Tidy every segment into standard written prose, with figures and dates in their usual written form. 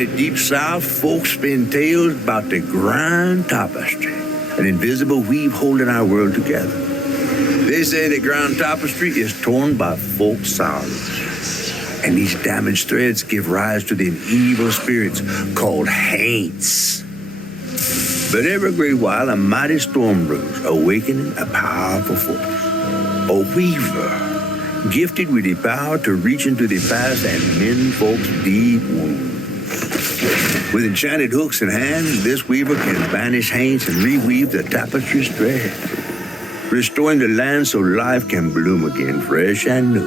in the deep south, folks spin tales about the grand tapestry, an invisible weave holding our world together. They say the grand tapestry is torn by folk sorrows, and these damaged threads give rise to the evil spirits called haints. But every great while, a mighty storm brews, awakening a powerful force, a weaver, gifted with the power to reach into the past and mend folks' deep wounds. With enchanted hooks in hands, this weaver can banish haints and reweave the tapestry's thread, restoring the land so life can bloom again, fresh and new.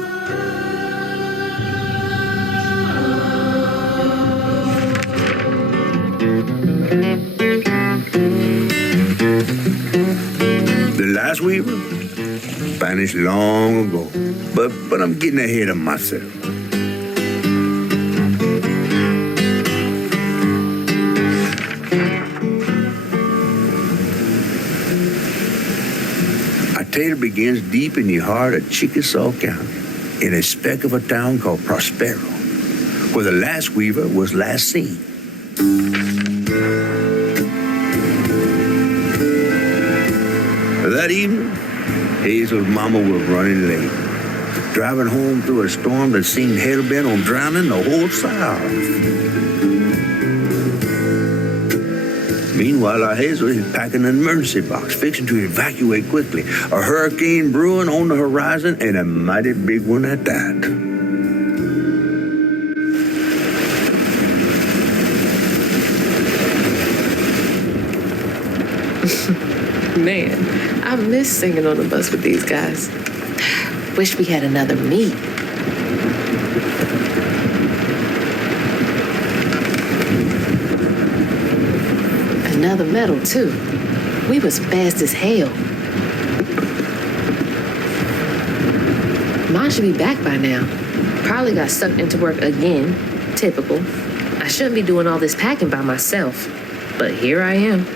The last weaver vanished long ago, but I'm getting ahead of myself. Our tale begins deep in the heart of Chickasaw County, in a speck of a town called Prospero, where the last weaver was last seen. That evening, Hazel's mama was running late, driving home through a storm that seemed hell-bent on drowning the whole South. Meanwhile, our Hazel is packing an emergency box, fixing to evacuate quickly. A hurricane brewing on the horizon, and a mighty big one at that. Man, I miss singing on the bus with these guys. Wish we had another meet. Another medal, too. We was fast as hell. Mine should be back by now. Probably got sucked into work again. Typical. I shouldn't be doing all this packing by myself. But here I am.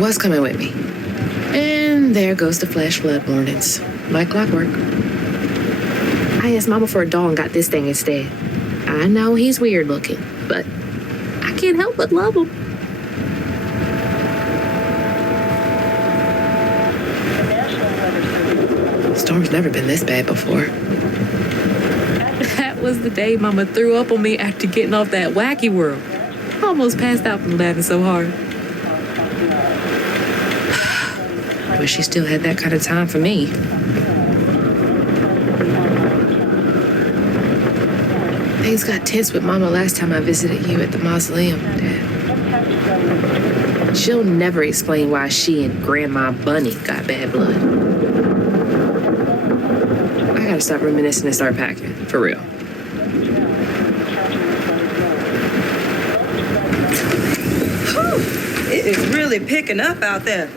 What's coming with me? And there goes the flash flood warnings. Like clockwork. I asked Mama for a doll and got this thing instead. I know he's weird looking, but I can't help but love him. Storm's never been this bad before. That was the day Mama threw up on me after getting off that wacky world. Almost passed out from laughing so hard. But she still had that kind of time for me. Things got tense with Mama last time I visited you at the mausoleum, Dad. She'll never explain why she and Grandma Bunny got bad blood. I gotta stop reminiscing and start packing, for real. Whew, it is really picking up out there.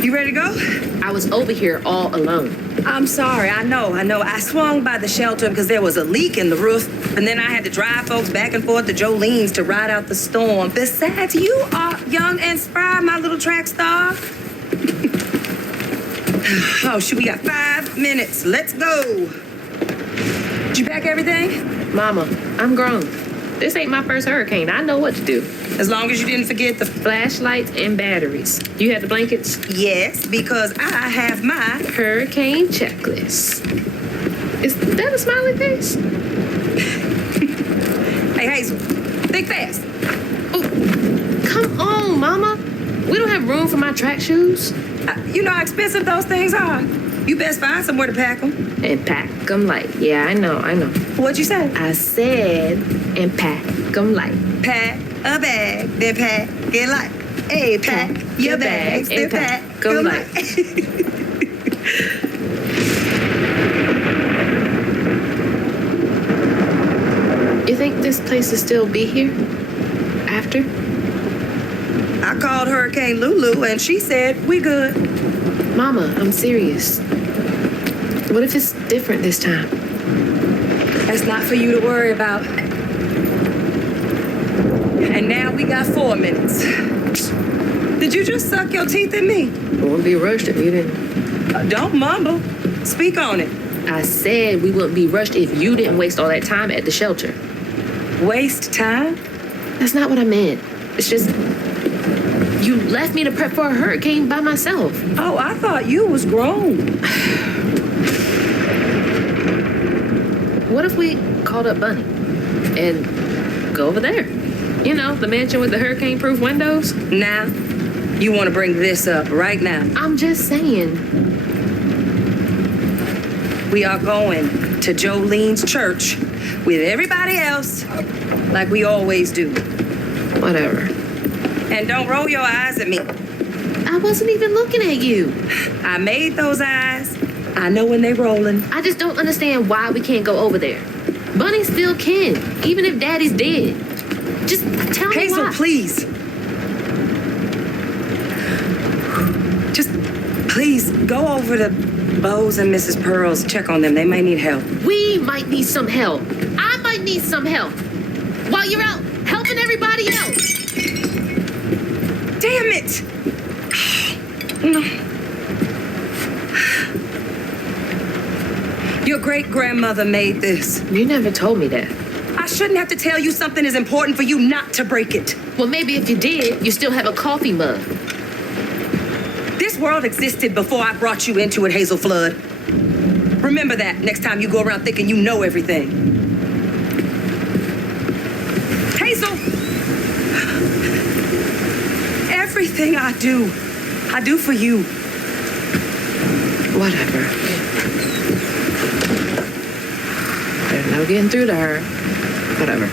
You ready to go? I was over here all alone. I'm sorry, I know. I swung by the shelter because there was a leak in the roof, and then I had to drive folks back and forth to Jolene's to ride out the storm. Besides, you are young and spry, my little track star. Oh, shoot, we got 5 minutes. Let's go. Did you pack everything? Mama, I'm grown. This ain't my first hurricane. I know what to do. As long as you didn't forget the flashlights and batteries. You have the blankets? Yes, because I have my hurricane checklist. Is that a smiley face? Hey, Hazel, think fast. Oh, come on, Mama. We don't have room for my track shoes. You know how expensive those things are. You best find somewhere to pack them. And pack them light. Yeah, I know. What'd you say? I said, and pack them light. Pack a bag, then pack it light. Hey, pack your bags, then pack them light. You think this place will still be here? After? I called Hurricane Lulu and she said, we good. Mama, I'm serious. What if it's different this time? That's not for you to worry about. And now we got 4 minutes. Did you just suck your teeth at me? I wouldn't be rushed if you didn't. Don't mumble. Speak on it. I said we wouldn't be rushed if you didn't waste all that time at the shelter. Waste time? That's not what I meant. It's just you left me to prep for a hurricane by myself. Oh, I thought you was grown. What if we called up Bunny and go over there? You know, the mansion with the hurricane-proof windows? Now, you want to bring this up right now. I'm just saying. We are going to Jolene's church with everybody else like we always do. Whatever. And don't roll your eyes at me. I wasn't even looking at you. I made those eyes. I know when they rolling. I just don't understand why we can't go over there. Bunny still can, even if Daddy's dead. Just tell me Hazel, why. please. Just please go over to Bo's and Mrs. Pearl's. Check on them. They may need help. We might need some help. I might need some help. While you're out helping everybody else. Damn it! No. Your great-grandmother made this. You never told me that. I shouldn't have to tell you something is important for you not to break it. Well, maybe if you did, you still have a coffee mug. This world existed before I brought you into it, Hazel Flood. Remember that next time you go around thinking you know everything. Hazel! Everything I do for you. Whatever. There's no getting through to her. Whatever.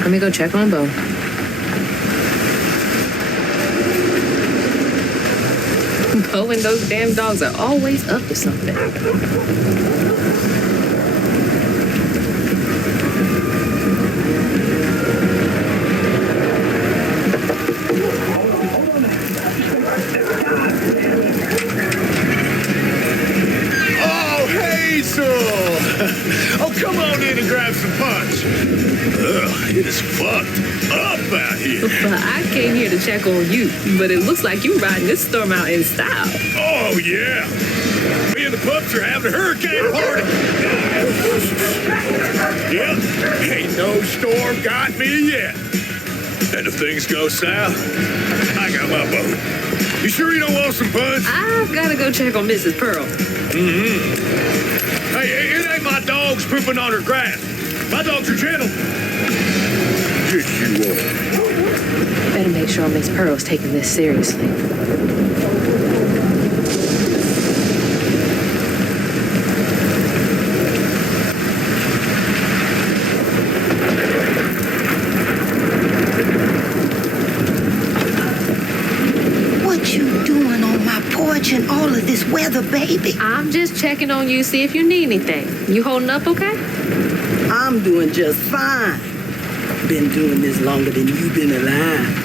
Let me go check on Bo. Bo and those damn dogs are always up to something. Oh, Hazel! Oh, come on in and grab some punch. Ugh, it is fucked up out here. But I came here to check on you, but it looks like you riding this storm out in style. Oh, yeah. Me and the pups are having a hurricane party. Yep, ain't no storm got me yet. And if things go south, I got my boat. You sure you don't want some punch? I've got to go check on Mrs. Pearl. Hey, it ain't my dogs pooping on her grass. My dogs are gentle. Yes, you are. Better make sure Miss Pearl's taking this seriously. What you doing on my porch in all of this weather, baby? I'm just checking on you, see if you need anything. You holding up okay? I'm doing just fine. Been doing this longer than you've been alive.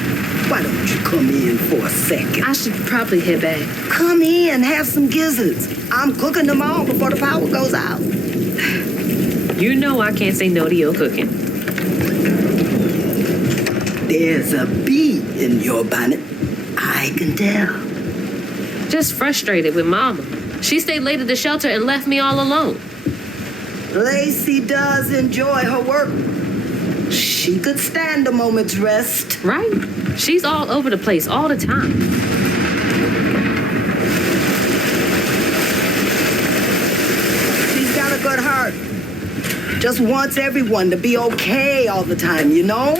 Why don't you come in for a second? I should probably head back. Come in, have some gizzards. I'm cooking them all before the power goes out. You know I can't say no to your cooking. There's a bee in your bonnet. I can tell. Just frustrated with Mama. She stayed late at the shelter and left me all alone. Lacey does enjoy her work. She could stand a moment's rest. Right? She's all over the place all the time. She's got a good heart. Just wants everyone to be okay all the time, you know?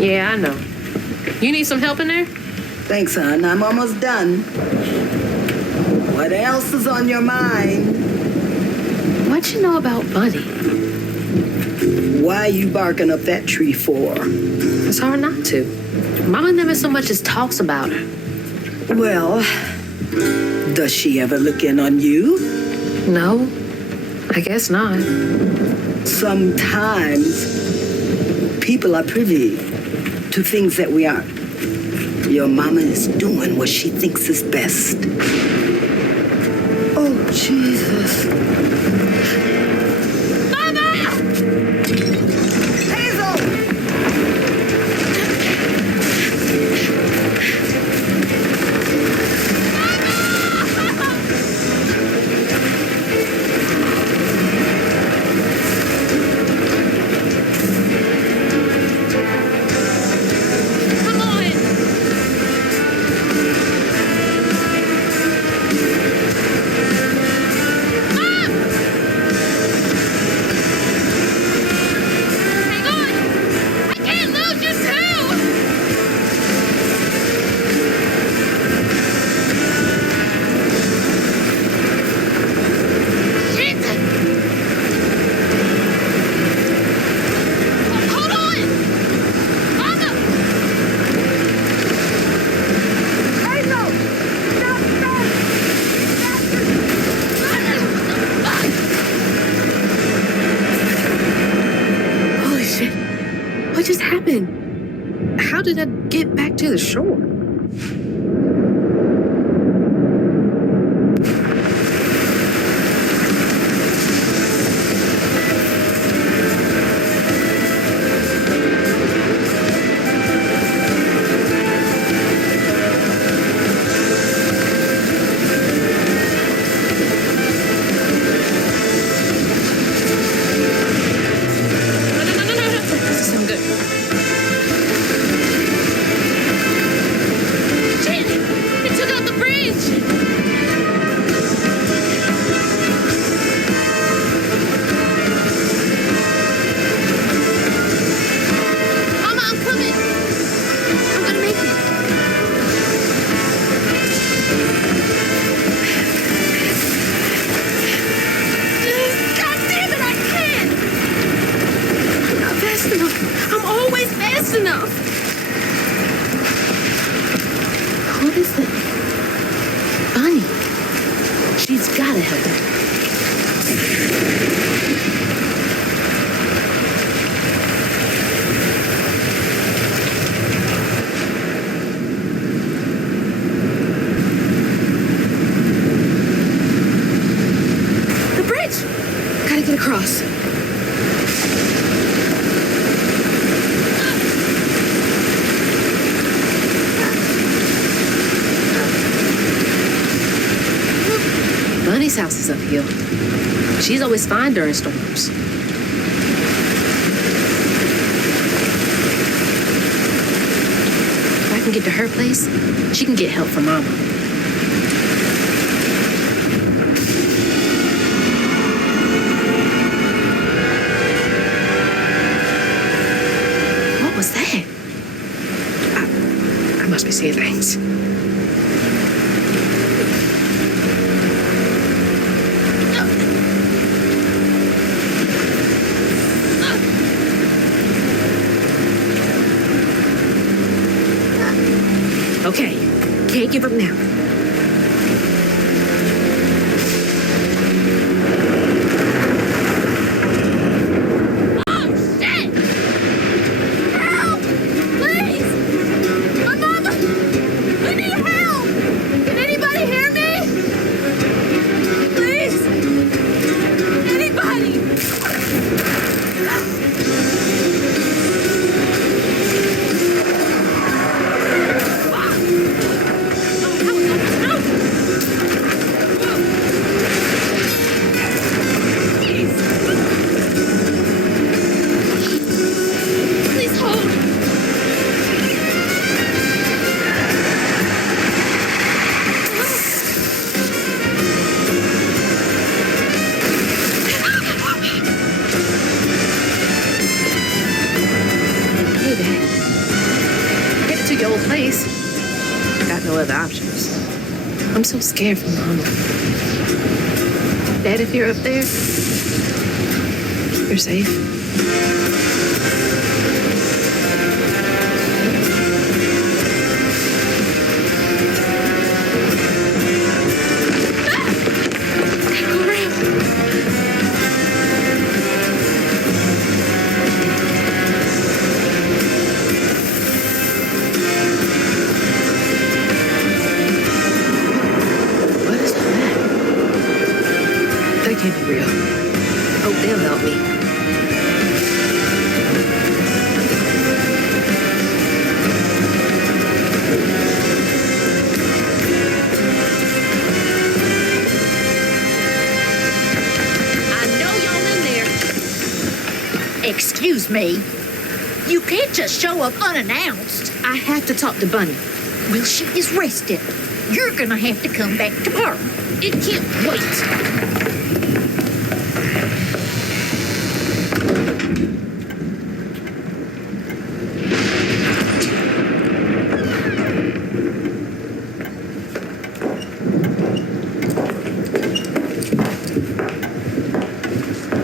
Yeah, I know. You need some help in there? Thanks, hon. I'm almost done. What else is on your mind? What you know about Bunny? Why you barking up that tree for? It's hard not to. Mama never so much as talks about her. Well, does she ever look in on you? No, I guess not. Sometimes people are privy to things that we aren't. Your mama is doing what she thinks is best. Oh, Jesus. Mama! Hazel! how did I get back to the shore? Across. Bunny's house is uphill. She's always fine during storms. If I can get to her place, she can get help from Mama. Must be seeing things. Okay, can't give up now. Other options. I'm so scared for Mama. Dad, if you're up there, you're safe. Can't be real. Hope they'll help me. I know y'all in there. Excuse me. You can't just show up unannounced. I have to talk to Bunny. Well, she is rested. You're gonna have to come back tomorrow. It can't wait.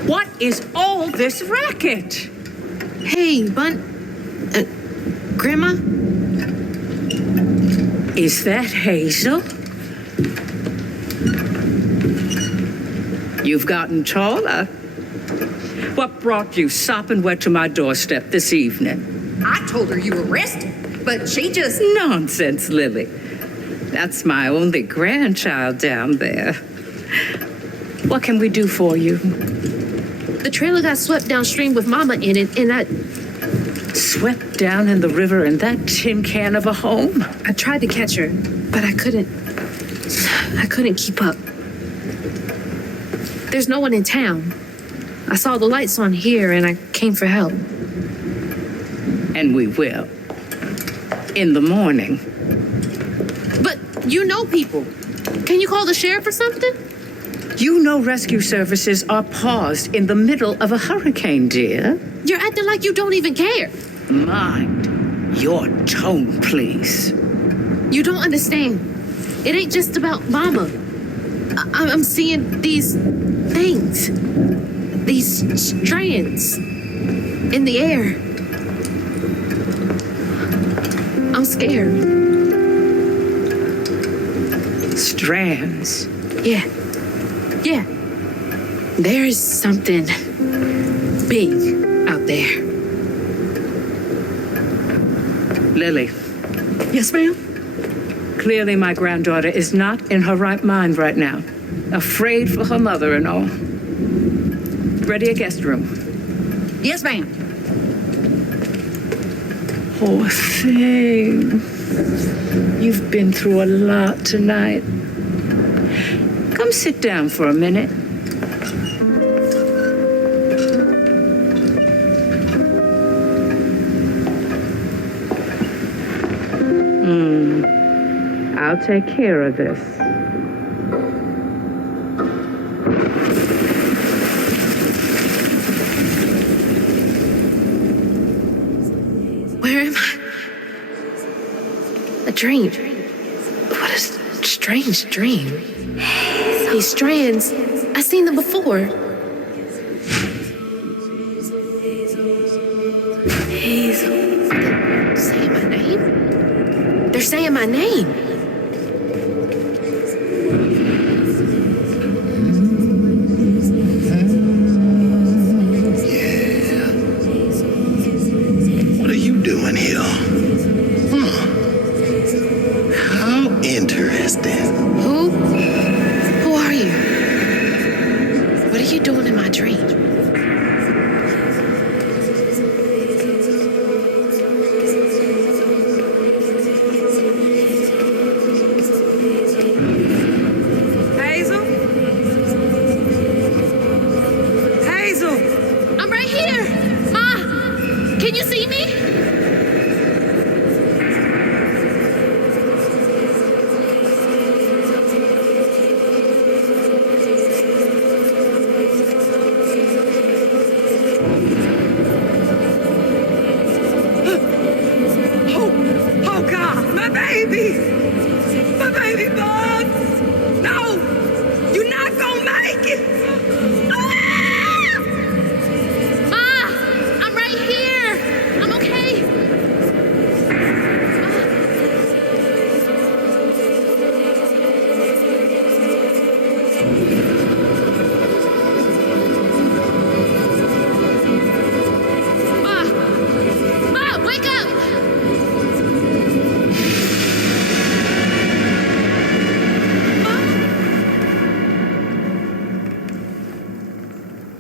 What is all this racket? Hey, Grandma? Is that Hazel? You've gotten taller. What brought you sopping wet to my doorstep this evening? I told her you were rested. but she just... Nonsense, Lily. That's my only grandchild down there. What can we do for you? The trailer got swept downstream with Mama in it, and I Swept down in the river in that tin can of a home? I tried to catch her, but I couldn't keep up. There's no one in town. I saw the lights on here, and I came for help. And we will. In the morning. But you know people. Can you call the sheriff or something? You know rescue services are paused in the middle of a hurricane, dear. You're acting like you don't even care. Mind your tone, please. You don't understand. It ain't just about Mama. I'm seeing these things. These strands in the air. I'm scared. Strands. Yeah. There's something big out there. Lily, Yes, ma'am? clearly my granddaughter is not in her right mind right now. Afraid for her mother and all. Ready a guest room. Yes, ma'am. Poor thing. You've been through a lot tonight. Come sit down for a minute. I'll take care of this. Where am I? A dream. What a strange dream. These strands, I've seen them before. Hazel. Saying my name? They're saying my name. What are you doing here? How interesting. Who are you? What are you doing in my dream? Hazel? Hazel! I'm right here! Ma! Can you see me? Oh God, my baby! My baby Bud! No! You're not gonna make it! Ah! Ma! I'm right here! I'm okay! Ma! Ma, wake up!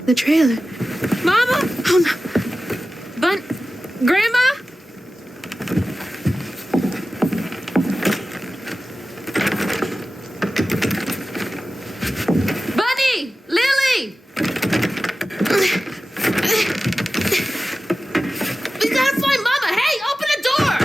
The trailer. Mama! Oh no. Grandma? Bunny! Lily! We gotta find Mama! Hey, open the door!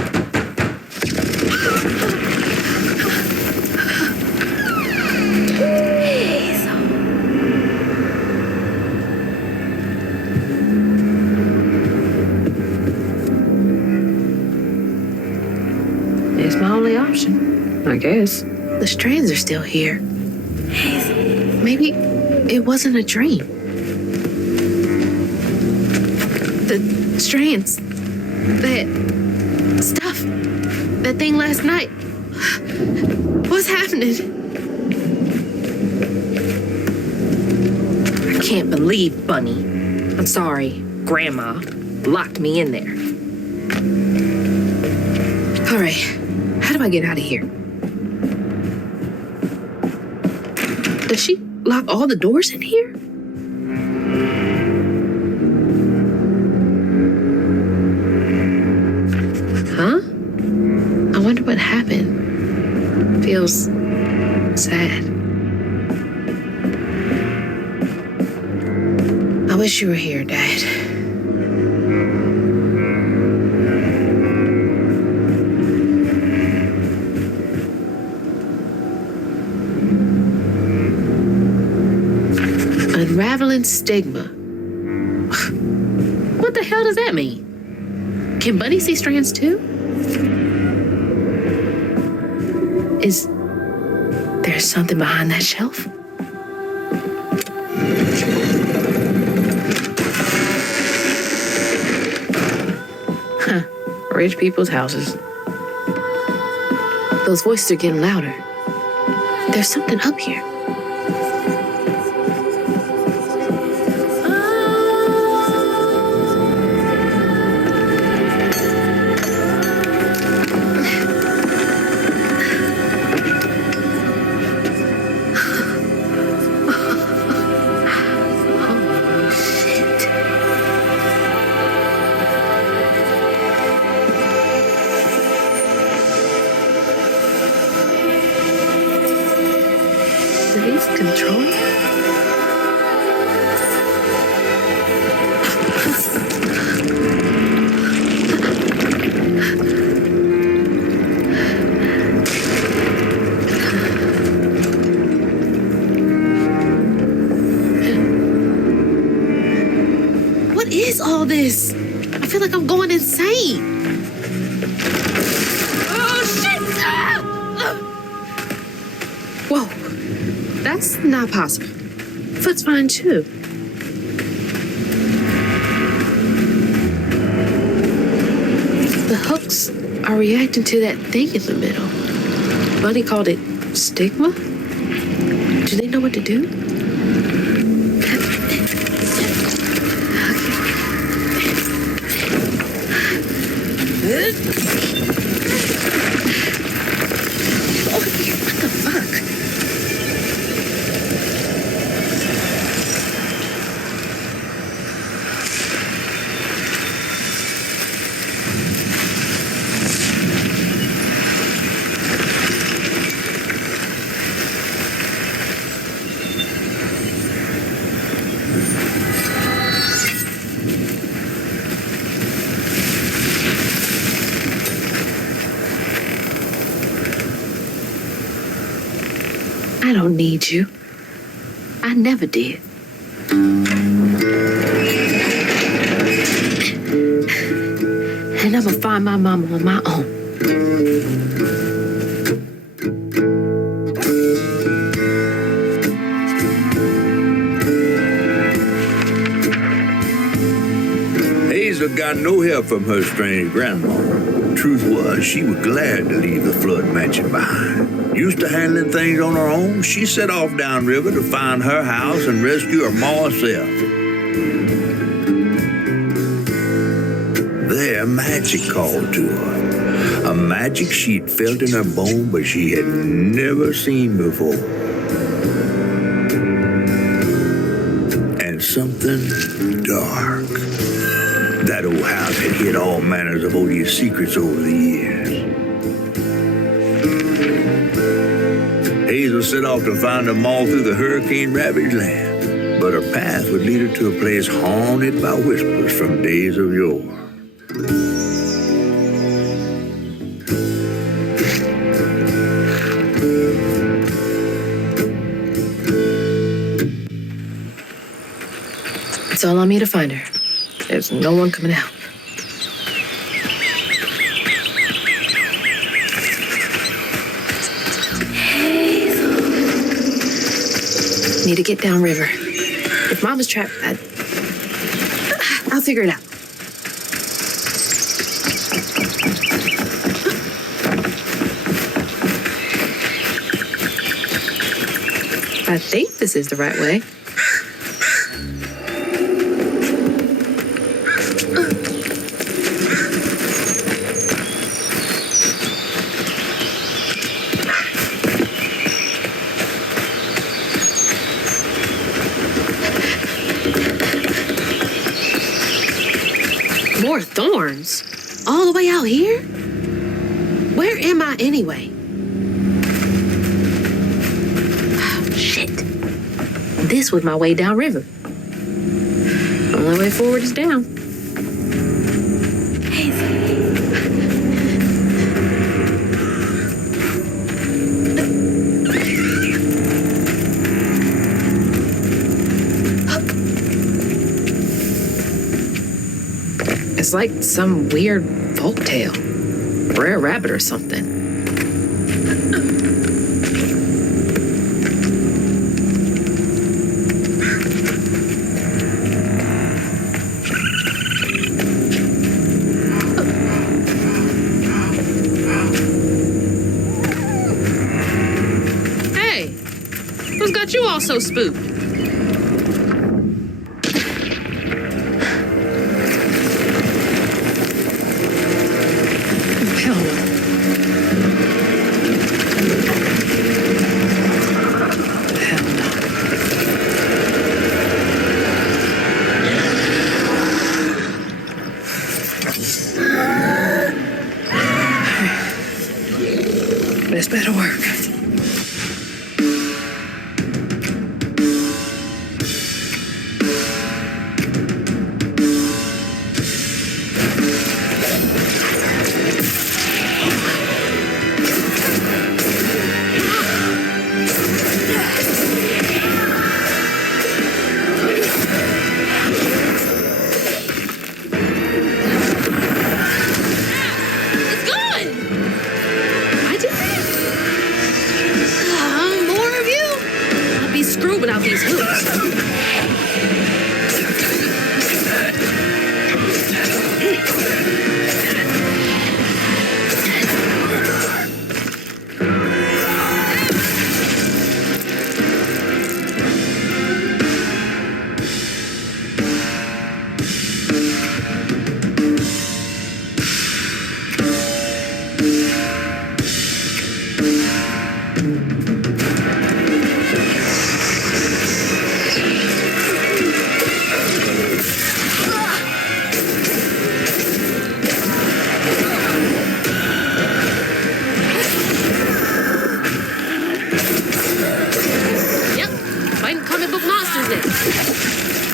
It's my only option, I guess. The strands are still here. Maybe it wasn't a dream. The strands. That stuff. That thing last night. What's happening? I can't believe Bunny. I'm sorry, Grandma locked me in there. All right, how do I get out of here? Does she lock all the doors in here? Huh? I wonder what happened. Feels sad. I wish you were here, Dad. Unraveling stigma. What the hell does that mean? Can Bunny see strands too? Is there something behind that shelf? Huh. Rich people's houses. Those voices are getting louder. There's something up here. Control? What is all this? I feel like I'm going insane. Oh, shit! Whoa. That's not possible. Foot's fine too. The hooks are reacting to that thing in the middle. Bunny called it stigma? Do they know what to do? What the fuck? I don't need you. I never did. And I'm gonna find my mama on my own. Hazel got no help from her strange grandma. Truth was, she was glad to leave the flood mansion behind. Used to handling things on her own, she set off downriver to find her house and rescue her ma herself. There, magic called to her. A magic she'd felt in her bone, but she had never seen before. And something dark. That old house had hid all manners of odious secrets over the years. Hazel set off to find them all through the hurricane-ravaged land, but her path would lead her to a place haunted by whispers from days of yore. It's all on me to find her. There's no one coming out. Need to get downriver. If Mama's trapped, I'll figure it out. I think this is the right way. More thorns? All the way out here? Where am I anyway? Shit. This was my way downriver. Only way forward is down. It's like some weird folktale. Rare rabbit or something. Hey, who's got you all so spooked? This better work. Without these hoops.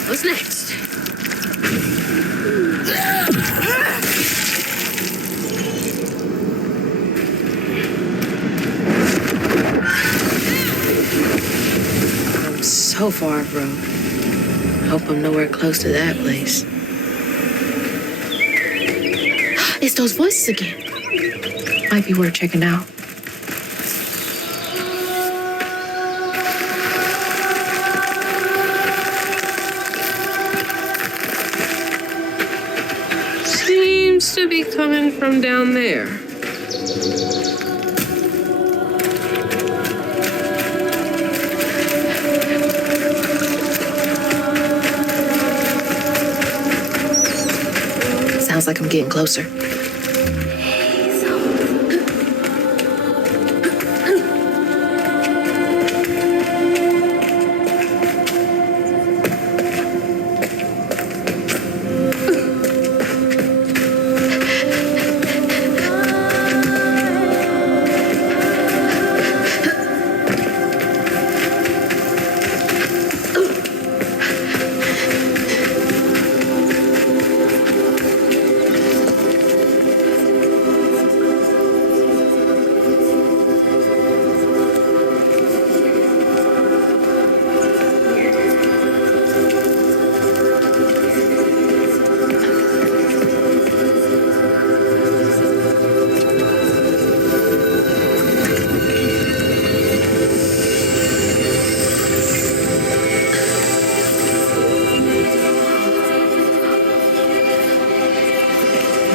What's next? I'm so far off road. Hope I'm nowhere close to that place. It's those voices again. Might be worth checking out. Seems to be coming from down there. Sounds like I'm getting closer.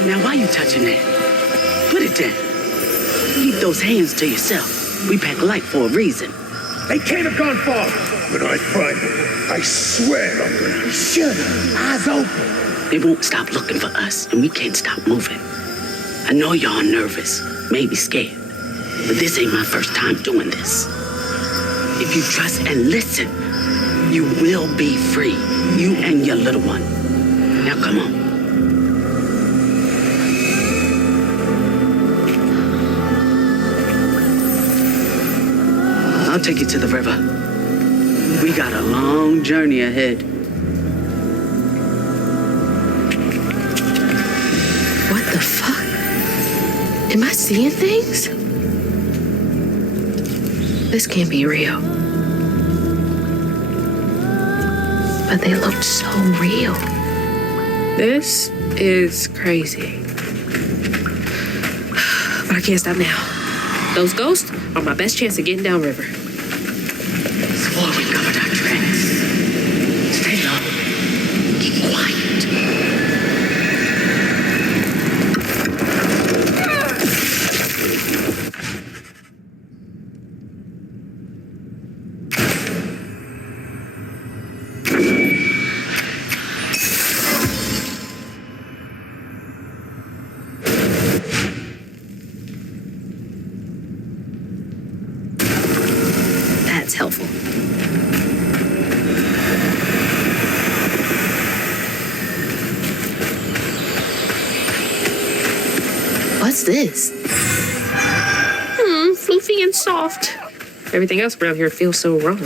Now, why you touching that? Put it down. Keep those hands to yourself. We pack light for a reason. They can't have gone far. When I find them, I swear I'm gonna... Shut up. Eyes open. They won't stop looking for us, and we can't stop moving. I know y'all nervous, maybe scared, but this ain't my first time doing this. If you trust and listen, You will be free. You and your little one. Now come on. I'll take you to the river. We got a long journey ahead. What the fuck? Am I seeing things? This can't be real. But they looked so real. This is crazy. But I can't stop now. Those ghosts are my best chance of getting downriver. Swore we covered our tracks. Stay low. Keep quiet. That's helpful. What's this? Floofy and soft. Everything else around here feels so wrong.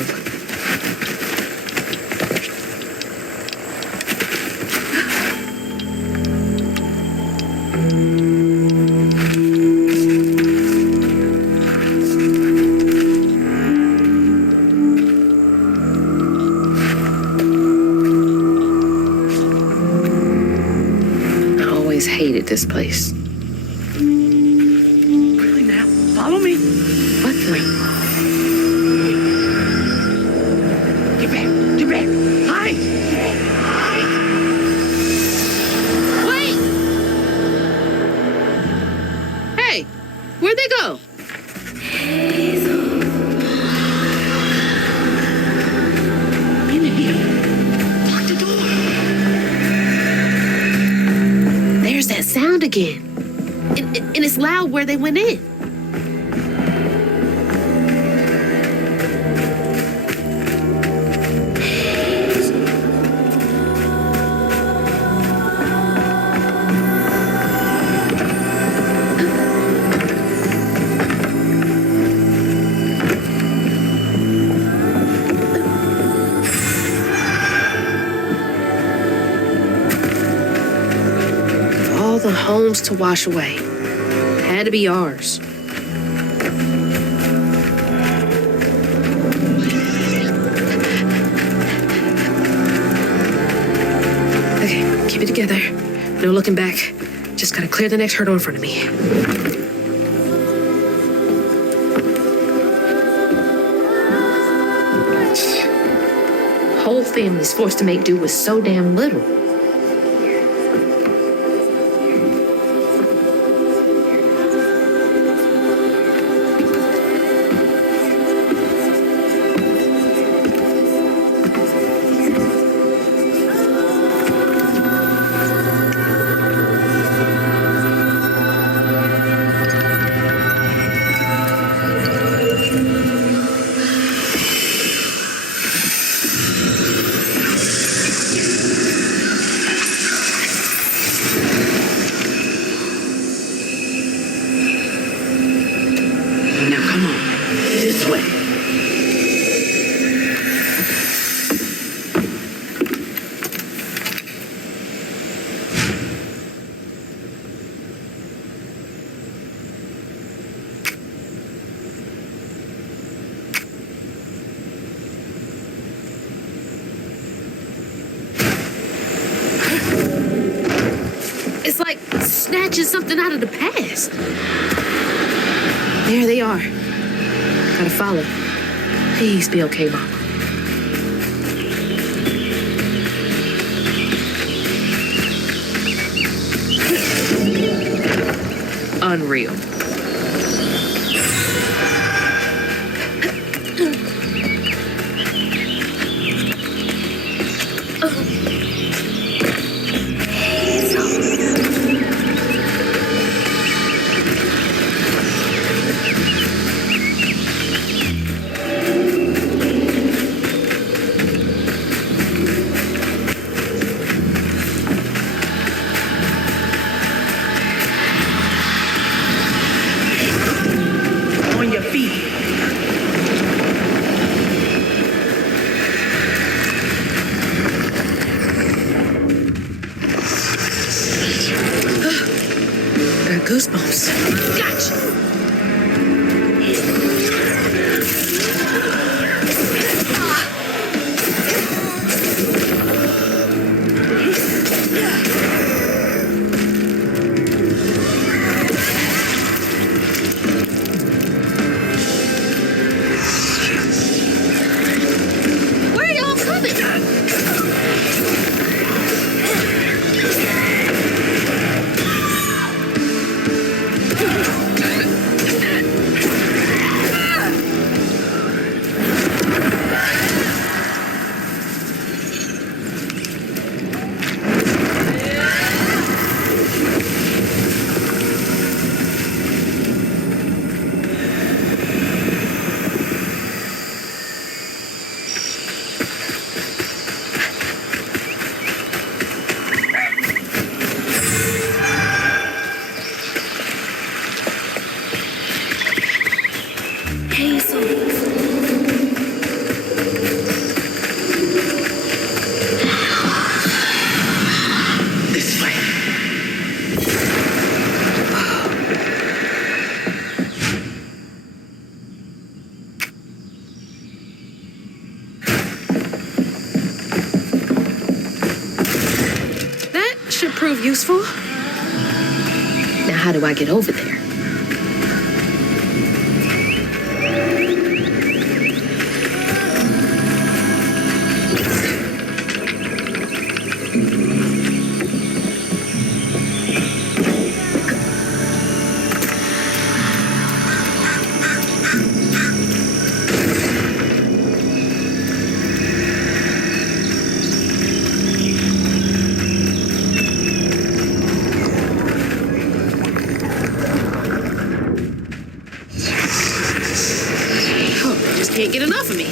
I always hated this place. Really now? Follow me. What the? Get back. Get back. Hide. Wait! Hey, where'd they go? In here. Lock the door. There's that sound again. And it's loud where they went in. All the homes to wash away. Had to be ours. Okay, keep it together. No looking back. Just gotta clear the next hurdle in front of me. Whole family's forced to make do with so damn little. Now come on. This way. It's like snatching something out of the past. There they are. Gotta follow. Please be okay, Mama. Unreal. Goosebumps. Gotcha. Where y'all coming? This way. That should prove useful. Now, how do I get over there? Oh, just can't get enough of me.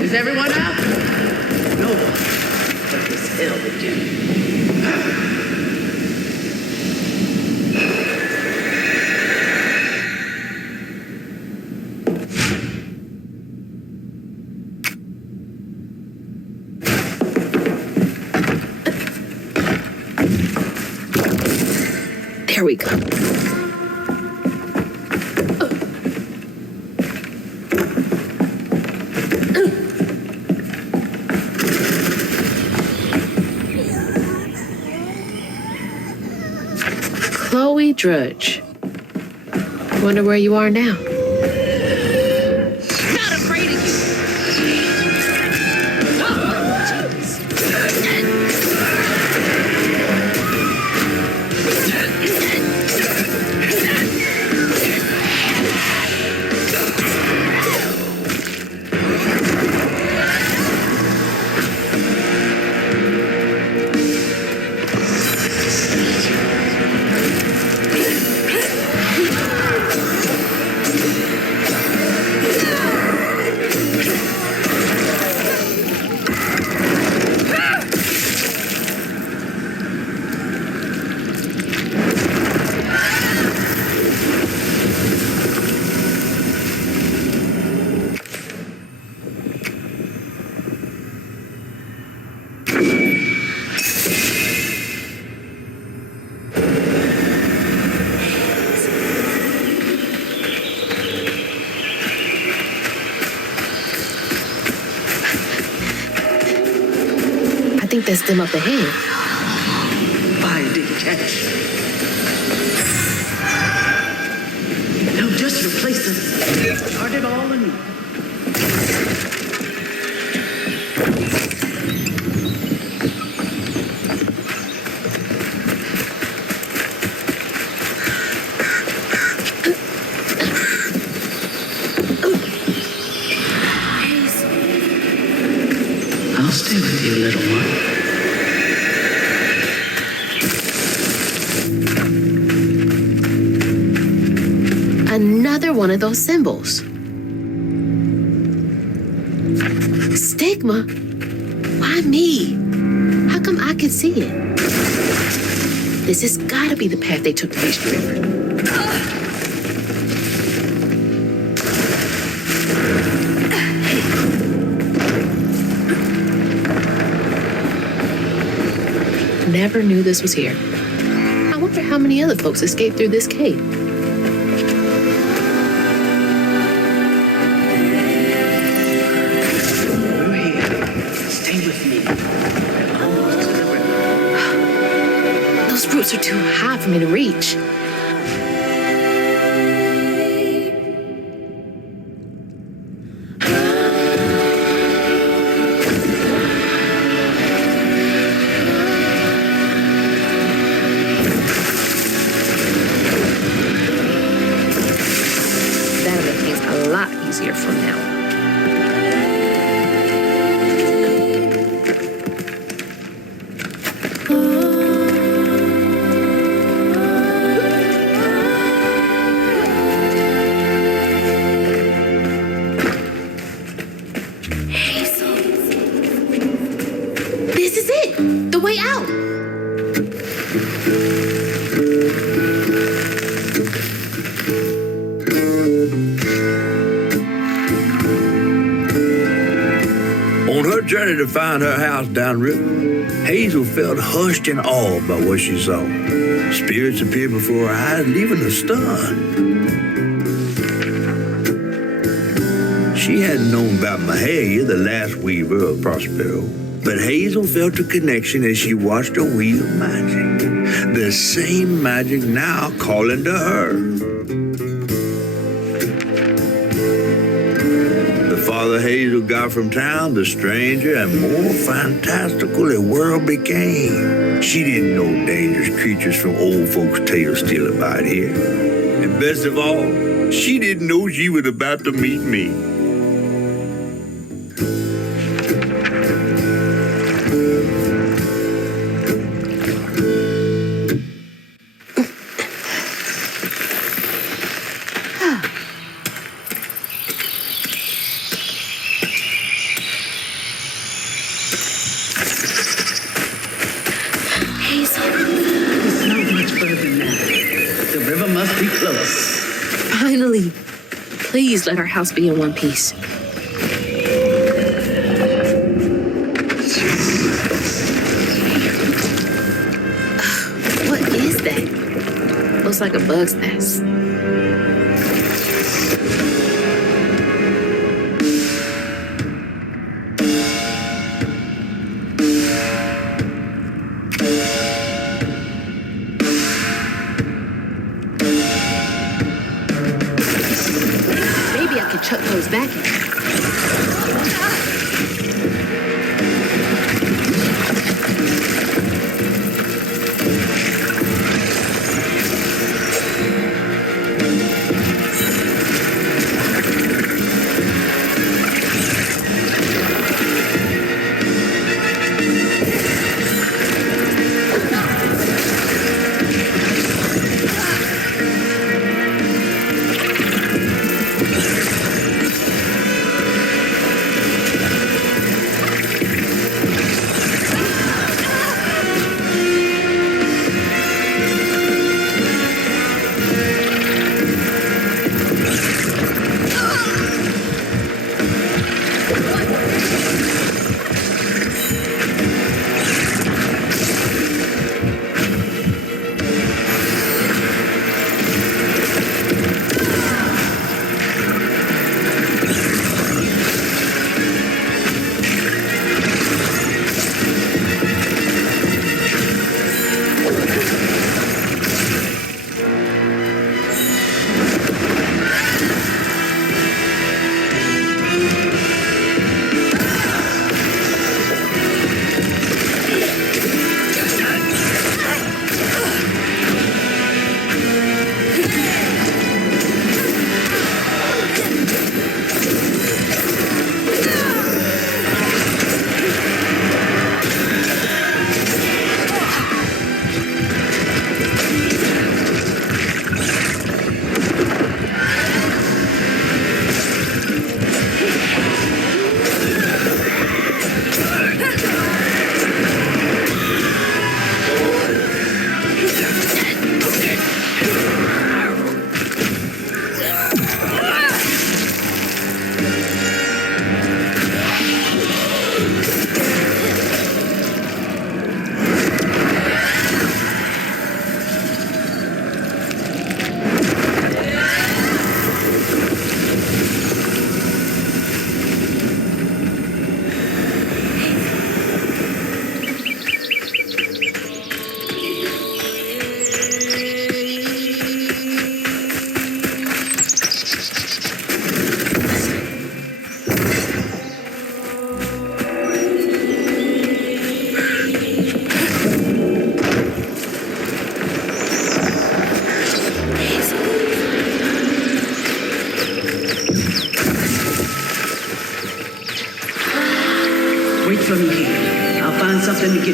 Is everyone out? No one. What is hell again? There we go. Chloe Drudge. Wonder where you are now. Not afraid of you. I think that's them up ahead. Fire didn't catch. No, just replace it. Start it all anew. I'll stay with you, little one. Another one of those symbols. Stigma? Why me? How come I can see it? This has got to be the path they took to reach the river. Never knew this was here. I wonder how many other folks escaped through this cave. You're here. Stay with me. Almost to the river. Those roots are too high for me to reach. That'll make things a lot easier from now on. This is it! The way out! On her journey to find her house downriver, Hazel felt hushed and awed by what she saw. Spirits appeared before her eyes, leaving her stunned. She hadn't known about Mahalia, the last weaver of Prospero, but Hazel felt a connection as she watched her wheel of magic. The same magic now calling to her. The farther Hazel got from town, the stranger and more fantastical the world became. She didn't know dangerous creatures from old folks' tales still abide here. And best of all, she didn't know she was about to meet me. It's not much further now. The river must be close. Finally. Please let our house be in one piece. What is that? Looks like a bug's nest. Maybe I could chuck those back in.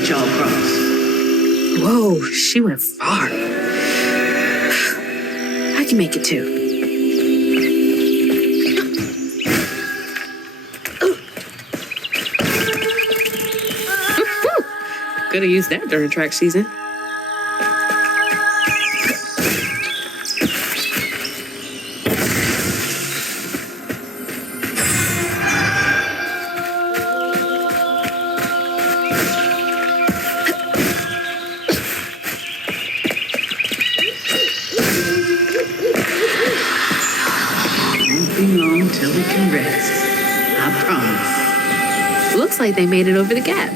get y'all across. Whoa, she went far. I can make it too. Could have used that during track season. Won't be long till we can rest. I promise. Looks like they made it over the gap.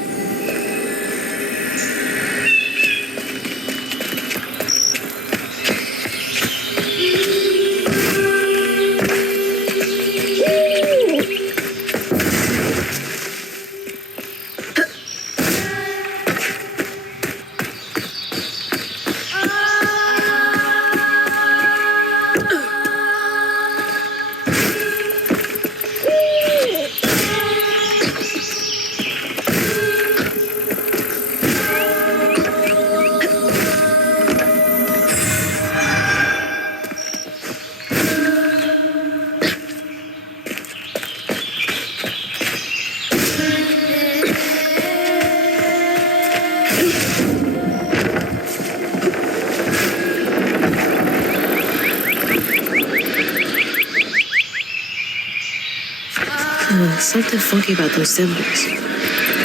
Something funky about those symbols.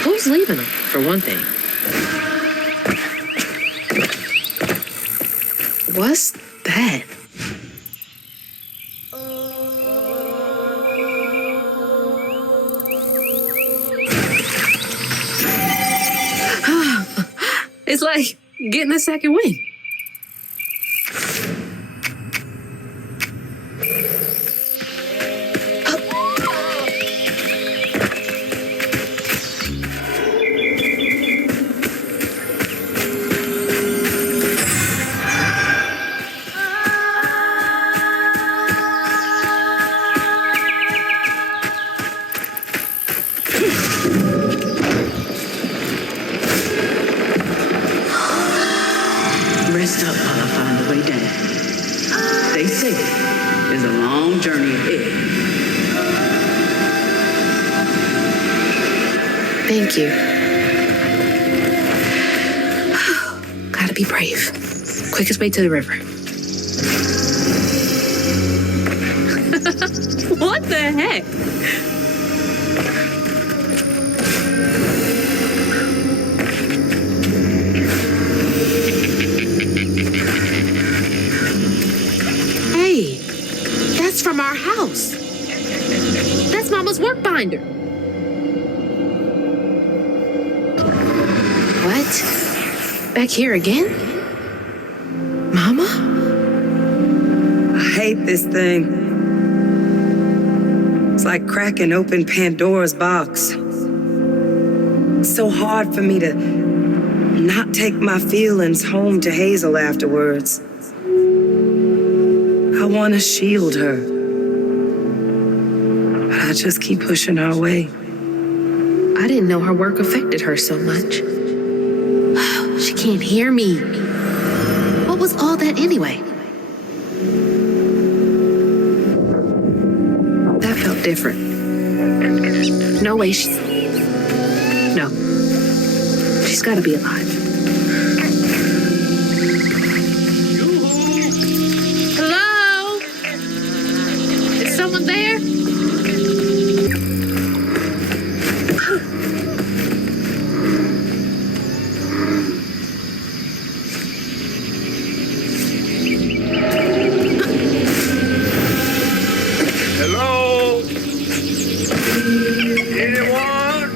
Who's leaving them, for one thing? What's that? It's like getting a second wind. Rest up while I find the way down. Stay safe. There's a long journey ahead. Thank you. Gotta be brave. Quickest way to the river. What the heck? Hey, that's from our house. That's Mama's work binder. What? Back here again? Mama? I hate this thing. It's like cracking open Pandora's box. It's so hard for me to not take my feelings home to Hazel afterwards. I want to shield her. But I just keep pushing her away. I didn't know her work affected her so much. She can't hear me. What was all that anyway? That felt different. No way she's... No. She's gotta be alive. Hello? Is someone there? Hello? Anyone?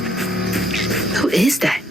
Who is that?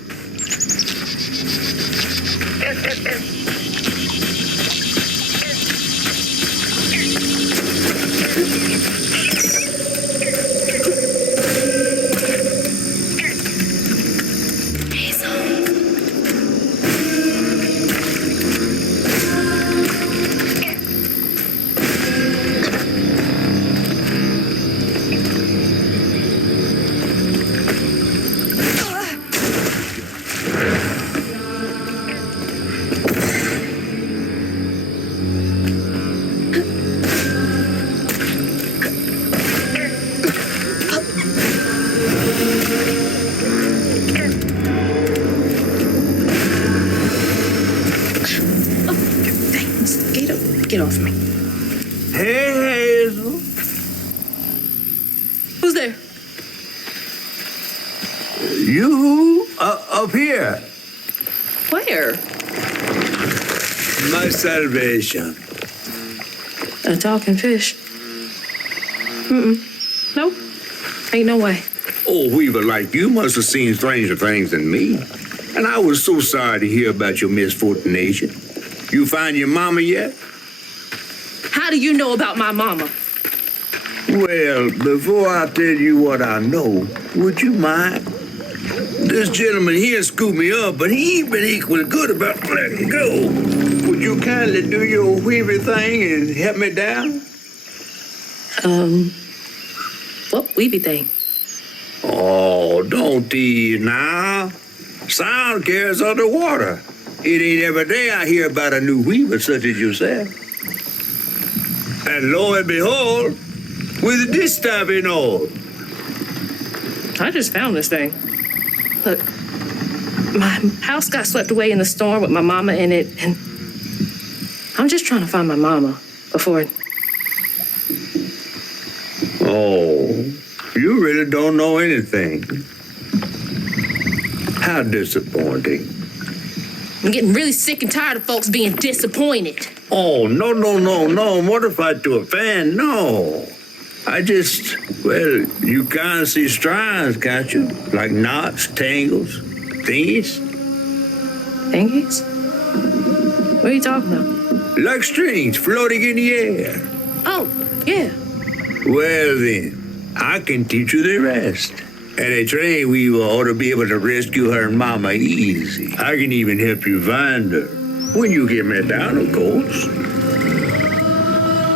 Get off me. Hey, Hazel. Who's there? You up here. Where? My salvation. A talking fish. Nope. Ain't no way. Oh, Weaver, like you must have seen stranger things than me. And I was so sorry to hear about your misfortunation. You find your mama yet? How do you know about my mama? Well, before I tell you what I know, would you mind? This gentleman here scooped me up, but he ain't been equally good about letting go. Would you kindly do your Weaver thing and help me down? What weeby thing? Oh, don't tease now. Sound carries underwater. It ain't every day I hear about a new weaver such as yourself. And lo and behold, with this type and all. I just found this thing. Look, my house got swept away in the storm with my mama in it, and I'm just trying to find my mama before. Oh, you really don't know anything. How disappointing. I'm getting really sick and tired of folks being disappointed. Oh, no. Mortified to offend, no. I just, well, you can't see strands, can't you? Like knots, tangles, thingies. Thingies? What are you talking about? Like strings floating in the air. Oh, yeah. Well then, I can teach you the rest. And a train weaver ought to be able to rescue her mama easy. I can even help you find her. When you get me down, of course.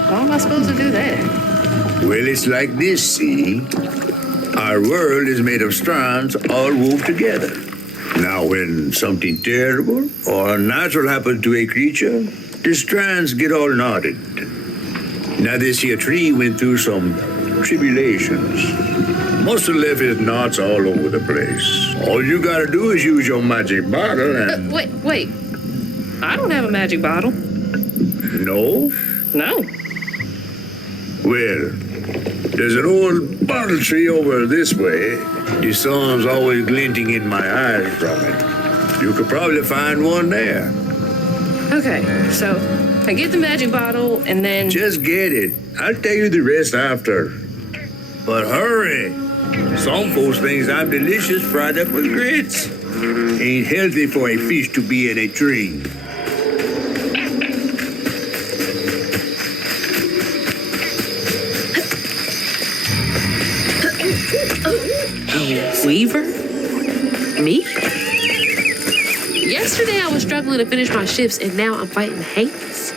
How am I supposed to do that? Well, it's like this, see? Our world is made of strands all wove together. Now, when something terrible or unnatural happens to a creature, the strands get all knotted. Now, this here tree went through some tribulations. Must have left his knots all over the place. All you gotta do is use your magic bottle and... Wait. I don't have a magic bottle. No? No. Well, there's an old bottle tree over this way. The sun's always glinting in my eyes from it. You could probably find one there. Okay, so I get the magic bottle and then... Just get it. I'll tell you the rest after. But hurry. Some folks think I'm delicious fried up with grits. Ain't healthy for a fish to be in a tree. Weaver? Me? Yesterday I was struggling to finish my shifts, and now I'm fighting hates.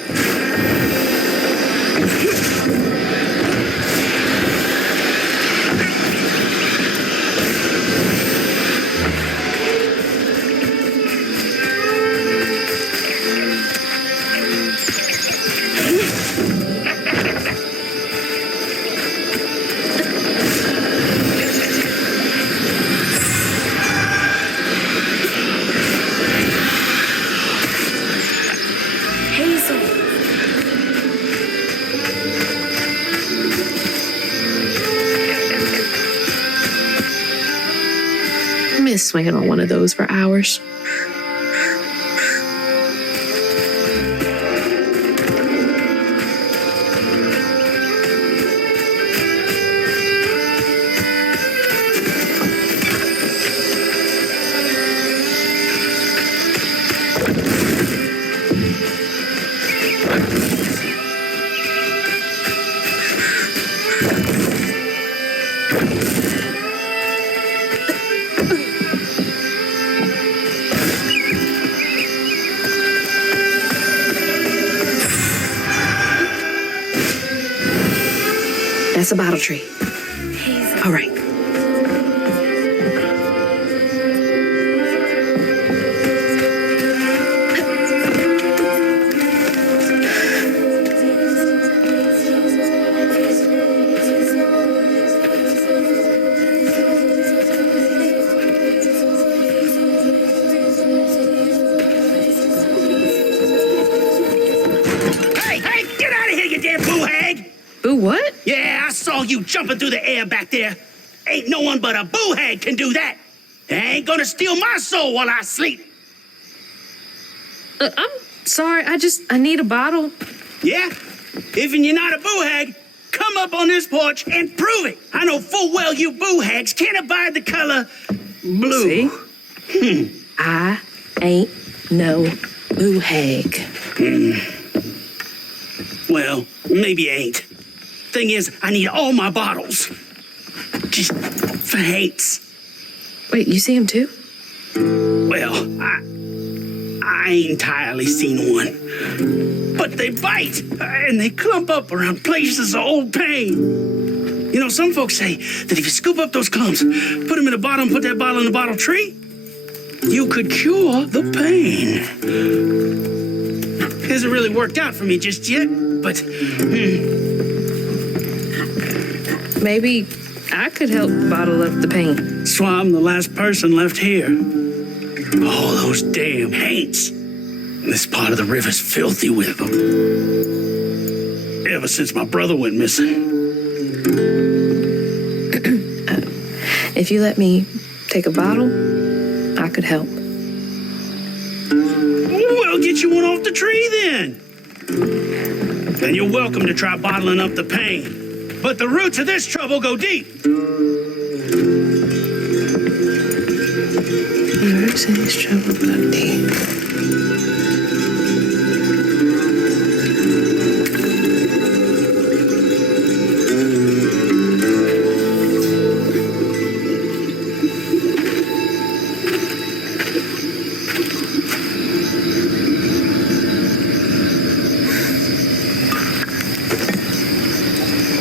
Miss swinging on one of those for hours. That's a bottle tree. All right. Hey, saw you jumping through the air back there. Ain't no one but a boo-hag can do that. They ain't gonna steal my soul while I sleep. I'm sorry, I need a bottle. Yeah? Even you're not a boo-hag, come up on this porch and prove it. I know full well you boo-hags can't abide the color blue. See? I ain't no boo-hag. Well, maybe you ain't. Thing is, I need all my bottles. Just thanks. Wait, you see him too? Well, I ain't entirely seen one. But they bite, and they clump up around places of old pain. You know, some folks say that if you scoop up those clumps, put them in a bottle and put that bottle in a bottle tree, you could cure the pain. Hasn't really worked out for me just yet, but... Maybe I could help bottle up the pain. So I'm the last person left here. All those damn haints. This part of the river's filthy with them. Ever since my brother went missing. If you let me take a bottle, I could help. We'll get you one off the tree then. And you're welcome to try bottling up the pain. But the roots of this trouble go deep. The roots of this trouble go deep.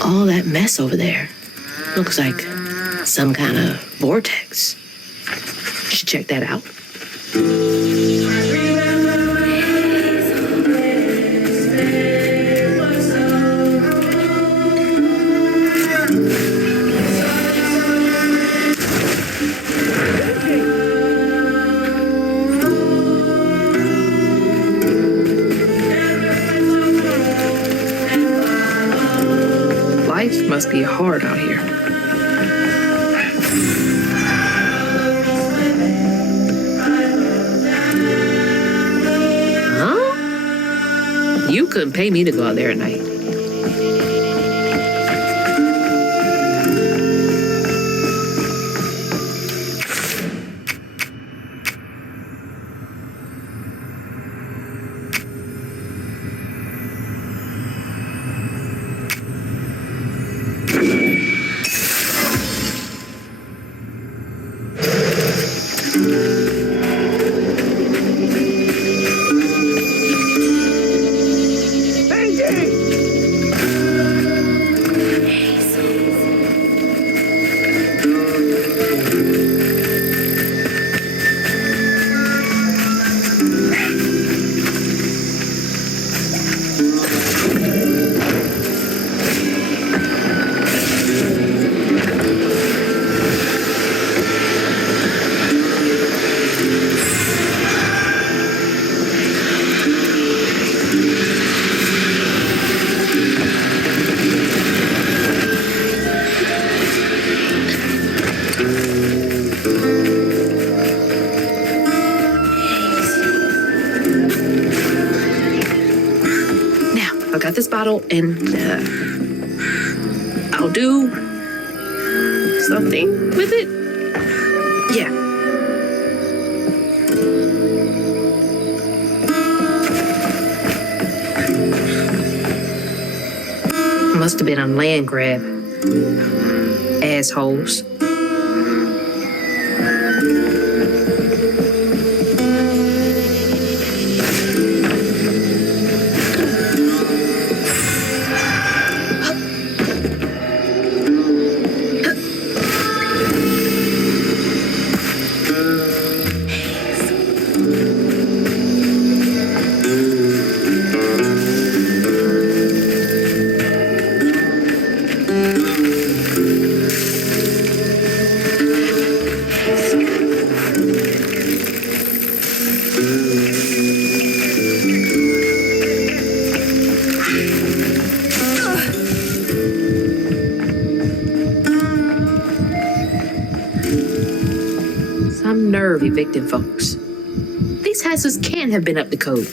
All that mess over there looks like some kind of vortex. Should check that out. Life must be hard out here. Huh? You couldn't pay me to go out there at night. Got this bottle and I'll do something with it. Yeah. Must have been a land grab. Assholes. evicting folks. These houses can't have been up to code.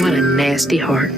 What a nasty heart.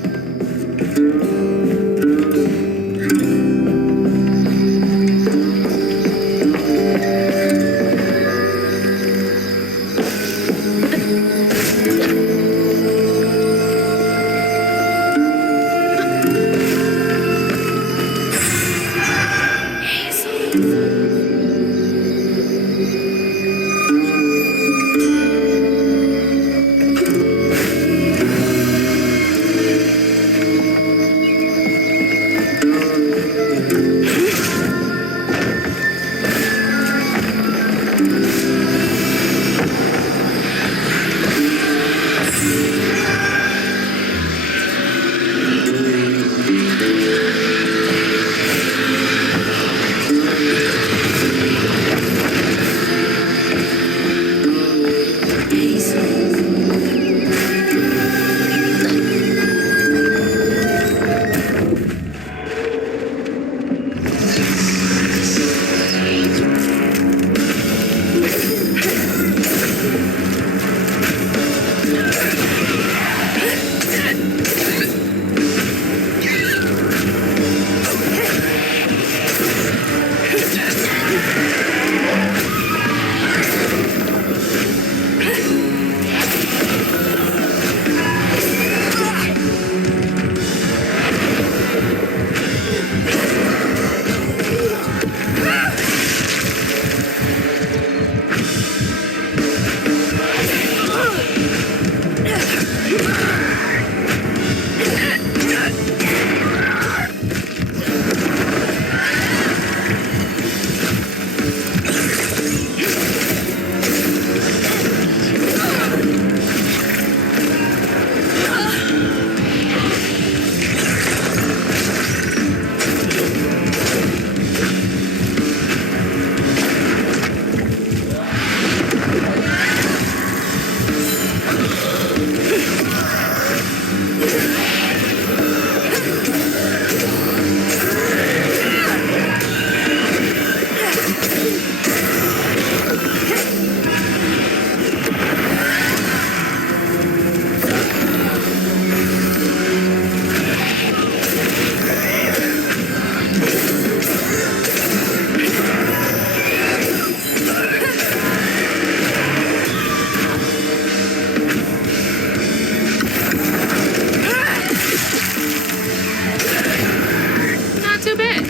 Not too bad.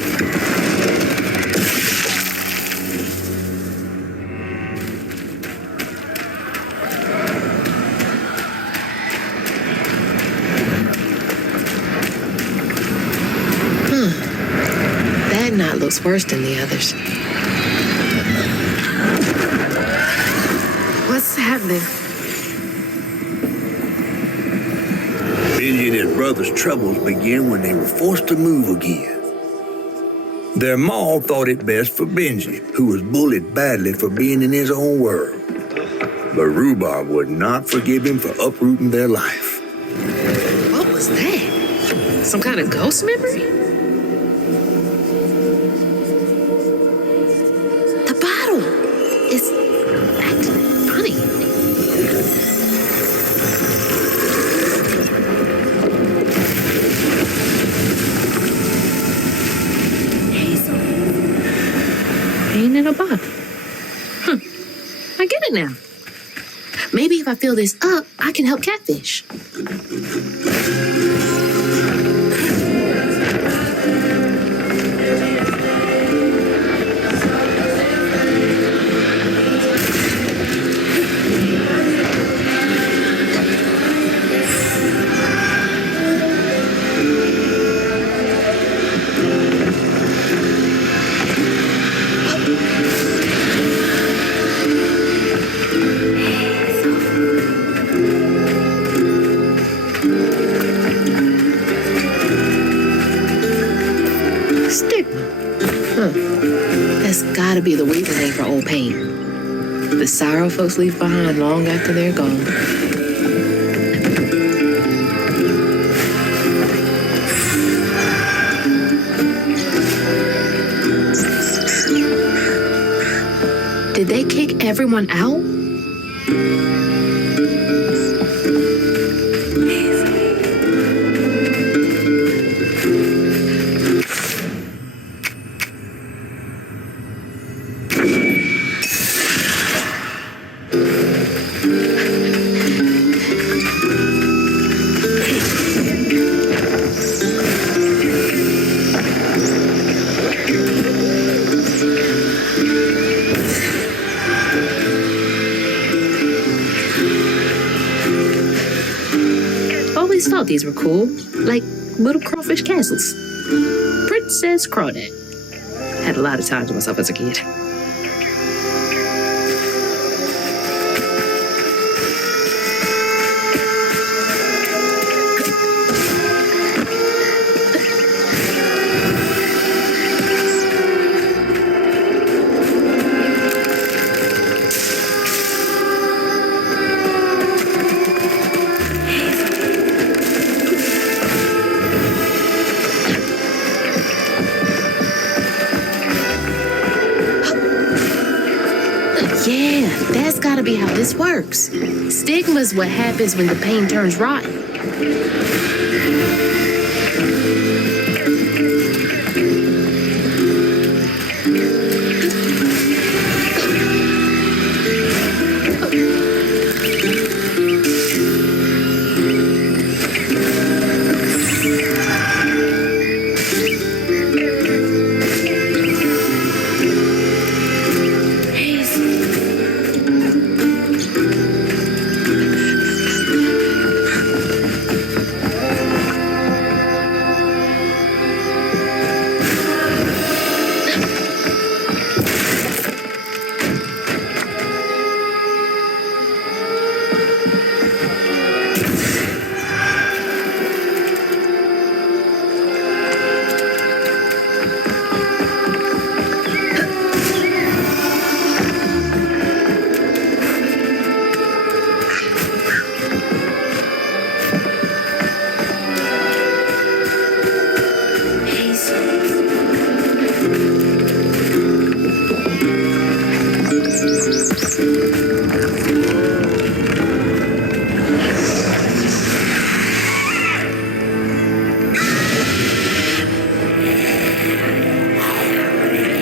That knot looks worse than the others. What's happening? Benji and his brother's troubles began when they were forced to move again. Their ma thought it best for Benji, who was bullied badly for being in his own world. But Rhubarb would not forgive him for uprooting their life. What was that? Some kind of ghost memory? The bottle is acting funny. Ain't in a bottle. I get it now. Maybe if I fill this up, I can help Catfish. gotta be the weaving name for old pain. The sorrow folks leave behind long after they're gone. Did they kick everyone out? Always thought these were cool, like little crawfish castles. Princess Crawdad. Had a lot of time to myself as a kid. Yeah, that's gotta be how this works. Stigma's what happens when the pain turns rotten.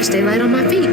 Stay light on my feet.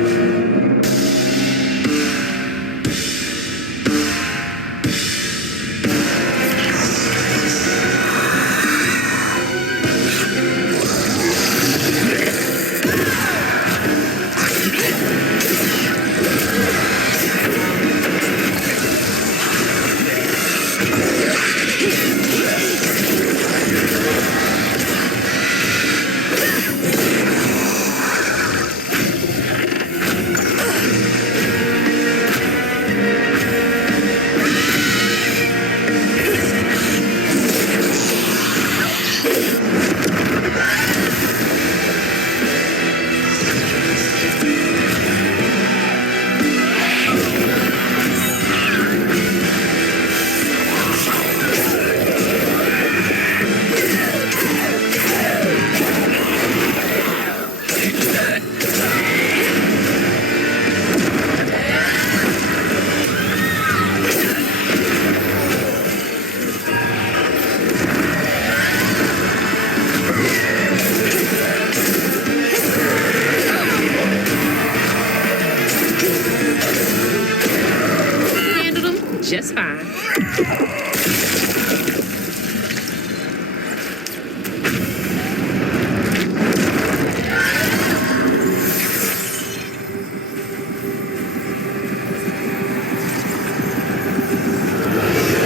Just fine.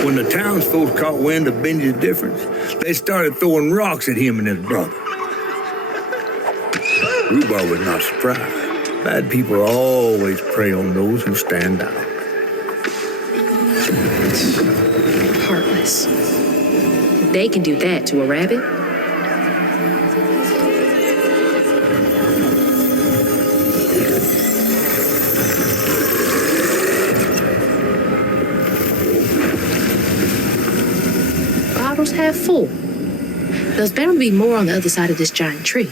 When the townsfolk caught wind of Benji's difference, they started throwing rocks at him and his brother. Rhubarb was not surprised. Bad people always prey on those who stand out. Heartless. They can do that to a rabbit. bottle's half full. There's bound to be more on the other side of this giant tree.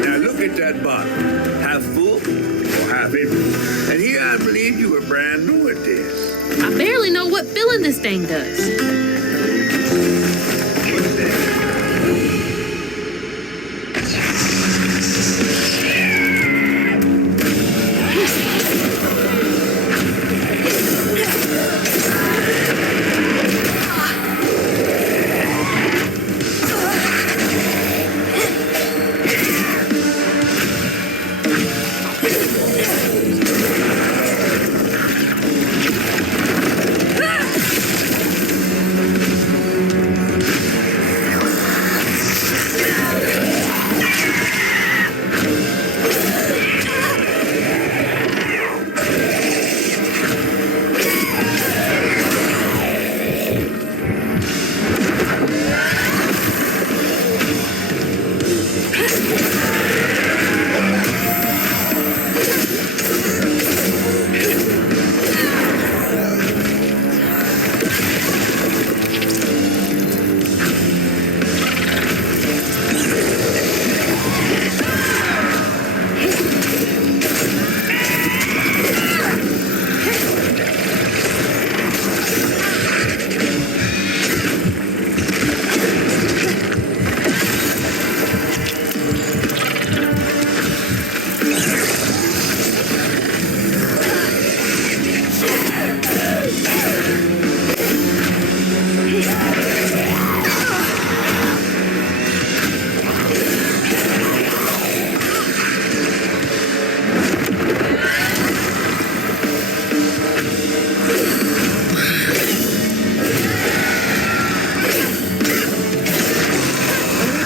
Now look at that bottle. Half full or half empty. And here I believe you were brand new at this. I barely know what filling this thing does.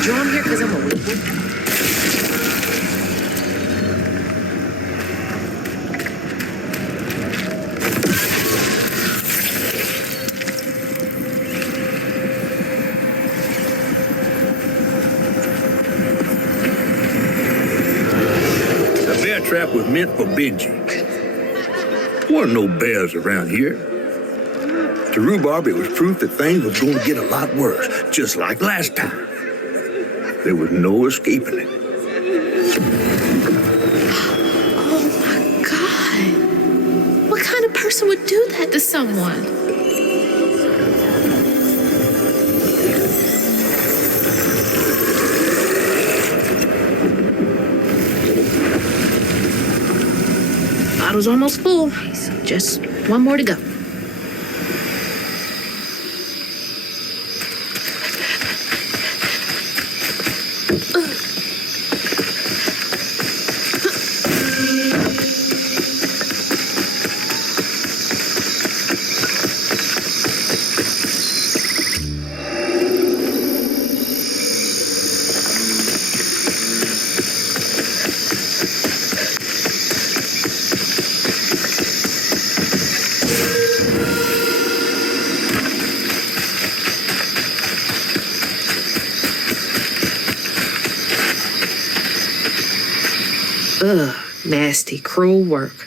Draw him here because I'm a weak. The bear trap was meant for Benji. There weren't no bears around here. To rhubarb, it was proof that things was going to get a lot worse, just like last time. There was no escaping it. Oh my God. What kind of person would do that to someone? Bottle's almost full. Just one more to go. Ugh, nasty, cruel work.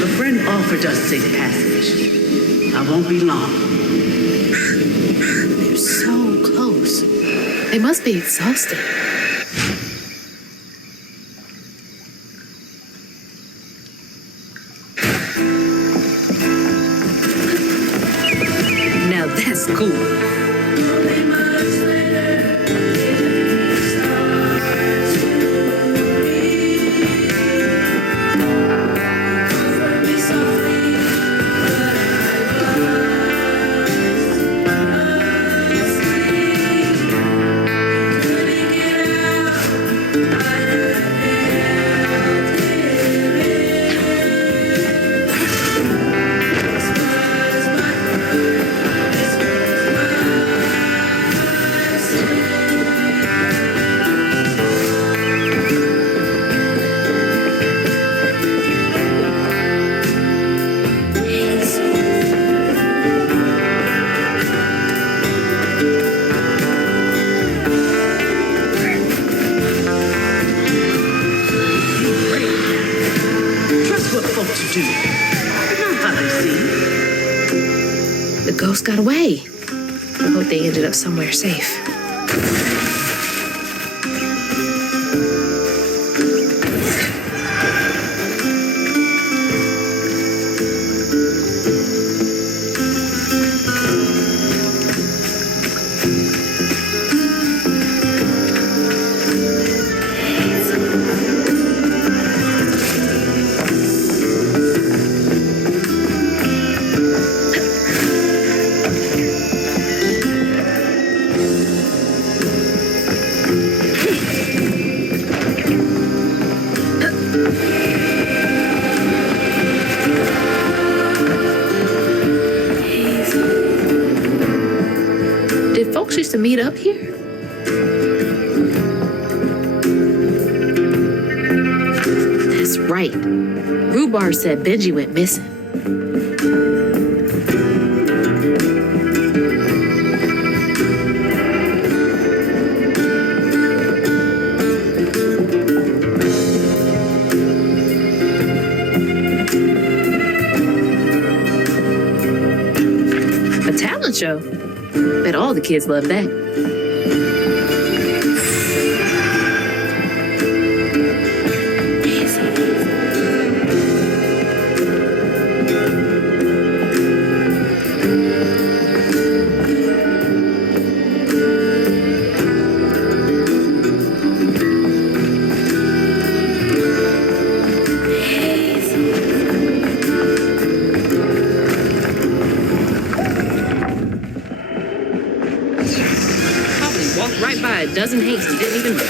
The friend offered us safe passage. I won't be long. They're so close. They must be exhausted. Now that's cool. ghost got away. I hope they ended up somewhere safe. Did folks used to meet up here? That's right. Rhubarb said Benji went missing. A talent show? Bet all the kids love that. Walked right by a dozen Hanks and didn't even know.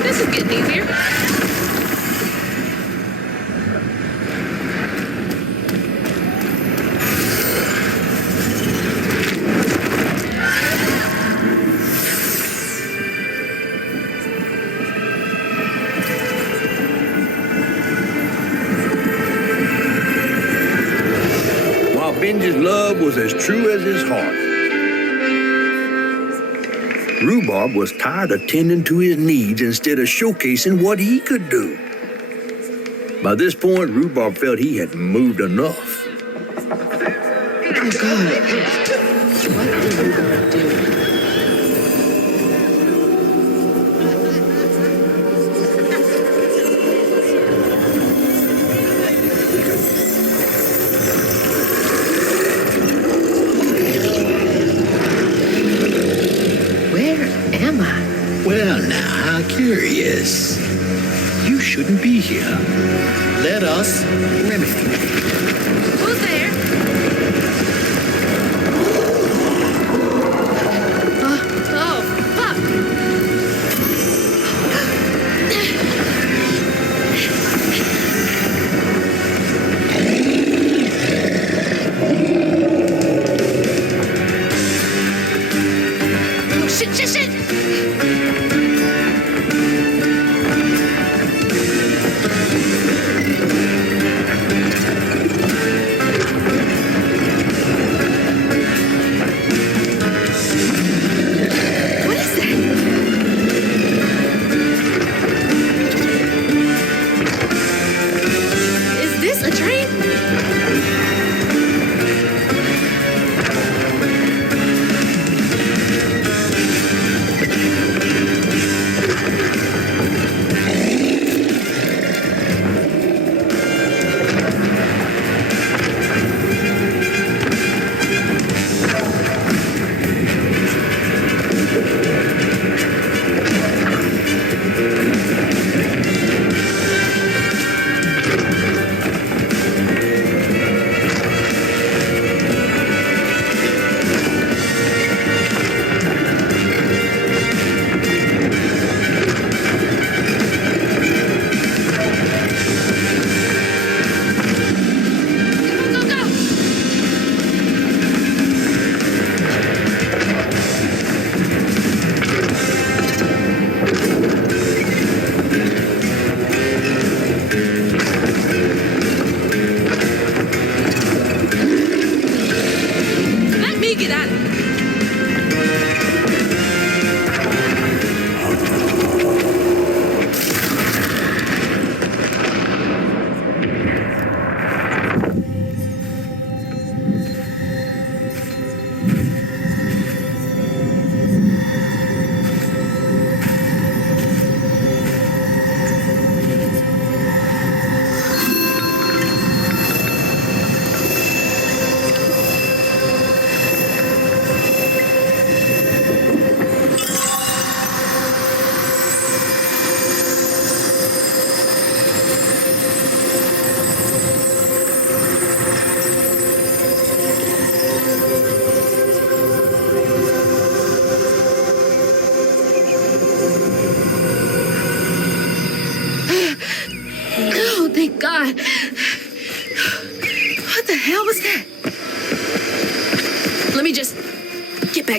This is getting easier. While Benji's love was as true as his heart, Rhubarb was tired of tending to his needs instead of showcasing what he could do. By this point, Rhubarb felt he had moved enough. Oh, God. What did Rhubarb do? Well, now, how curious. You shouldn't be here. Let us remedy. Who's there? Oh, fuck. Oh, shit.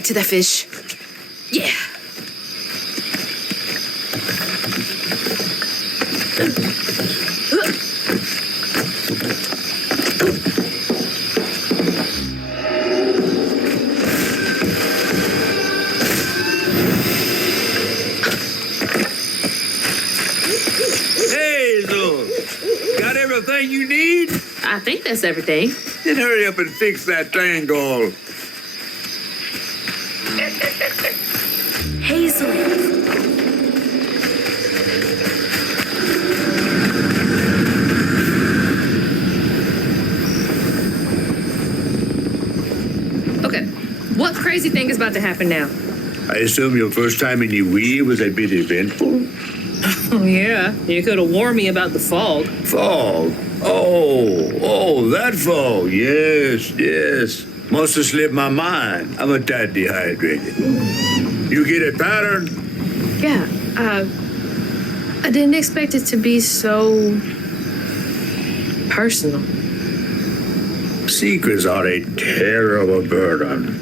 to that fish. Yeah. Hey, Zoe. Got everything you need? I think that's everything. Then hurry up and fix that tangle. Hazel. Okay, what crazy thing is about to happen now? I assume your first time in your wheel was a bit eventful? Oh, yeah. You could have warned me about the fog. Fog? Oh, that fog. Yes. Must have slipped my mind. I'm a tad dehydrated. You get a pattern? Yeah, I didn't expect it to be so personal. Secrets are a terrible burden.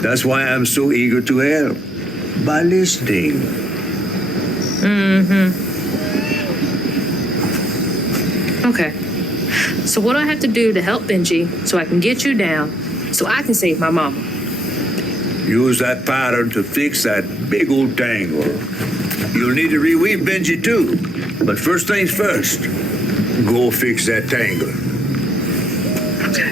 That's why I'm so eager to help. By listening. Okay. So what do I have to do to help Benji so I can get you down so I can save my mama? Use that pattern to fix that big old tangle. You'll need to reweave Benji too. But first things first, go fix that tangle. Okay.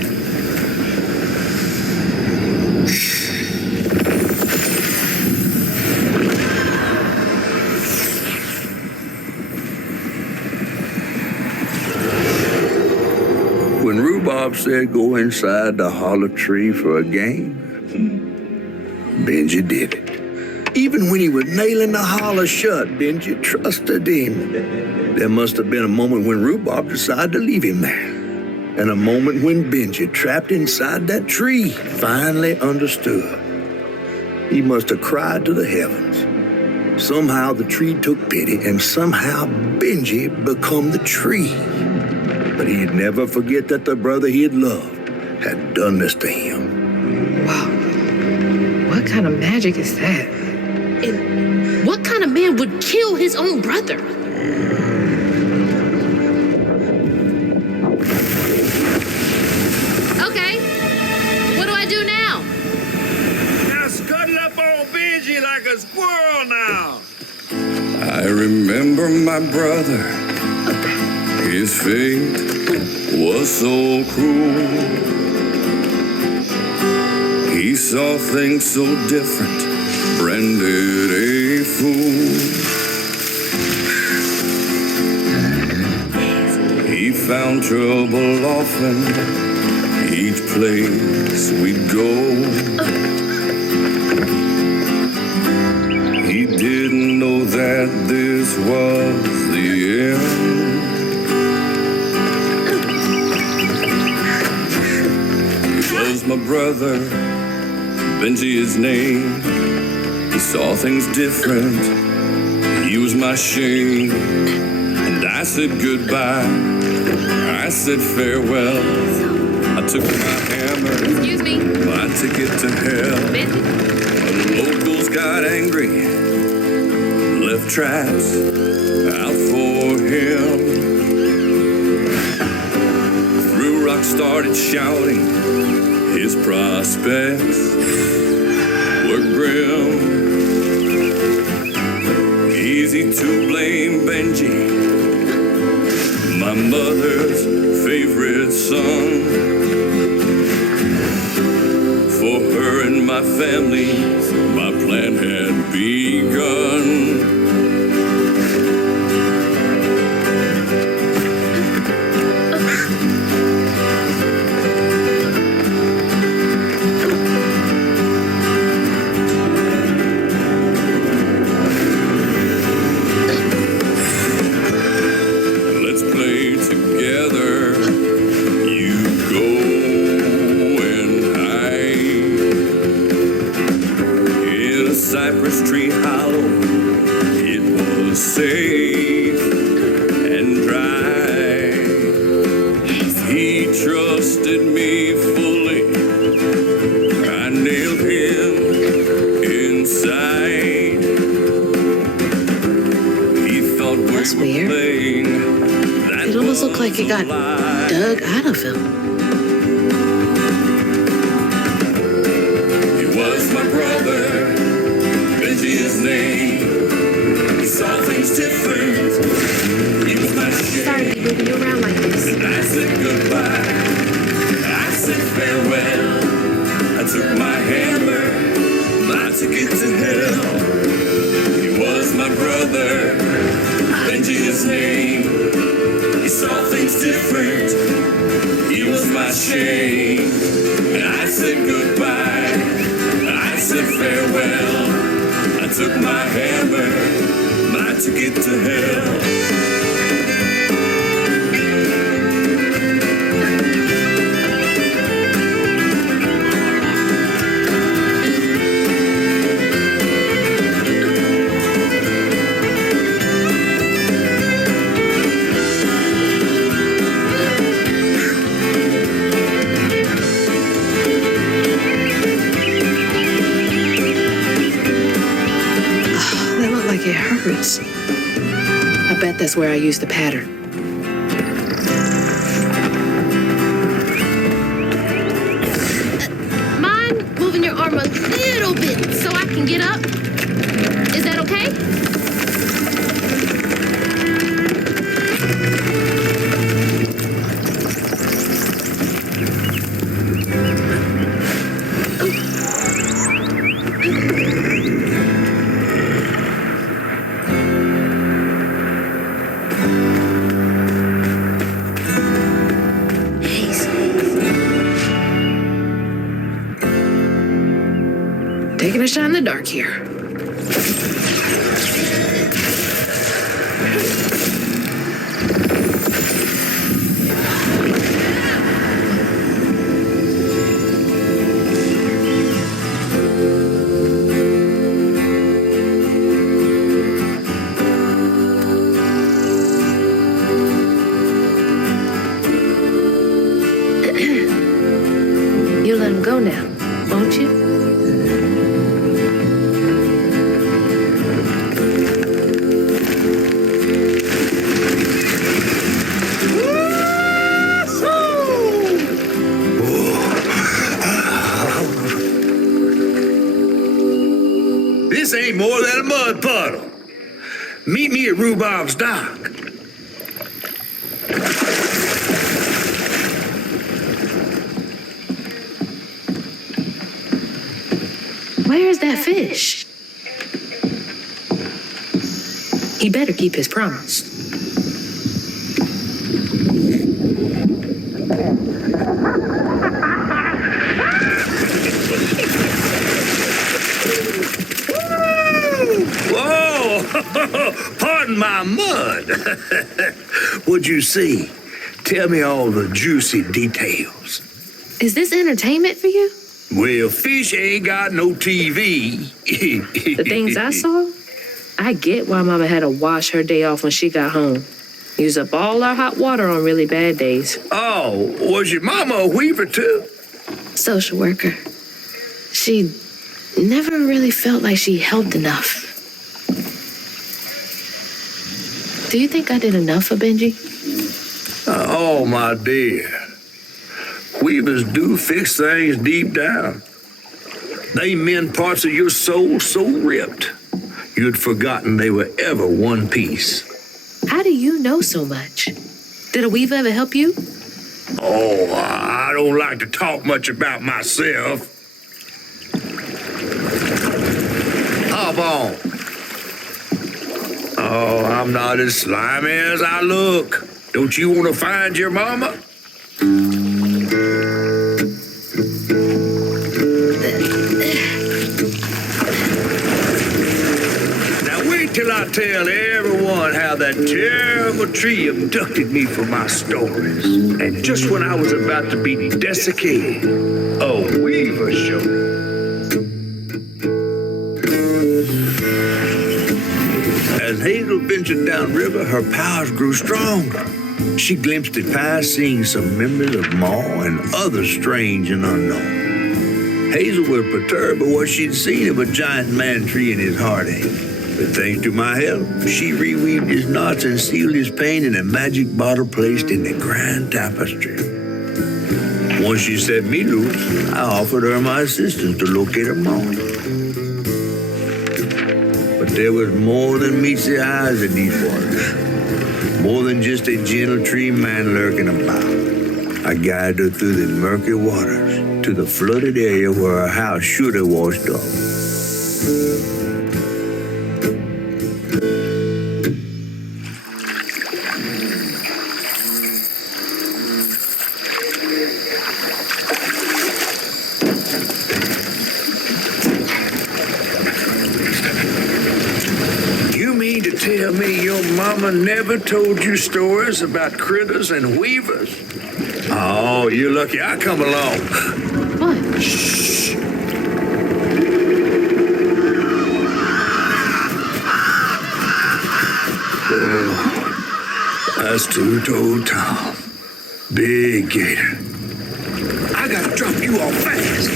When Rhubarb said go inside the hollow tree for a game, Benji did it. Even when he was nailing the hollow shut, Benji trusted him. There must have been a moment when Rhubarb decided to leave him there. And a moment when Benji, trapped inside that tree, finally understood. He must have cried to the heavens. Somehow the tree took pity, and somehow Benji become the tree. But he'd never forget that the brother he had loved had done this to him. Wow. What kind of magic is that? And what kind of man would kill his own brother? Okay. What do I do now? Now scuttle up on Benji like a squirrel now. I remember my brother. His fate was so cruel. He saw things so different, branded a fool. He found trouble often, each place we'd go. He didn't know that this was the end. Was my brother, Benji his name. He saw things different, he was my shame. And I said goodbye, I said farewell. I took my hammer, Excuse me. my ticket to hell. Benji? The locals got angry, left traps out for him. Threw rocks, started shouting. His prospects were grim. Easy to blame Benji, my mother's favorite son. For her and my family, my plan had begun. Cypress tree hollow, it was safe and dry. He trusted me fully. I nailed him like it got dug out of him. He was my brother, Benji his name. He saw things different. He was my shame. Sorry to be moving you around like this. I said goodbye. I said farewell. I took my hammer, my ticket to hell. He was my brother, Benji his name. He saw things different. He was my shame. And I said goodbye. I said farewell. I took my hammer, my ticket to hell. It hurts. I bet that's where I used the pattern. Mind moving your arm a little bit so I can get up? Is that okay? Taking a shot in the dark here. You'll let him go now, won't you? This ain't more than a mud puddle. Meet me at Rhubarb's dock. Where's that fish? He better keep his promise. Whoa! Pardon my mud. What'd you see? Tell me all the juicy details. Is this entertainment for you? Well, fish ain't got no TV. The things I saw? I get why Mama had to wash her day off when she got home. Use up all our hot water on really bad days. Oh, was your mama a weaver too? Social worker. She never really felt like she helped enough. Do you think I did enough for Benji? Oh, my dear. Weavers do fix things deep down. They mend parts of your soul so ripped, you'd forgotten they were ever one piece. How do you know so much? Did a weaver ever help you? Oh, I don't like to talk much about myself. Hop on. Oh, I'm not as slimy as I look. Don't you want to find your mama? Now wait till I tell everyone how that terrible tree abducted me for my stories. And just when I was about to be desiccated, a weaver showed up. As Hazel ventured downriver, her powers grew stronger. She glimpsed it past, seeing some memories of Ma and others strange and unknown. Hazel was perturbed by what she'd seen of a giant man tree in his heartache. But thanks to my help, she reweaved his knots and sealed his pain in a magic bottle placed in the grand tapestry. Once she set me loose, I offered her my assistance to locate her mom. But there was more than meets the eyes in these waters. More than just a gentle tree man lurking about. I guided her through the murky waters to the flooded area where her house should have washed off. Tell me your mama never told you stories about critters and weavers? Oh, you're lucky I come along. What? Shh. That's two-toed Tom. Big gator. I gotta drop you off fast.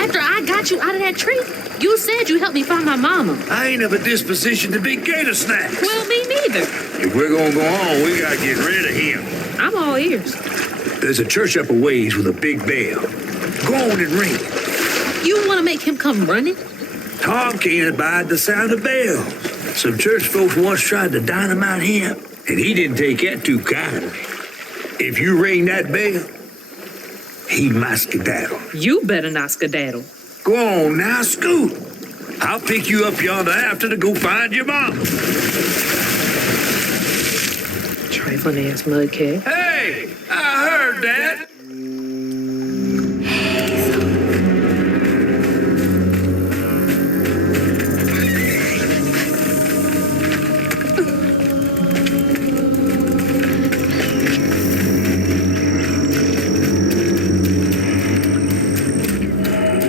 After I got you out of that tree, you said you helped me find my mama. I ain't of a disposition to be gator snacks. Well, me neither. If we're gonna go on, we gotta get rid of him. I'm all ears. There's a church up a ways with a big bell. Go on and ring. You want to make him come running? Tom can't abide the sound of bells. Some church folks once tried to dynamite him, and he didn't take that too kindly. If you ring that bell, he might skedaddle. You better not skedaddle. Go on now, scoot. I'll pick you up yonder after to go find your mom. Trifling ass mudcat. Hey, I heard that.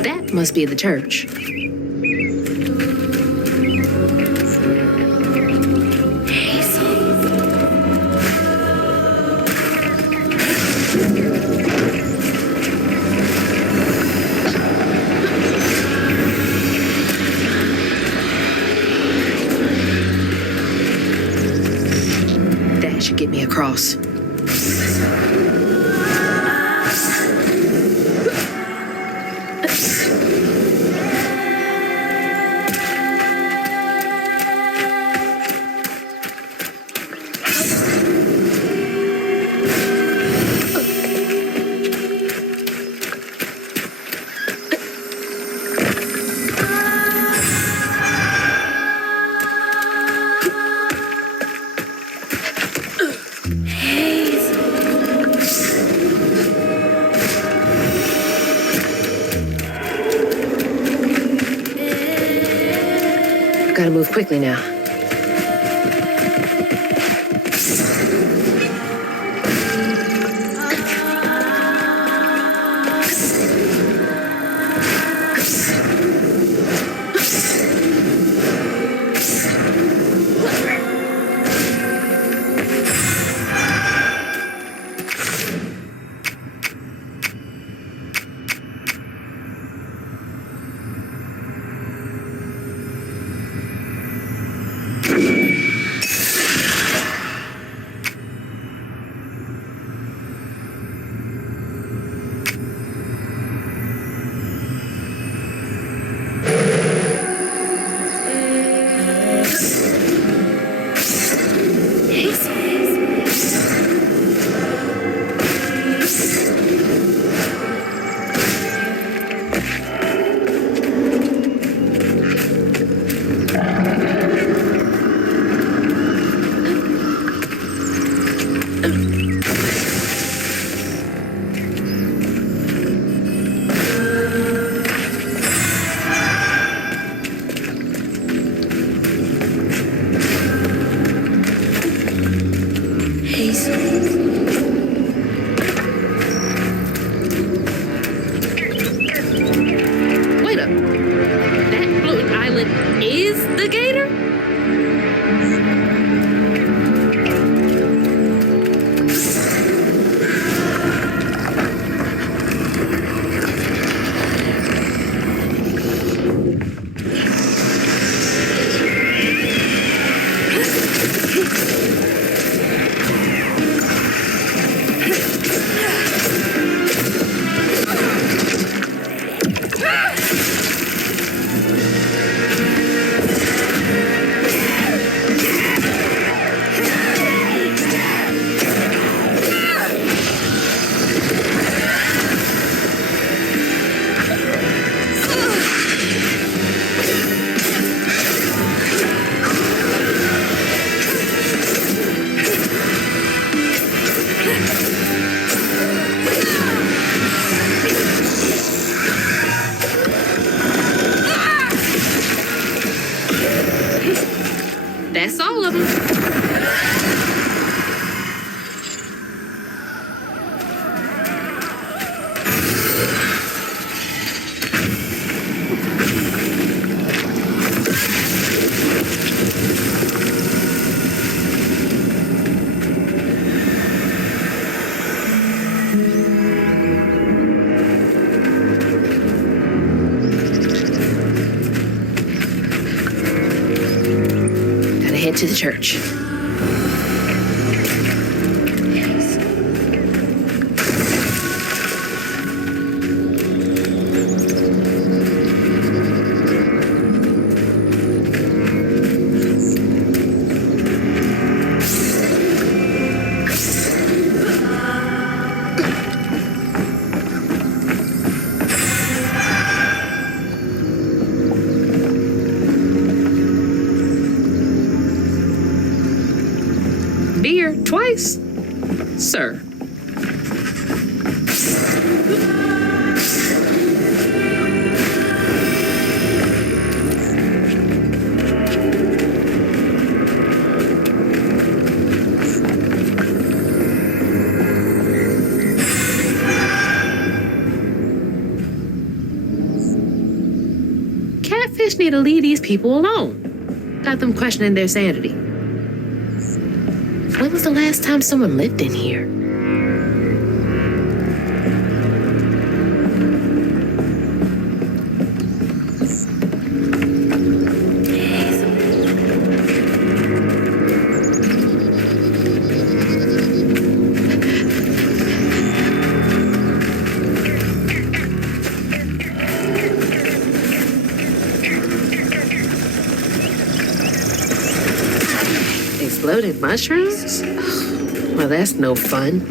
That must be the church. That should get me across. Gotta move quickly now. That's all of them. Gotta head to the church. Beer twice? Sir. Catfish need to leave these people alone. Got them questioning their sanity. When was the last time someone lived in here? Exploded mushrooms? Well, that's no fun.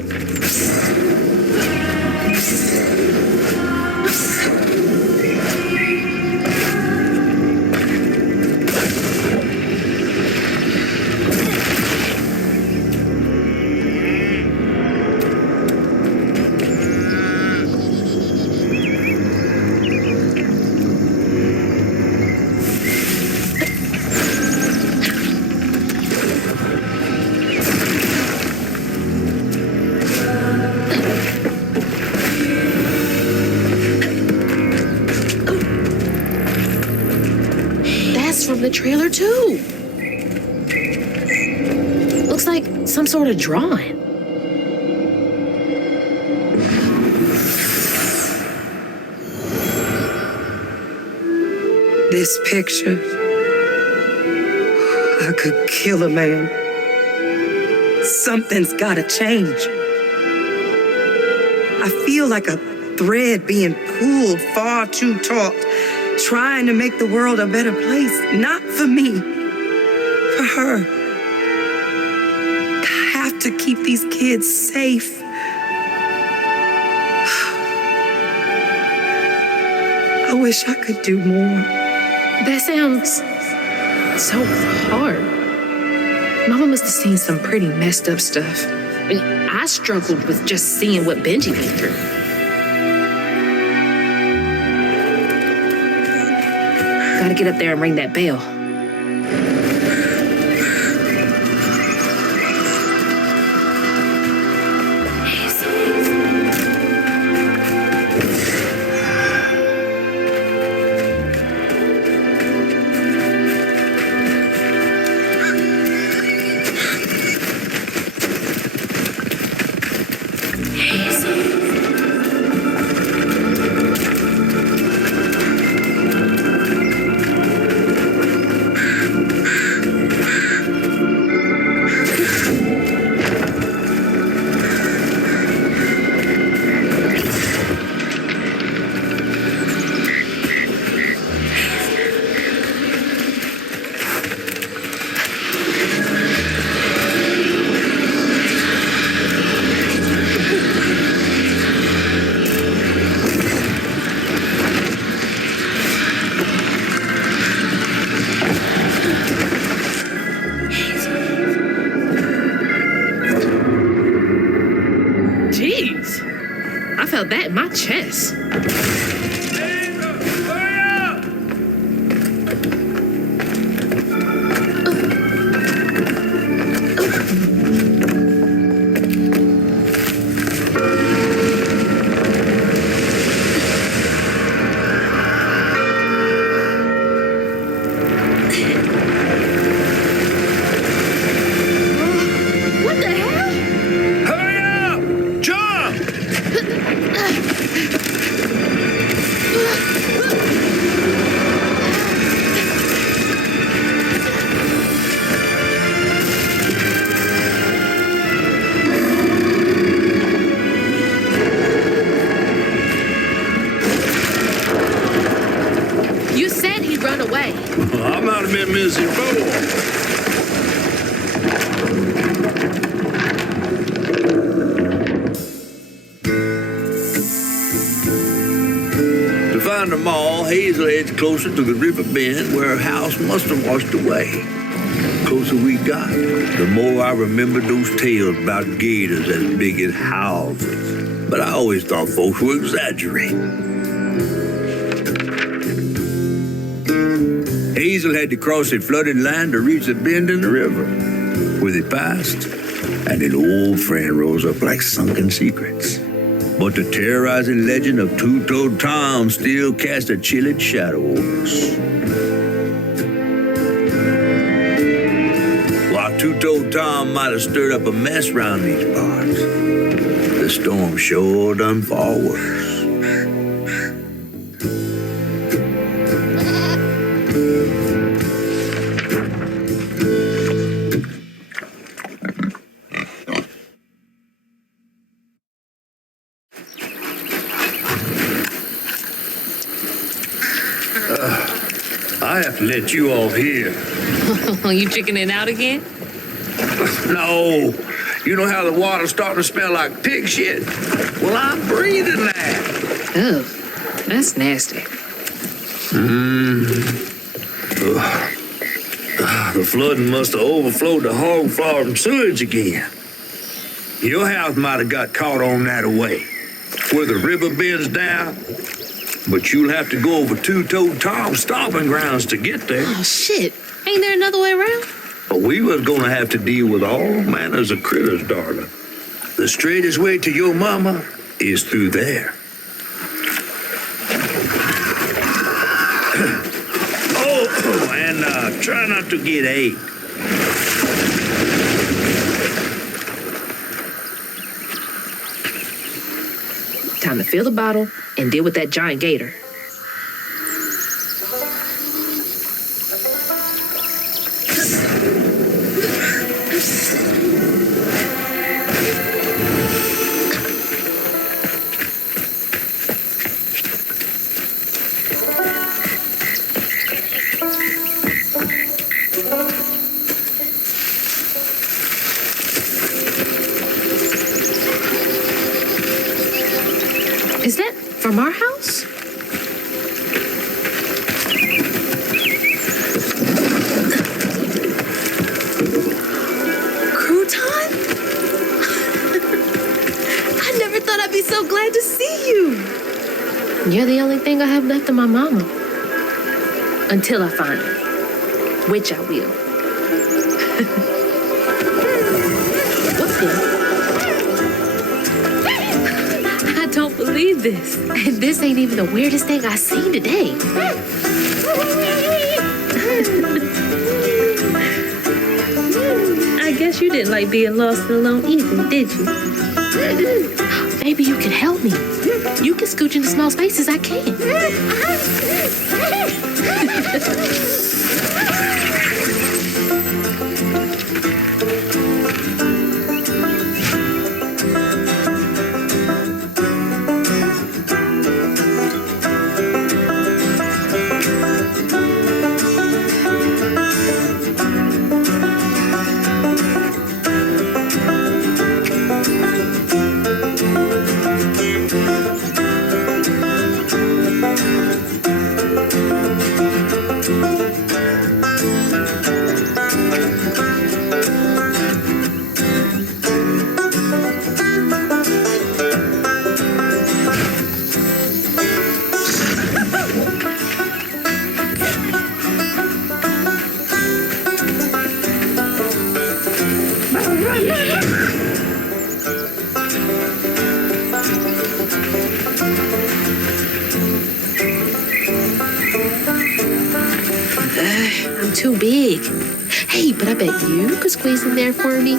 From the trailer too. Looks like some sort of drawing. This picture, I could kill a man. Something's gotta change. I feel like a thread being pulled far too taut, trying to make the world a better place. Not for me, for her. I have to keep these kids safe. I wish I could do more. That sounds so hard. Mama must have seen some pretty messed up stuff. I mean, I struggled with just seeing what Benji went through. Gotta get up there and ring that bell. way. I might have been missing before. To find them all, Hazel heads closer to the river bend where her house must have washed away. The closer we got, the more I remembered those tales about gators as big as houses. But I always thought folks were exaggerating. Hazel had to cross a flooded land to reach the bend in the river, where they passed, and an old friend rose up like sunken secrets. But the terrorizing legend of Two-Toed Tom still cast a chilling shadow over us. While Two-Toed Tom might have stirred up a mess round these parts, the storm sure done far worse. I have to let you off here. You chickening out again? No. You know how the water's starting to smell like pig shit? Well, I'm breathing that. Ugh, that's nasty. The flooding must have overflowed the hog farm sewage again. Your house might have got caught on that away, where the river bends down. But you'll have to go over Two-Toed Tom's stomping grounds to get there. Oh, shit. Ain't there another way around? But we was gonna have to deal with all manners of critters, darling. The straightest way to your mama is through there. And try not to get ate. Time to fill the bottle and deal with that giant gator. Is that from our house? Crouton? I never thought I'd be so glad to see you. You're the only thing I have left of my mama. Until I find her, which I will. What's this? I don't believe this. And this ain't even the weirdest thing I've seen today. I guess you didn't like being lost and alone either, did you? Maybe you can help me. You can scooch into small spaces I can't. I'm too big. Hey, but I bet you could squeeze in there for me.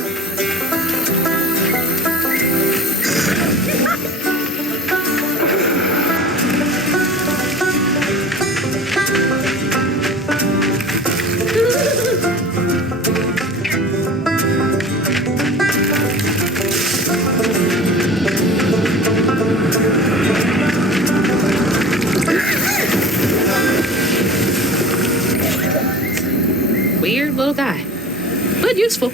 little guy, but useful.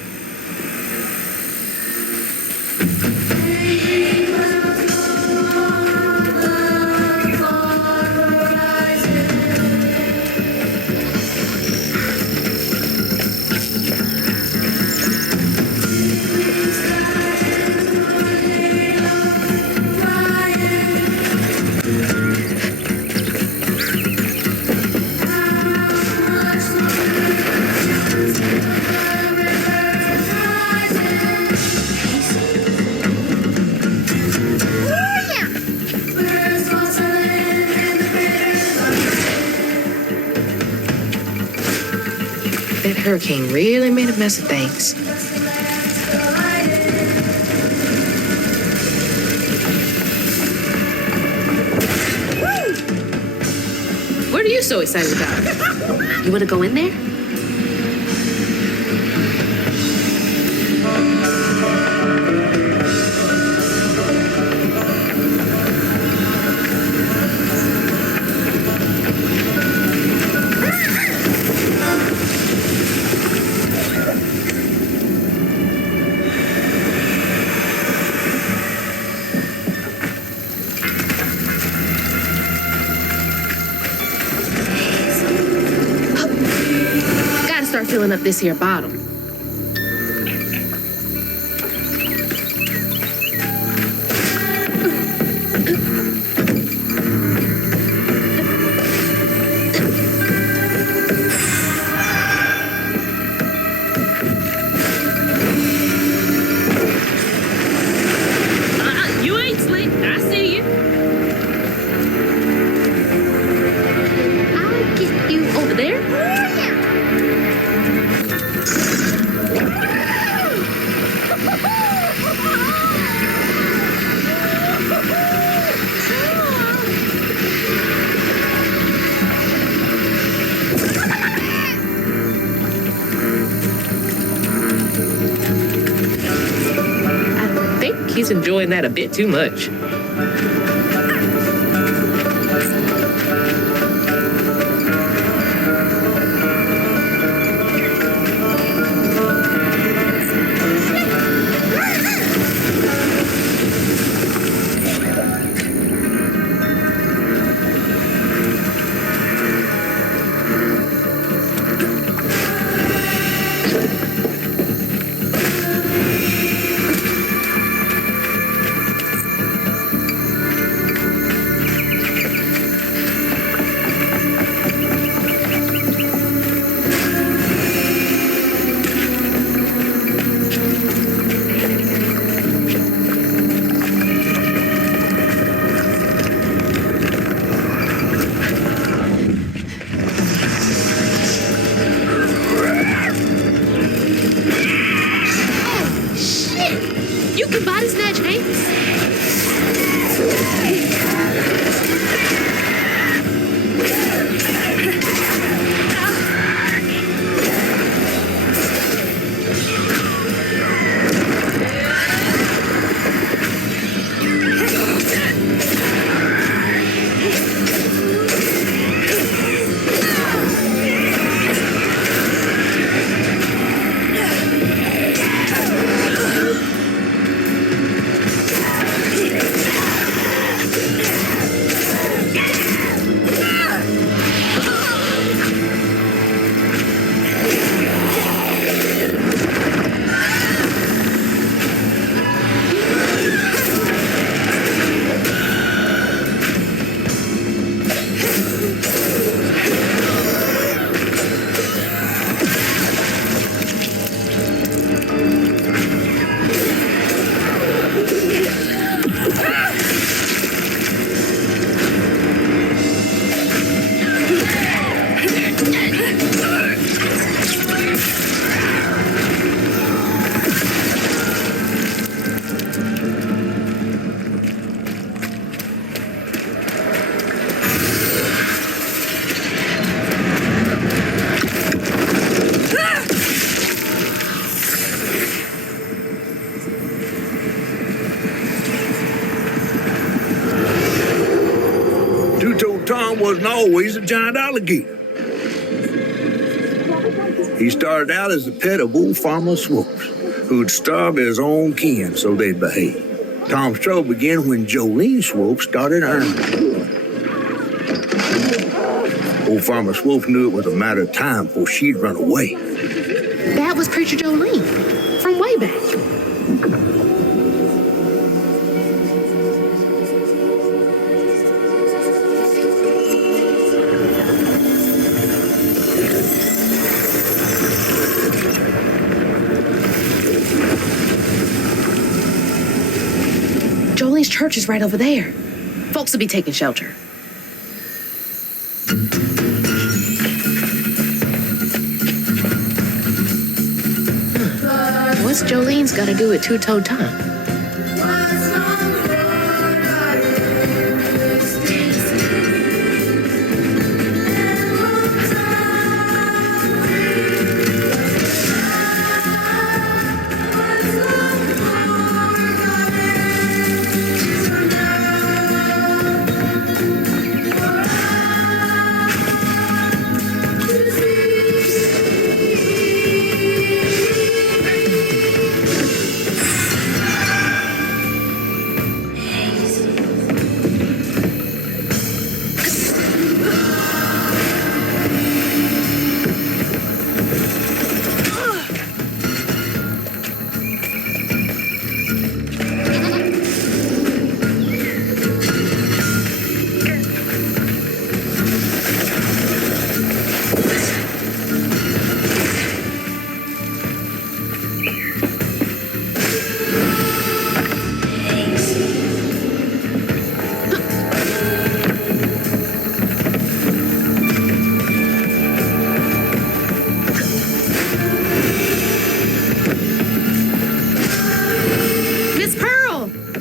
That hurricane really made a mess of things. What are you so excited about? You want to go in there? Start filling up this here bottle. You ain't slick. I see you. I'll get you over there. He's enjoying that a bit too much. Wasn't always a giant alligator. He started out as the pet of old Farmer Swoops, who'd starve his own kin so they'd behave. Tom's trouble began when Jolene Swope started earning. Old Farmer Swope knew it was a matter of time before she'd run away. That was Preacher Jolene from way back. Jolene's church is right over there. Folks will be taking shelter. What's Jolene's got to do with two-toed Tom?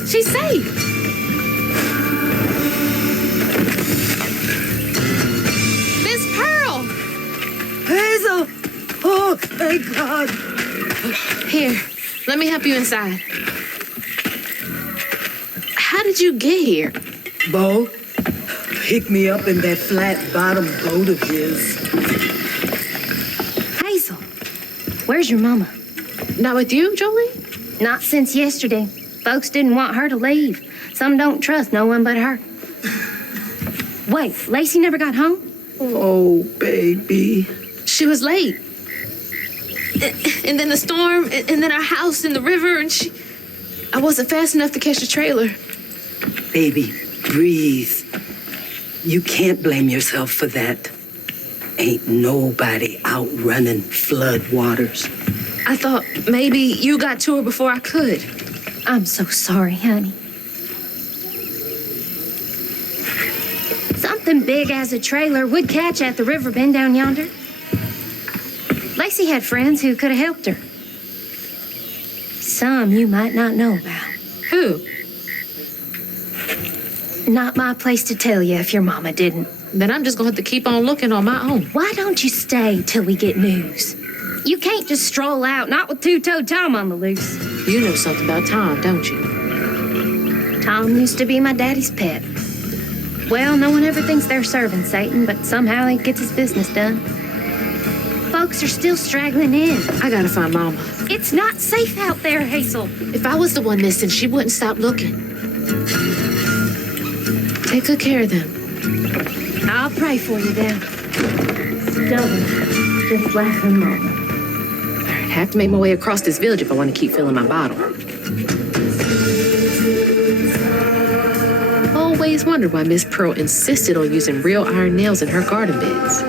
She's safe. Miss Pearl! Hazel! Oh, thank God. Here, let me help you inside. How did you get here? Bo picked me up in that flat-bottom boat of his. Hazel, where's your mama? Not with you, Jolene? Not since yesterday. Folks didn't want her to leave. Some don't trust no one but her. Wait, Lacey never got home? Oh, baby. She was late. And then the storm, and then our house in the river, and I wasn't fast enough to catch the trailer. Baby, breathe. You can't blame yourself for that. Ain't nobody outrunning flood waters. I thought maybe you got to her before I could. I'm so sorry, honey. Something big as a trailer would catch at the river bend down yonder. Lacey had friends who could have helped her. Some you might not know about. Who? Not my place to tell you if your mama didn't. Then I'm just gonna have to keep on looking on my own. Why don't you stay till we get news? You can't just stroll out, not with two-toed Tom on the loose. You know something about Tom, don't you? Tom used to be my daddy's pet. Well, no one ever thinks they're serving Satan, but somehow he gets his business done. Folks are still straggling in. I gotta find Mama. It's not safe out there, Hazel. If I was the one missing, she wouldn't stop looking. Take good care of them. I'll pray for you then. Stubborn, just like her mama. I have to make my way across this village if I want to keep filling my bottle. Always wondered why Miss Pearl insisted on using real iron nails in her garden beds.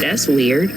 That's weird.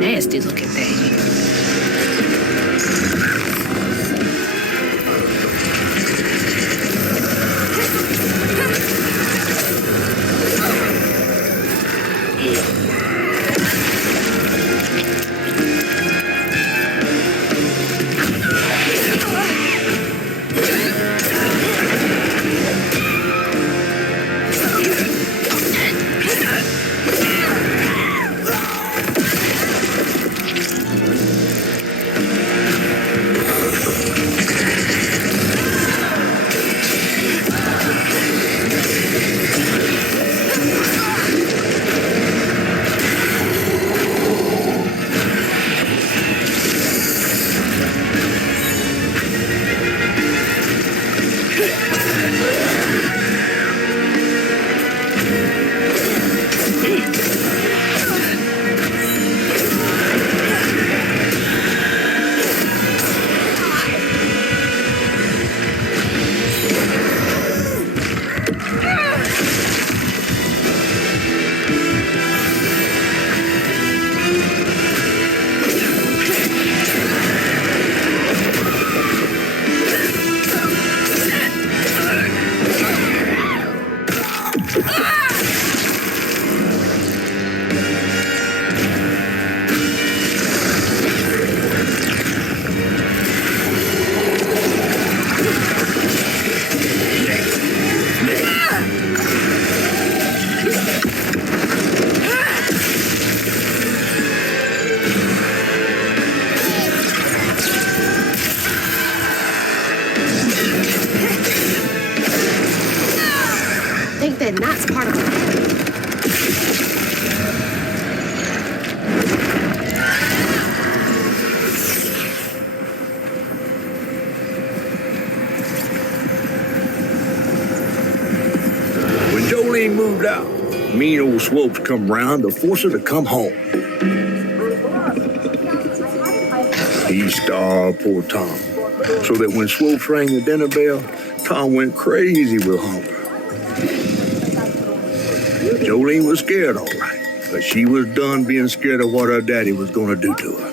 Nasty looking thing. Think that knot's part of a pattern. When Jolene moved out, mean old Swopes come round to force her to come home. He starved poor Tom, so that when Swopes rang the dinner bell, Tom went crazy with hunger. Jolene was scared, all right, but she was done being scared of what her daddy was going to do to her.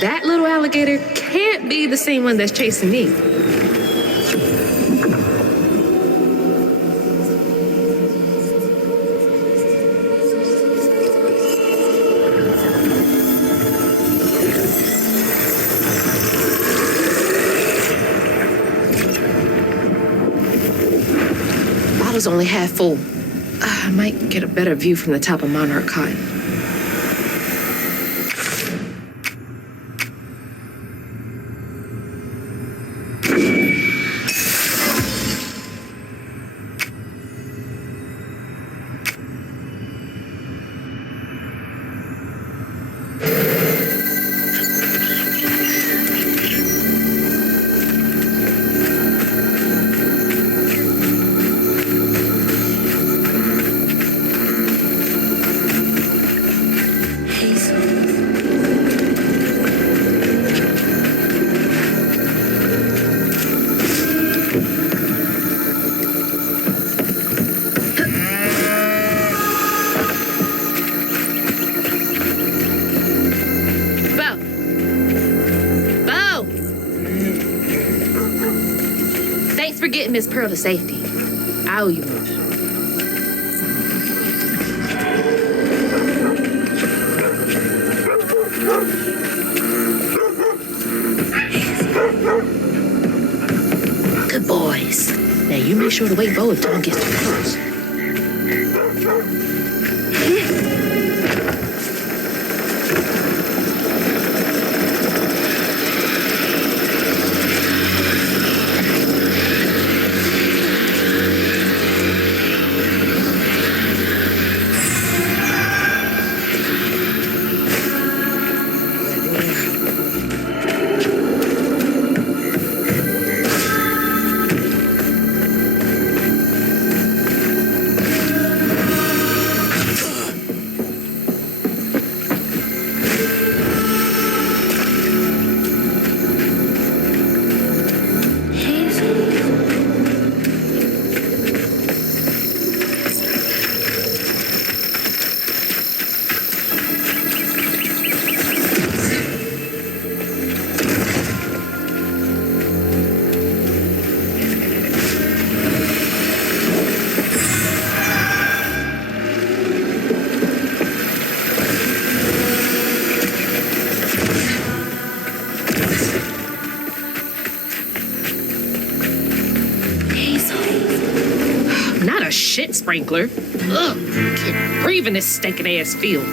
That little alligator can't be the same one that's chasing me. Bottle's only half full. I might get a better view from the top of Monarch Cotton. Getting Miss Pearl to safety. I owe you much. Good boys. Now you make sure to wake Bo if Tom gets too close. a shit sprinkler. Ugh, can't breathe in this stinking ass field.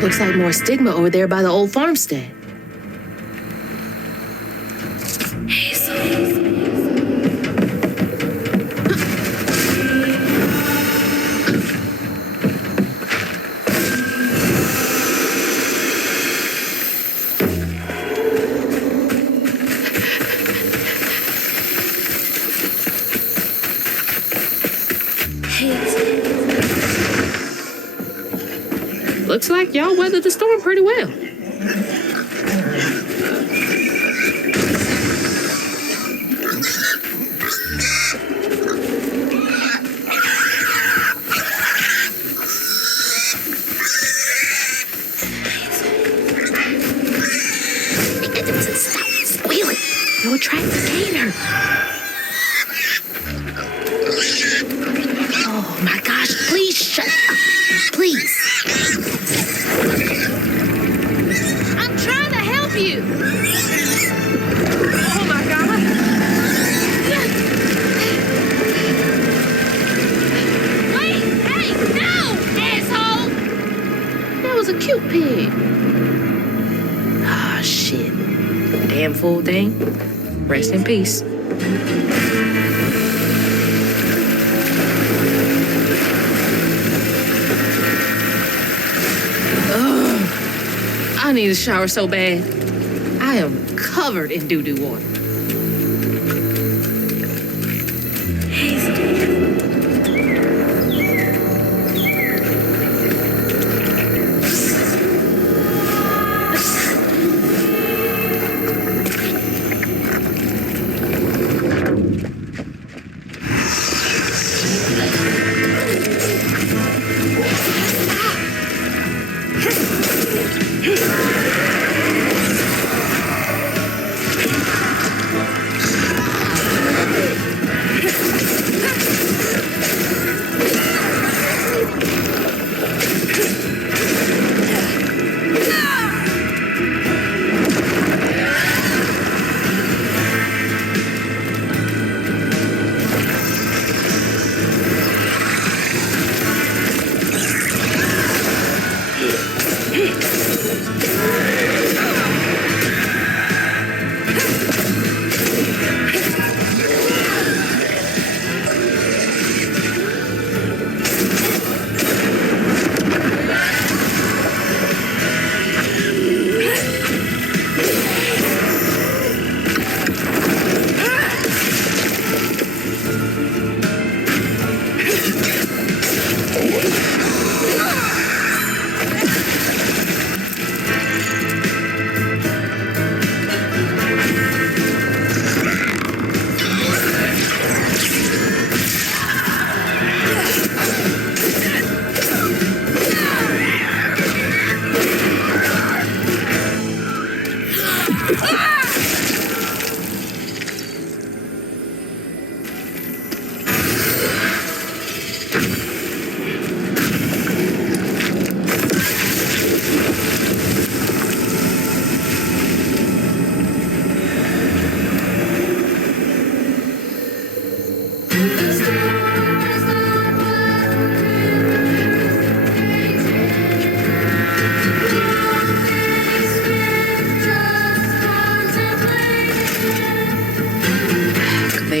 Looks like more stigma over there by the old farmstead. Looks like y'all weathered the storm pretty well. Stop squealing. You'll attract the gator. Oh my gosh, please shut up. Please. I'm trying to help you. Oh my God. Wait, hey, no, asshole. That was a cute pig. Ah, shit. Damn fool thing. Rest in peace. I need a shower so bad. I am covered in doo-doo water.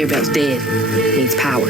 Roosevelt dead. Needs power.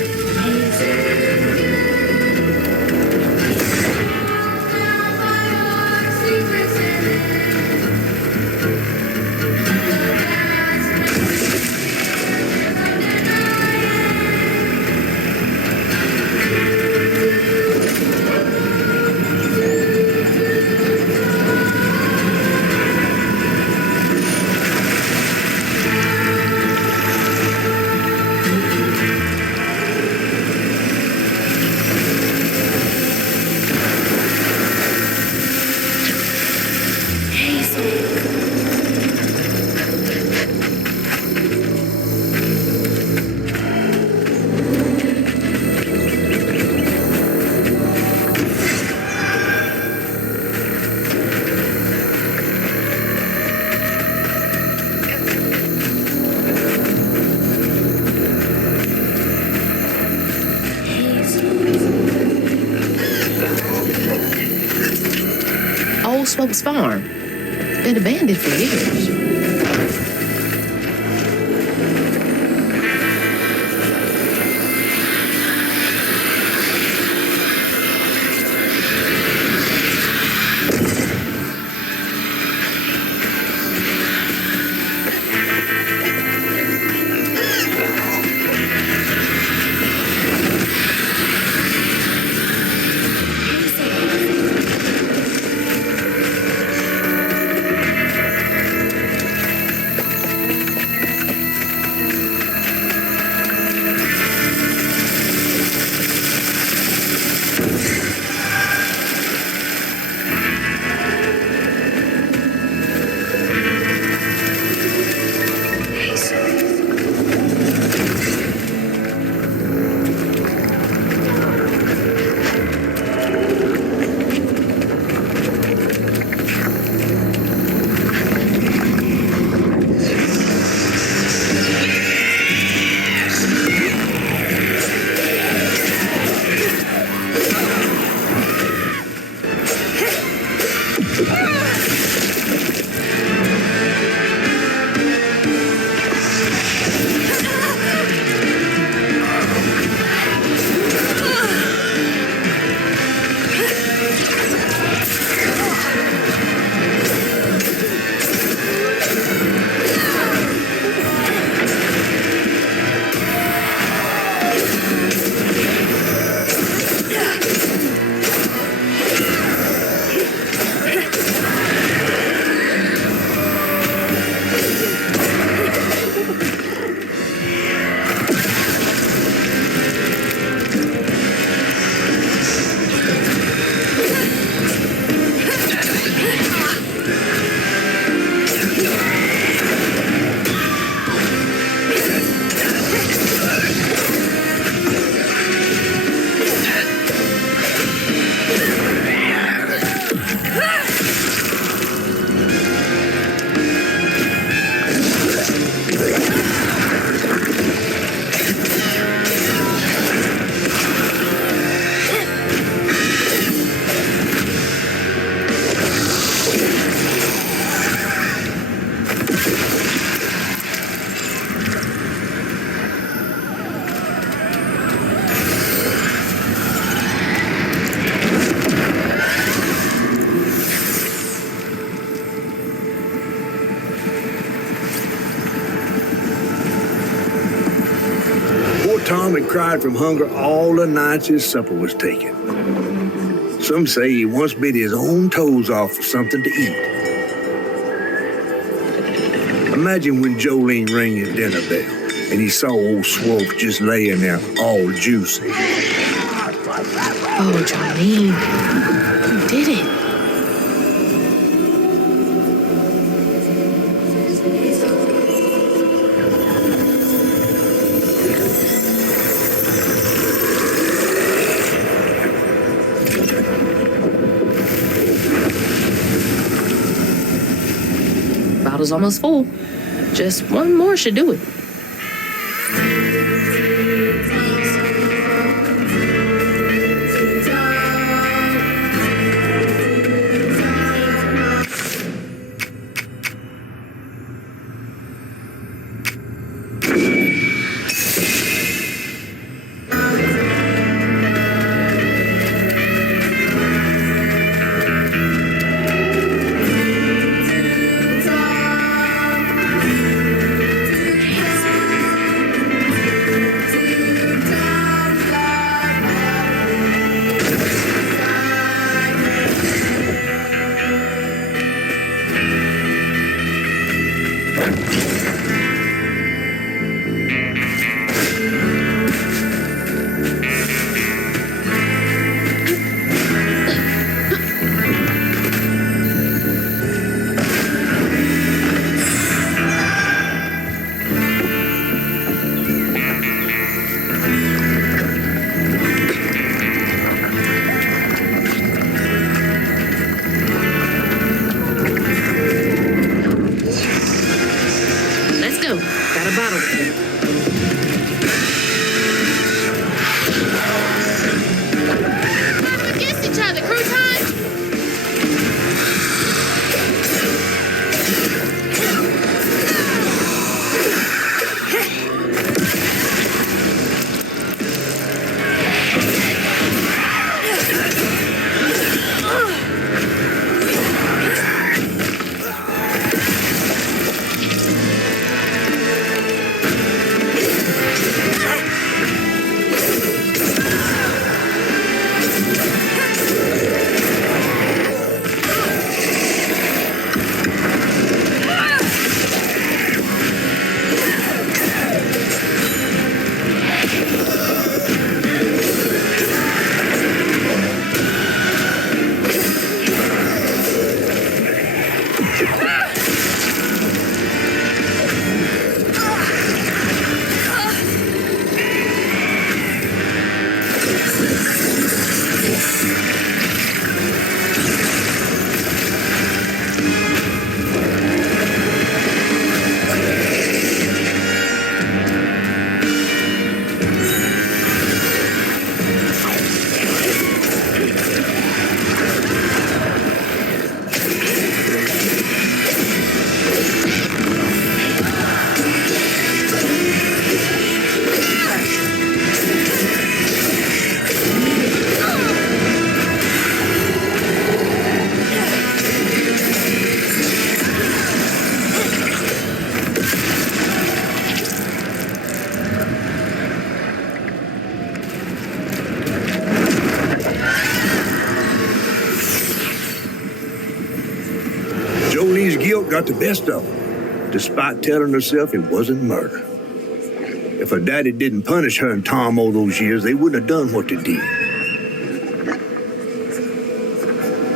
Old Smoke's farm. Been abandoned for years. Tom had cried from hunger all the nights his supper was taken. Some say he once bit his own toes off for something to eat. Imagine when Jolene rang his dinner bell and he saw old Swope just laying there all juicy. Oh, Jolene, you did it. Bottle's almost full. Just one more should do it. Let's go. Got a bottle. Against each other. Crew time. Jolene's guilt got the best of her, despite telling herself it wasn't murder. If her daddy didn't punish her and Tom all those years, they wouldn't have done what they did.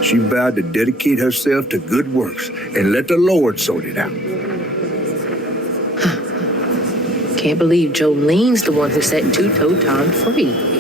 She vowed to dedicate herself to good works and let the Lord sort it out. Can't believe Jolene's the one who set Two-Toe Tom free.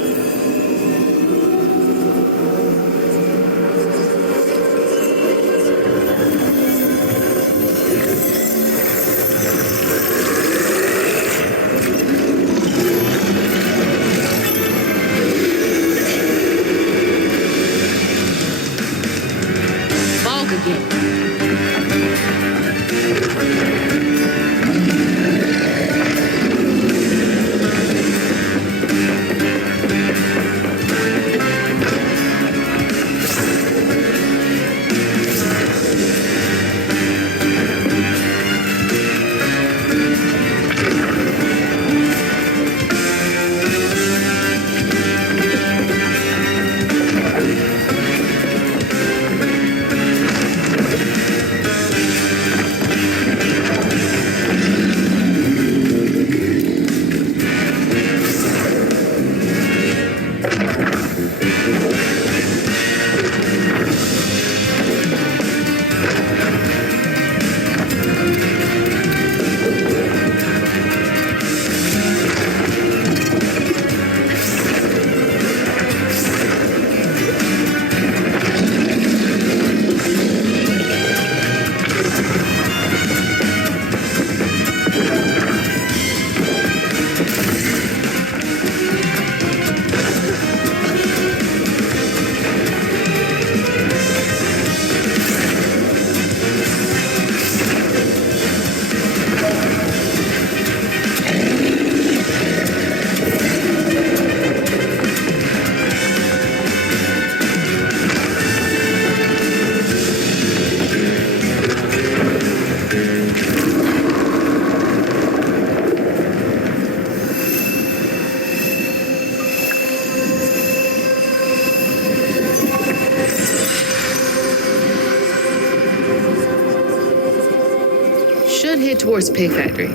should head towards the pig factory.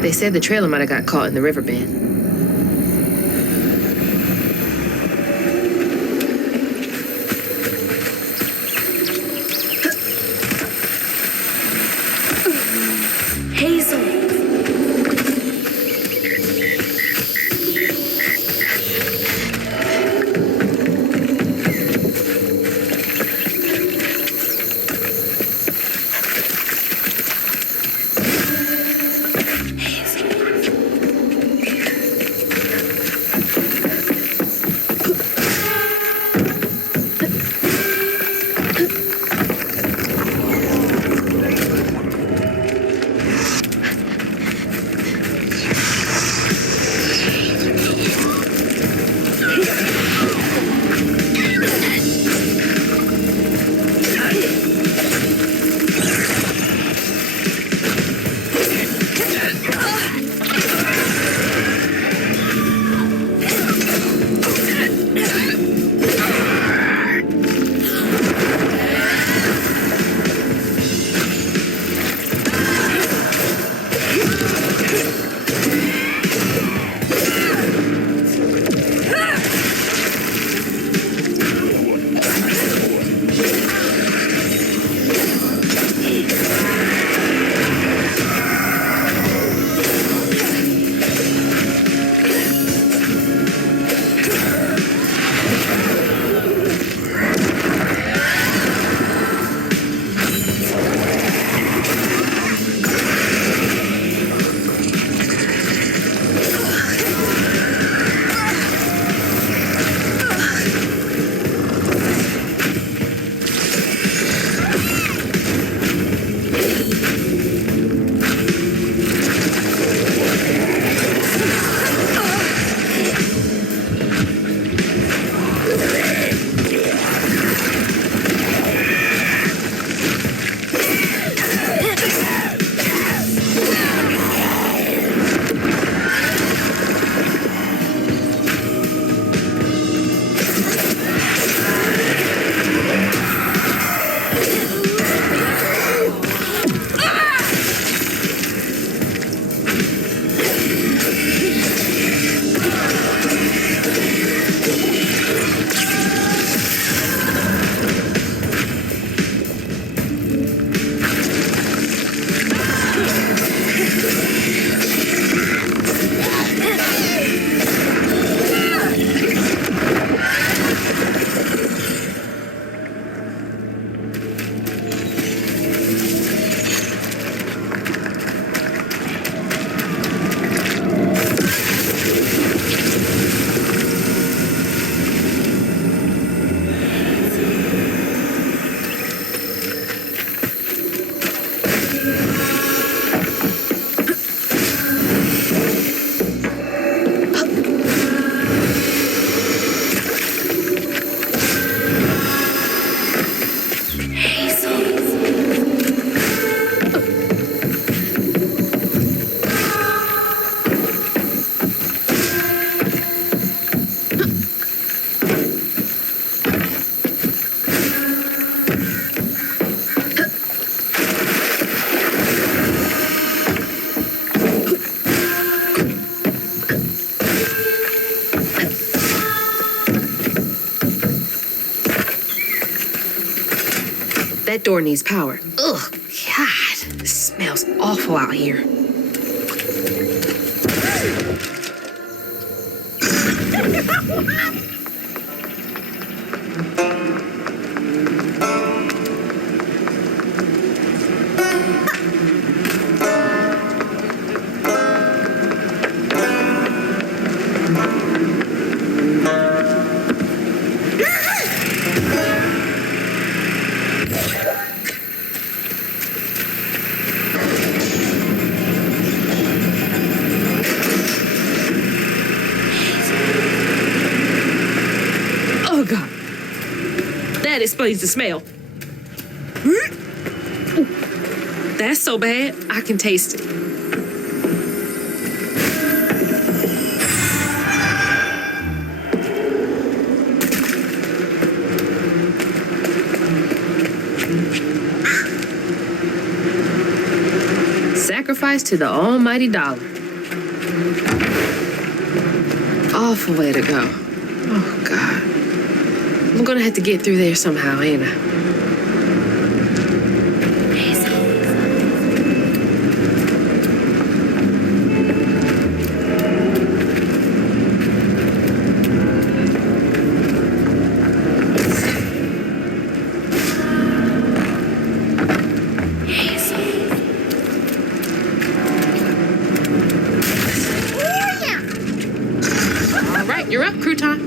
They said the trailer might have got caught in the river bend. Hazel. That door needs power. Ugh, God, it smells awful out here. Oh, God. That explains the smell. That's so bad, I can taste it. sacrifice to the almighty dollar. Awful way to go. Oh, God. I'm gonna have to get through there somehow, ain't I? All right, you're up, Crouton.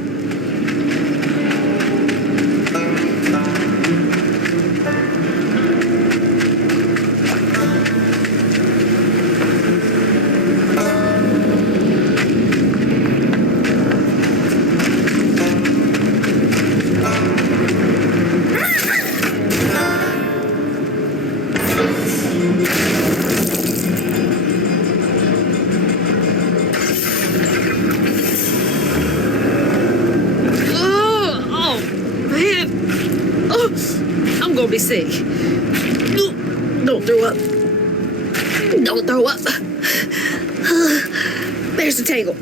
I'm gonna be sick. Don't throw up. Don't throw up. There's the tangle.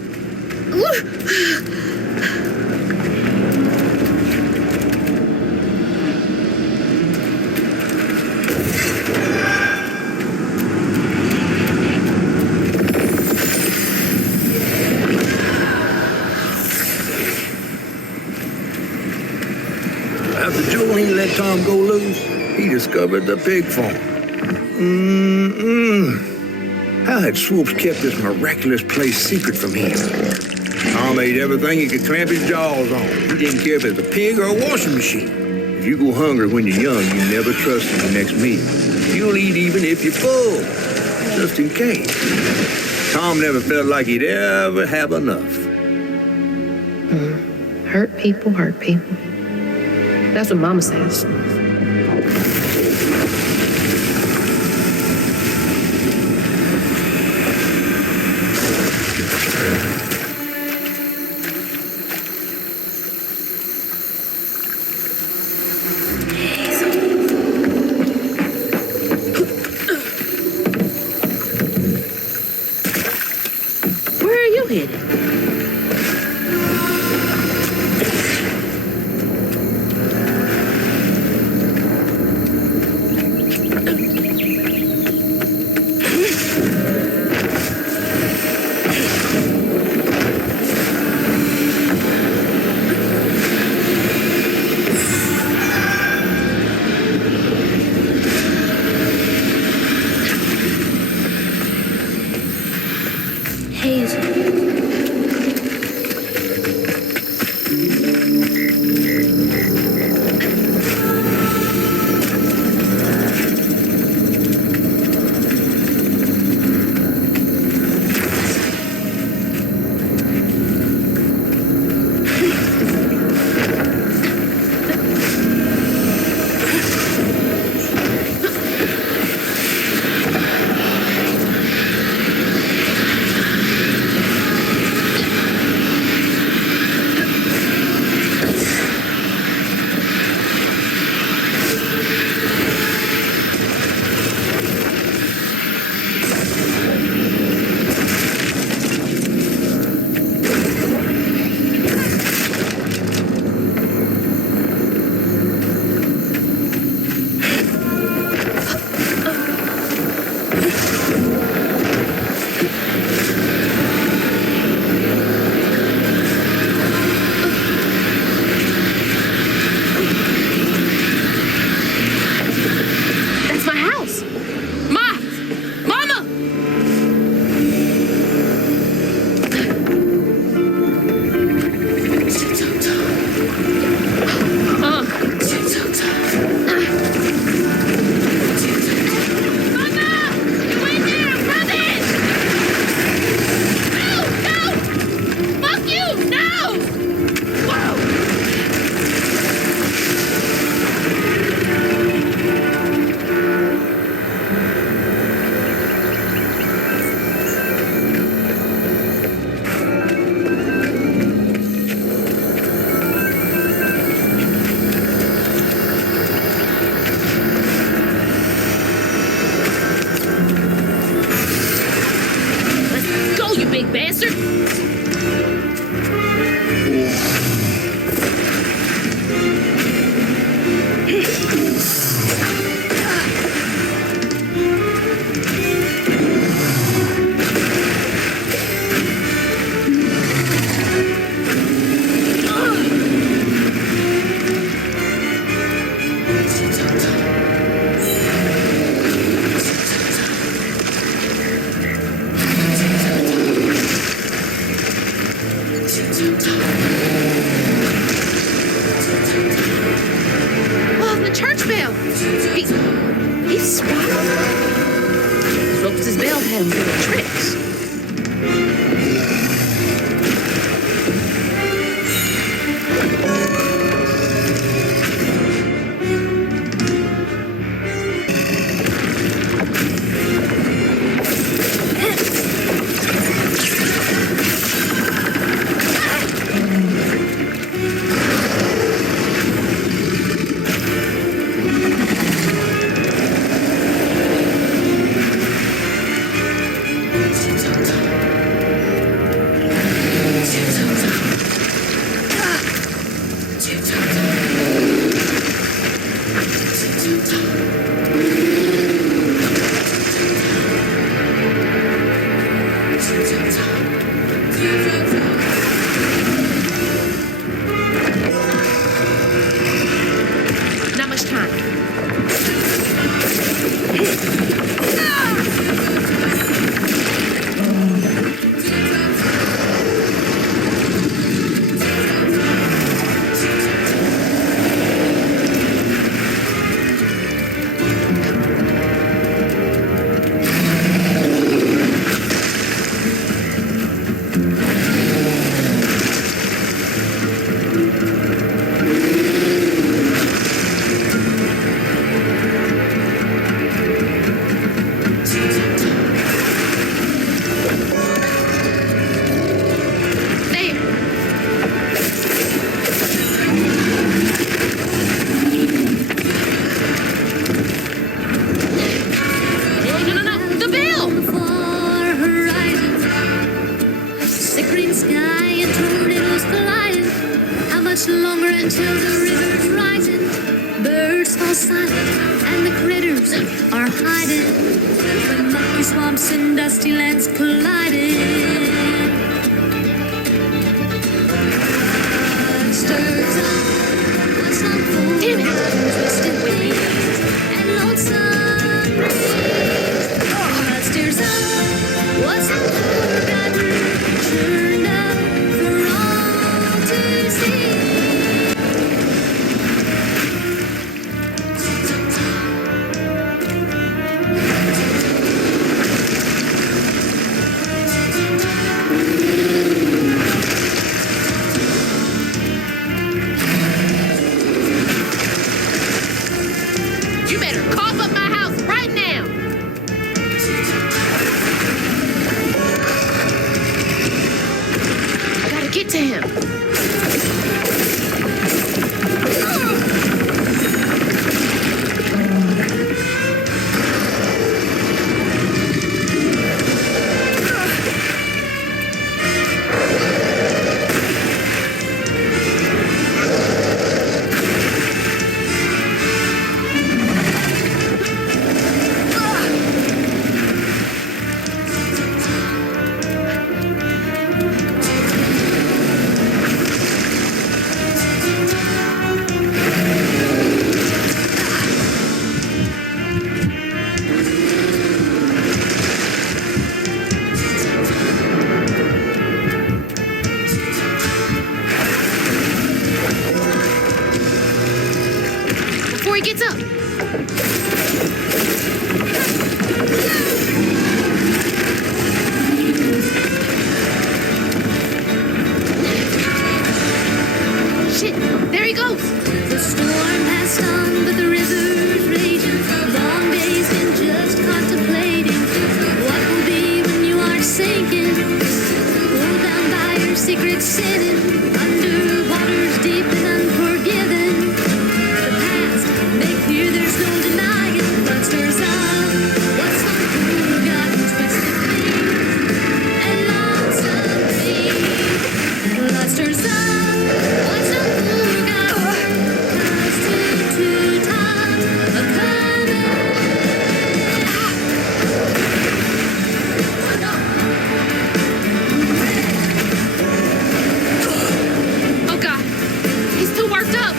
After Jolene let Tom go loose, he discovered the pig farm. How had Swoops kept this miraculous place secret from him? Tom ate everything he could clamp his jaws on. He didn't care if it was a pig or a washing machine. If you go hungry when you're young, you never trust in the next meal. You'll eat even if you're full, just in case. Tom never felt like he'd ever have enough. Hurt people, hurt people. That's what Mama says. Where are you headed? Hazel. Bell had him doing tricks. Not much time. Longer until the river's rising. Birds fall silent and the critters are hiding. The mucky swamps and dusty lands colliding. Stirs up what's unfolding, twisted wings and lonesome breeze. Blood stirs up what's unforgotten, churned up for all to see. You better cough up my house right now. I gotta get to him. Before he gets up. Shit, there he goes. The storm passed on, but the river's raging. Long days been just contemplating what will be when you are sinking. Pulled down by your secret sinning, under waters deep and unforgiven. The past, make clear there's no denying. Blood stirs up what's unforgotten, twisted things and lonesome dreams. Blood stirs up what's unforgotten, cause to time a coming. Oh God, he's too worked up.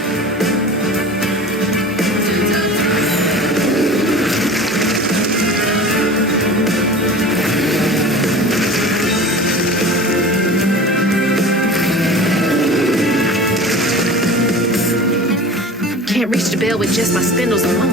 Can't reach the bell with just my spindles alone.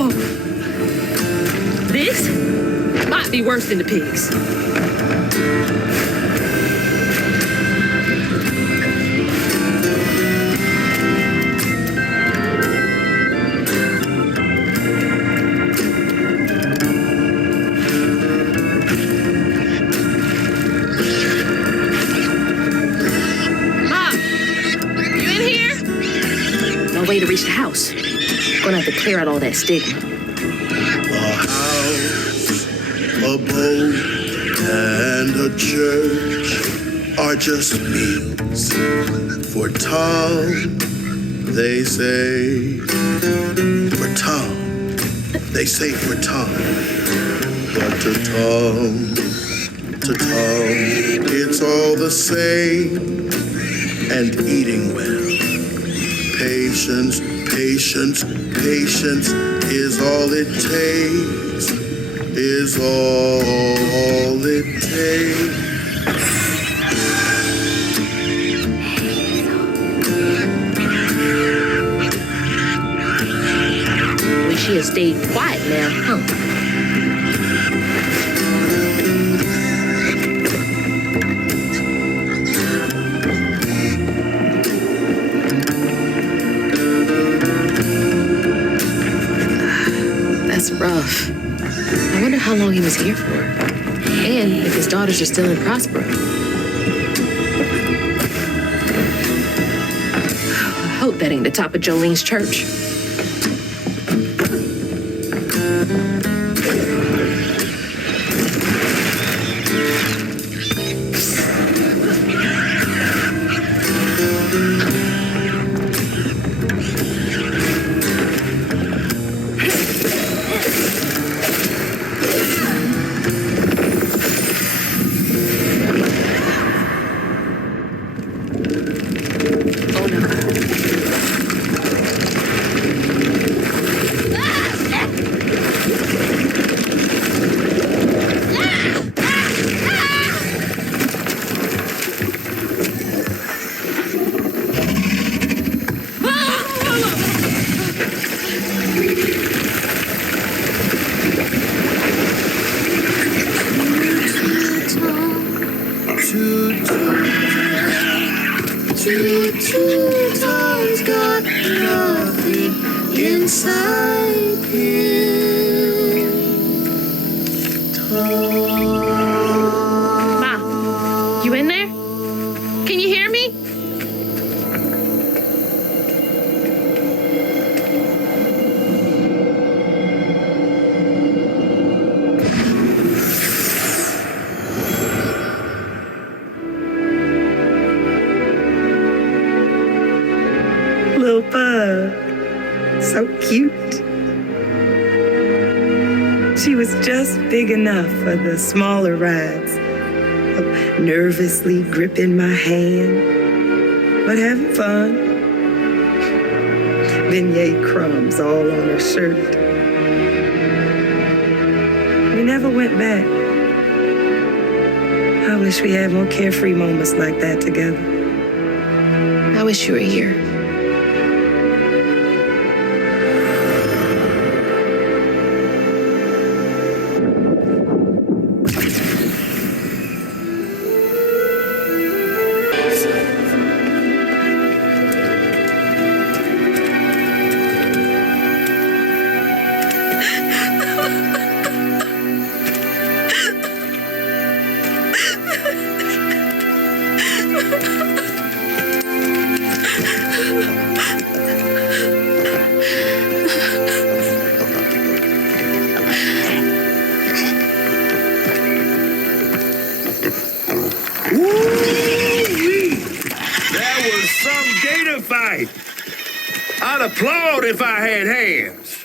Oh. This might be worse than the pigs. Way to reach the house. Gonna have to clear out all that stigma. A house, a boat, and a church are just meals for Tom, they say. For Tom, they say for Tom. But to Tom, it's all the same. And eating well. Patience, patience, patience is all it takes, is all it takes. Wish she had stayed quiet now, huh? That's rough. I wonder how long he was here for. And if his daughters are still in Prospero. I hope that ain't the top of Jolene's church. Tom's got nothing inside him. Ma, you in there? Can you hear me? Little bug. So cute. She was just big enough for the smaller rides. Nervously gripping my hand, but having fun. Beignet crumbs all on her shirt. We never went back. I wish we had more carefree moments like that together. I wish you were here. I'd applaud if I had hands.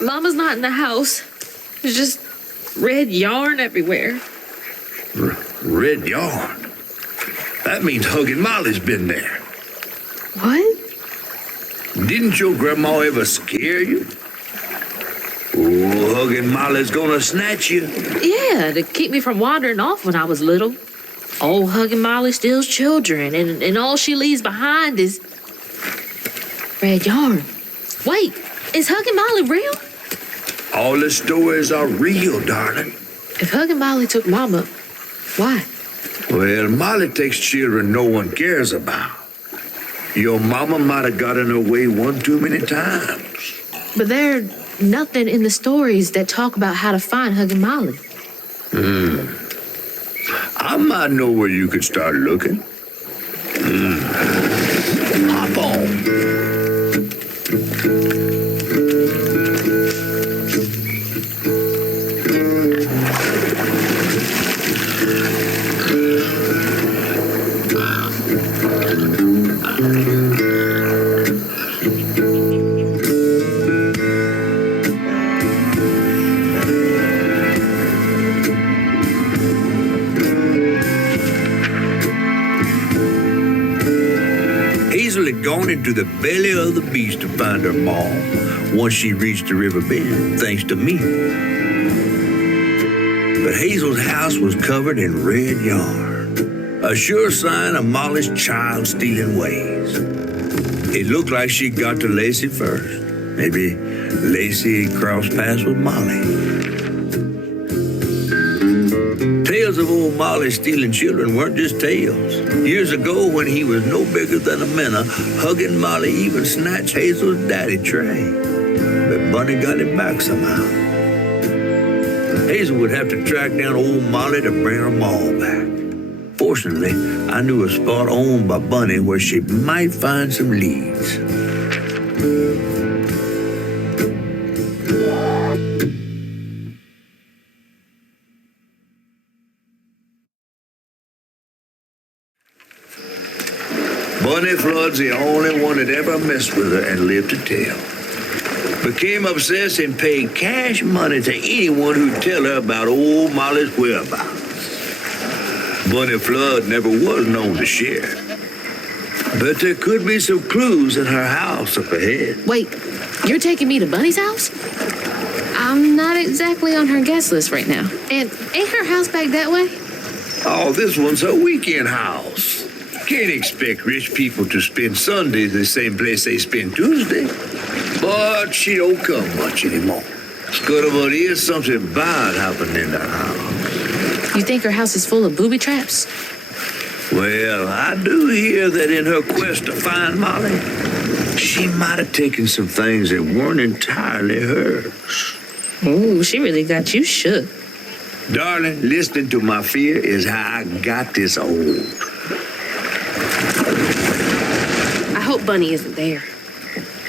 Mama's not in the house. There's just red yarn everywhere. Red yarn? That means Huggin' Molly's been there. What? Didn't your grandma ever scare you? Oh, Huggin' Molly's gonna snatch you. Yeah, to keep me from wandering off when I was little. Old Huggin' Molly steals children, and all she leaves behind is red yarn. Wait, Is hugging Molly real? All the stories are real, darling. If hugging Molly took Mama, why? Well, Molly takes children no one cares about. Your mama might have gotten away one too many times. But there's nothing in the stories that talk about how to find hugging Molly. I might know where you could start looking. Hop on. Hazel had gone into the belly of the beast to find her mom once she reached the river bend, thanks to me. But Hazel's house was covered in red yarn, a sure sign of Molly's child-stealing ways. It looked like she got to Lacey first. Maybe Lacey crossed paths with Molly. Tales of old Molly stealing children weren't just tales. Years ago, when he was no bigger than a minnow, hugging Molly even snatched Hazel's daddy, Trey. But Bunny got him back somehow. Hazel would have to track down old Molly to bring her mom back. Fortunately, I knew a spot owned by Bunny where she might find some leads. Bunny Flood's the only one that ever messed with her and lived to tell. Became obsessed and paid cash money to anyone who'd tell her about old Molly's whereabouts. Bunny Flood never was known to share. But there could be some clues in her house up ahead. Wait, you're taking me to Bunny's house? I'm not exactly on her guest list right now. And ain't her house back that way? Oh, this one's a weekend house. Can't expect rich people to spend Sundays in the same place they spend Tuesday. But she don't come much anymore. Scuttlebutt is something bad happening in that house. You think her house is full of booby traps? Well, I do hear that in her quest to find Molly, she might have taken some things that weren't entirely hers. Ooh, she really got you shook. Darling, listening to my fear is how I got this old. I hope Bunny isn't there,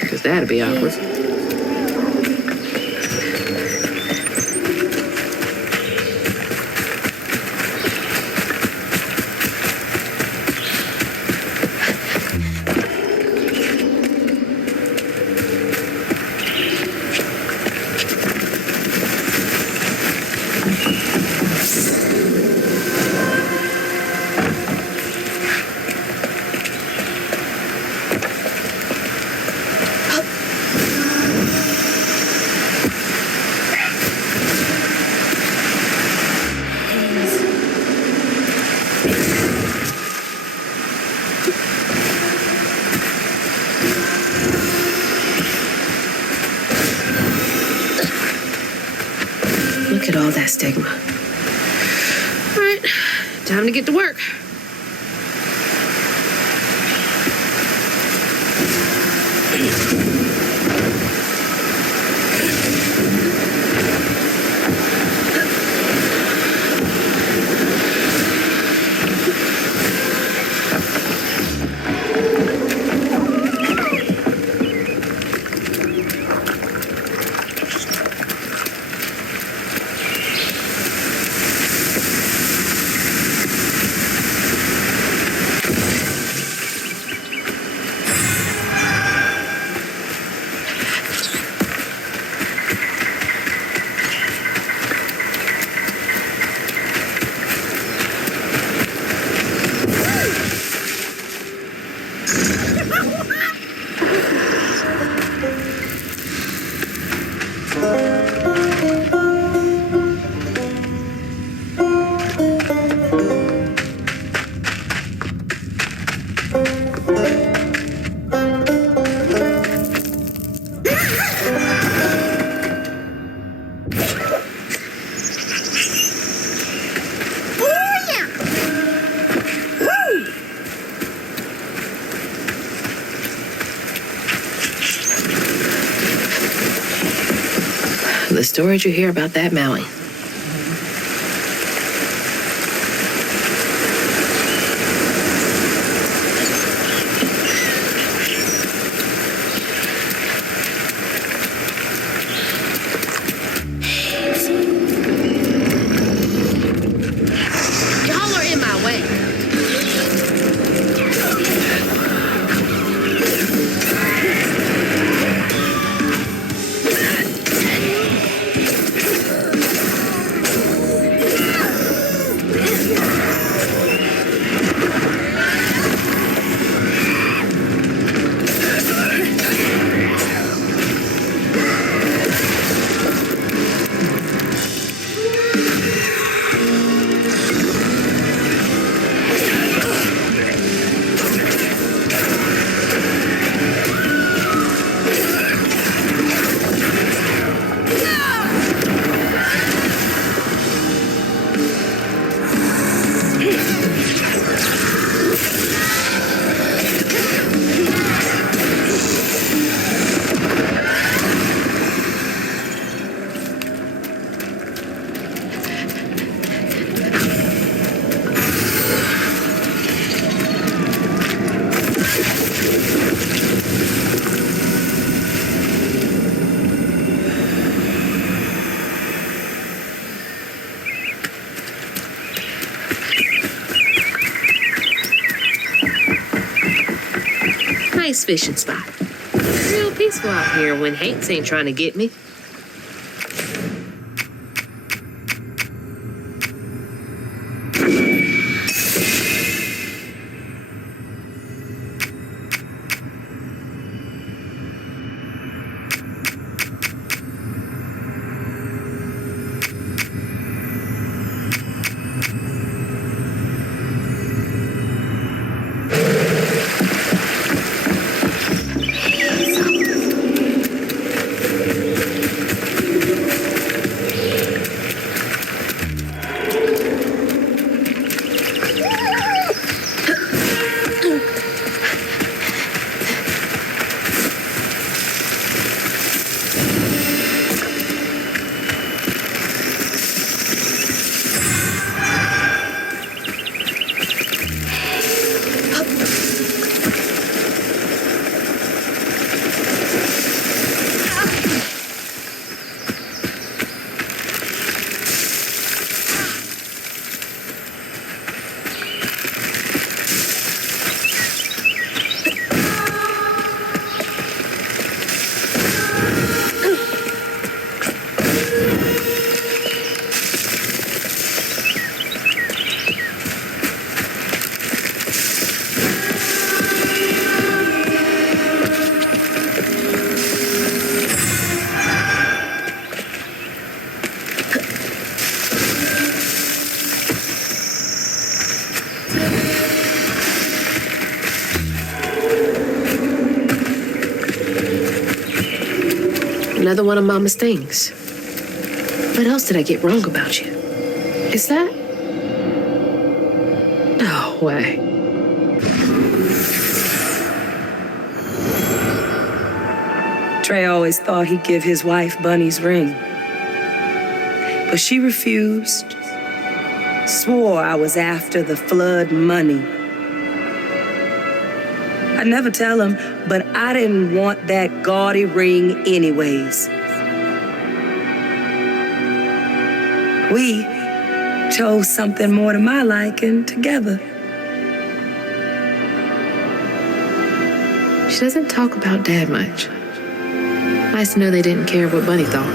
because that'd be awkward. Look at all that stigma. All right, time to get to work. the stories you hear about that Maui. Y'all are in my way. Nice fishing spot. Real peaceful out here when Hanks ain't trying to get me. Another one of Mama's things. What else did I get wrong about you? Is that? No way. Trey always thought he'd give his wife Bunny's ring. But she refused. Swore I was after the flood money. I'd never tell him, but I didn't want that gaudy ring anyways. We chose something more to my liking together. She doesn't talk about Dad much. Nice to know they didn't care what Bunny thought.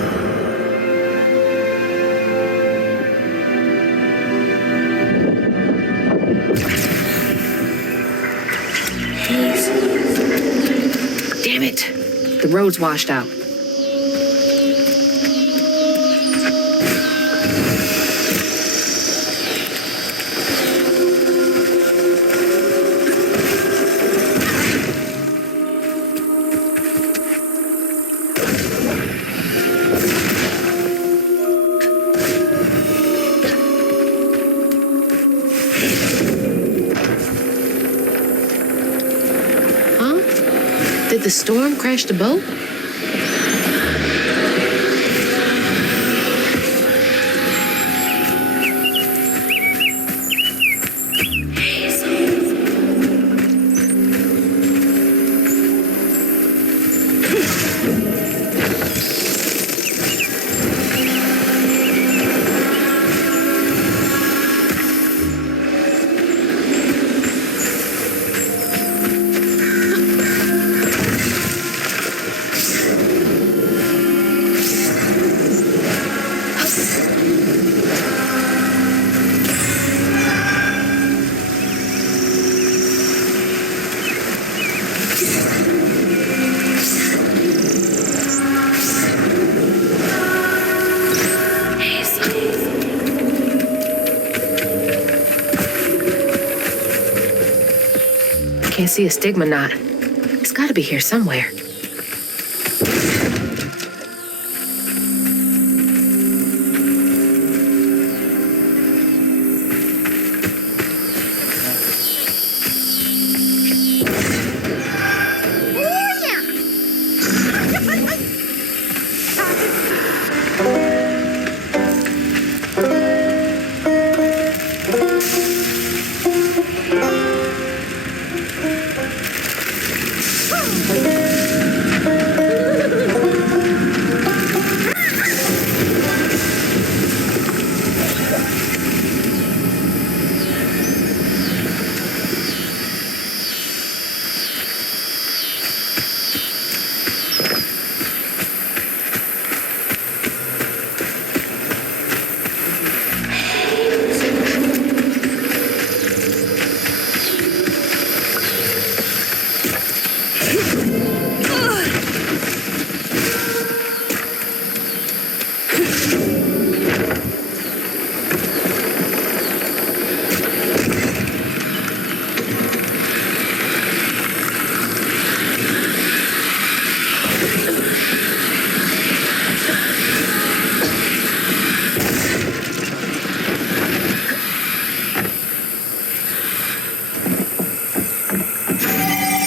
Damn it. The road's washed out. Did the storm crash the boat? Can't see a stigma knot. It's gotta be here somewhere.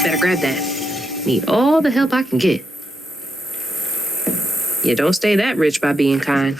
Better grab that. Need all the help I can get. You don't stay that rich by being kind.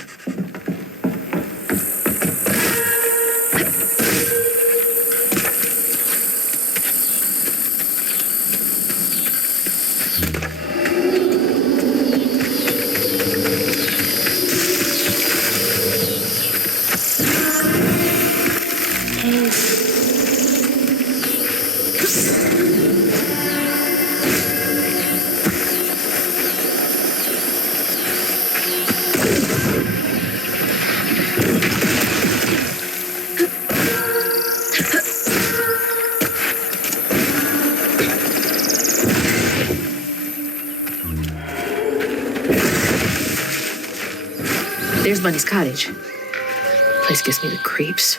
There's Bunny's cottage. Place gives me the creeps.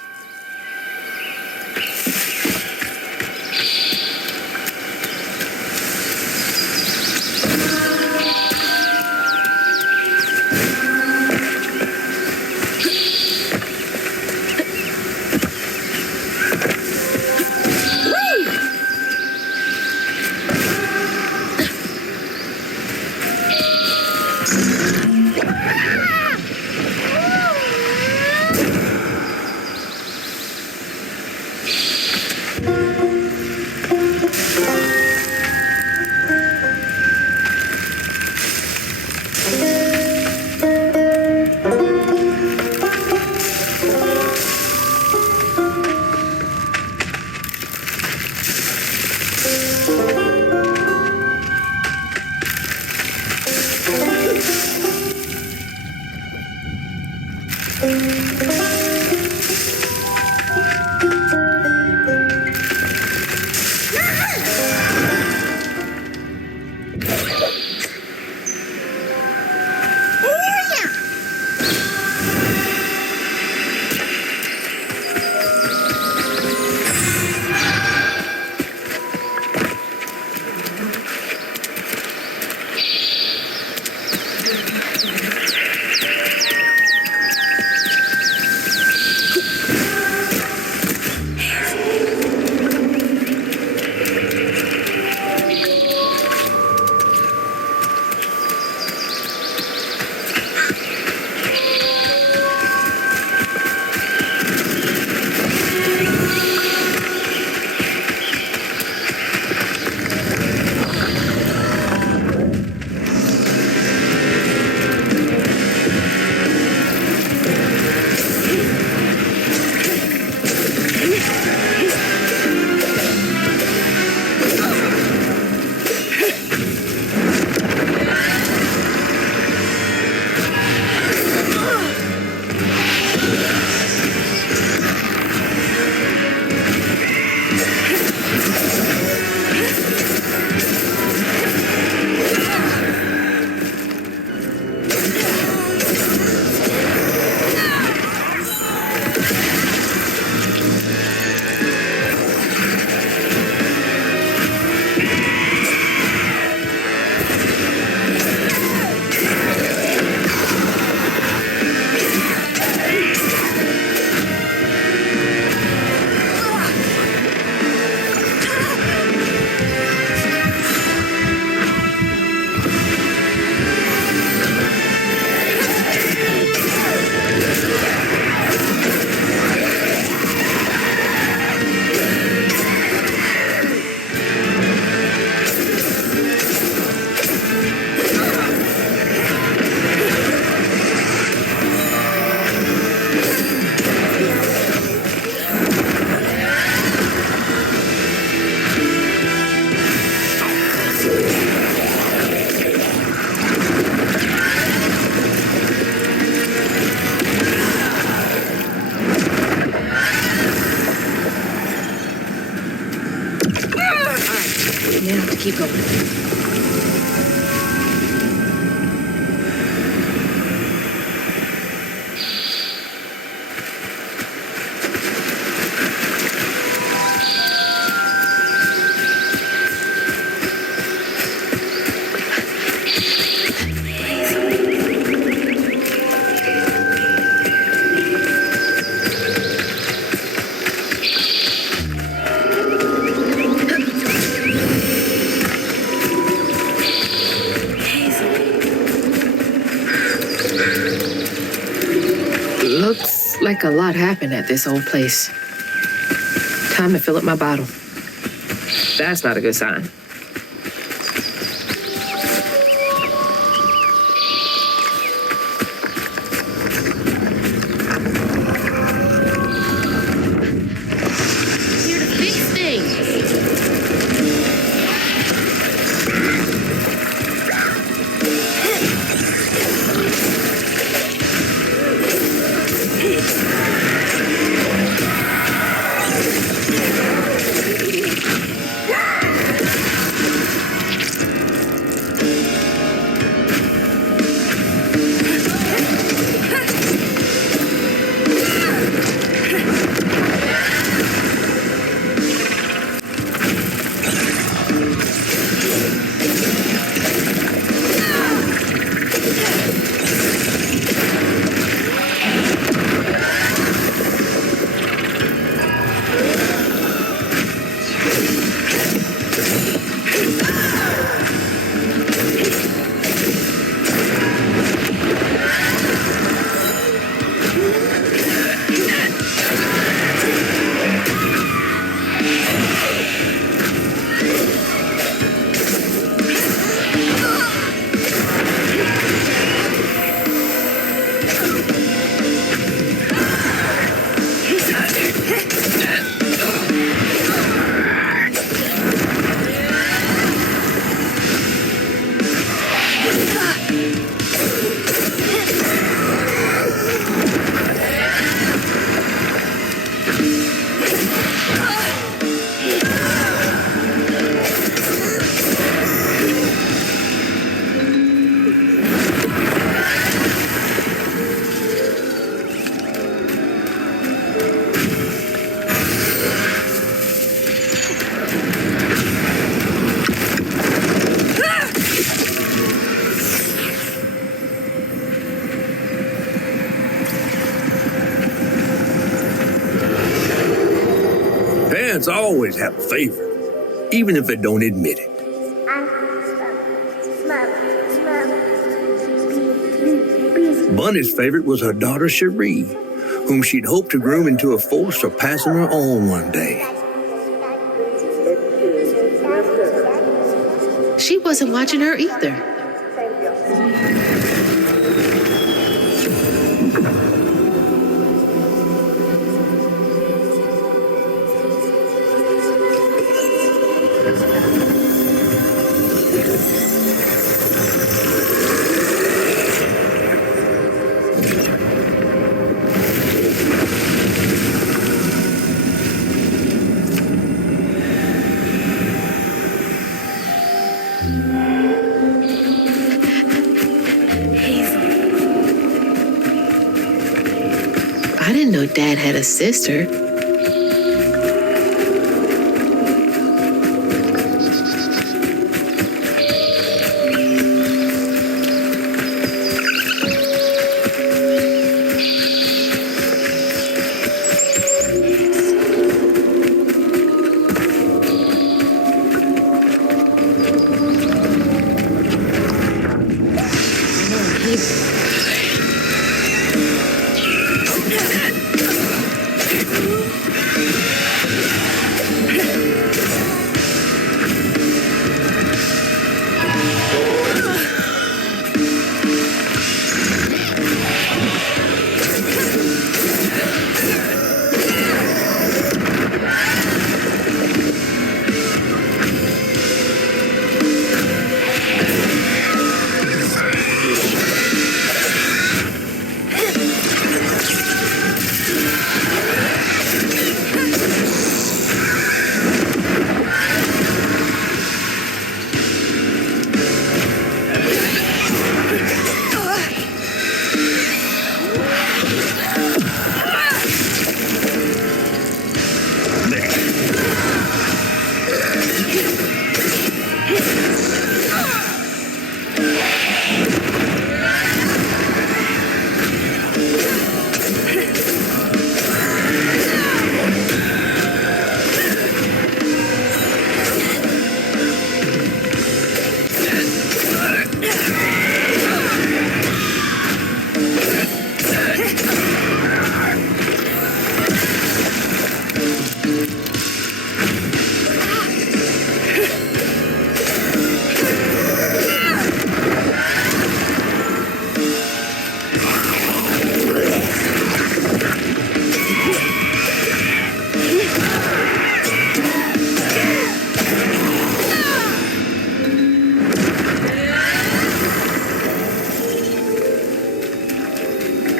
keep going. Looks like a lot happened at this old place. Time to fill up my bottle. That's not a good sign. Here to fix things. Parents always have a favorite, even if they don't admit it. Bunny's favorite was her daughter Cherie, whom she'd hoped to groom into a force surpassing her own one day. She wasn't watching her either. I didn't know Dad had a sister.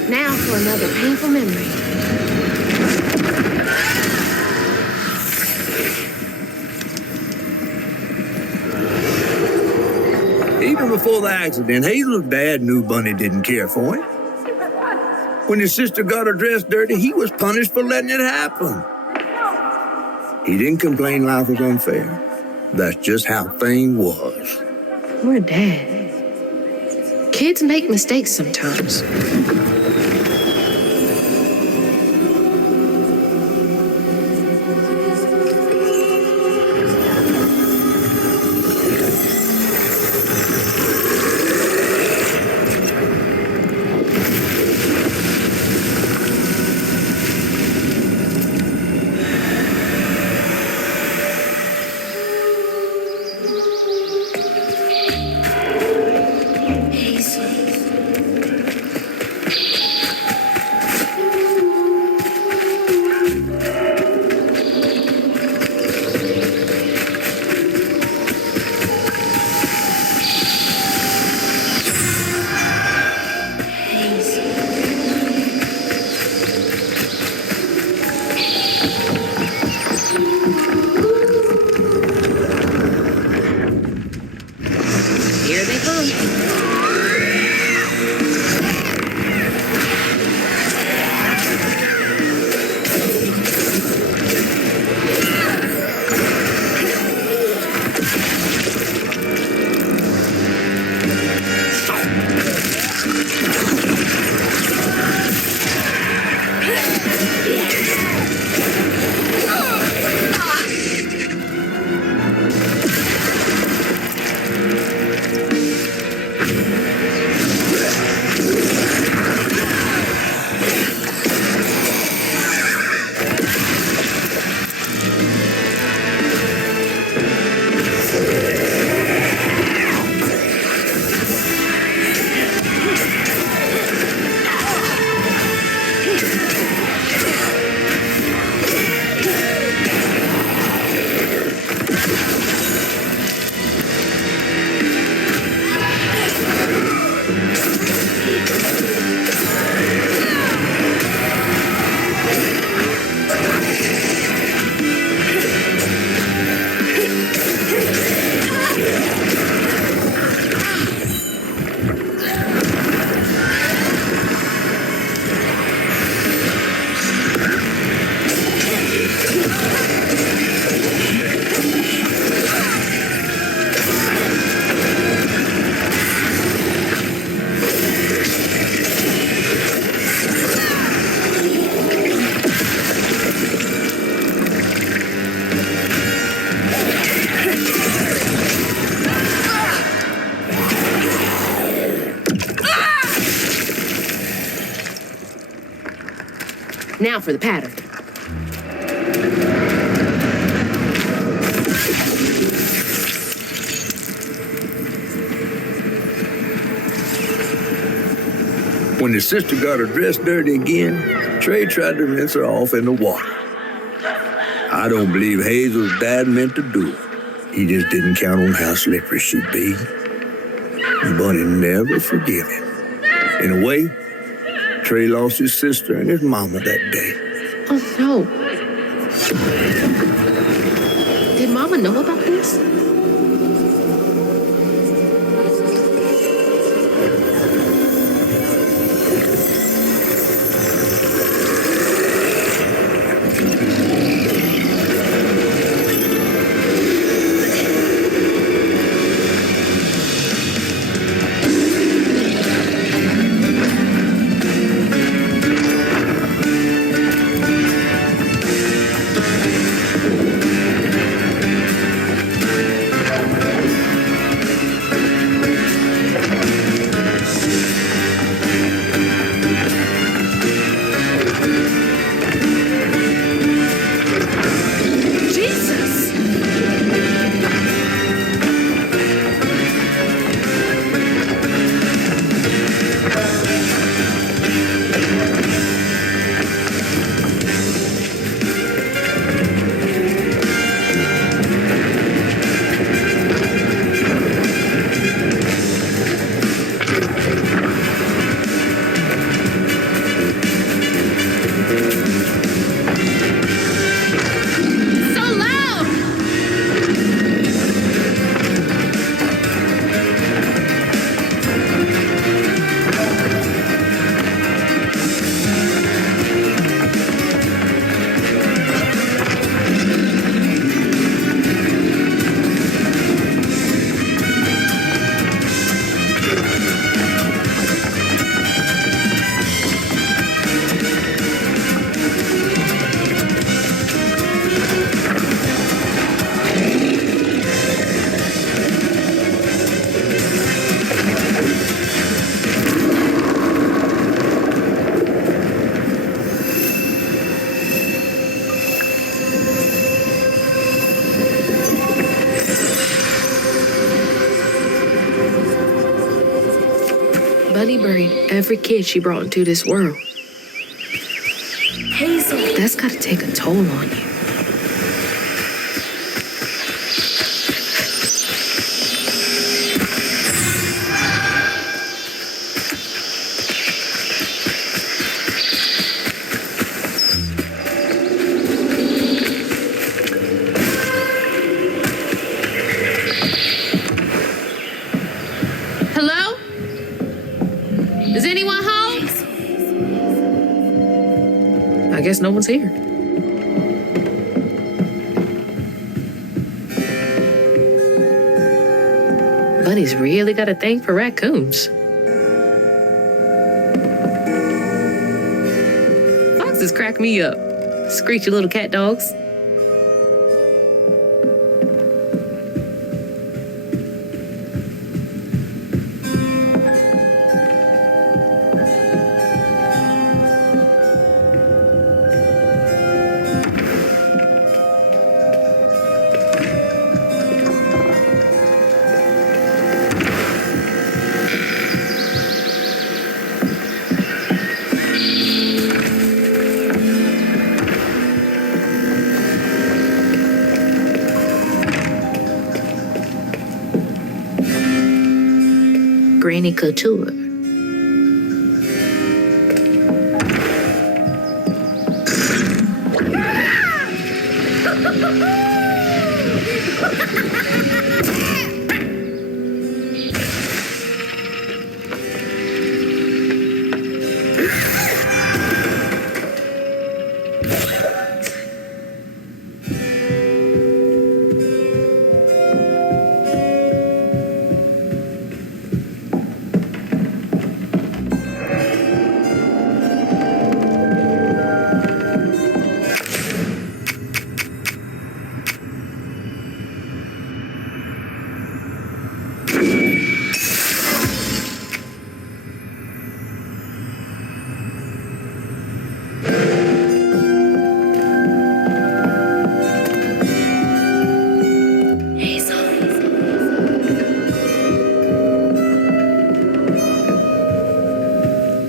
Now for another painful memory. Even before the accident, Hazel's dad knew Bunny didn't care for him. When his sister got her dress dirty, he was punished for letting it happen. He didn't complain life was unfair. That's just how things was. Poor Dad. Kids make mistakes sometimes. Here they come. Now for the pattern. When his sister got her dress dirty again, Trey tried to rinse her off in the water. I don't believe Hazel's dad meant to do it. He just didn't count on how slippery she'd be. Bunny never forgave him. In a way, Trey lost his sister and his mama that day. Oh, no. Did Mama know about this? every kid she brought into this world. Hazel. That's gotta take a toll on you. Hello? Is anyone home? I guess no one's here. Bunny's really got a thing for raccoons. Foxes crack me up. Screechy little cat dogs. Granny Couture.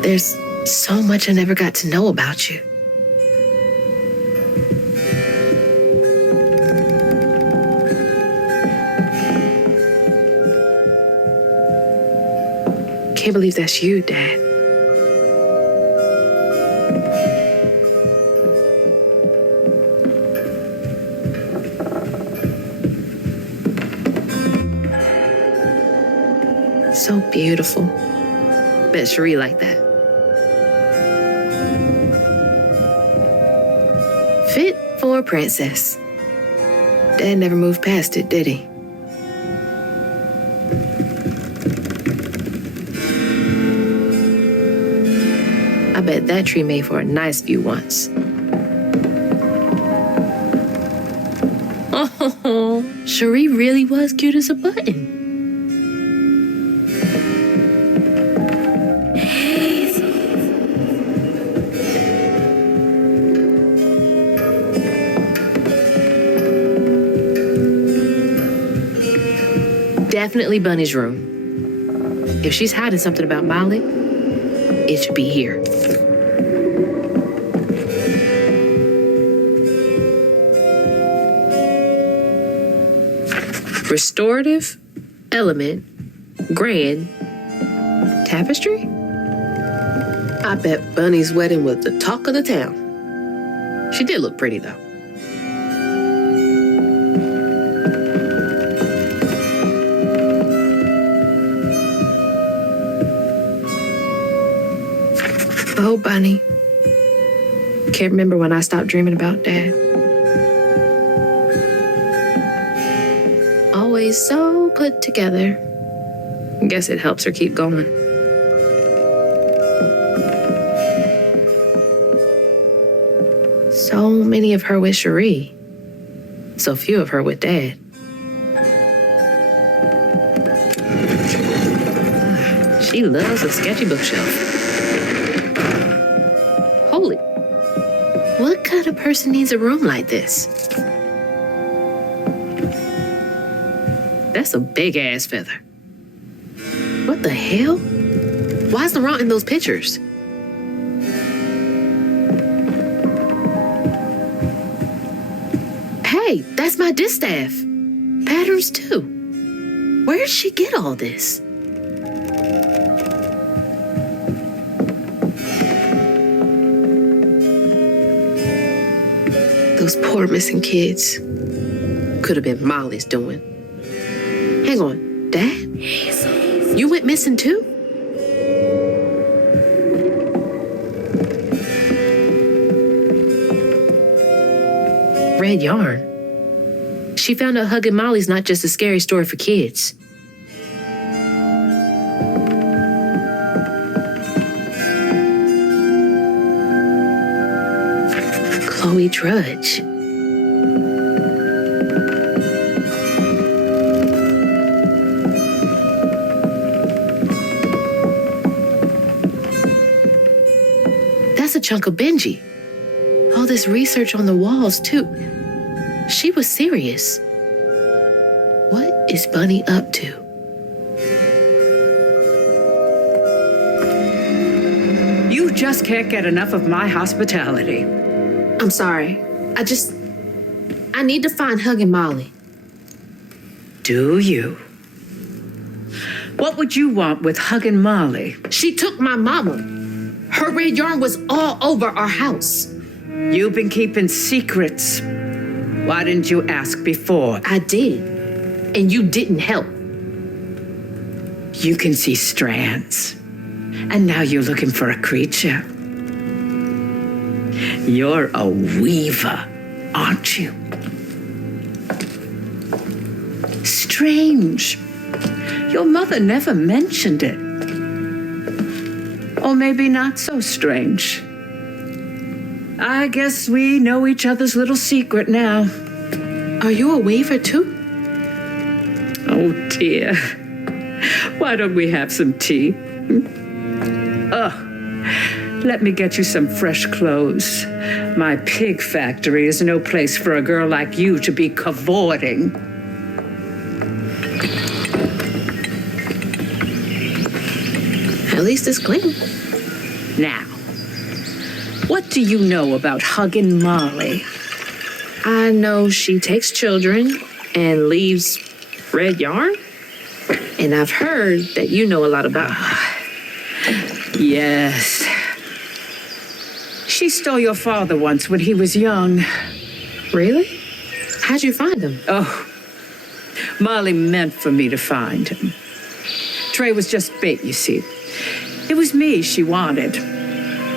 There's so much I never got to know about you. Can't believe that's you, Dad. So beautiful. Bet Cherie like that. Fit for a princess. Dad never moved past it, did he? I bet that tree made for a nice view once. Oh, Cherie really was cute as a button. Definitely Bunny's room. If she's hiding something about Molly, it should be here. Restorative, element, grand, tapestry? I bet Bunny's wedding was the talk of the town. She did look pretty, though. Oh, Bunny. Can't remember when I stopped dreaming about Dad. Always so put together. Guess it helps her keep going. So many of her with Cherie. So few of her with Dad. She loves a sketchy bookshelf. Holy, what kind of person needs a room like this? That's a big ass feather. What the hell? Why's Laurent in those pictures? Hey, that's my distaff. Patterns too. Where'd she get all this? Those poor missing kids. Could have been Molly's doing. Hang on, Dad? You went missing too? Red yarn. She found out Hugging Molly's not just a scary story for kids. Chloe Drudge. That's a chunk of Benji. All this research on the walls, too. She was serious. What is Bunny up to? You just can't get enough of my hospitality. I'm sorry. I need to find Hugging Molly. Do you? What would you want with Hugging Molly? She took my mama. Her red yarn was all over our house. You've been keeping secrets. Why didn't you ask before? I did. And you didn't help. You can see strands. And now you're looking for a creature. You're a weaver, aren't you? Strange. Your mother never mentioned it. Or maybe not so strange. I guess we know each other's little secret now. Are you a weaver too? Oh dear. Why don't we have some tea? Let me get you some fresh clothes. My pig factory is no place for a girl like you to be cavorting. At least it's clean. Now, what do you know about Hugging Molly? I know she takes children and leaves red yarn. And I've heard that you know a lot about her. Yes. She stole your father once when he was young. Really? How'd you find him? Oh, Molly meant for me to find him. Trey was just bait, you see. It was me she wanted.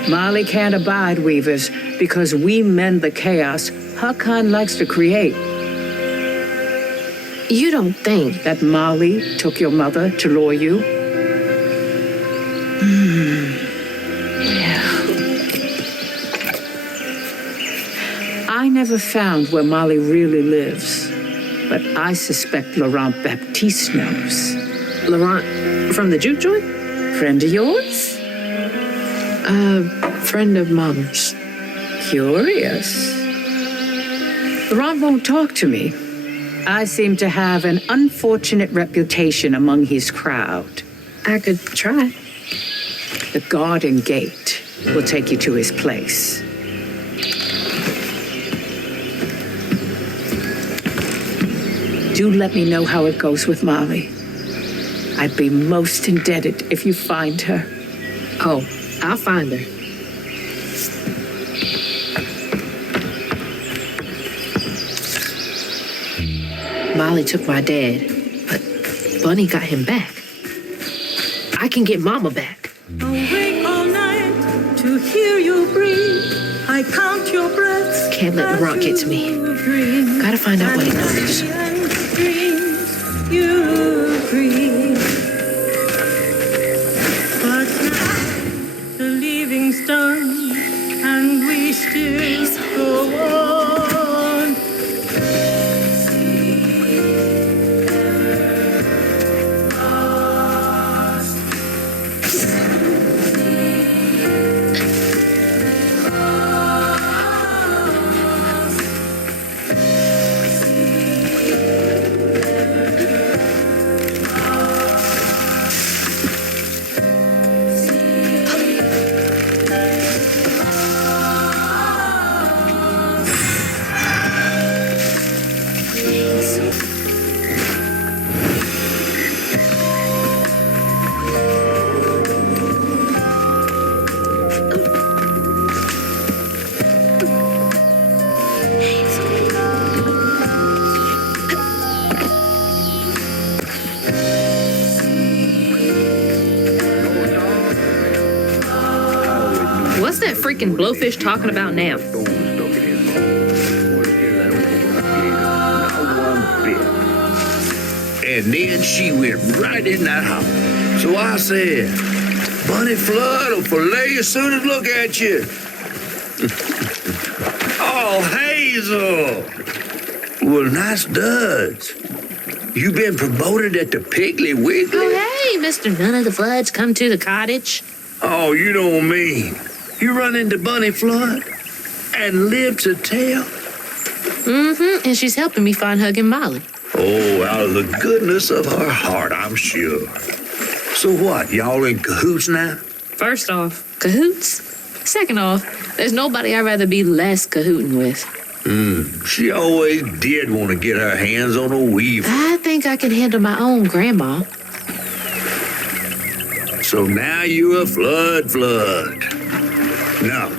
Molly can't abide weavers because we mend the chaos her kind likes to create. You don't think that Molly took your mother to lure you? Yeah. I never found where Molly really lives, but I suspect Laurent Baptiste knows. Laurent from the juke joint? Friend of yours? Friend of Mama's. Curious. Laurent won't talk to me. I seem to have an unfortunate reputation among his crowd. I could try. The garden gate will take you to his place. Do let me know how it goes with Molly. I'd be most indebted if you find her. Oh, I'll find her. Molly took my dad, but Bunny got him back. I can get Mama back. Awake all night to hear you breathe. I count your breaths. Can't let Laurent get to me. Gotta find out what he knows. You breathe. But now the leaving's done, and we still go on. What's that freaking blowfish talking about now? And then she went right in that house. So I said, Bunny Flood will fillet you as soon as look at you. Oh, Hazel. Well, nice duds. You been promoted at the Piggly Wiggly? Oh, hey, Mr. None of the Floods, come to the cottage. Oh, you don't mean. You run into Bunny Flood and live to tell? Mm-hmm, and she's helping me find Huggin' Molly. Oh, out of the goodness of her heart, I'm sure. So what, y'all in cahoots now? First off, cahoots. Second off, there's nobody I'd rather be less cahooting with. She always did want to get her hands on a weaver. I think I can handle my own grandma. So now you're a flood. No,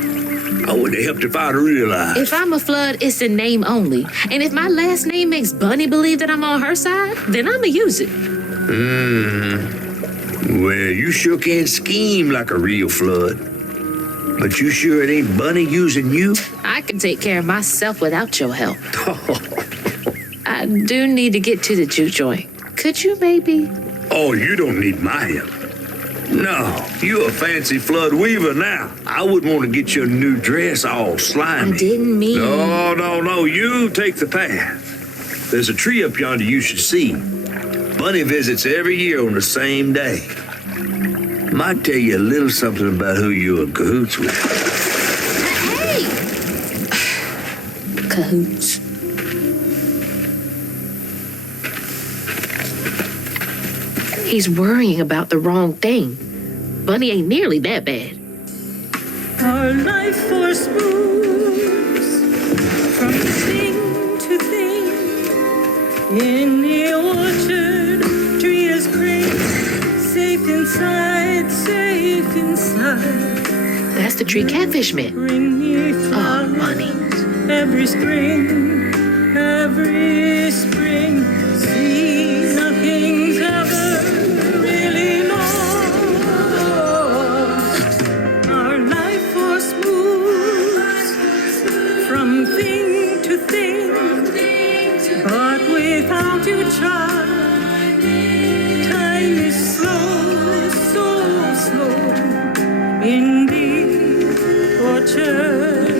I wouldn't have helped if I'd realized. If I'm a Flood, it's in name only. And if my last name makes Bunny believe that I'm on her side, then I'ma use it. Well, you sure can scheme like a real Flood. But you sure it ain't Bunny using you? I can take care of myself without your help. I do need to get to the juke joint. Could you maybe? Oh, you don't need my help. No, you a fancy Flood weaver now. I wouldn't want to get your new dress all slimy. I didn't mean... No, you take the path. There's a tree up yonder you should see. Bunny visits every year on the same day. Might tell you a little something about who you're in cahoots with. Hey! Cahoots. He's worrying about the wrong thing. Bunny ain't nearly that bad. Our life force moves from thing to thing. In the orchard, tree is great. Safe inside, safe inside. That's the tree catfish meant. Bring me flowers. Oh, Bunny. Every spring, see nothing's ever really lost. Our life force moves from thing to thing, but without you, child, time is slow, so slow in the orchard.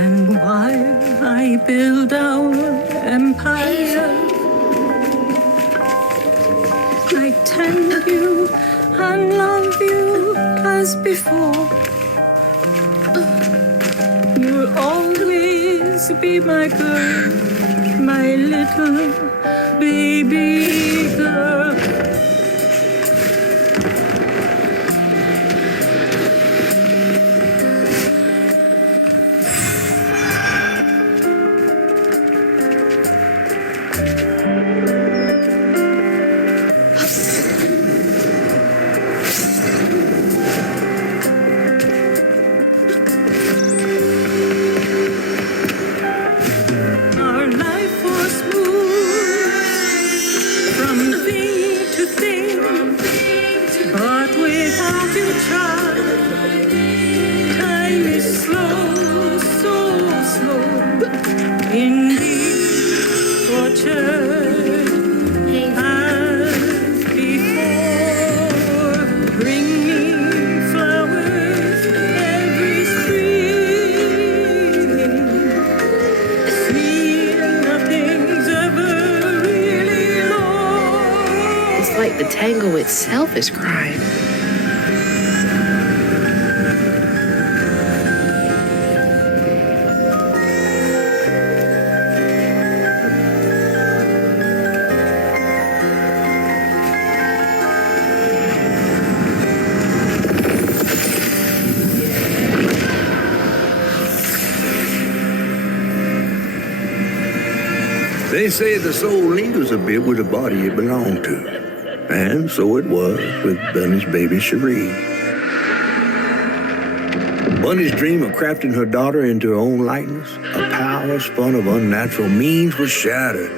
And while I build our empire, I tend you and love you as before. You'll always be my girl, my little baby girl. Our life was smooth from thing to thing, but without you, child, time is slow, so slow. Indeed, tortured as before. Bring me flowers every spring. Nothing's ever really lost. It's like the tango itself is crying. They say the soul lingers a bit with the body it belonged to. And so it was with Bunny's baby Cherie. Bunny's dream of crafting her daughter into her own likeness, a power spun of unnatural means, was shattered.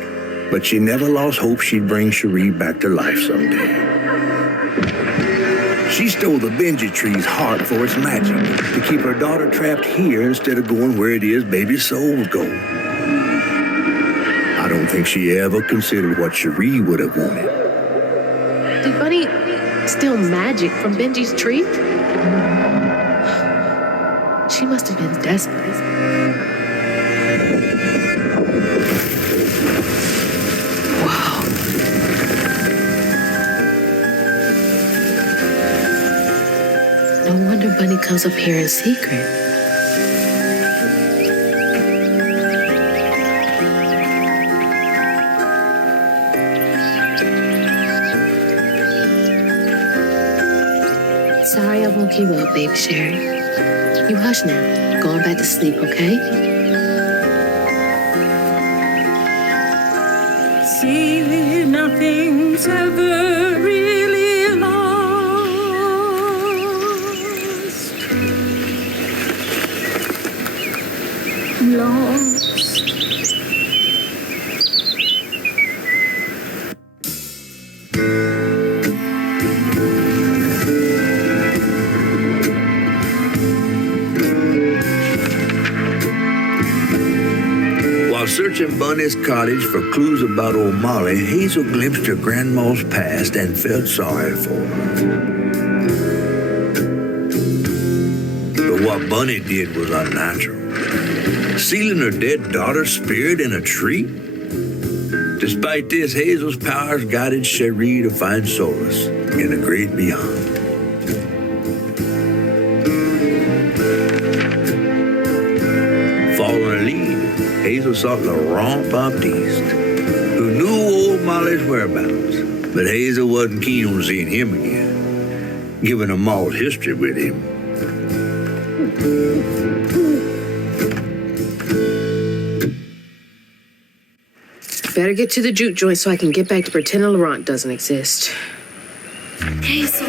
But she never lost hope she'd bring Cherie back to life someday. She stole the Benji tree's heart for its magic, to keep her daughter trapped here instead of going where it is baby souls go. I don't think she ever considered what Cherie would have wanted. Did Bunny steal magic from Benji's tree? She must have been desperate. Wow. No wonder Bunny comes up here in secret. Sorry I woke you up, baby Sherry. You hush now. Going back to sleep, okay? See, nothing's ever really lost. Lost. While searching Bunny's cottage for clues about old Molly, Hazel glimpsed her grandma's past and felt sorry for her. But what Bunny did was unnatural. Sealing her dead daughter's spirit in a tree? Despite this, Hazel's powers guided Cherie to find solace in the great beyond. Following a lead, Hazel sought Laurent Baptiste, who knew old Molly's whereabouts, but Hazel wasn't keen on seeing him again, given a moral history with him. Better get to the juke joint so I can get back to pretending Laurent doesn't exist. Hazel.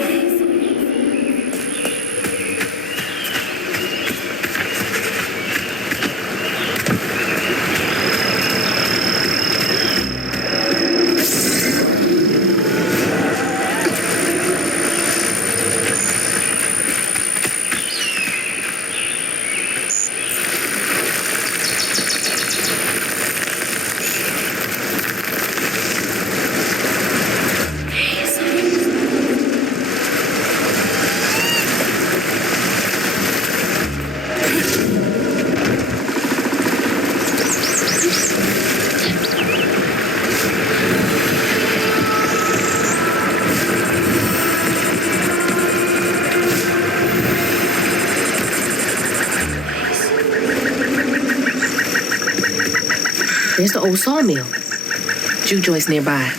There's the old sawmill. Juke joint's nearby.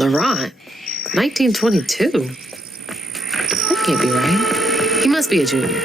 Laurent, 1922? That can't be right. He must be a junior.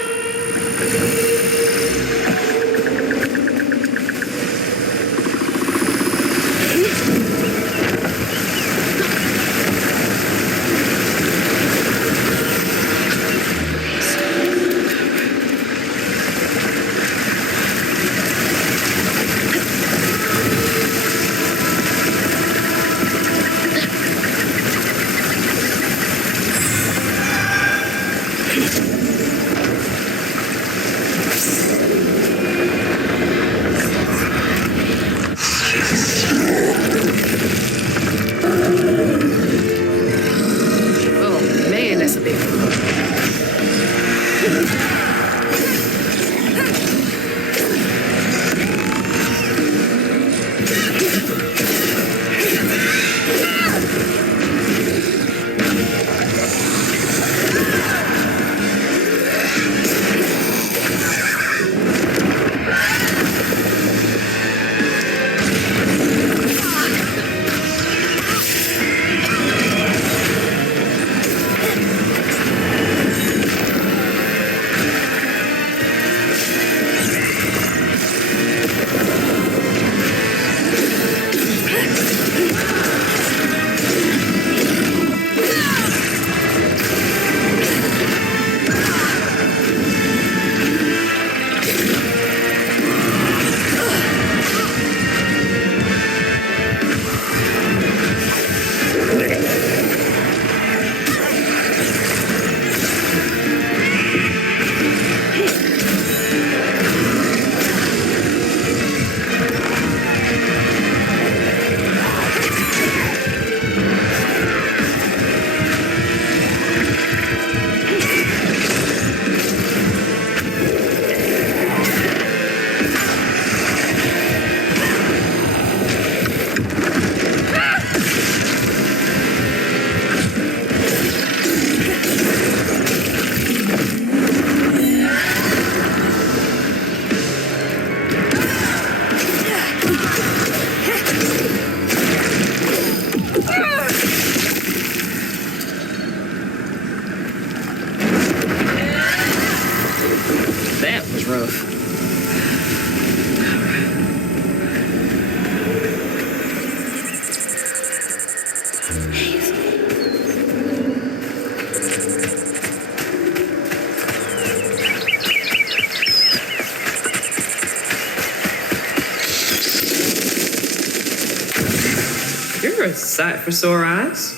You're a sight for sore eyes.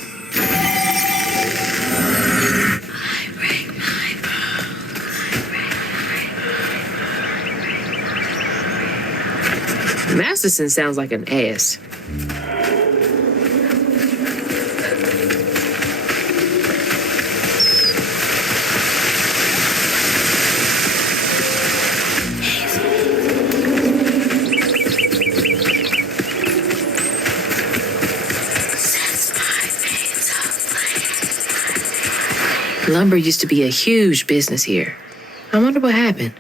Masterson sounds like an ass. Lumber used to be a huge business here. I wonder what happened.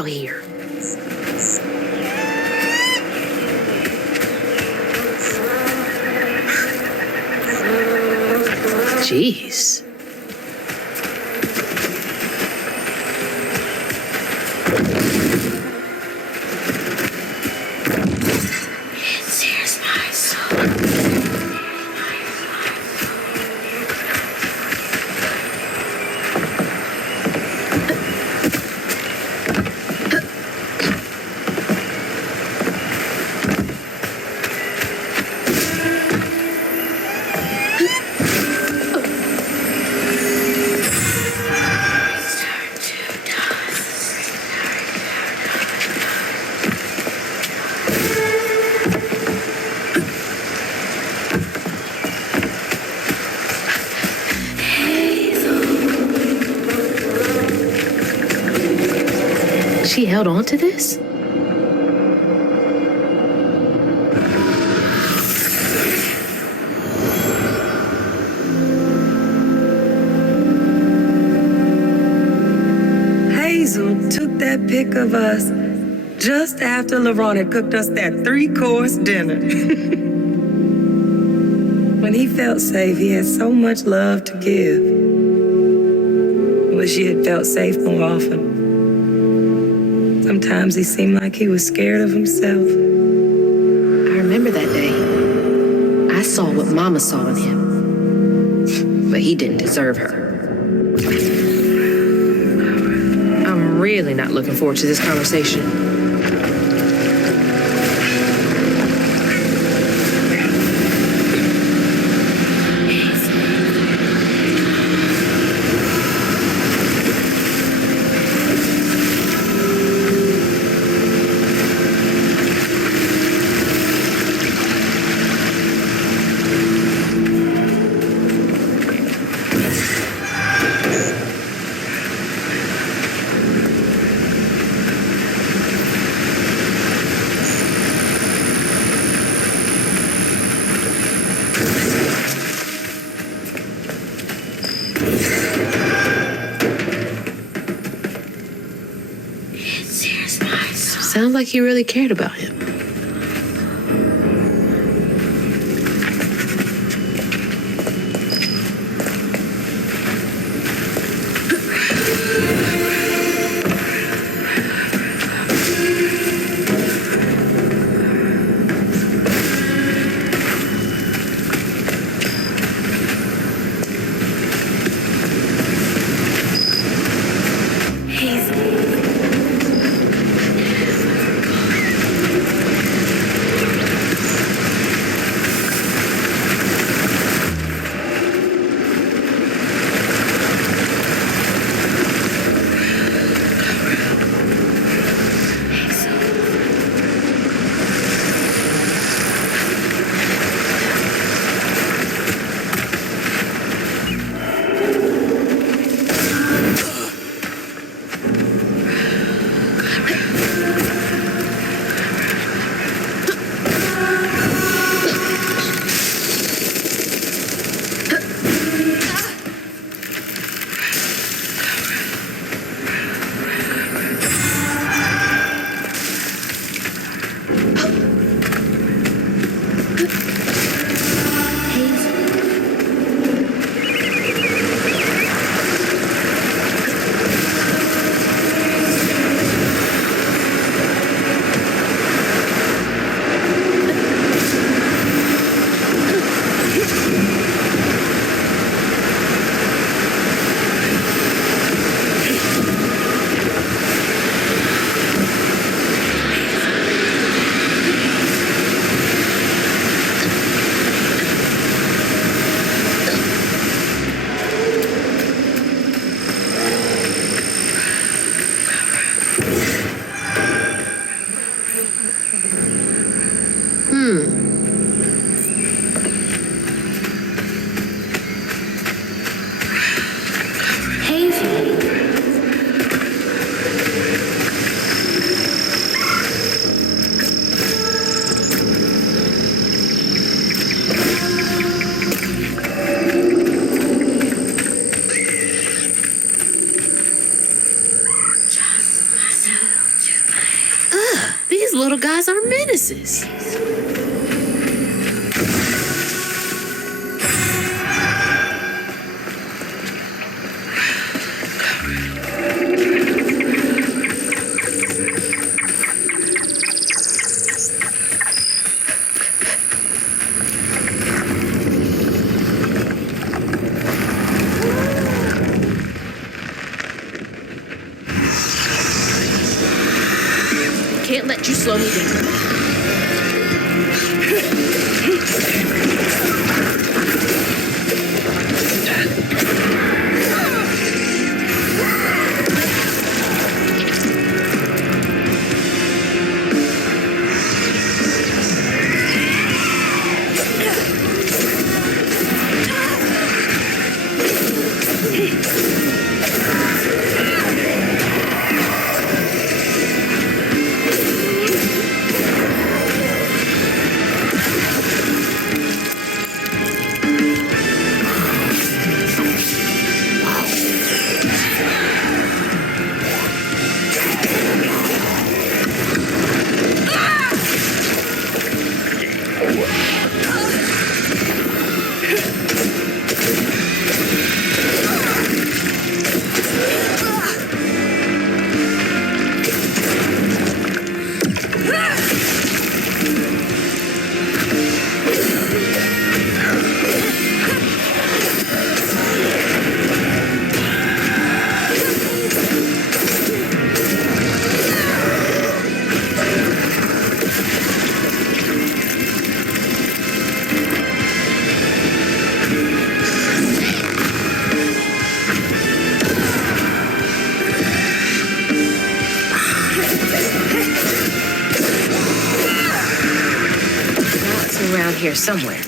out here. Jeez. She held on to this? Hazel took that pic of us just after LaRon had cooked us that 3-course dinner. When he felt safe, he had so much love to give. Wish he had felt safe more often. Sometimes he seemed like he was scared of himself. I remember that day. I saw what Mama saw in him. But he didn't deserve her. I'm really not looking forward to this conversation. Sounds like he really cared about him. voices. Can't let you slow me down. Around here somewhere.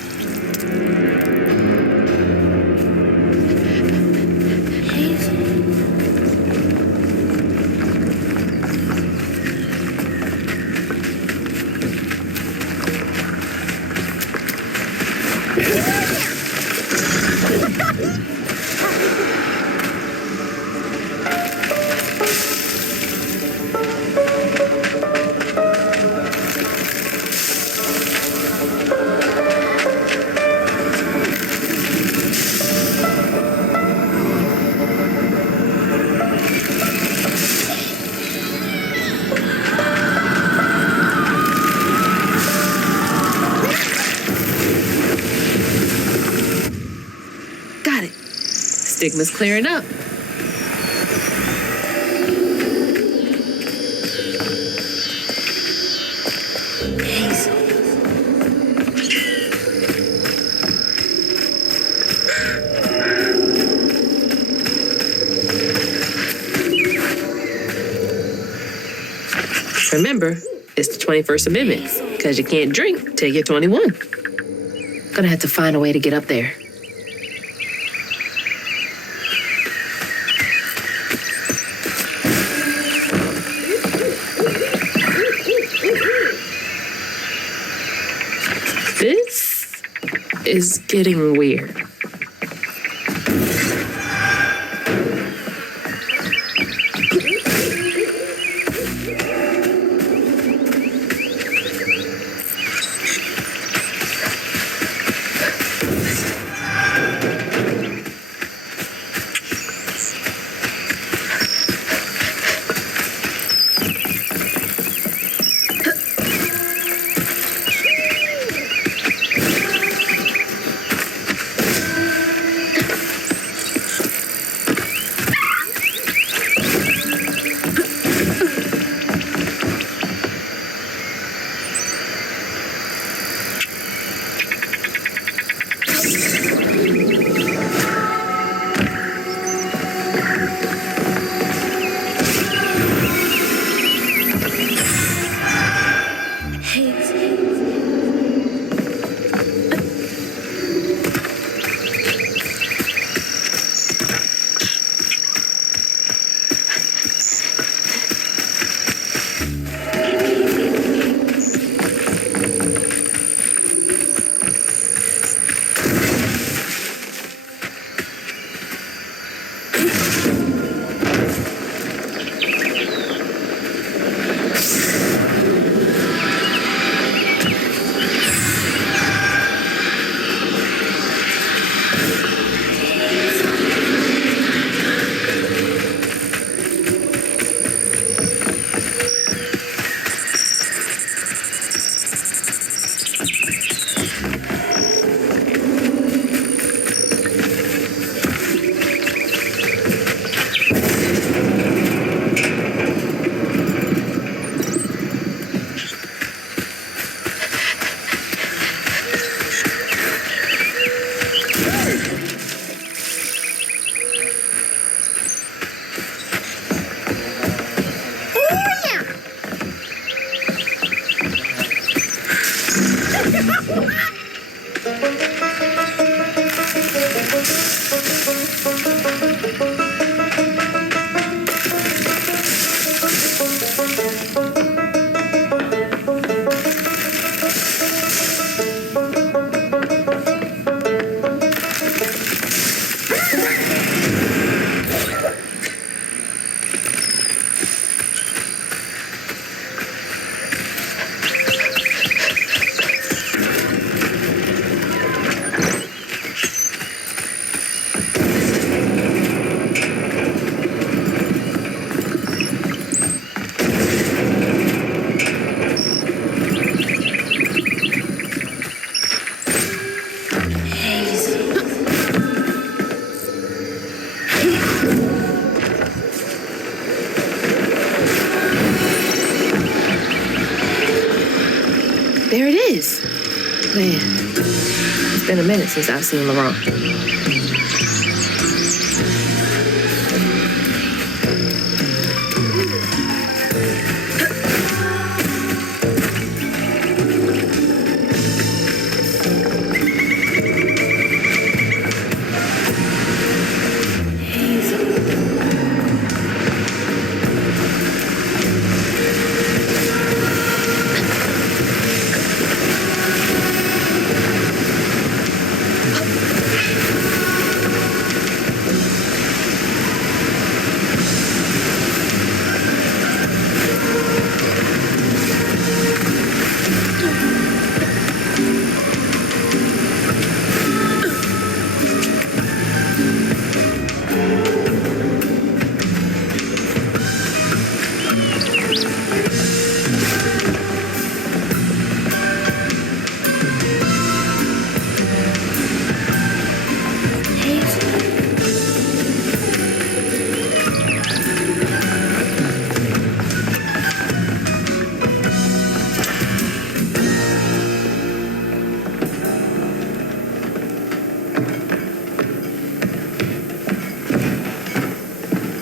Got it. Stigma's clearing up. Remember, it's the 21st Amendment, because you can't drink till you're 21. Gonna have to find a way to get up there. This is getting weird. There it is. Man, it's been a minute since I've seen Laurent.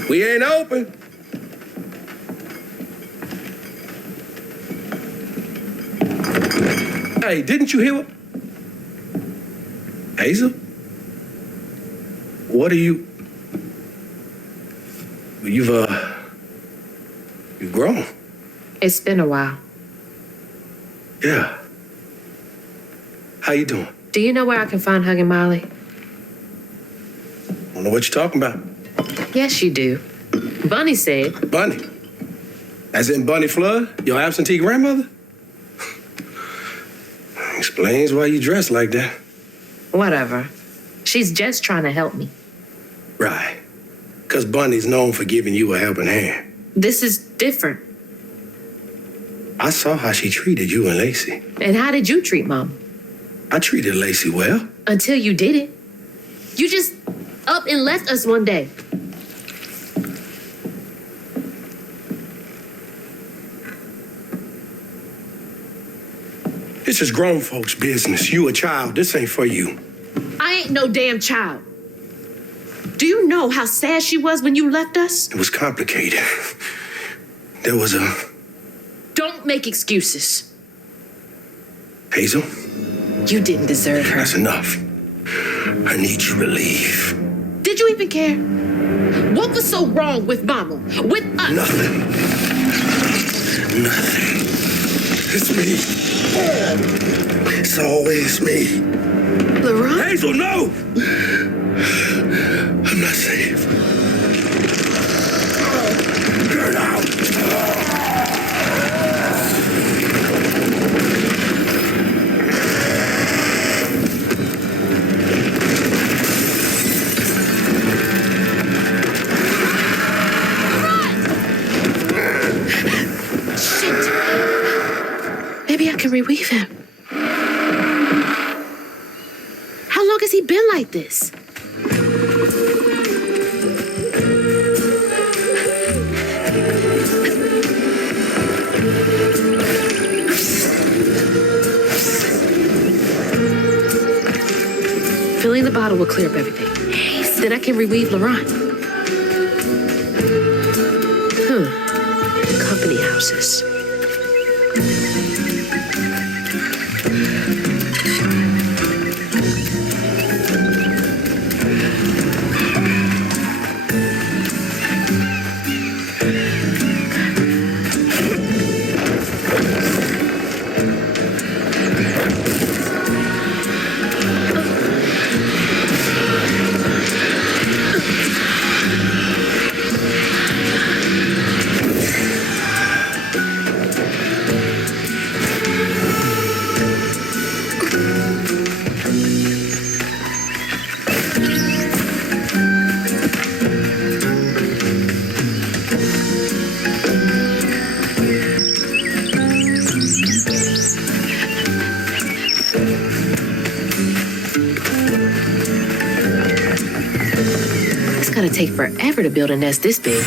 We ain't open. Hey, didn't you hear what? Hazel? What are you? You've grown. It's been a while. Yeah. How you doing? Do you know where I can find Hugging Molly? Don't know what you're talking about. Yes, you do. Bunny said. Bunny? As in Bunny Flood, your absentee grandmother? Explains why you dress like that. Whatever. She's just trying to help me. Right. Because Bunny's known for giving you a helping hand. This is different. I saw how she treated you and Lacey. And how did you treat Mom? I treated Lacey well. Until you didn't. You just up and left us one day. This is grown folks' business. You a child. This ain't for you. I ain't no damn child. Do you know how sad she was when you left us? It was complicated. There was a... Don't make excuses. Hazel? You didn't deserve her. That's enough. I need you to leave. Did you even care? What was so wrong with Mama? With us? Nothing. Nothing. It's me. It's always me. Laurent? Hazel, no! I'm not safe. Get out! Shit. Maybe I can reweave him. he been like this? Filling the bottle will clear up everything. Then I can reweave Laurent. Company houses. It's gonna take forever to build a nest this big.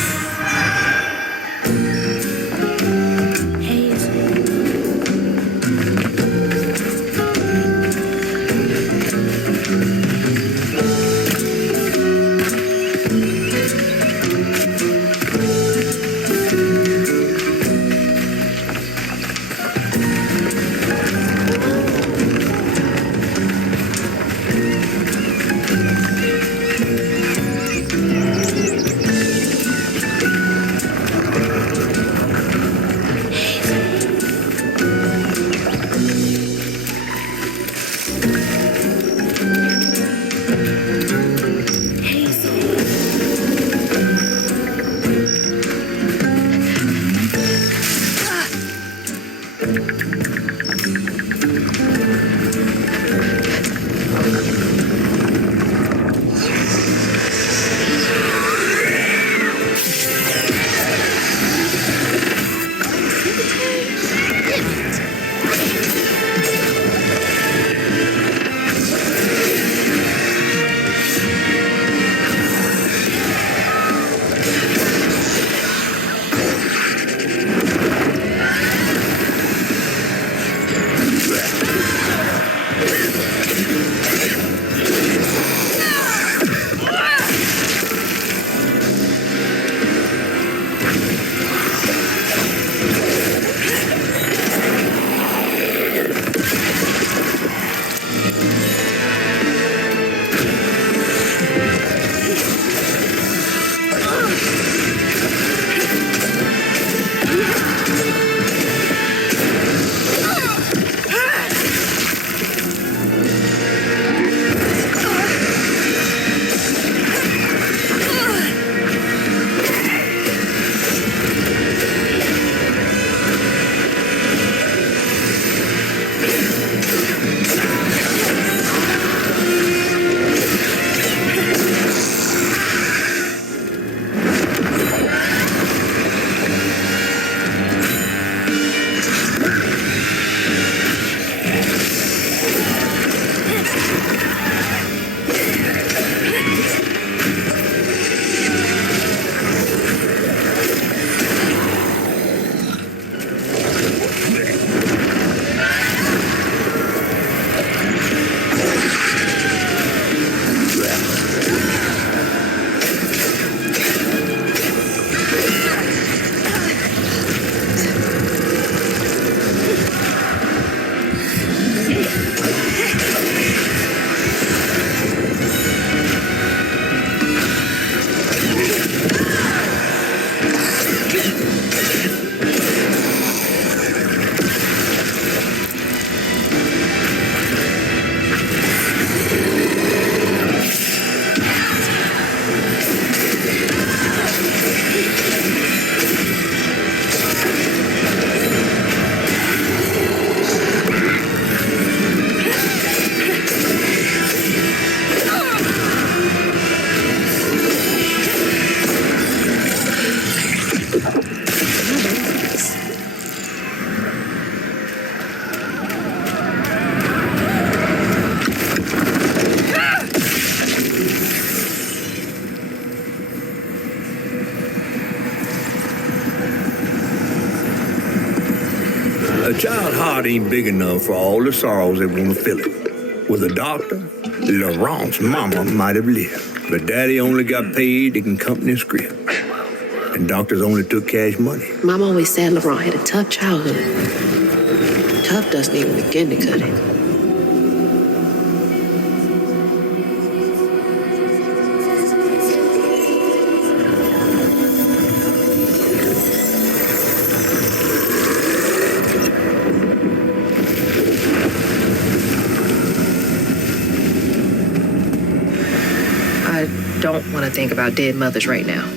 heart ain't big enough for all the sorrows that want to fill it. With a doctor, Laurent's mama might have lived, but Daddy only got paid to accompany his script. And doctors only took cash money. Mom always said Laurent had a tough childhood. Tough doesn't even begin to cut it. I don't want to think about dead mothers right now.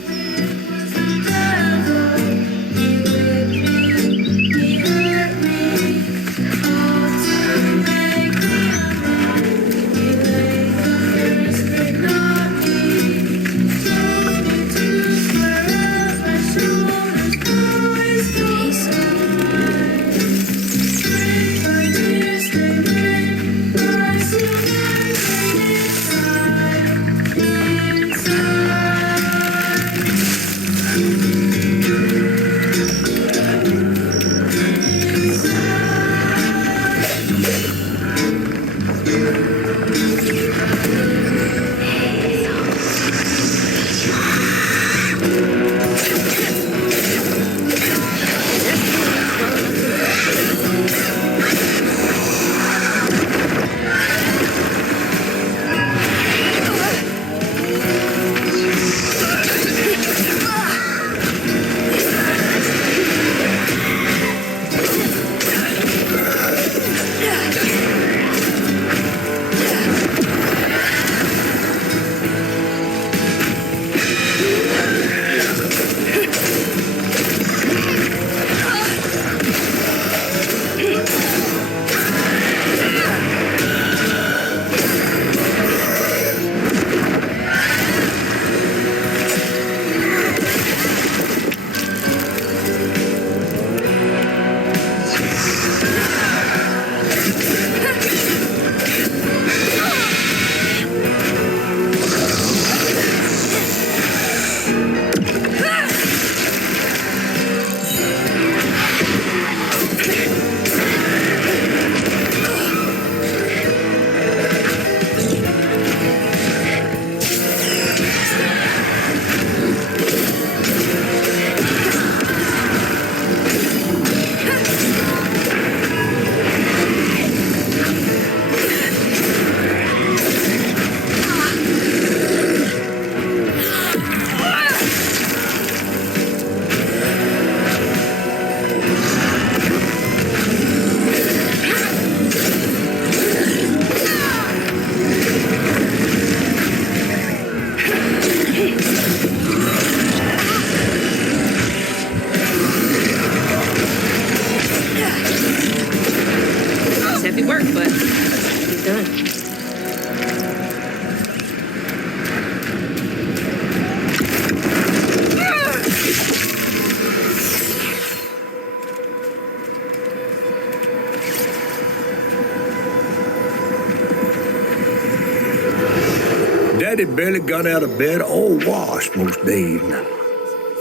Daddy barely got out of bed or washed most days now.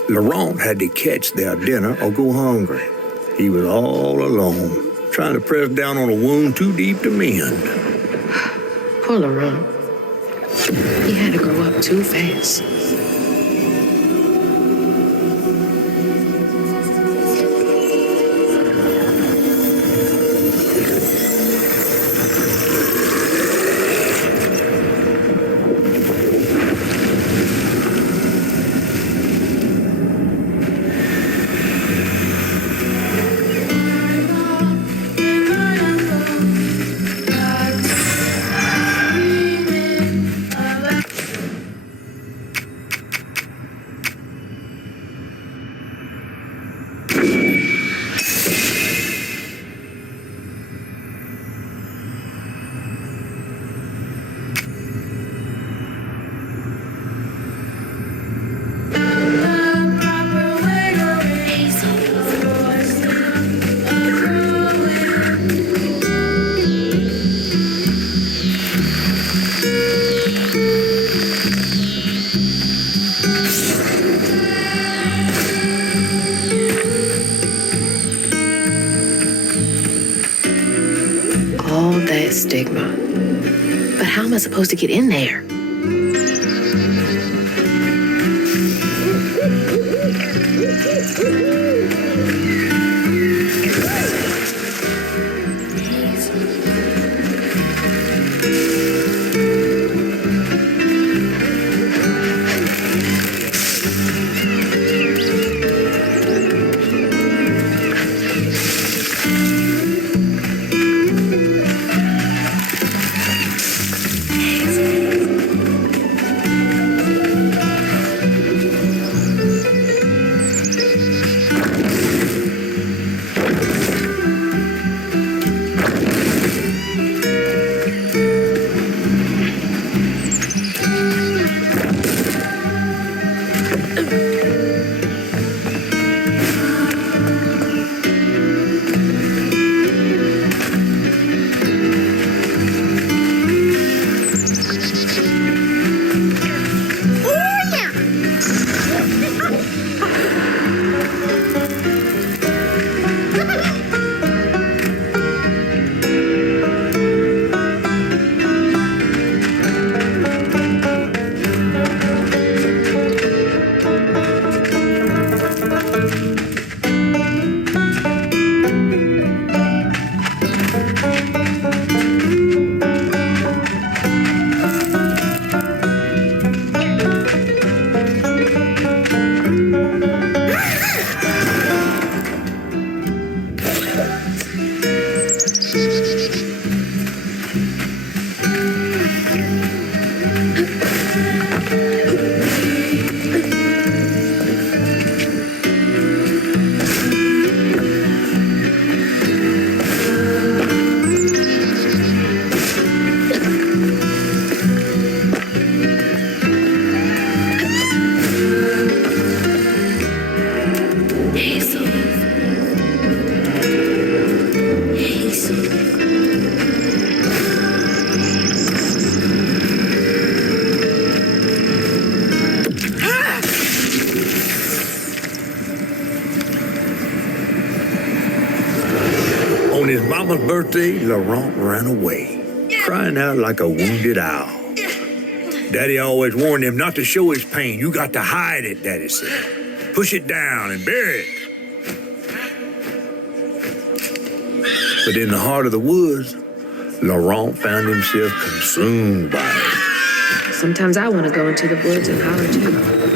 Laurent had to catch their dinner or go hungry. He was all alone, trying to press down on a wound too deep to mend. Poor Laurent. He had to grow up too fast. All that stigma. But how am I supposed to get in there? On his mama's birthday, Laurent ran away, crying out like a wounded owl. Daddy always warned him not to show his pain. You got to hide it, Daddy said. Push it down and bury it. But in the heart of the woods, Laurent found himself consumed by it. Sometimes I want to go into the woods and holler too.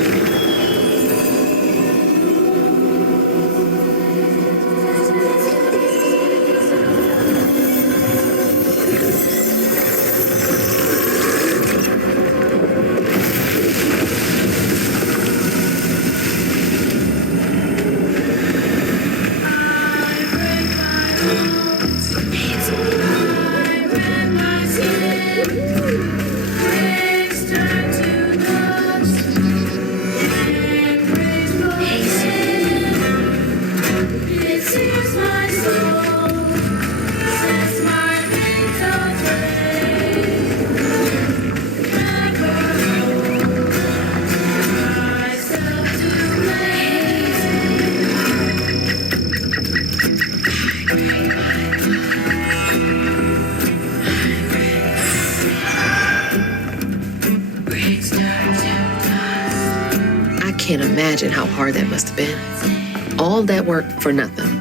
I can't imagine how hard that must have been. All that work for nothing.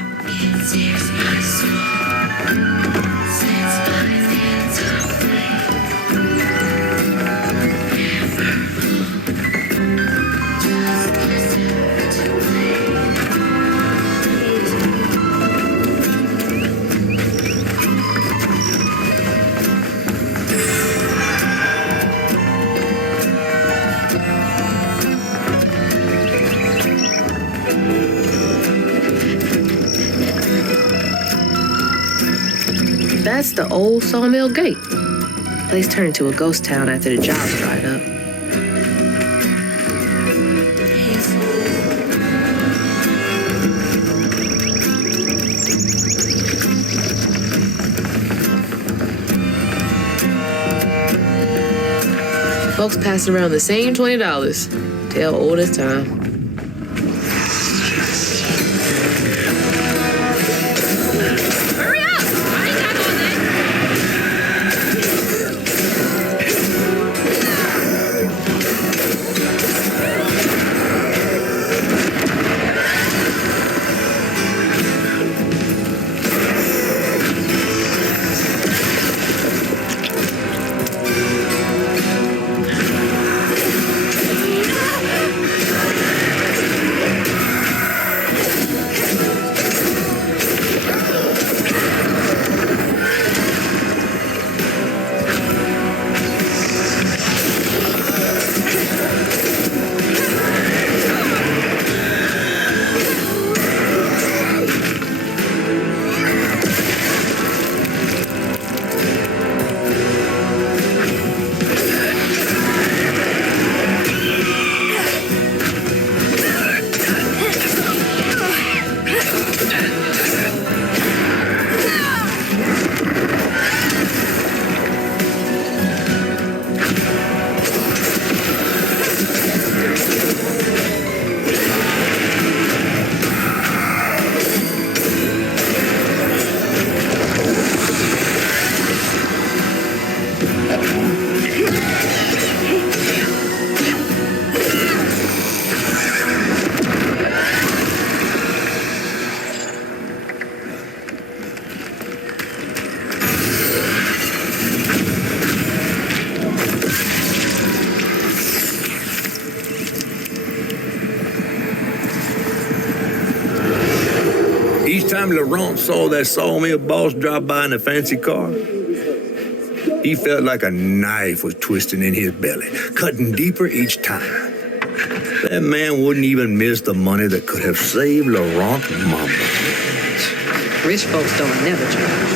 That's the old Sawmill Gate. Place turned into a ghost town after the jobs dried up. Folks passing around the same $20. Tale old as time. Each time Laurent saw that sawmill boss drop by in a fancy car, he felt like a knife was twisting in his belly, cutting deeper each time. That man wouldn't even miss the money that could have saved Laurent's mama. Rich folks don't never change.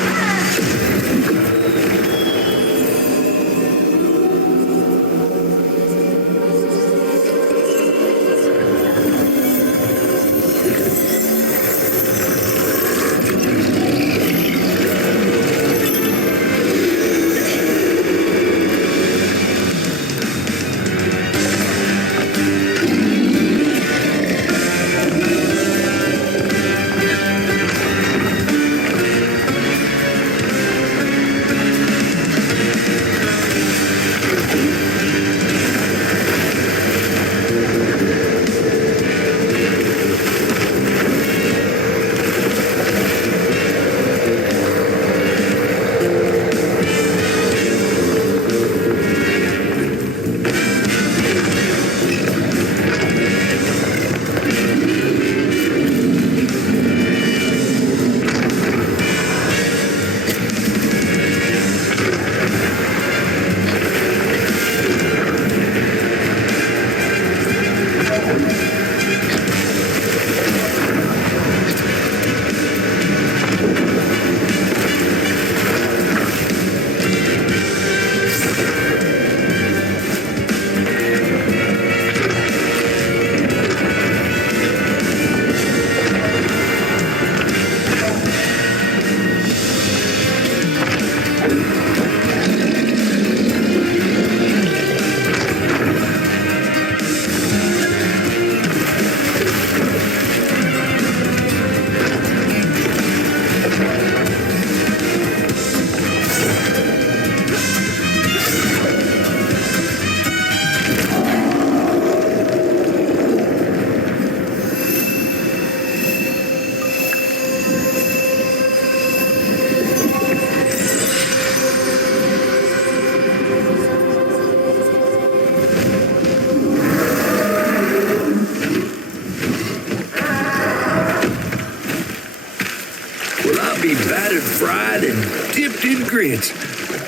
Be battered, fried, and dipped in grits.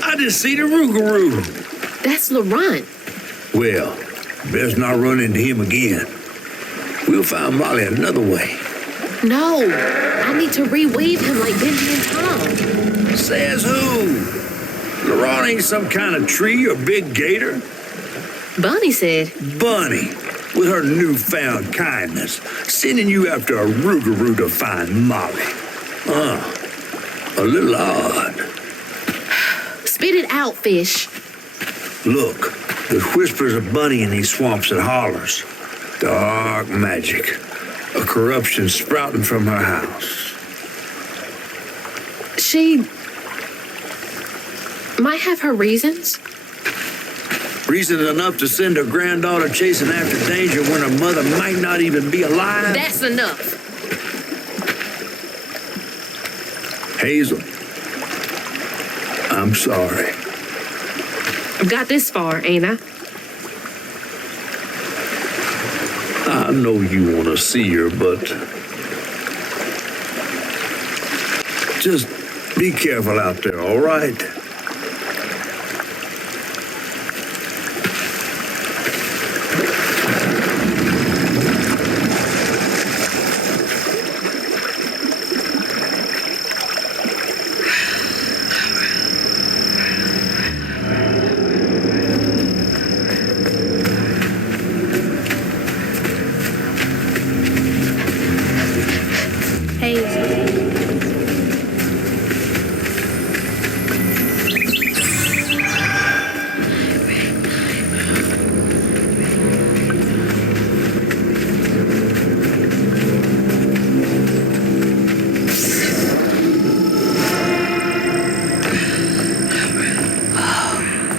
I just seen a rougarou. That's Laurent. Well, best not run into him again. We'll find Molly another way. No, I need to reweave him like Benji and Tom. Says who? Laurent ain't some kind of tree or big gator. Bunny said. Bunny, with her newfound kindness, sending you after a rougarou to find Molly. A little odd. Spit it out, fish. Look, there's whispers of Bunny in these swamps and hollers. Dark magic. A corruption sprouting from her house. She might have her reasons. Reasons enough to send her granddaughter chasing after danger when her mother might not even be alive? That's enough. Hazel, I'm sorry. I've got this far, ain't I? I know you want to see her, but just be careful out there, all right?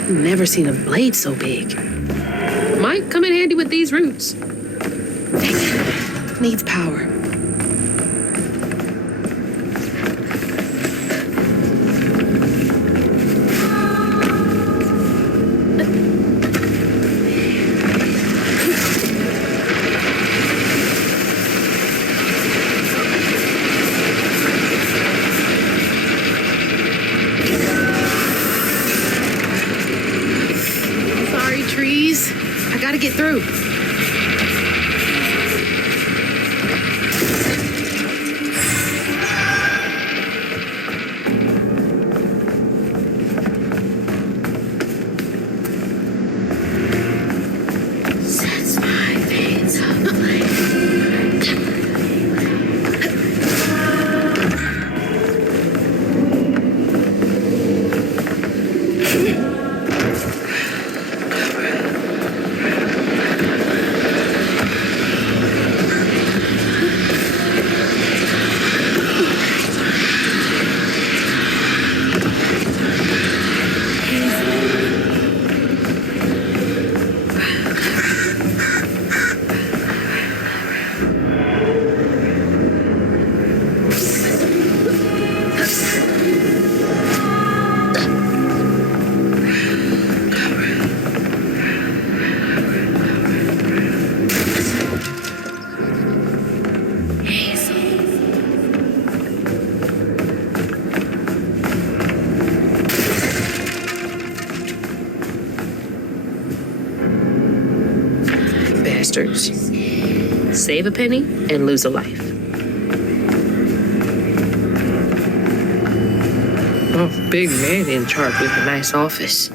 Never seen a blade so big. Might come in handy with these roots. Dang it. Needs power. Sorry, trees. I gotta get through. Sets my veins Bastards. Save a penny and lose a life. Oh, big man in charge with a nice office.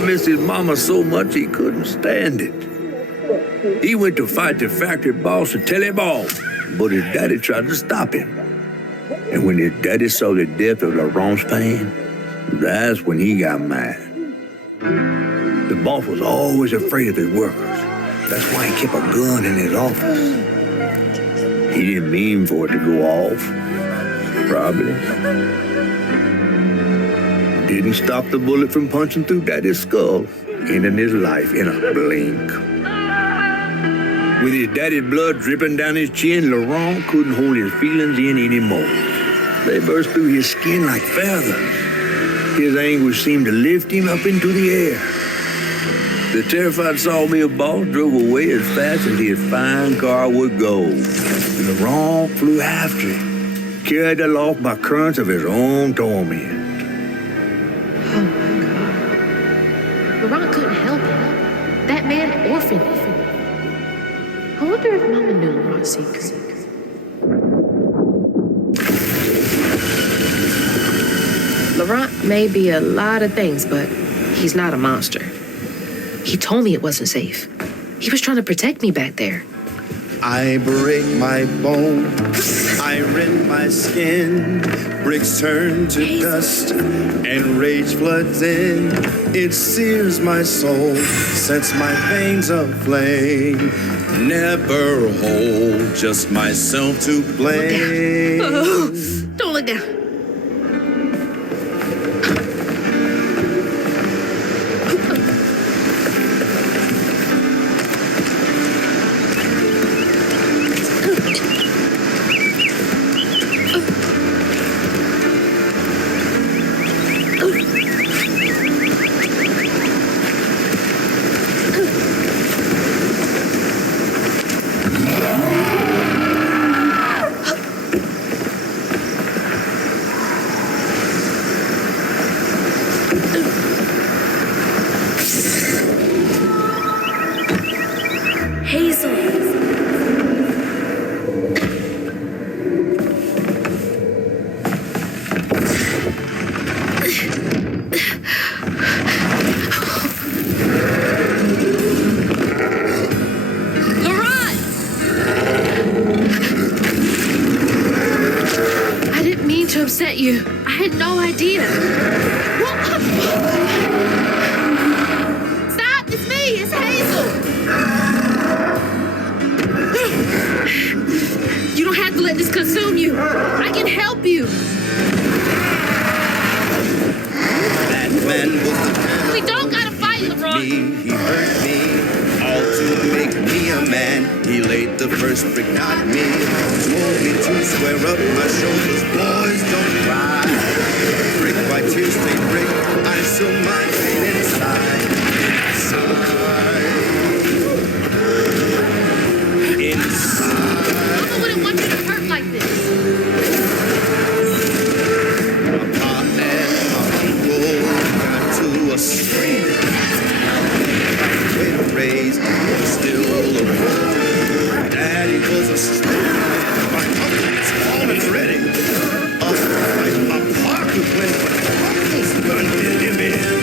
Missed his mama so much he couldn't stand it. He went to fight the factory boss to tell him off, but his daddy tried to stop him. And when his daddy saw the death of Laurent's pain, that's when he got mad. The boss was always afraid of his workers. That's why he kept a gun in his office. He didn't mean for it to go off, probably. Didn't stop the bullet from punching through Daddy's skull, ending his life in a blink. With his daddy's blood dripping down his chin, Laurent couldn't hold his feelings in anymore. They burst through his skin like feathers. His anguish seemed to lift him up into the air. The terrified sawmill boss drove away as fast as his fine car would go. Laurent flew after it, carried aloft by currents of his own torment. Laurent couldn't help it. That man orphaned him. I wonder if Mama knew Laurent's secret. Laurent may be a lot of things, but he's not a monster. He told me it wasn't safe. He was trying to protect me back there. I break my bone, I rend my skin, bricks turn to dust, and rage floods in. It sears my soul, sets my veins aflame. Never hold, just myself to blame. Oh, don't look down. you. I had no idea. Stop! It's me! It's Hazel! You don't have to let this consume you. I can help you. That man was the man. We don't gotta fight, LeRoy. He hurt me, all to make me a man. He laid the first brick, not me. Told me to square up my shoulders, boys, don't cry. Brick by tears, they break. I still my pain inside. Mama wouldn't want you to hurt like this. To a street, way to raise, still alone. Daddy was a strong man. My uncle is falling ready. A pocket when uncle's gun did him in.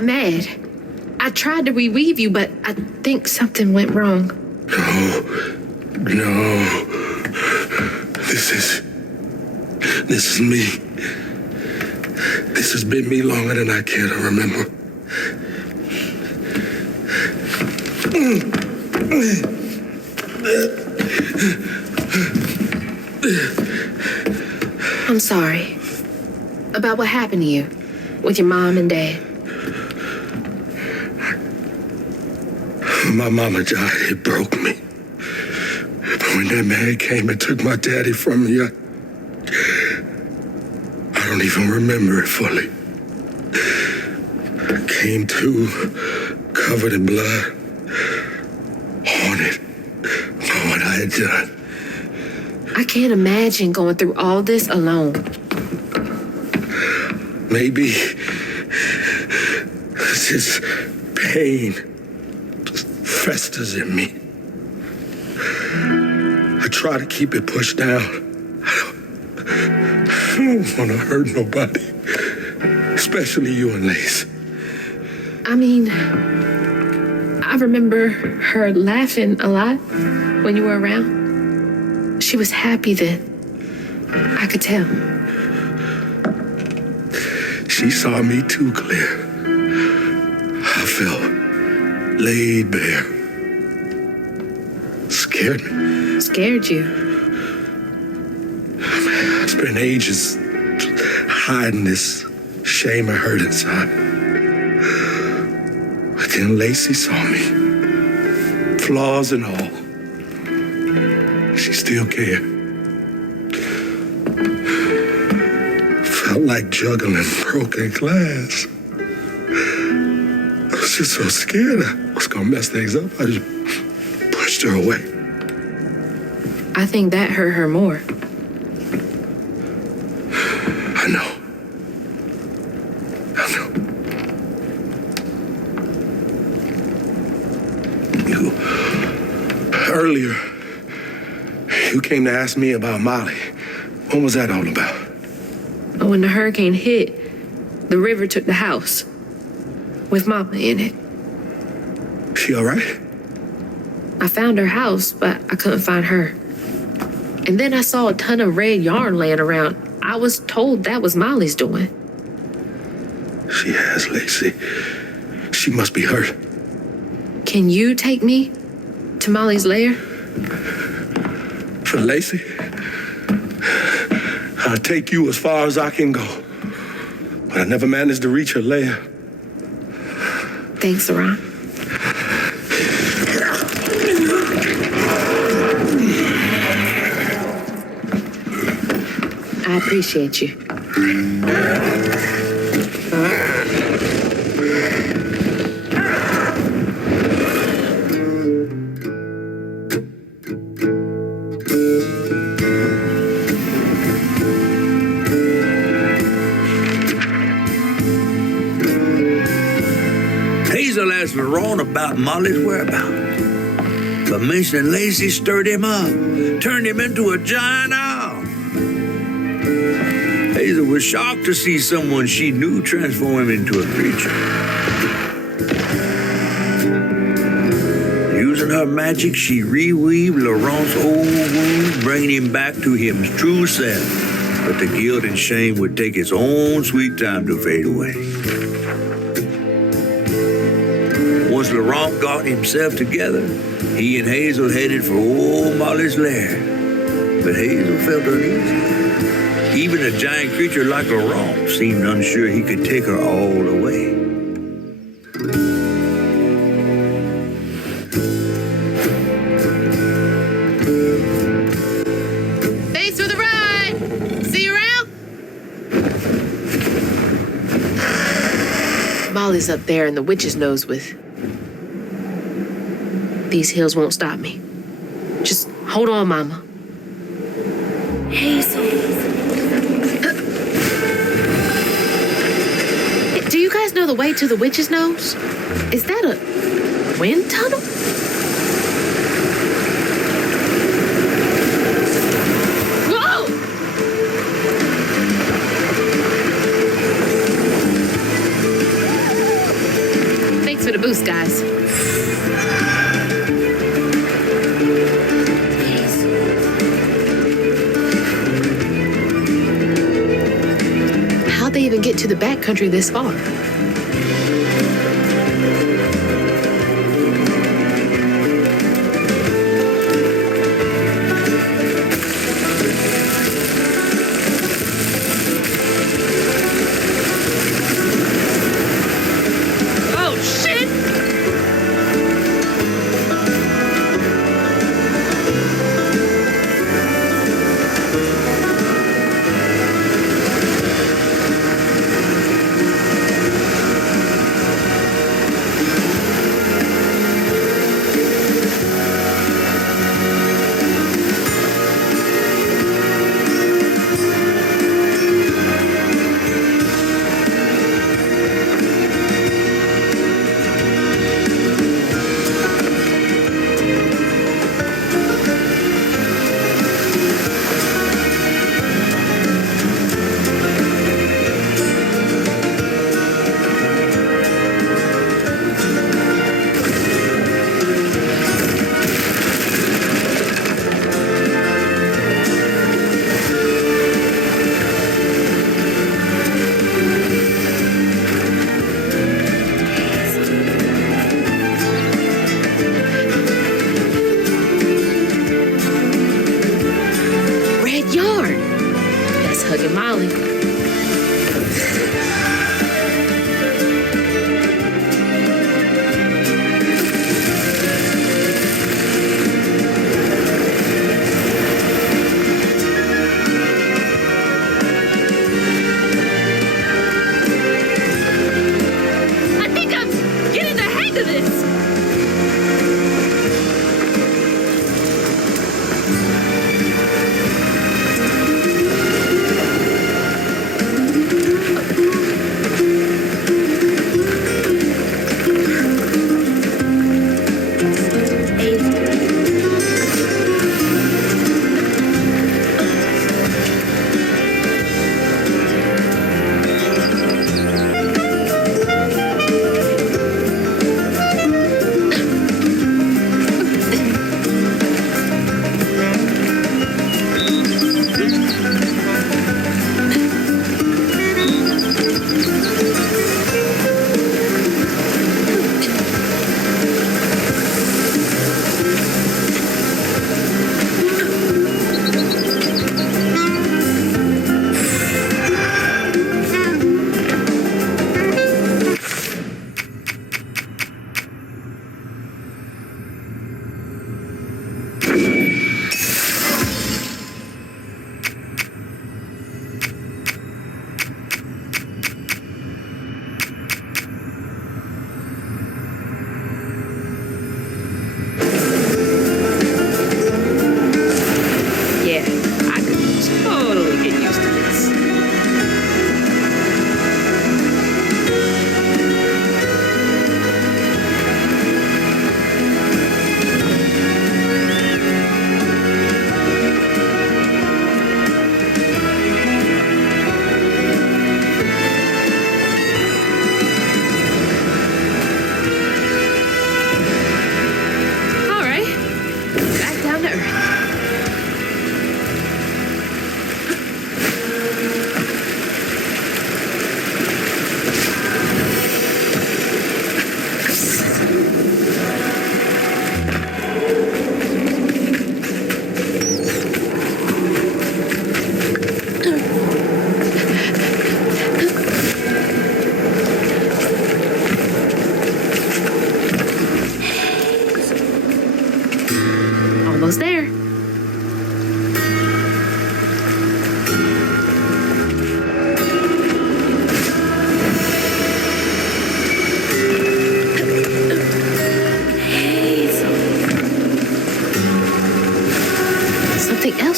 not mad. I tried to reweave you, but I think something went wrong. No. This is me. This has been me longer than I care to remember. I'm sorry. About what happened to you with your mom and dad. My mama died. It broke me. But when that man came and took my daddy from me, I don't even remember it fully. I came to, covered in blood, haunted by what I had done. I can't imagine going through all this alone. Maybe this pain just festers in me. I try to keep it pushed down. I don't want to hurt nobody, especially you and Lace. I mean, I remember her laughing a lot when you were around. She was happy then. I could tell. She saw me too clear. I felt laid bare. Scared me. Scared you? I spent ages hiding this shame and hurt inside. But then Lacey saw me. Flaws and all. She still cared. Felt like juggling broken glass. I was just so scared I was gonna mess things up. I just pushed her away. I think that hurt her more. I know. Earlier, you came to ask me about Molly. What was that all about? When the hurricane hit, the river took the house with Mama in it. She all right? I found her house, but I couldn't find her. And then I saw a ton of red yarn laying around. I was told that was Molly's doing. She has, Lacey. She must be hurt. Can you take me to Molly's lair? For Lacey? I'll take you as far as I can go. But I never managed to reach her lair. Thanks, Ron. I appreciate you. Hazel asked Ron about Molly's whereabouts. But mentioning Lacey stirred him up, turned him into a giant owl. Hazel was shocked to see someone she knew transform him into a creature. Using her magic, she reweaved Laurent's old wounds, bringing him back to his true self. But the guilt and shame would take its own sweet time to fade away. Once Laurent got himself together, he and Hazel headed for old Molly's lair. But Hazel felt uneasy. Even a giant creature like Laurent seemed unsure he could take her all the way. Thanks for the ride. See you around? Molly's up there in the witch's nose with. These hills won't stop me. Just hold on, Mama. Hazel. Do you guys know the way to the witch's nose? Is that a wind tunnel? Whoa! this, guys. How'd they even get to the backcountry this far?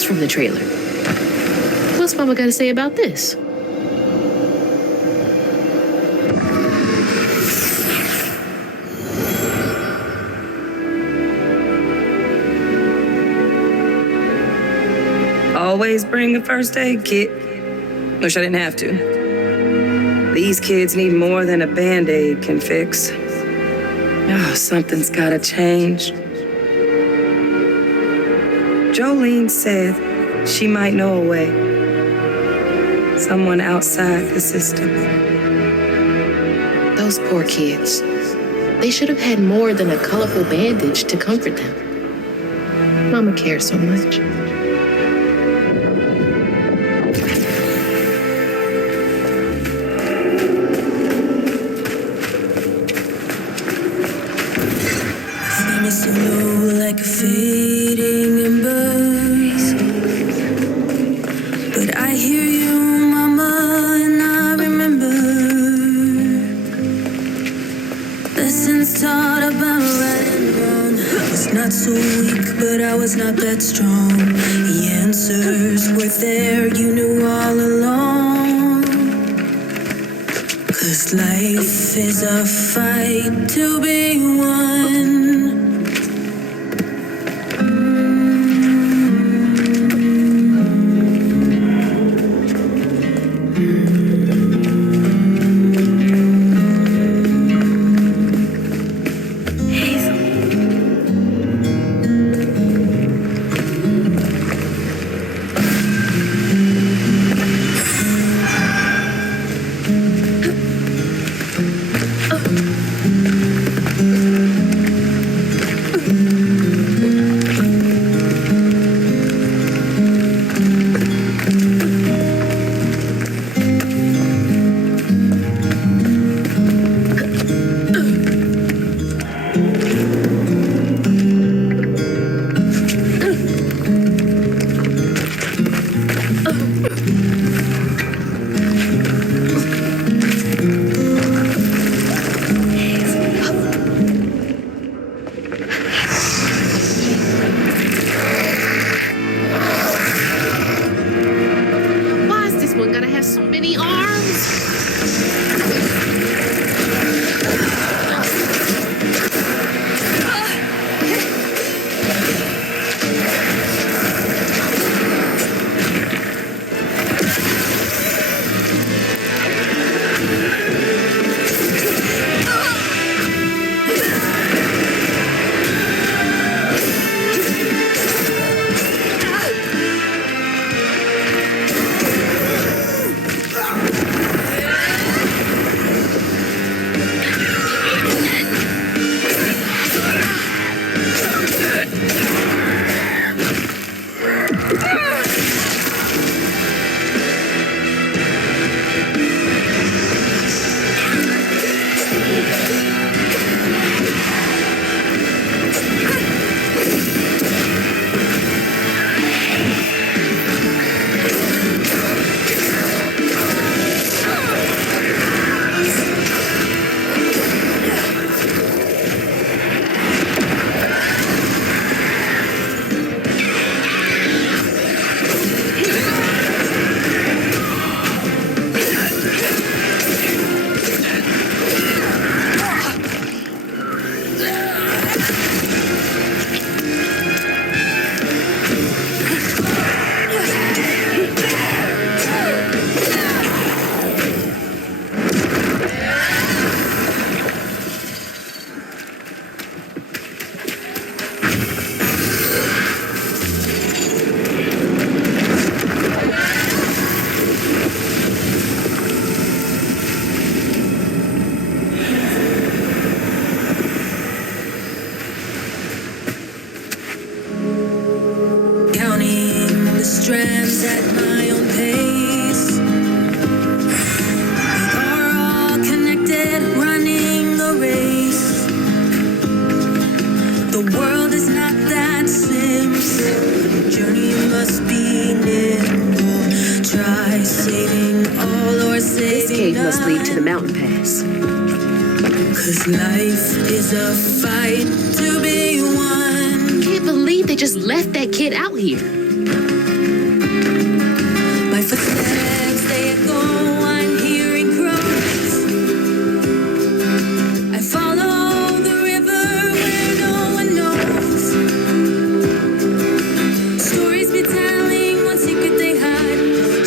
From the trailer. What's Mama got to say about this? Always bring a first aid kit. Wish I didn't have to. These kids need more than a Band-Aid can fix. Oh, something's gotta change. Jolene said she might know a way. Someone outside the system. Those poor kids. They should have had more than a colorful bandage to comfort them. Mama cares so much. So low like a fading embers. But I hear you, Mama, and I remember lessons taught about right and wrong. I was not so weak, but I was not that strong. The answers were there, you knew all along. 'Cause life is a fight to be won. Strands at my own pace. We are all connected, running a race. The world is not that simple. Journey must be nimble. Try saving all or saving This cave must none. lead to the mountain pass. 'Cause life is a fight to be won. I can't believe they just left that kid out here. My footsteps, they echo, I'm hearing crows. I follow the river where no one knows. Stories be telling, one secret they hide.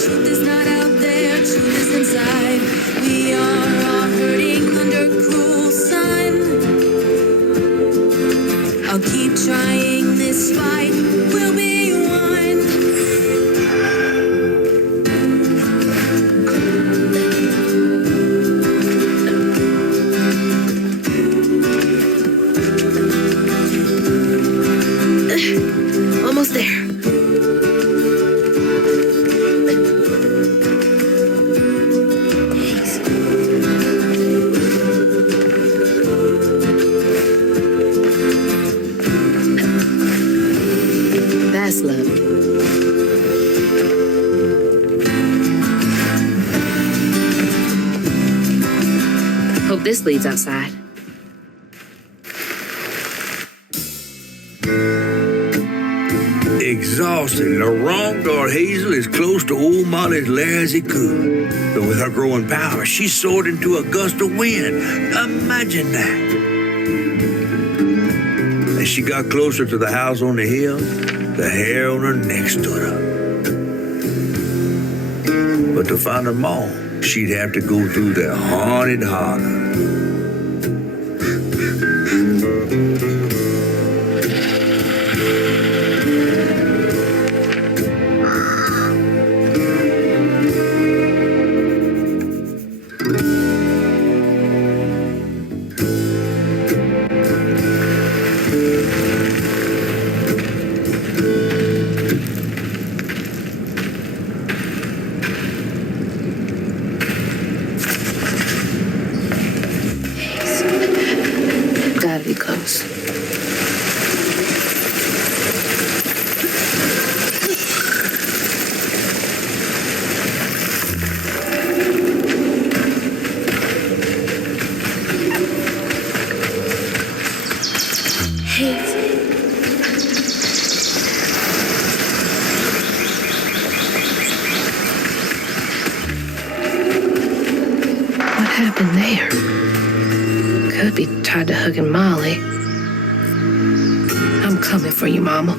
Truth is not out there, truth is inside. We are all hurting under cruel sun. I'll keep trying, this fight will be won. Almost there. That's lovely. Hope this leads outside. Exhausted, the wrong guard Hazel as close to old Molly's lair as he could. But with her growing power, she soared into a gust of wind. Imagine that. As she got closer to the house on the hill, the hair on her neck stood up. But to find them all, she'd have to go through the haunted holler. Gotta be close. What happened there? Could be tied to hugging Molly. I'm coming for you, Mama.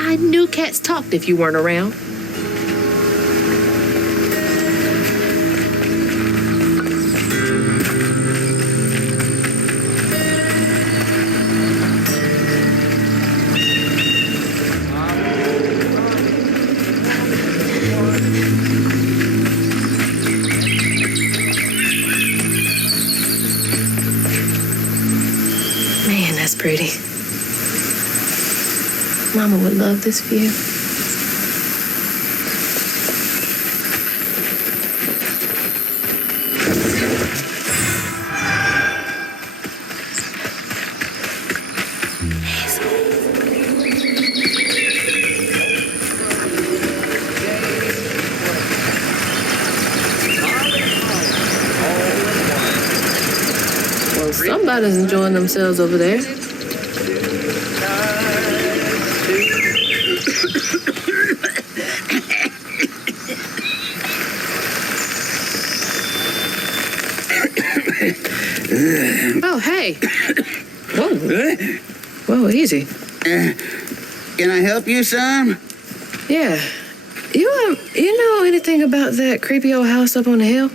I knew cats talked if you weren't around. Man, that's pretty. Mama would love this view. Well, somebody's enjoying themselves over there. Oh, hey. Whoa. Whoa, easy. Can I help you, son? Yeah. You know anything about that creepy old house up on the hill?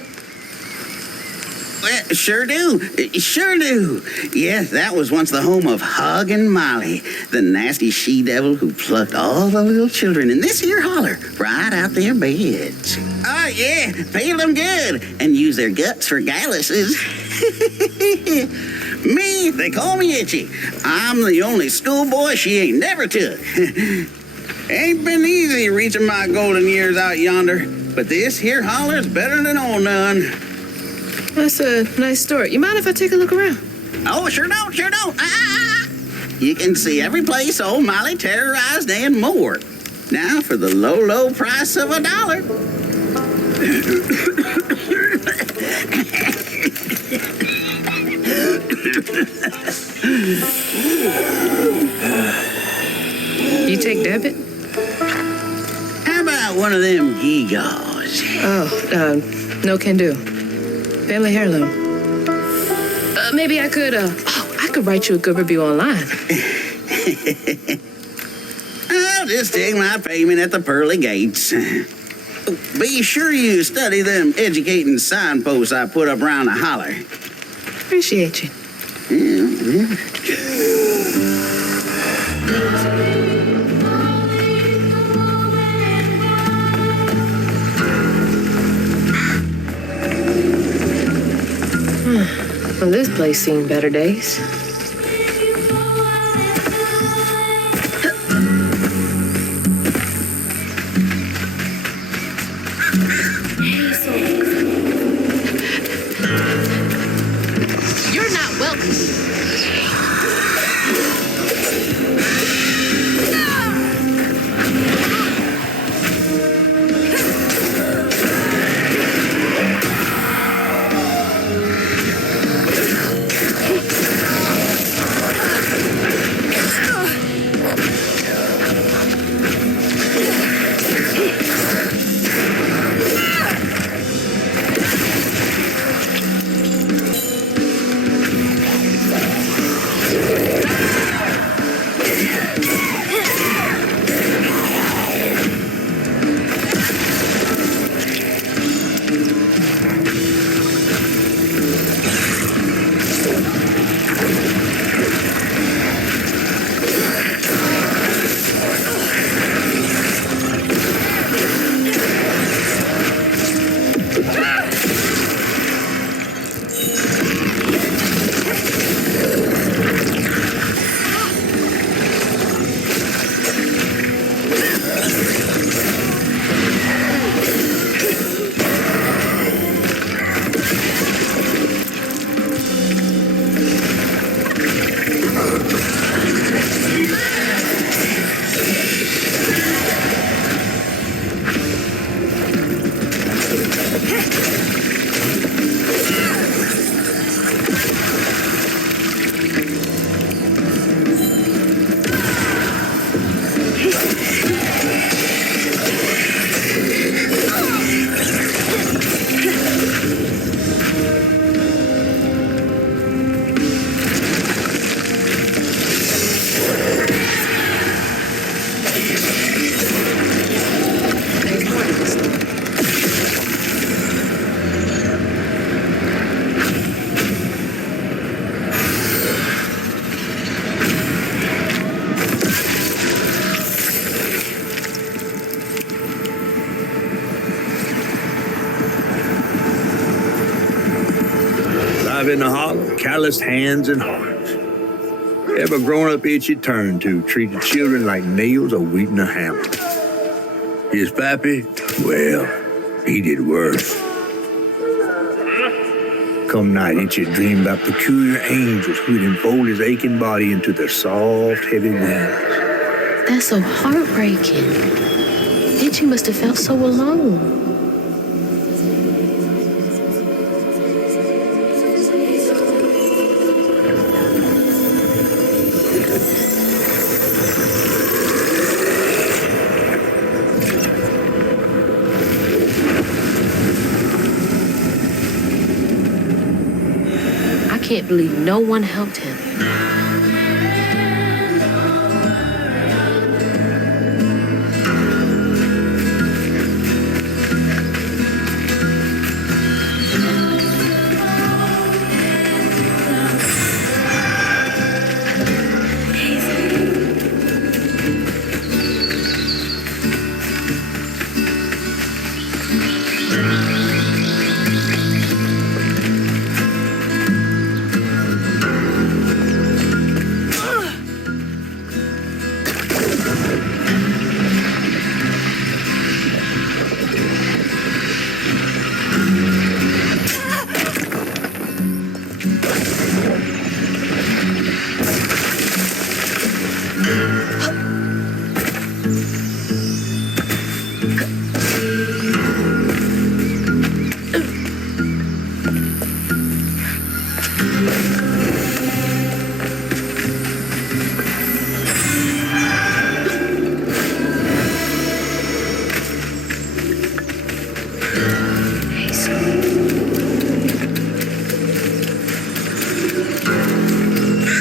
Well, sure do. Sure do. Yes, that was once the home of Hug and Molly, the nasty she-devil who plucked all the little children in this here holler right out their beds. Oh, yeah, pay them good and use their guts for galluses. Me, they call me Itchy. I'm the only schoolboy she ain't never took. Ain't been easy reaching my golden years out yonder, but this here holler's better than old none. That's a nice story. You mind if I take a look around? Oh, sure don't, sure don't. You can see every place old Molly terrorized and more. Now for the low, low price of $1. You take debit? How about one of them gewgaws? Oh, no can do. Family heirloom. Maybe I could, I could write you a good review online. I'll just take my payment at the pearly gates. Be sure you study them educating signposts I put up around the holler. Appreciate you. Yeah. Well, this place seen better days. You're not welcome here. In the hollow, calloused hands and hearts. Ever grown-up itchy turn to treated children like nails or wheat in a hammer. His pappy, well, he did worse. Come night, itchy dream about peculiar angels who'd enfold his aching body into their soft, heavy wings. That's so heartbreaking. Itchy must have felt so alone. I can't believe no one helped him.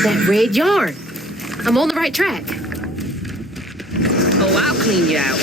That red yarn. I'm on the right track. Oh, I'll clean you out.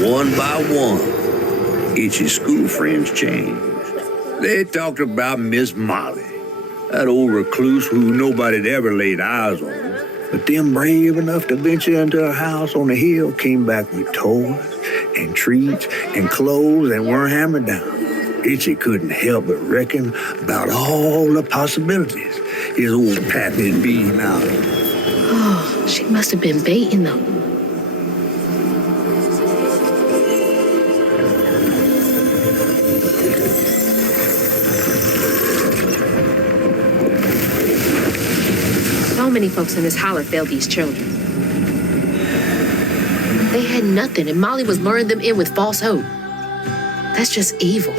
One by one, Itchy's school friends changed. They talked about Miss Molly, that old recluse who nobody'd ever laid eyes on. But them brave enough to venture into her house on the hill came back with toys and treats and clothes and weren't hammered down. Itchy couldn't help but reckon about all the possibilities his old pappy had beat him out of. Oh, she must have been baiting them. So many folks in this holler failed these children. They had nothing, and Molly was luring them in with false hope. That's just evil.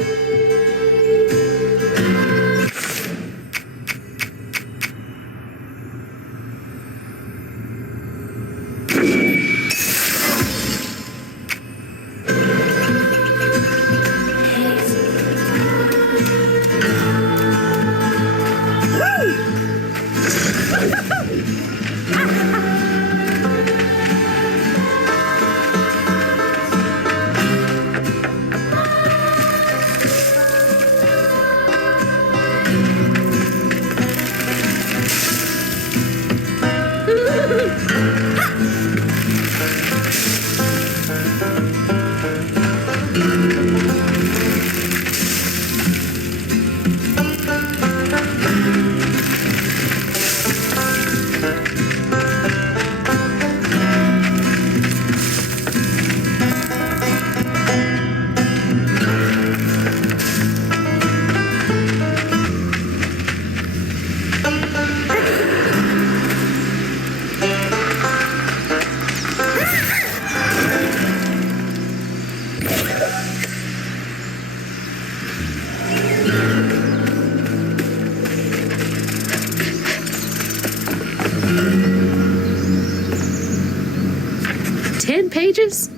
Pages?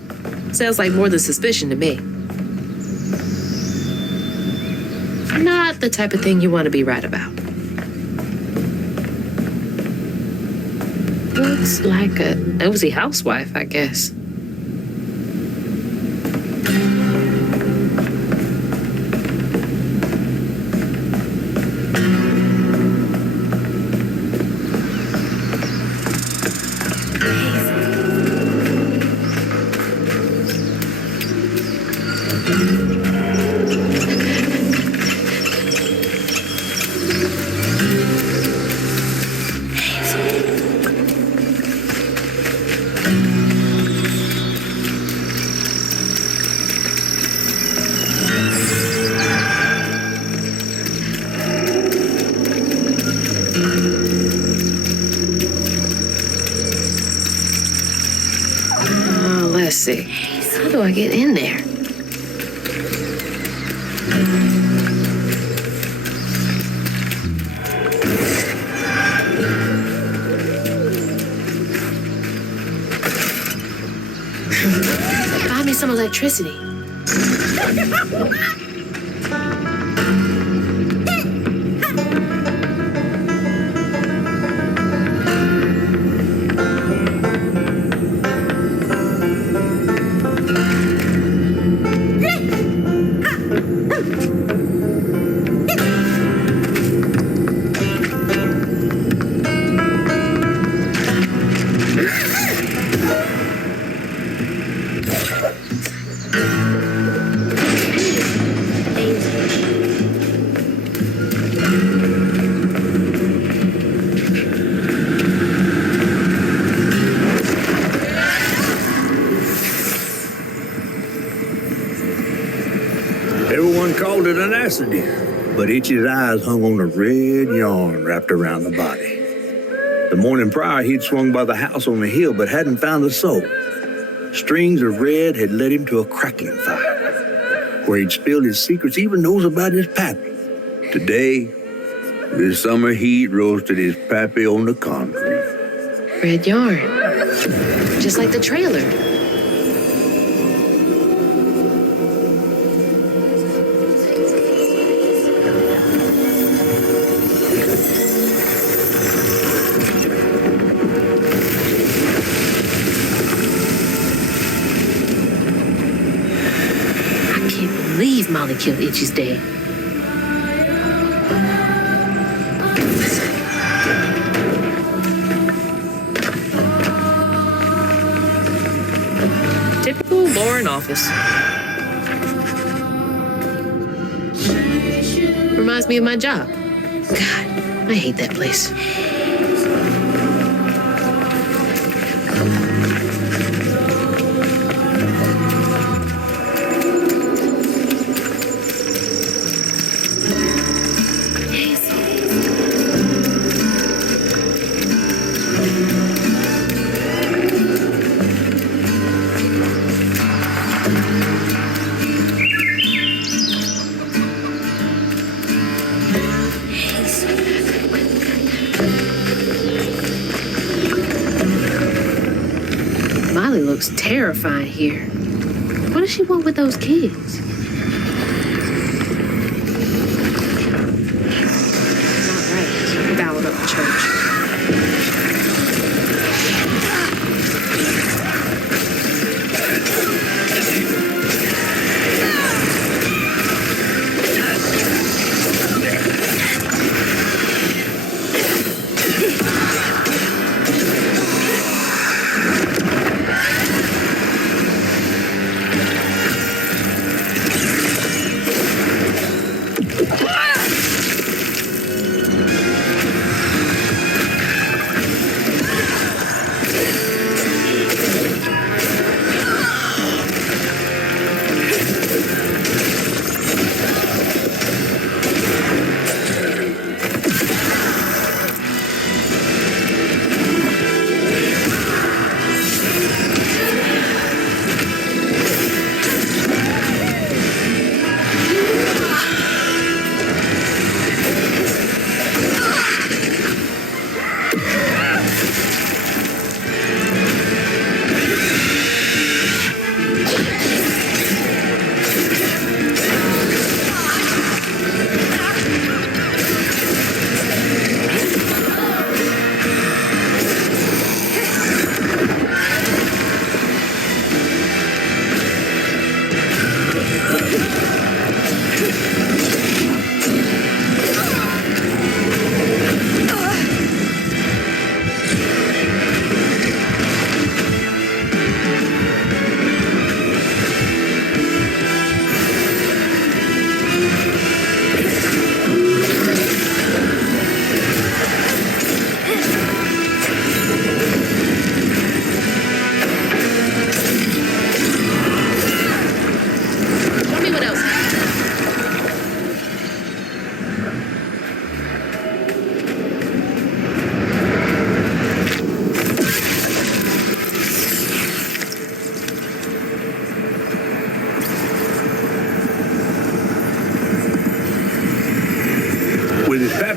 Sounds like more than suspicion to me. Not the type of thing you want to be right about. Looks like a nosy housewife, I guess. see. How do I get in there? Buy me some electricity. Everyone called it an accident, but Itchy's eyes hung on a red yarn wrapped around the body. The morning prior, he'd swung by the house on the hill, but hadn't found a soul. Strings of red had led him to a crackling fire, where he'd spilled his secrets, even those about his pappy. Today, the summer heat roasted his pappy on the concrete. Red yarn. Just like the trailer. Believe Molly killed Itchy's dad. Typical Lauren office. Reminds me of my job. God, I hate that place. Looks terrifying here. What does she want with those kids? Not right. Ballad up the church.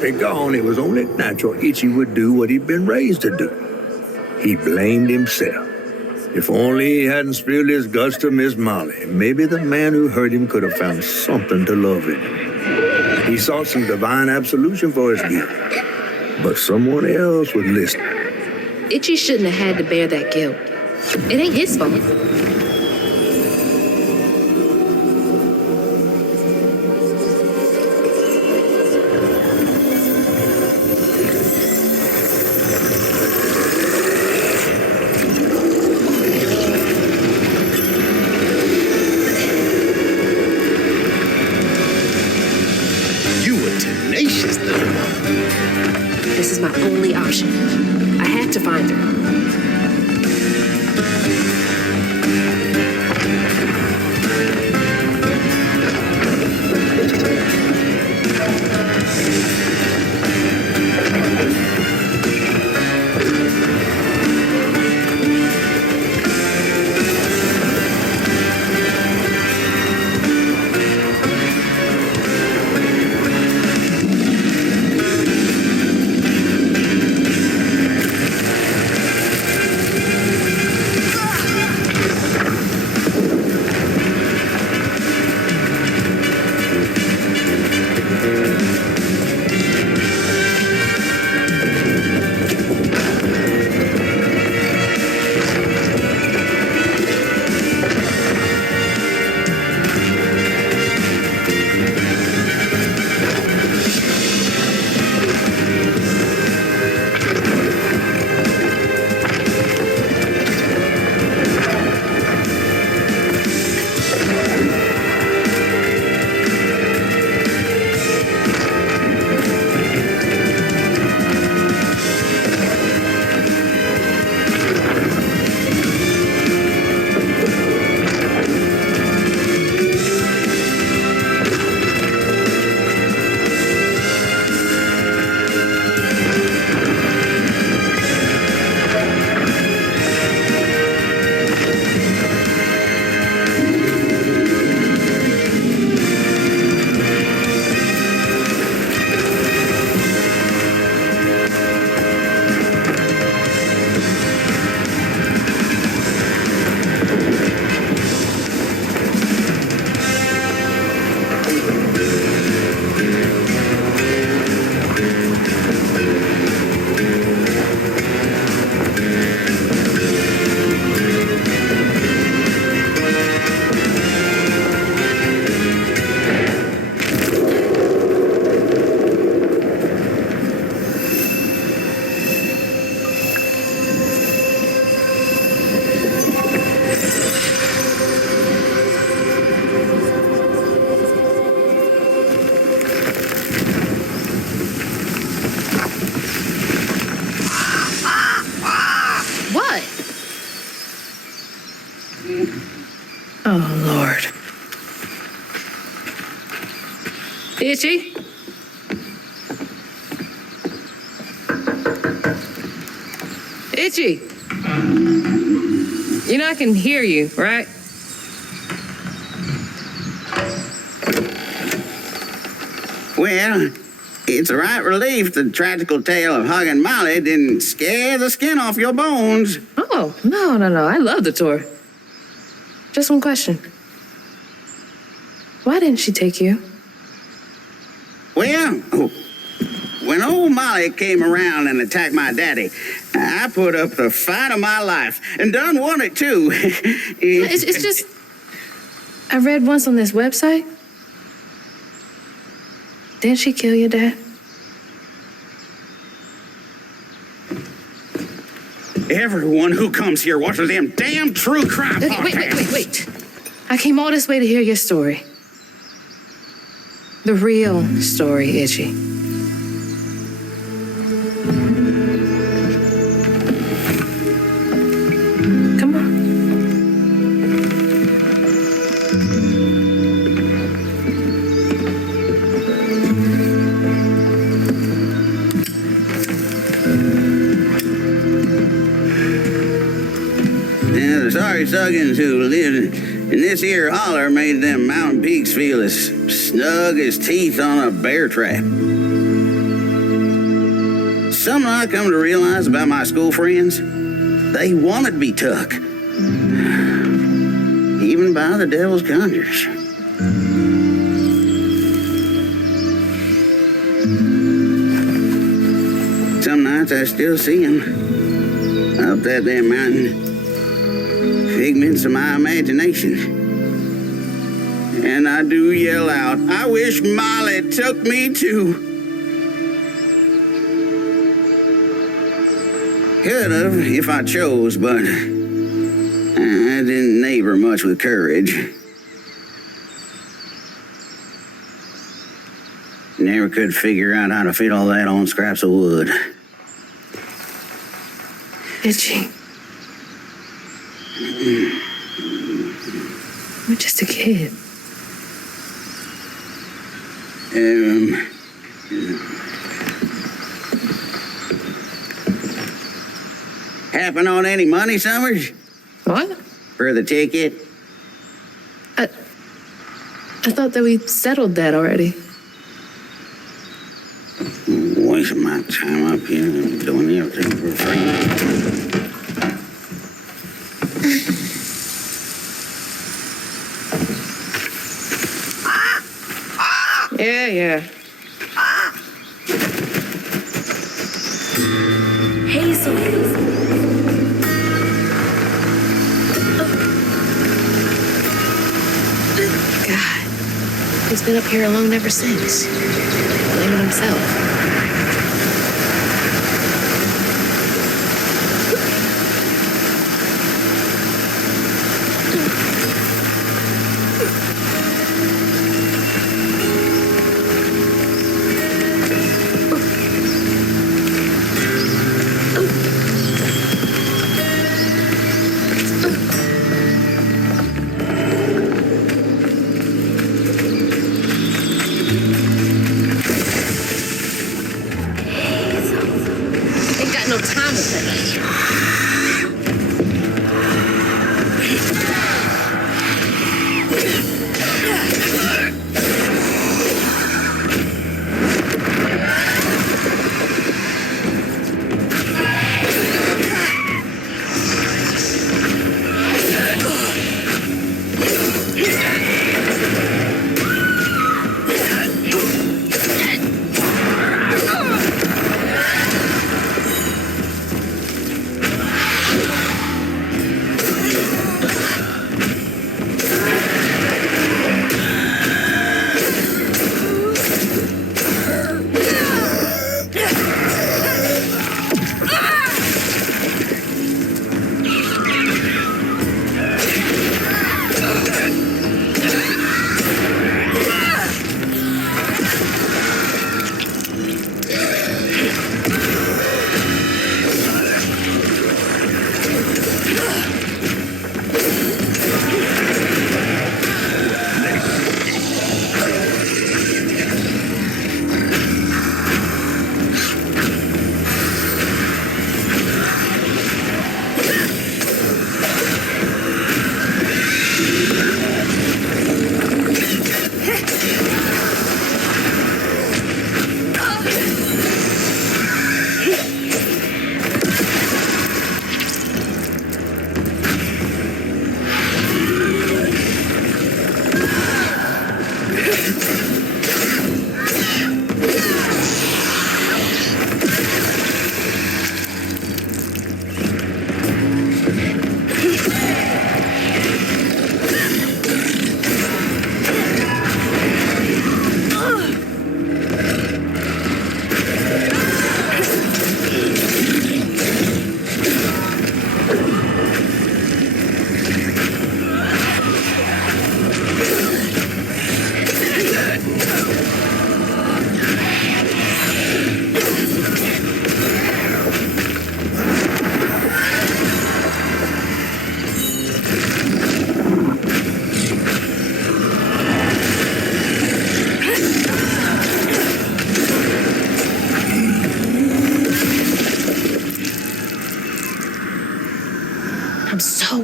Molly gone, it was only natural Itchy would do what he'd been raised to do. He blamed himself. If only he hadn't spilled his guts to Miss Molly, maybe the man who hurt him could have found something to love in him. He sought some divine absolution for his guilt, but someone else would listen. Itchy shouldn't have had to bear that guilt. It ain't his fault. This is my only option. I had to find her. Oh, Lord. Itchy? Itchy? You know I can hear you, right? Well, it's a right relief the tragical tale of Hug and Molly didn't scare the skin off your bones. Oh, no. I love the tour. Just one question. Why didn't she take you? Well, when old Molly came around and attacked my daddy, I put up the fight of my life and done won it too. It's just, I read once on this website. Didn't she kill your dad? Everyone who comes here watches them damn true crime podcasts. Wait. I came all this way to hear your story. The real story, Itchy. Come on. Yeah, the sorry Suggins who lived in this here holler made them mountain peaks feel as snug as teeth on a bear trap. Something I come to realize about my school friends, they wanted to be took. Even by the devil's conjures. Some nights I still see them up that damn mountain. Figments of my imagination. And I do yell out, I wish Molly took me too. Could have if I chose, but I didn't neighbor much with courage. Never could figure out how to fit all that on scraps of wood. Itchy. We're just a kid. Happen on any money, Summers? What? For the ticket? I thought that we settled that already. Wasting my time up here doing everything for free. Yeah. Hazel. God. He's been up here alone ever since. Blaming himself.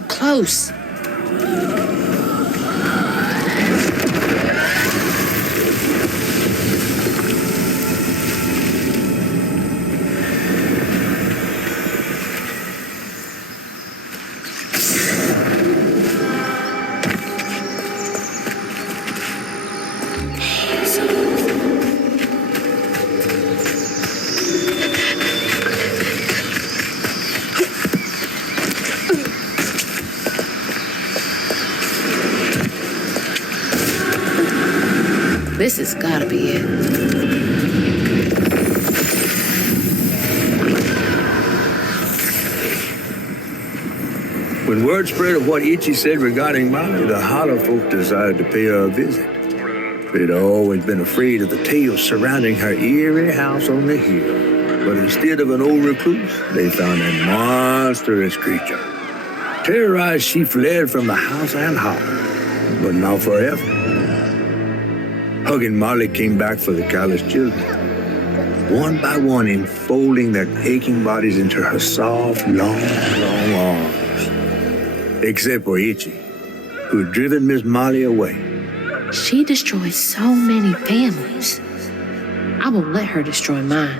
Close. This has gotta be it. When word spread of what Itchy said regarding Molly, the Hollow folk decided to pay her a visit. They'd always been afraid of the tales surrounding her eerie house on the hill. But instead of an old recluse, they found a monstrous creature. Terrorized, she fled from the house and hollow, but not forever. Hug and Molly came back for the callous children, one by one enfolding their aching bodies into her soft, long arms. Except for Itchy, who had driven Miss Molly away. She destroys so many families. I won't let her destroy mine.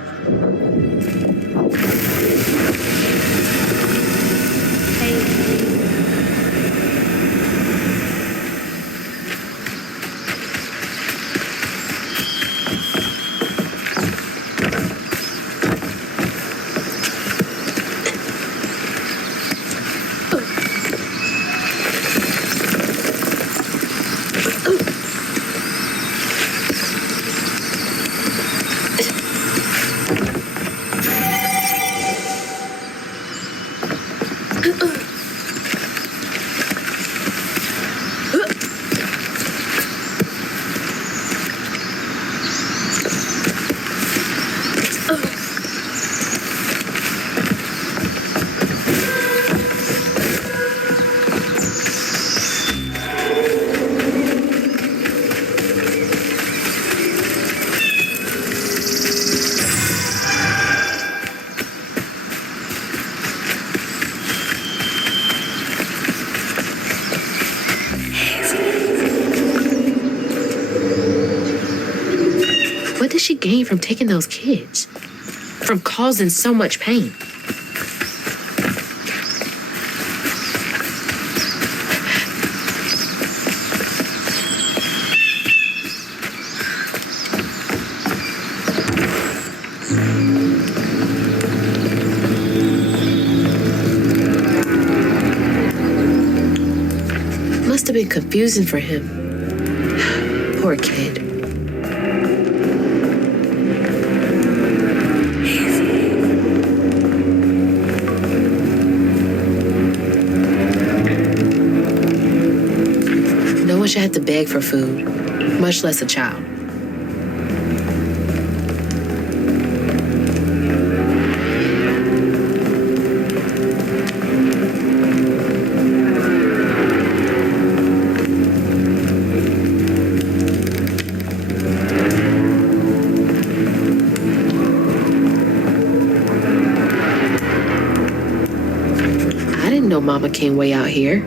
What did she gain from taking those kids? From causing so much pain? Must have been confusing for him. Poor kid. No one should have to beg for food, much less a child. I didn't know Mama came way out here.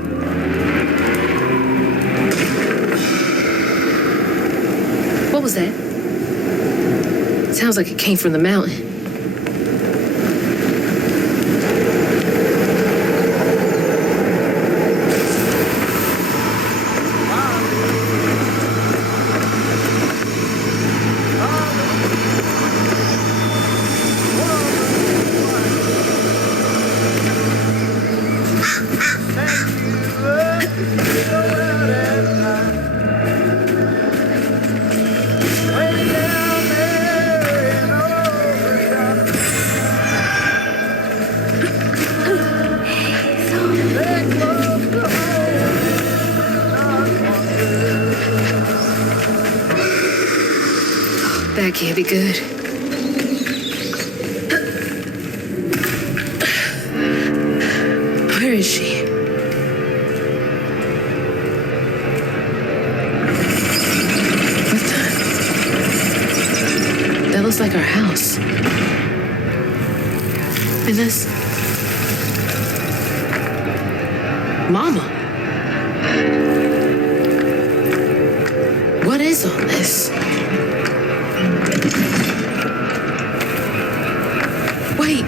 What was that? Sounds like it came from the mountain. That can't be good. Where is she? What the? That looks like our house. And this... Mama. What is all this? Wait.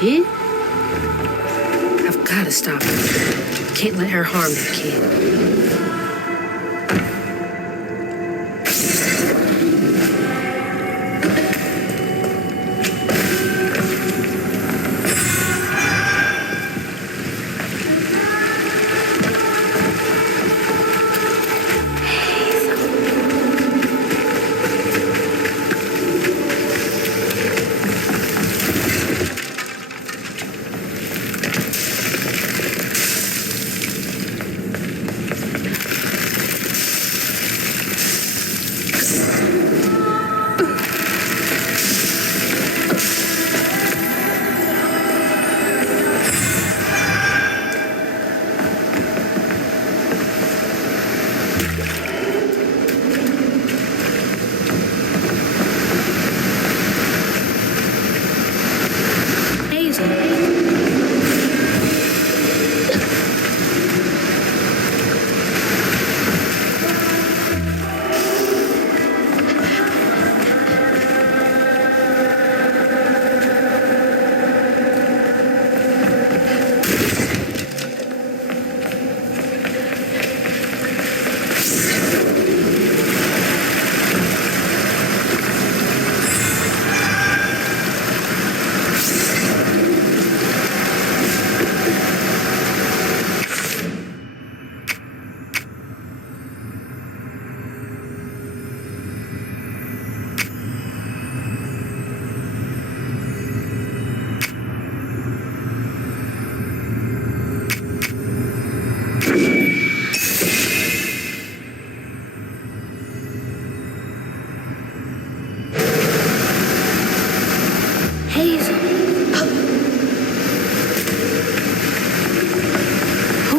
kid? I've got to stop her. Can't let her harm that kid.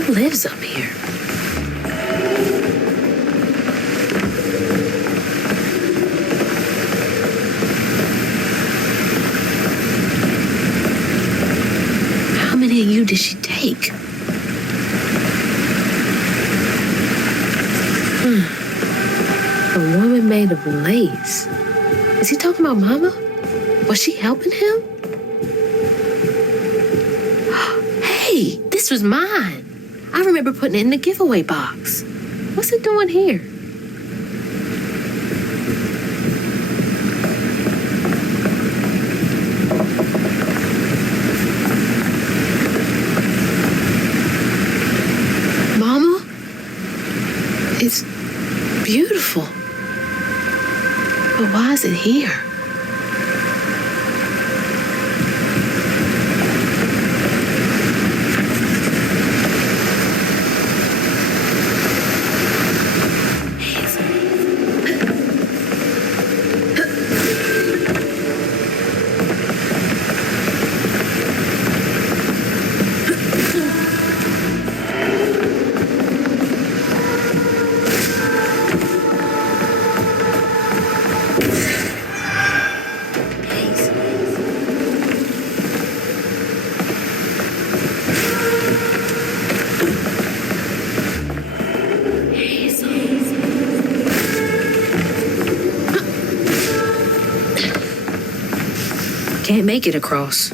Lives up here. How many of you did she take? A woman made of lace. Is he talking about Mama? Was she helping him? Hey, this was mine. I remember putting it in the giveaway box. What's it doing here? Mama? It's beautiful. But why is it here? Can't make it across.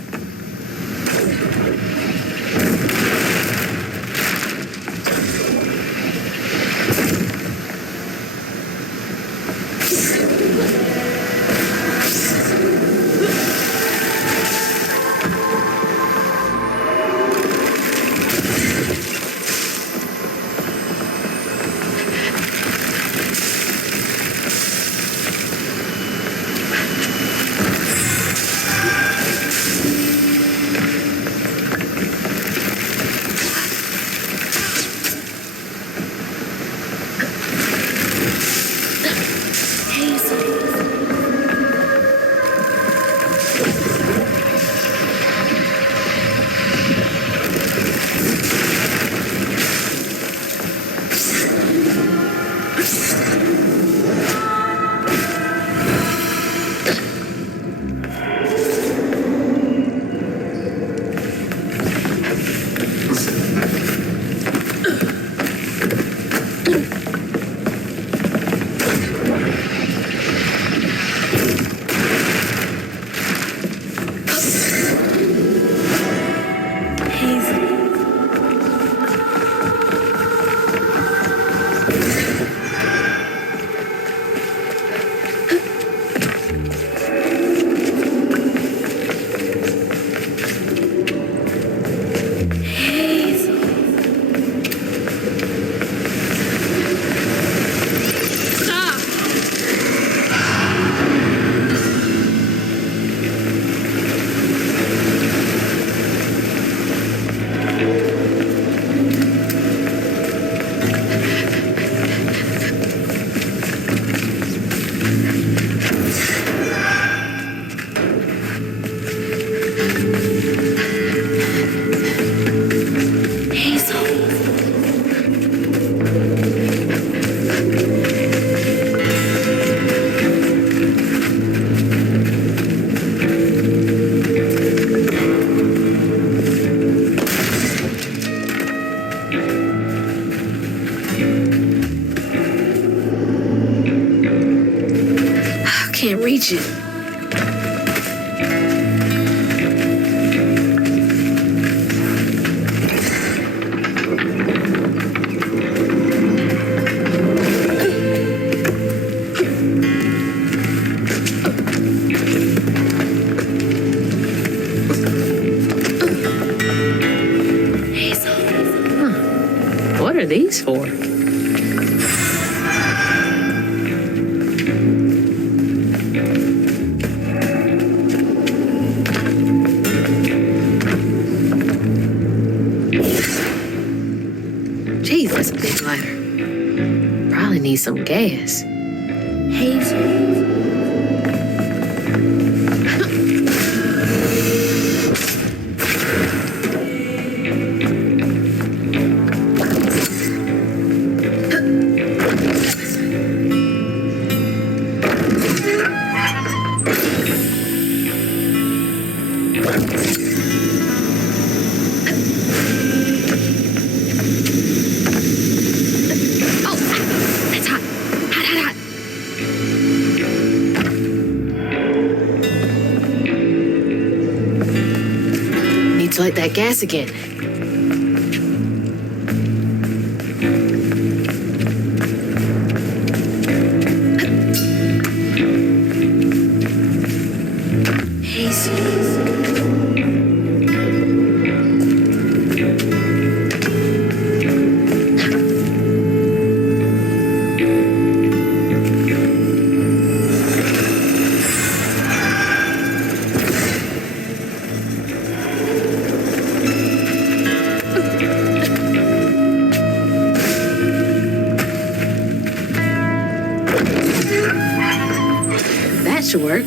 can't reach it. What are these for? Jeez, that's a big lighter. Probably need some gas. Hazel. Light that gas again. That should work.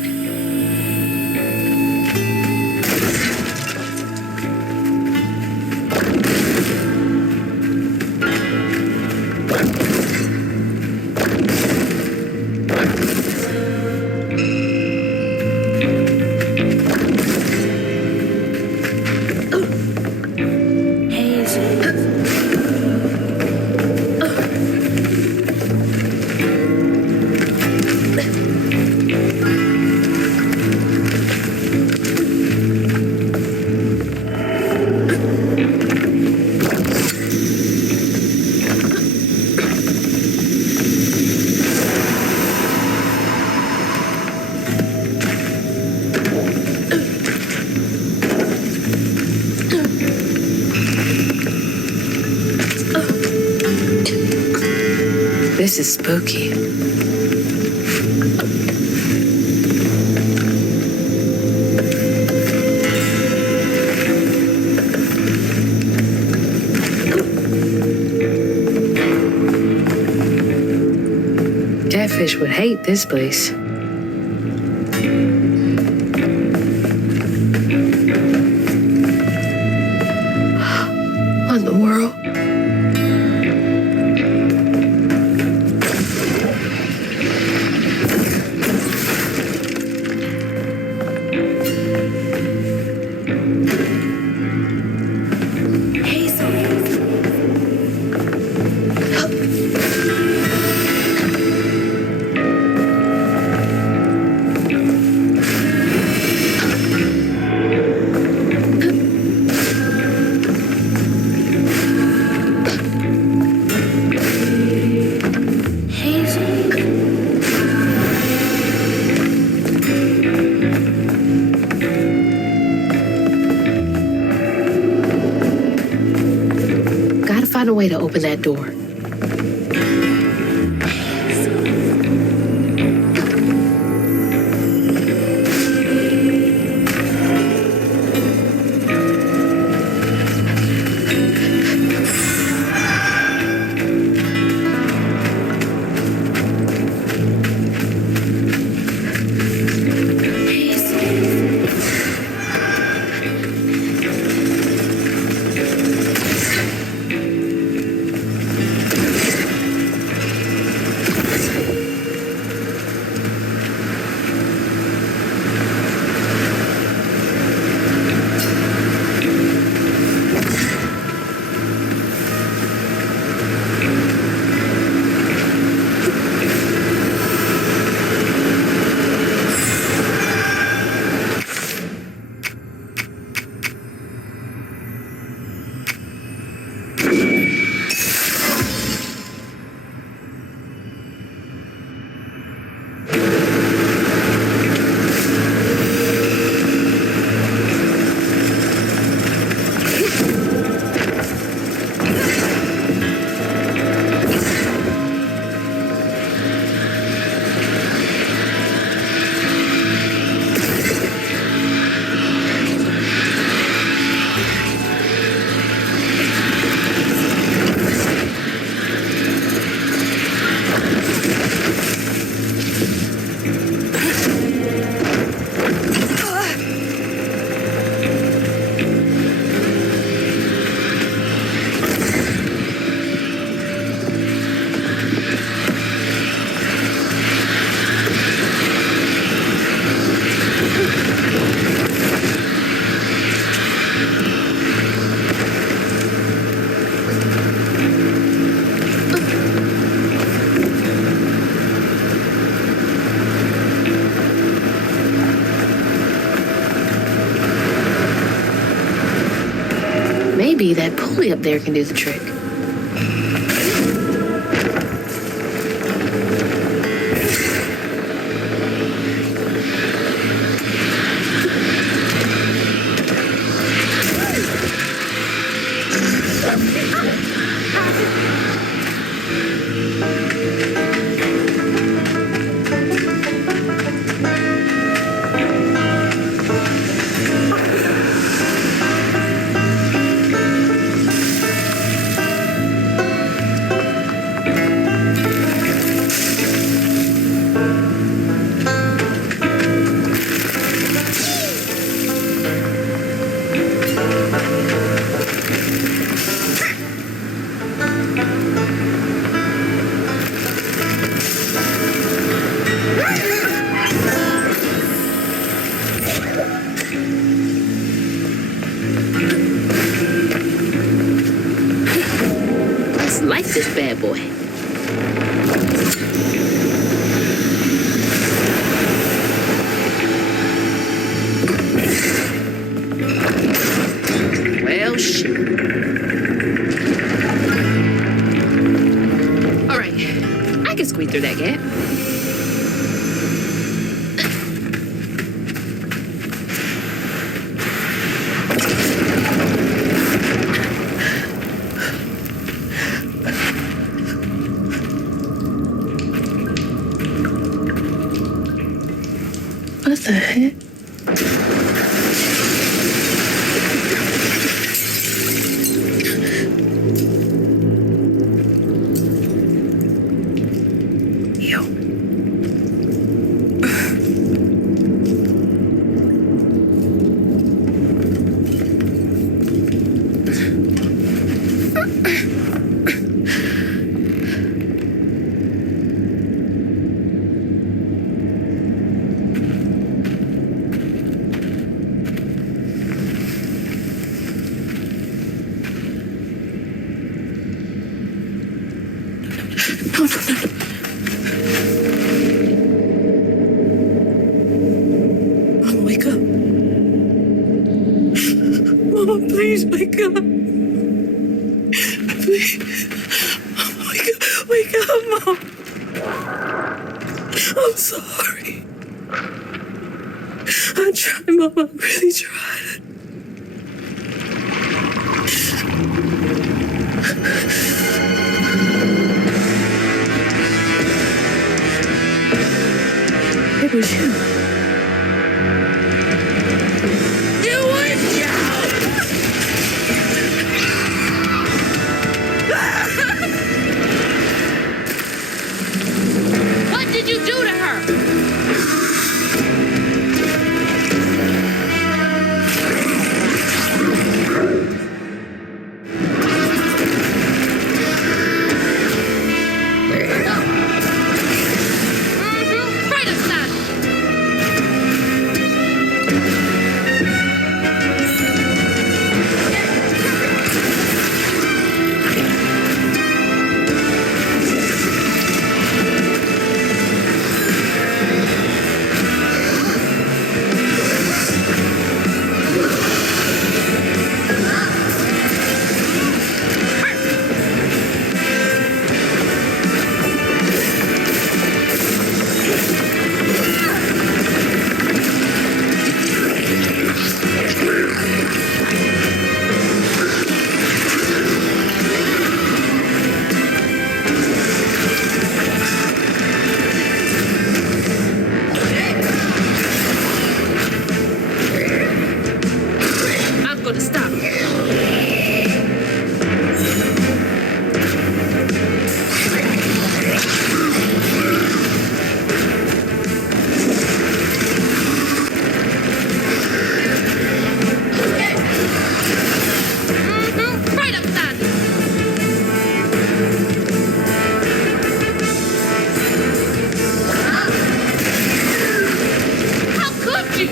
This is spooky. Catfish would hate this place. What in the world? Find a way to open that door. Only up there can do the trick. Let's light this bad boy. Well, shit. All right, I can squeeze through that gap. What the heck? Mama, wake up. Mama, please wake up. Please. Mama, wake up, Mom. I'm sorry. I tried, Mama. I really tried. It was you. You was you! What did you do to her? Right upside. I'm gonna stop. Right upside. How could you?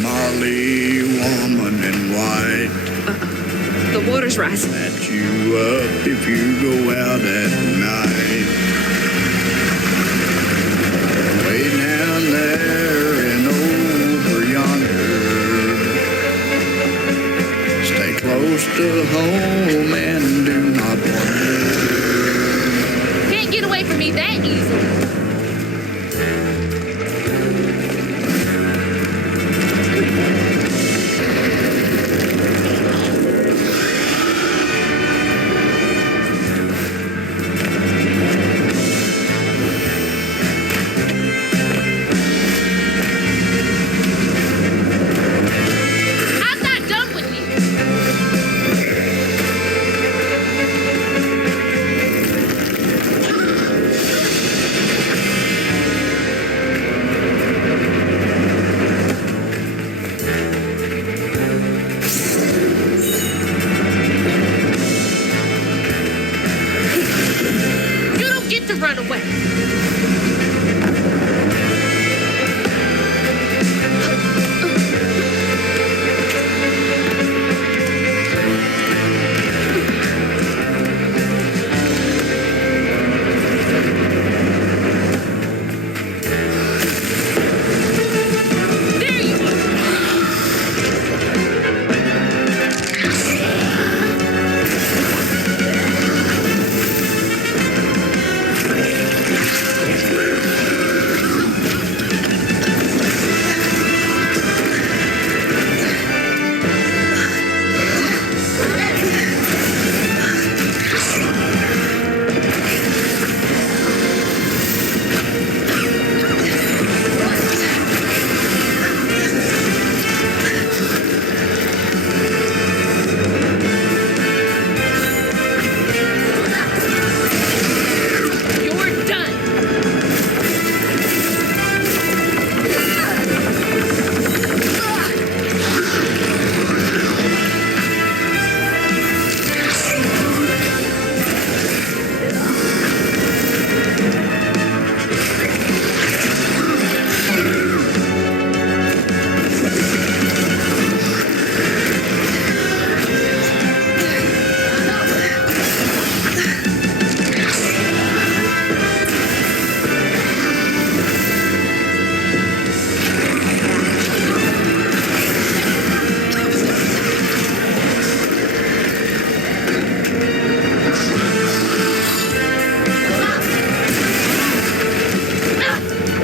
Molly, woman in white. The water's rising. Met you up if you go out at night. Way down there and over yonder. Stay close to home and do not wander. Can't get away from me that easily. I'm not done with you. You don't get to run away. There you are. You're done.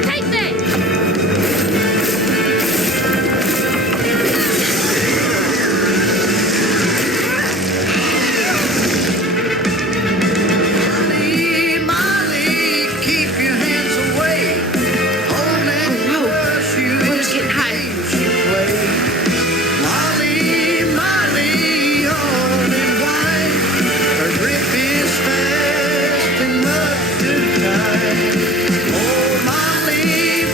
Take that. Molly, keep your hands away. Hold and crush you. Water's getting hot. Molly, old and white. Her grip is fast and much too tight. Oh, Molly,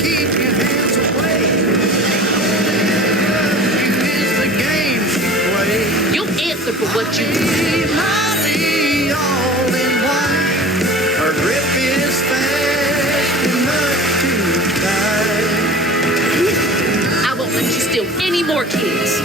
keep your hands away. Hold and crush you is the game she plays. You answer for what you do. Molly, all in white. Her grip is fast and much too tight. I won't let you steal any more kids.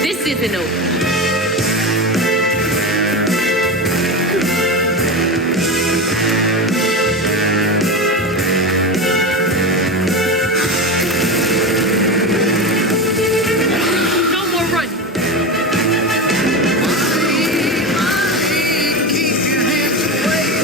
This isn't over. No more running. Molly, keep your hands away.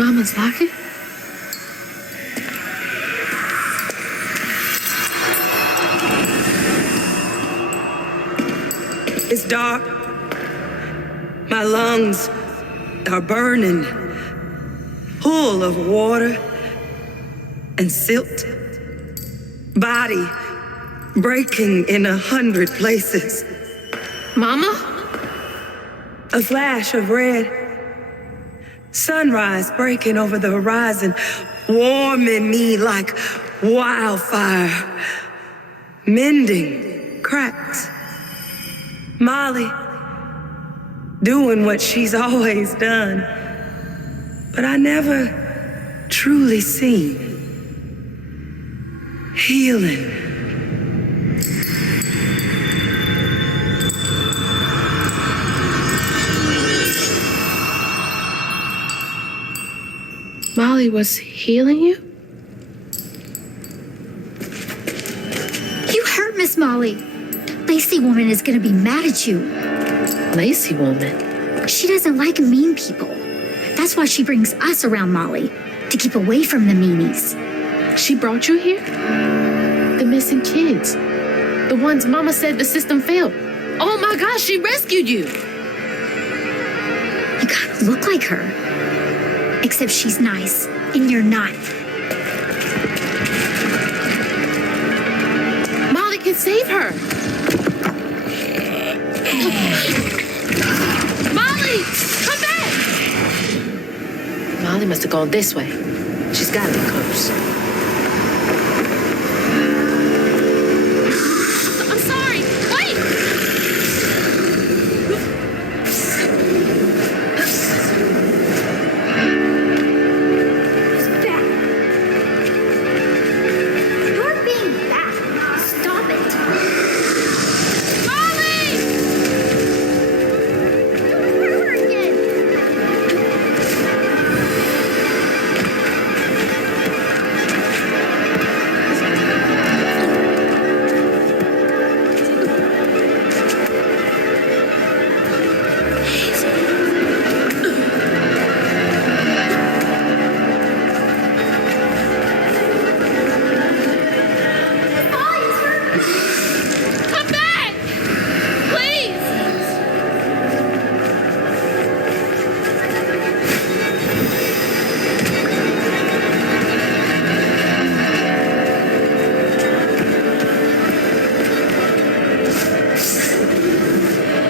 Mama's locket? It's dark. My lungs are burning, full of water and silt. Body breaking in 100 places. Mama? A flash of red. Sunrise breaking over the horizon, warming me like wildfire, mending cracks. Molly doing what she's always done, but I never truly seen. Healing. Molly was healing you? You hurt Miss Molly. Lacey woman is gonna be mad at you. Lacey woman? She doesn't like mean people. That's why she brings us around Molly, to keep away from the meanies. She brought you here? The missing kids. The ones Mama said the system failed. Oh my gosh, she rescued you. You gotta look like her. Except she's nice, and you're not. Molly can save her. Molly, come back! Molly must have gone this way. She's gotta be close. I'm sorry. Wait! You're being bad. Stop it. Molly! Don't hurt her again. Come back! Please!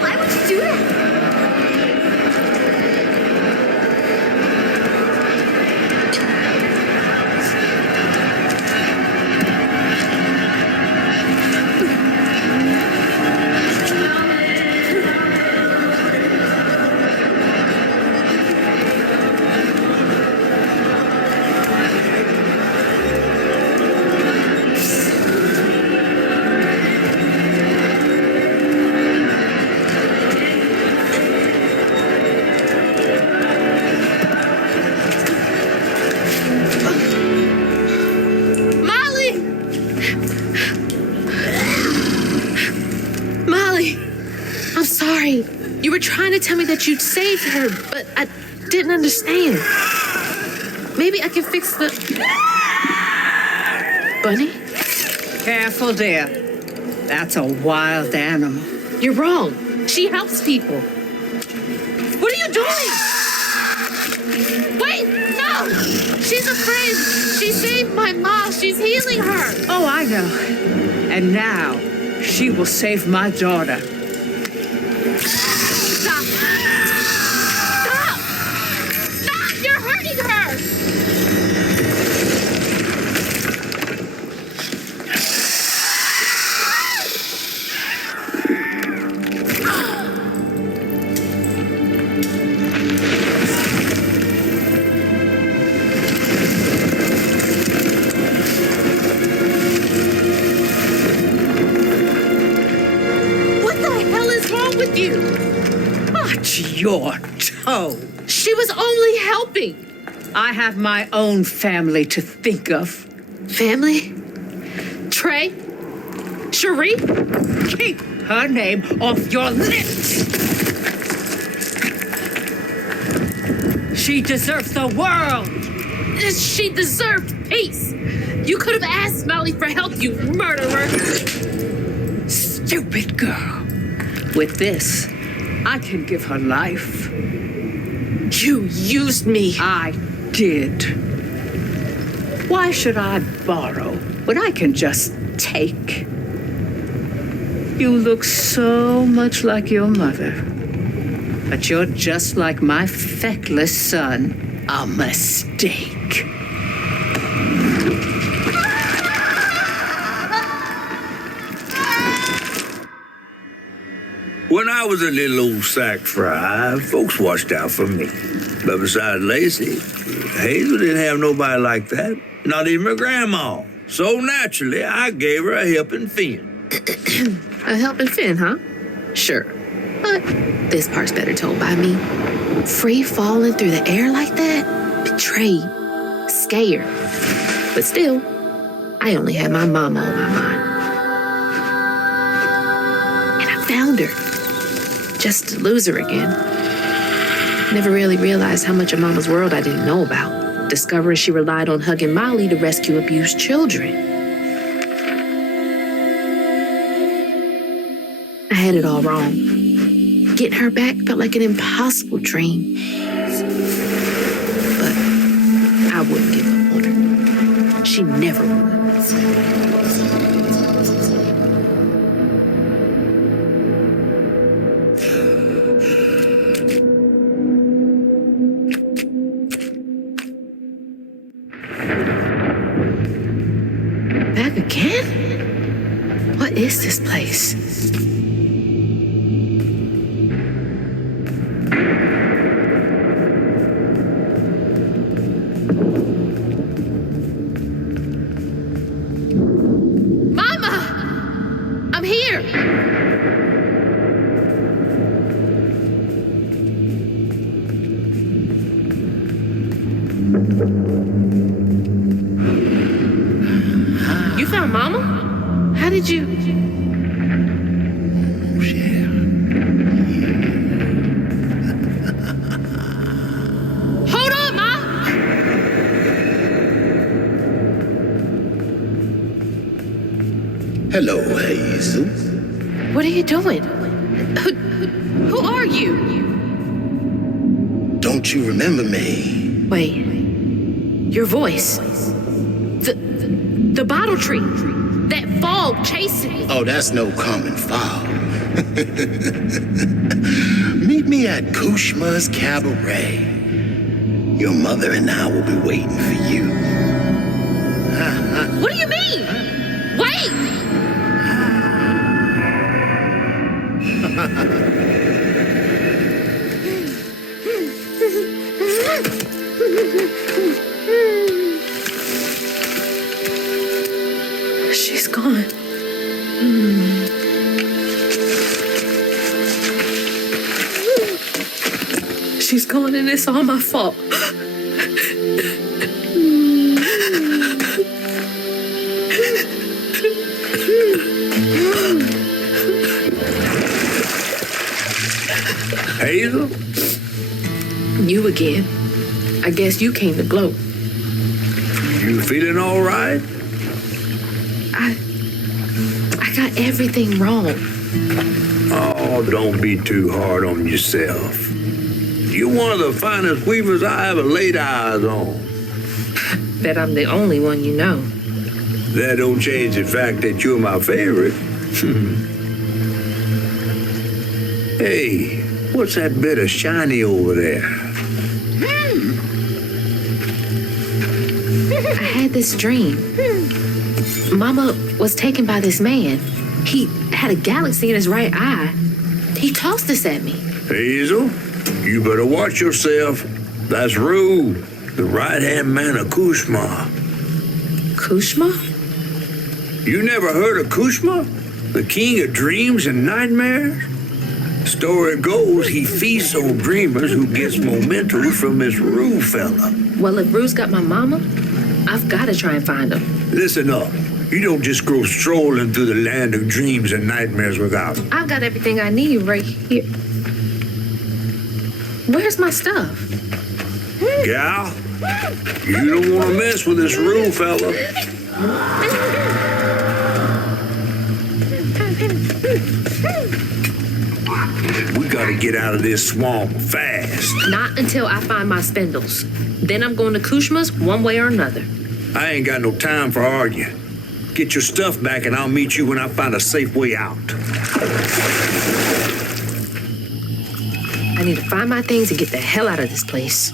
Why would you do that? Molly! Molly! I'm sorry. You were trying to tell me that you'd saved her, but I didn't understand. Maybe I can fix the... Bunny? Careful, dear. That's a wild animal. You're wrong. She helps people. What are you doing? Wait, no! She's a friend. She saved my mom. She's healing her. Oh, I know. And now, she will save my daughter. Stop! Stop! Stop! You're hurting her! What the hell is wrong with you? Watch your toe. She was only helping. I have my own family to think of. Family? Trey? Cherie? Keep her name off your lips. She deserves the world. She deserved peace. You could have asked Molly for help, you murderer. Stupid girl. With this, I can give her life. You used me. I did. Why should I borrow when I can just take? You look so much like your mother, but you're just like my feckless son. A mistake. When I was a little old sack fry, folks watched out for me. But besides Lacey, Hazel didn't have nobody like that. Not even her grandma. So naturally, I gave her a helping fin. A helping fin, huh? Sure. But this part's better told by me. Free falling through the air like that? Betrayed. Scared. But still, I only had my mama on my mind. And I found her. Just to lose her again. Never really realized how much of Mama's world I didn't know about. Discovering she relied on hugging Molly to rescue abused children. I had it all wrong. Getting her back felt like an impossible dream. But I wouldn't give up on her. She never would. Back again? What is this place? Mama! I'm here! You found Mama? How did you? Hold on, Ma! Hello, Hazel. What are you doing? Who are you? Don't you remember me? Wait. Your voice. The bottle tree. That fog chasing me. Oh, that's no common foul. Meet me at Kushma's Cabaret. Your mother and I will be waiting for you. What do you mean? Wait! She's gone. She's gone and it's all my fault. Hazel? You again. I guess you came to gloat. You feeling all right? I got everything wrong. Oh, don't be too hard on yourself. You're one of the finest weavers I ever laid eyes on. Bet I'm the only one you know. That don't change the fact that you're my favorite. Hey, what's that bit of shiny over there? I had this dream. Mama was taken by this man. He had a galaxy in his right eye. He tossed this at me. Hazel, you better watch yourself. That's Rue, the right-hand man of Kushma. Kushma? You never heard of Kushma? The king of dreams and nightmares? Story goes he feasts on dreamers who gets mementos from this Rue fella. Well, if Rue's got my mama, I've got to try and find him. Listen up. You don't just go strolling through the land of dreams and nightmares without him. I've got everything I need right here. Where's my stuff? Gal, you don't want to mess with this room, fella. We gotta get out of this swamp fast. Not until I find my spindles. Then I'm going to Kushma's one way or another. I ain't got no time for arguing. Get your stuff back and I'll meet you when I find a safe way out. I need to find my things and get the hell out of this place.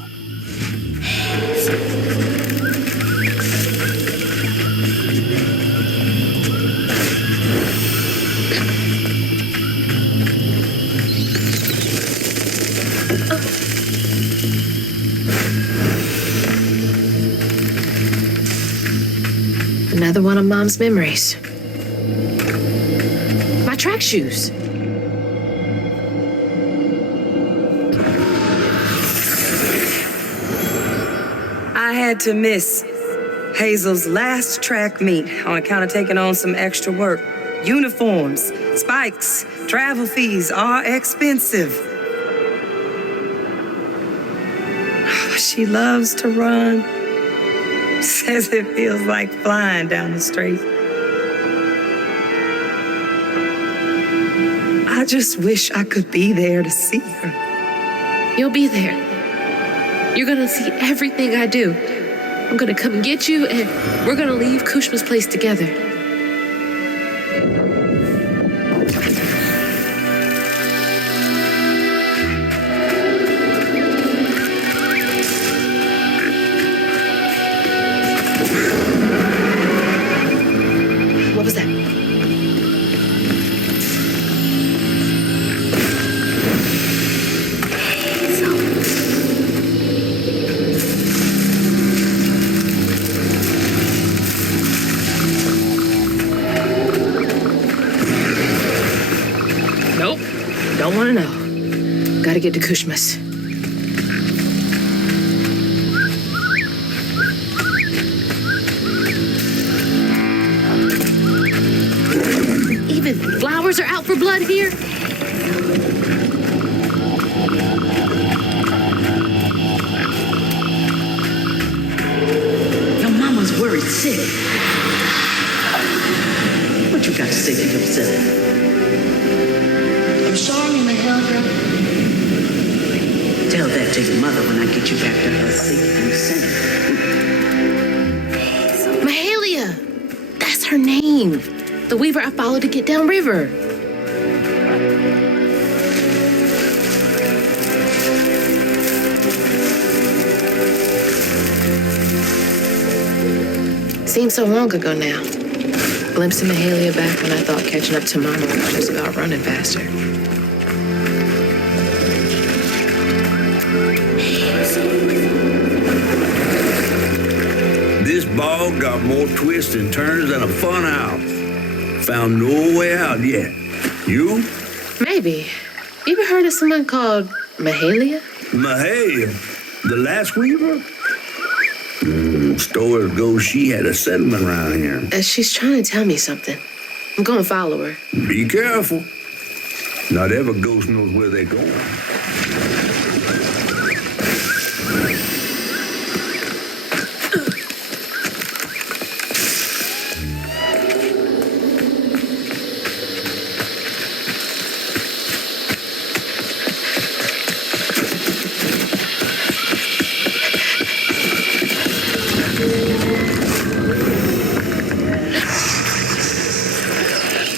Another one of Mom's memories. My track shoes. I had to miss Hazel's last track meet on account of taking on some extra work. Uniforms, spikes, travel fees are expensive. She loves to run. Says it feels like flying down the street. I just wish I could be there to see her. You'll be there. You're gonna see everything I do. I'm gonna come and get you, and we're gonna leave Kushma's place together. What was that? Nope. Don't want to know. Gotta get to Kushma's. Even flowers are out for blood here? Your mama's worried sick. What you got to say to yourself? I'm sorry, Mahelga. Tell that to your mother when I get you back to her safe and sound. Mahalia! That's her name. The weaver I followed to get downriver. Seems so long ago now. Glimpse of Mahalia back when I thought catching up to Mama was just about running faster. This bog got more twists and turns than a fun house. Found no way out yet. You? Maybe. You ever heard of someone called Mahalia? Mahalia, the last weaver? Stories go she had a settlement around here. She's trying to tell me something. I'm gonna follow her. Be careful. Not every ghost knows where they're going.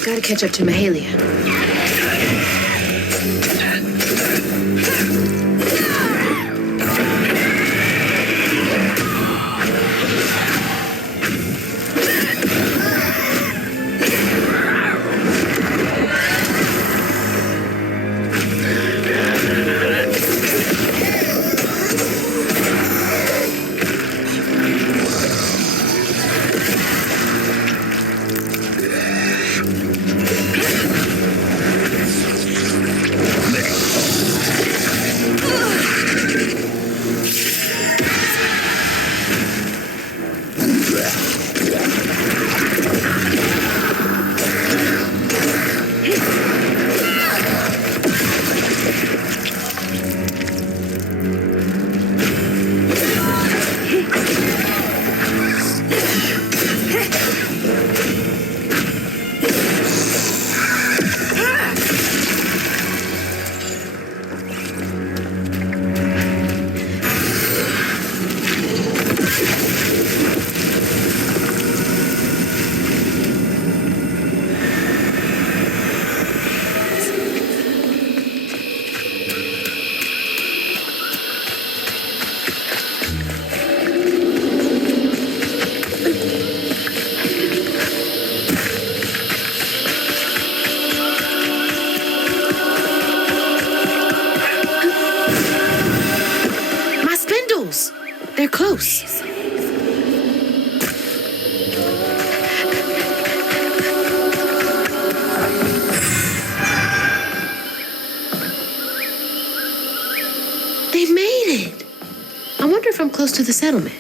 Gotta catch up to Mahalia. They're close. They made it. I wonder if I'm close to the settlement.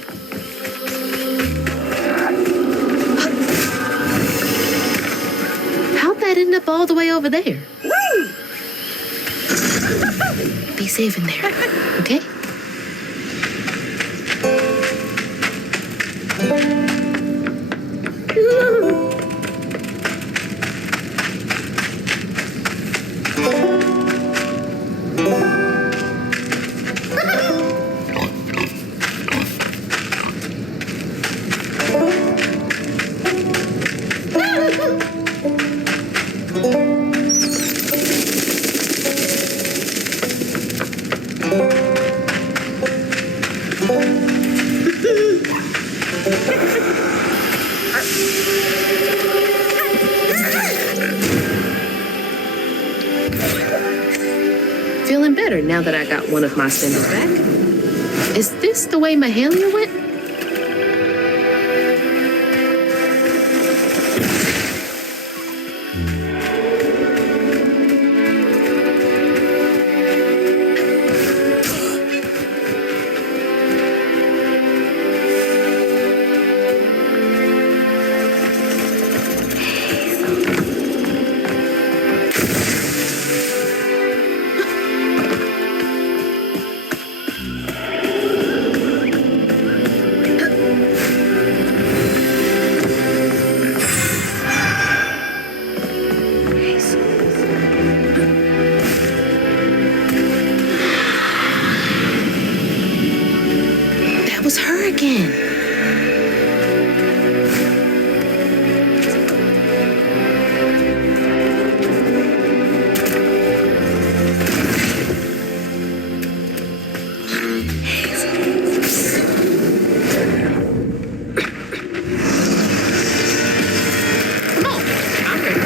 How'd that end up all the way over there? Be safe in there, okay? Feeling better now that I got one of my spindles back. Is this the way Mahalia went? That was her again. Come on, I'm ready.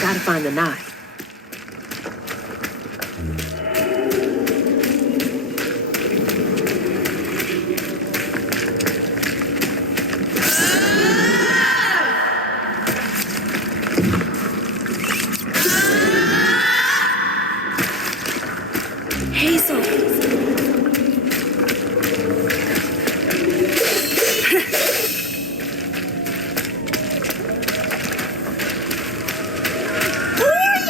Gotta find the knife. Hazel. Who are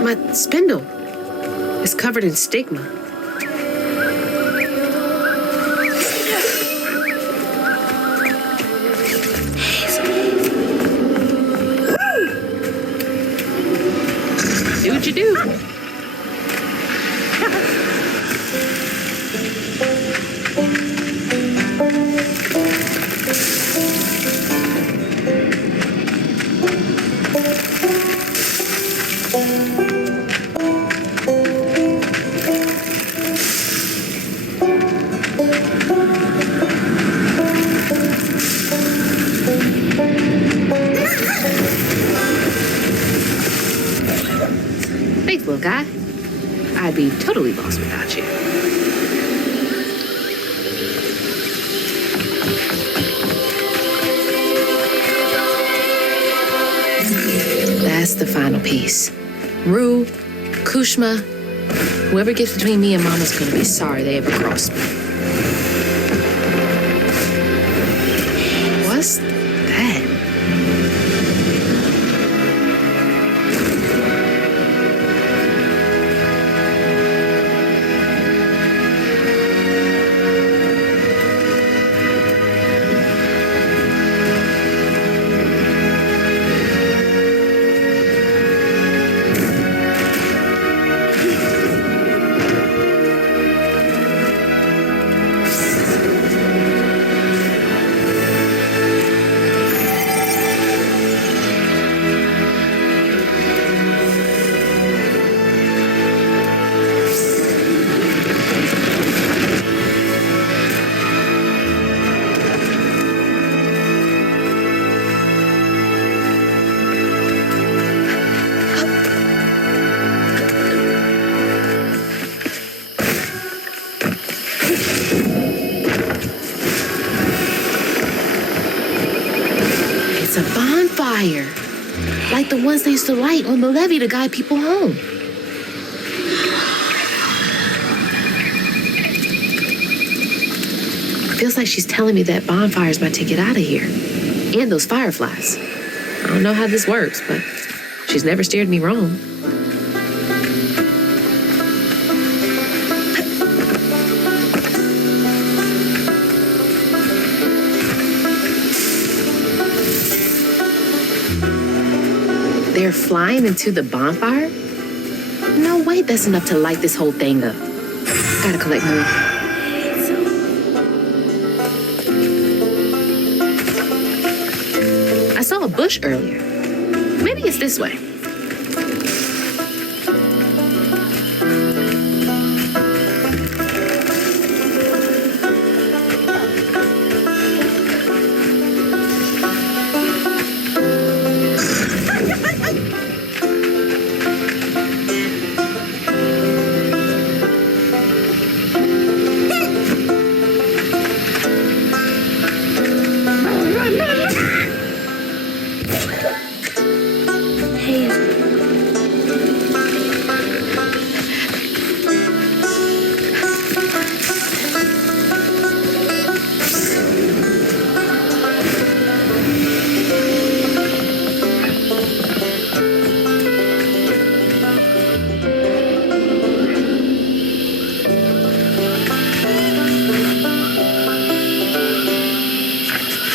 My spindle is covered in stigma. Do what you do. Thanks, little guy. I'd be totally lost without you. That's the final piece. Rue, Kushma, whoever gets between me and Mama's gonna be sorry they ever crossed me. What's that? It's a bonfire, like the ones they used to light on the levee to guide people home. Feels like she's telling me that bonfire's my ticket out of here. And those fireflies. I don't know how this works, but she's never steered me wrong. They're flying into the bonfire? No way that's enough to light this whole thing up. Gotta collect more. I saw a bush earlier. Maybe it's this way.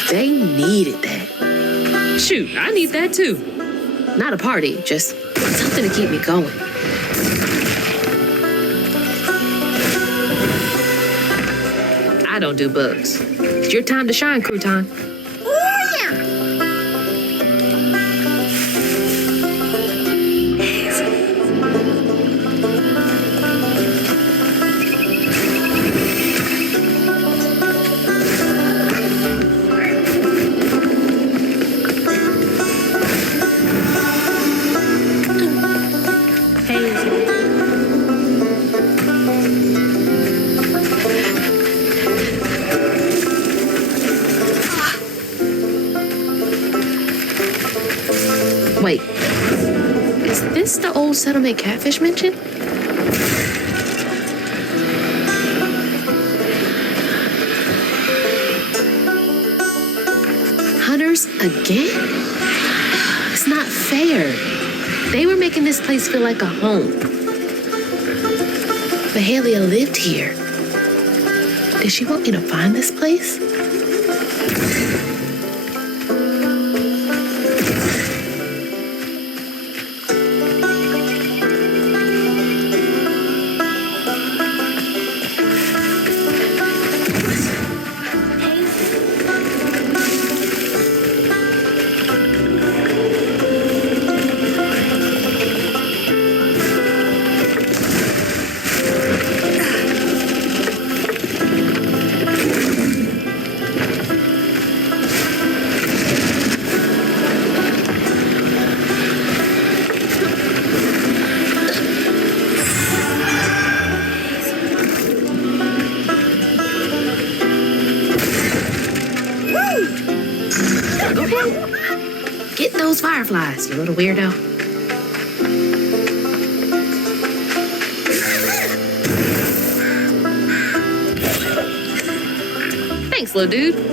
They needed that. Shoot, I need that too. Not a party, just something to keep me going. I don't do bugs. It's your time to shine, crouton. Wait, is this the old settlement catfish mentioned? Hunters again? It's not fair. They were making this place feel like a home. Mahalia lived here. Did she want me to find this place? Get those fireflies, you little weirdo. Thanks, little dude.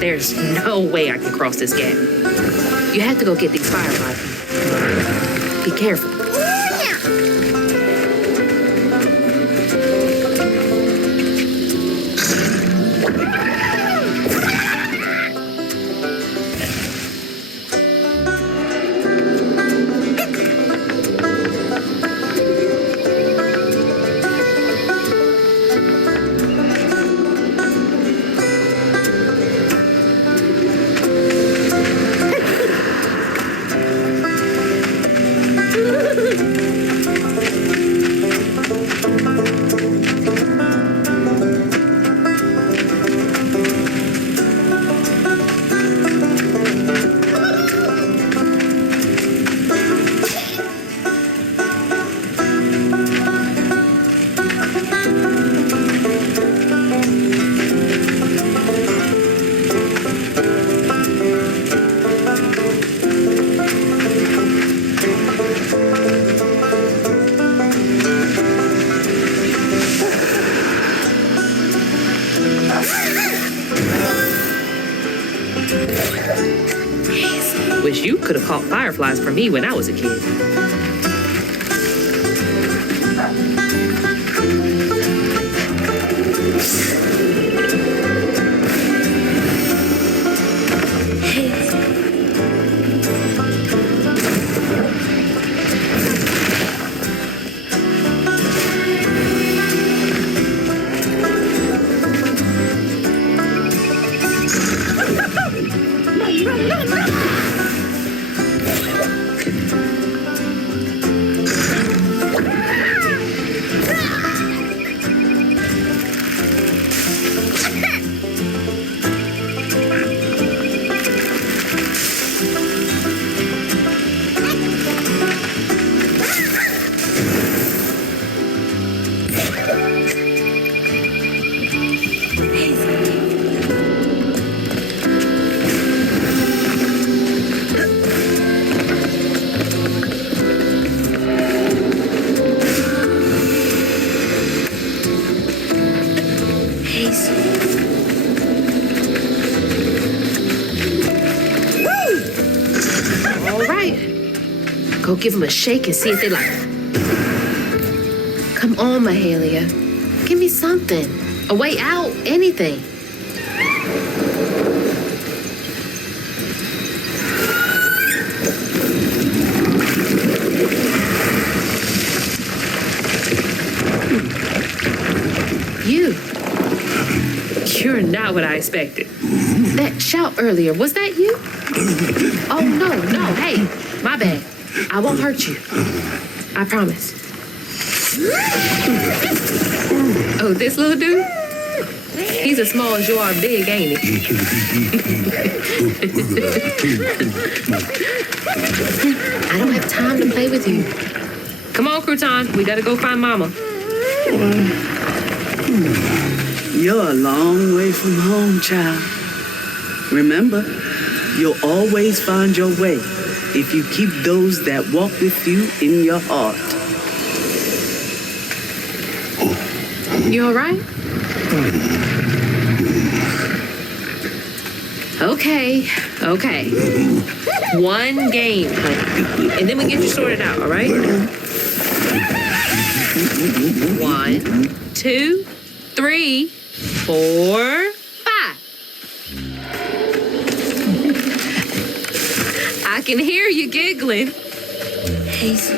There's no way I can cross this gap. You have to go get these fireflies. Be careful. Wish you could have caught fireflies for me when I was a kid. Go give them a shake and see if they like it. Come on, Mahalia. Give me something. A way out, anything. You're not what I expected. That shout earlier, was that you? Oh, no, hey, my bad. I won't hurt you. I promise. Oh, this little dude? He's as small as you are big, ain't he? I don't have time to play with you. Come on, Crouton, we gotta go find Mama. You're a long way from home, child. Remember, you'll always find your way if you keep those that walk with you in your heart. You all right? Okay. One game, honey. And then we get you sorted out, all right? 1, 2, 3, 4, 5. I can hear you giggling. Hazel.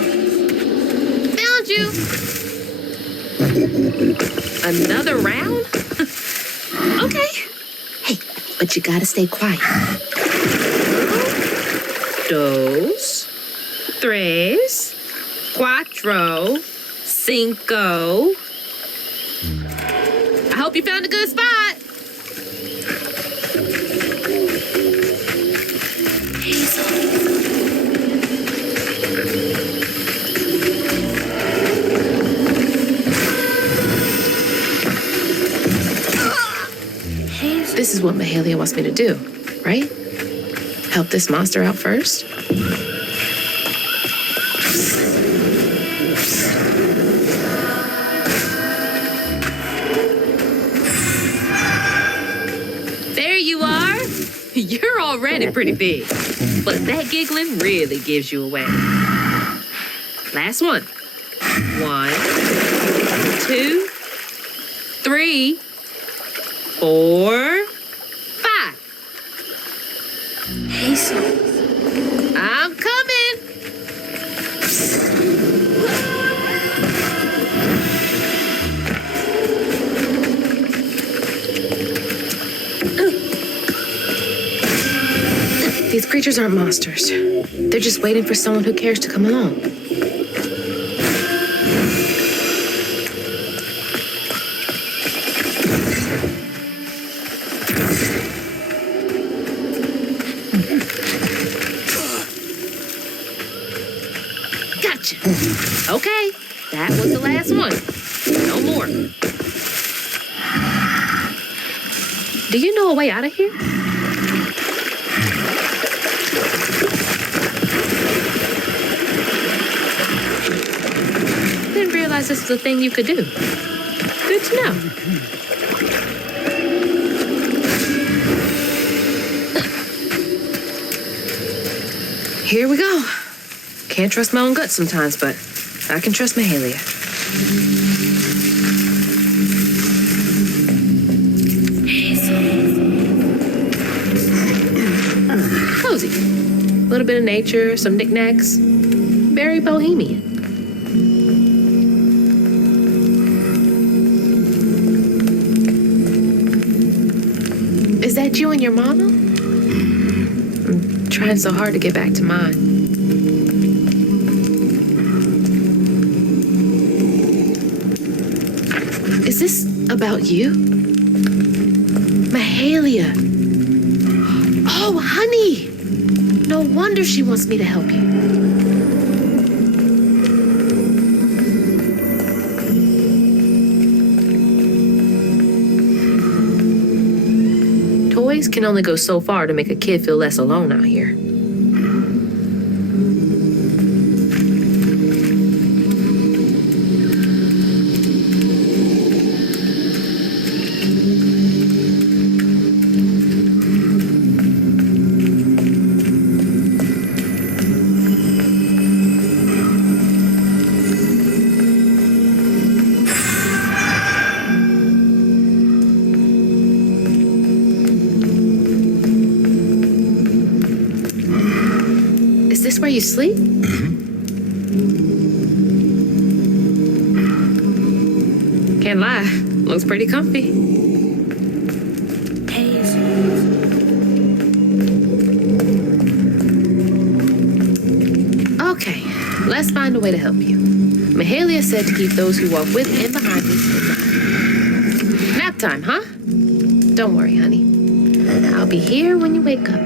Found you. Another round? Okay. Hey, but you gotta stay quiet. 2, 3, 4, 5. I hope you found a good spot. This is what Mahalia wants me to do, right? Help this monster out first. There you are. You're already pretty big, but that giggling really gives you away. Last one. 1, 2, 3, 4, 5. Hazel. I'm coming. These creatures aren't monsters. They're just waiting for someone who cares to come along. Gotcha. Okay, that was the last one. No more. Do you know a way out of here? Didn't realize this was a thing you could do. Good to know. Here we go. Can't trust my own gut sometimes, but I can trust Mahalia. Cozy. A little bit of nature, some knickknacks. Very bohemian. Is that you and your mama? I'm trying so hard to get back to mine. Is this about you? Mahalia. Oh, honey. No wonder she wants me to help you. Toys can only go so far to make a kid feel less alone out here. where you sleep? Can't lie. Looks pretty comfy. Okay, let's find a way to help you. Mahalia said to keep those who walk with and behind me in mind. Nap time, huh? Don't worry, honey. I'll be here when you wake up.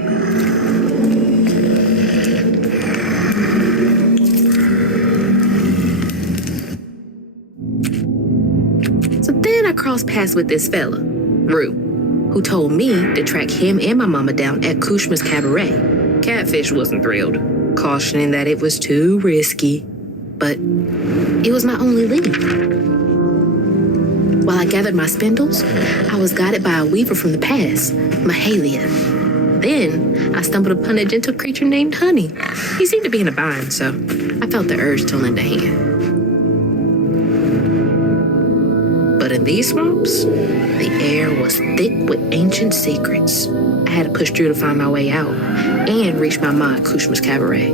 So then I crossed paths with this fella, Rue, who told me to track him and my mama down at Kushma's Cabaret. Catfish wasn't thrilled, cautioning that it was too risky. But it was my only lead. While I gathered my spindles, I was guided by a weaver from the past, Mahalia. Then I stumbled upon a gentle creature named Honey. He seemed to be in a bind, so I felt the urge to lend a hand. But in these swamps, the air was thick with ancient secrets. I had to push through to find my way out and reach my ma at Kushma's Cabaret.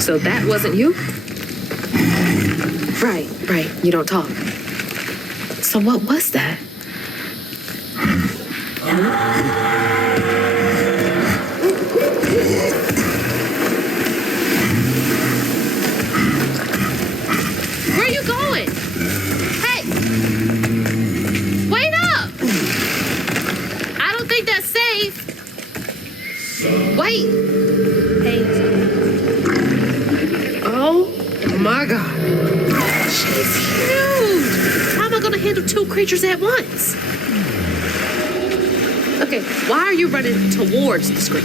So that wasn't you? Right, you don't talk. So what was that? Where are you going? Hey! Wait up! I don't think that's safe. Wait! Oh my God. She's huge. How am I going to handle two creatures at once? Okay, why are you running towards the screen?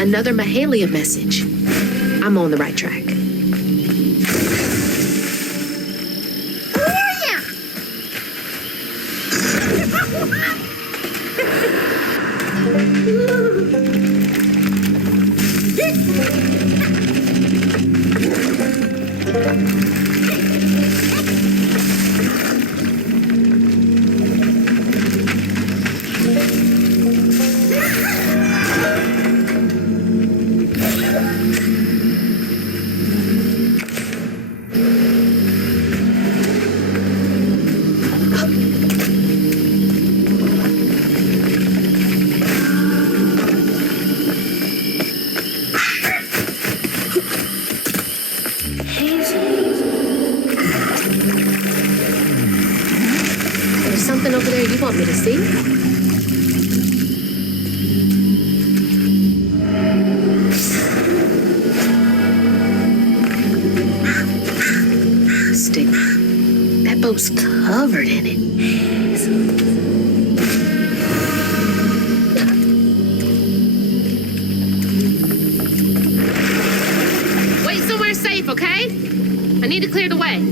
Another Mahalia message. I'm on the right track. Something over there you want me to see? Stick. That boat's covered in it. Wait somewhere safe, okay? I need to clear the way.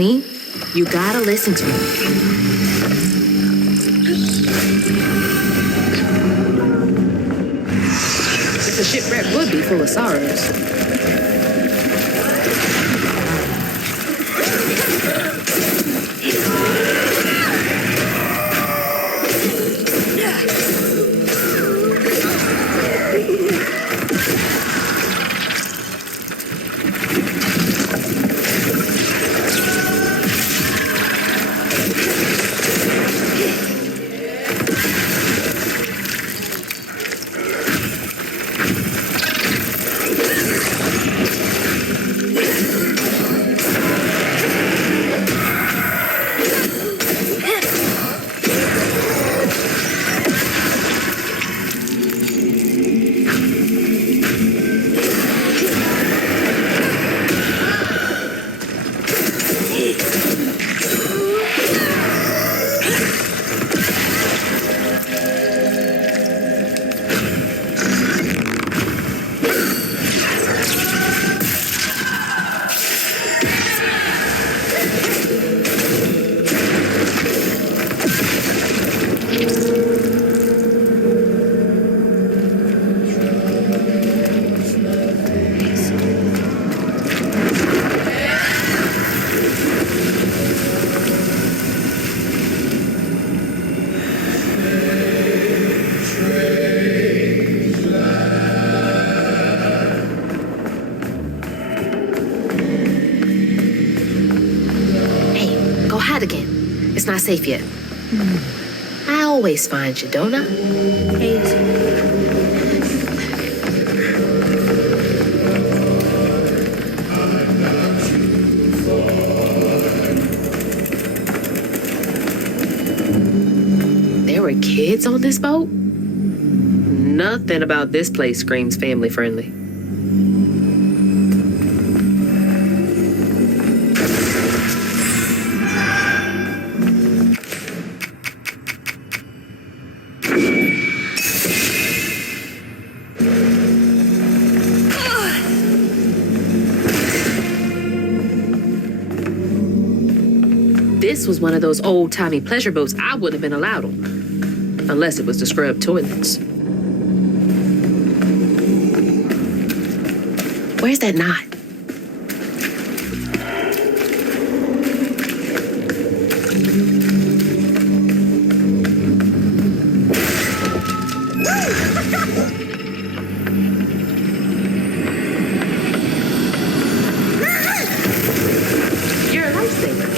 Honey, you gotta listen to me. If a shipwreck would be full of sorrows. Again. It's not safe yet. I always find you, don't I? There were kids on this boat? Nothing about this place screams family friendly. This was one of those old-timey pleasure boats I wouldn't have been allowed on, unless it was to scrub toilets. Where's that knot? You're a lifesaver.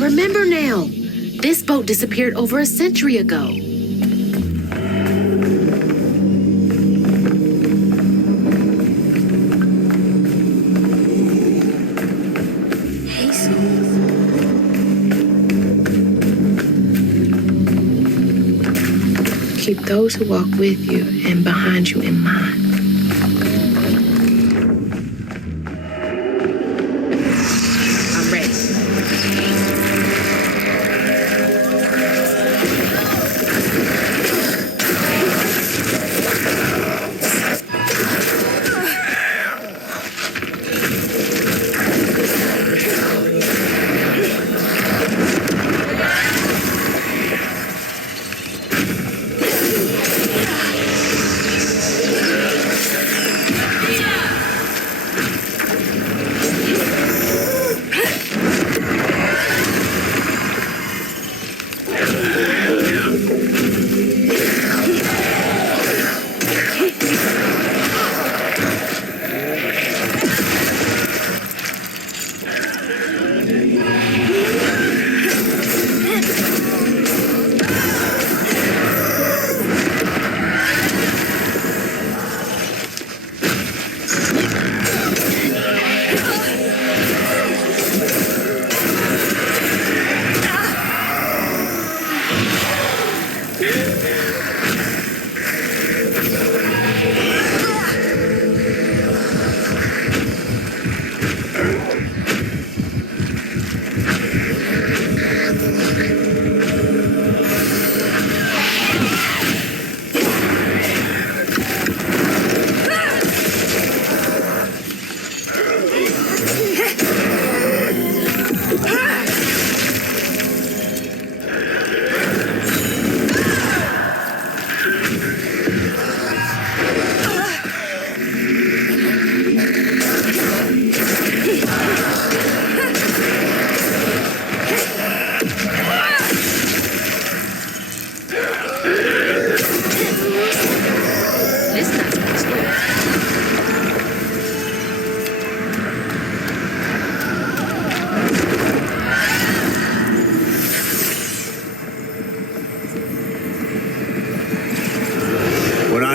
Remember now, this boat disappeared over a century ago. Hazel. Keep those who walk with you and behind you in mind. I'm ready.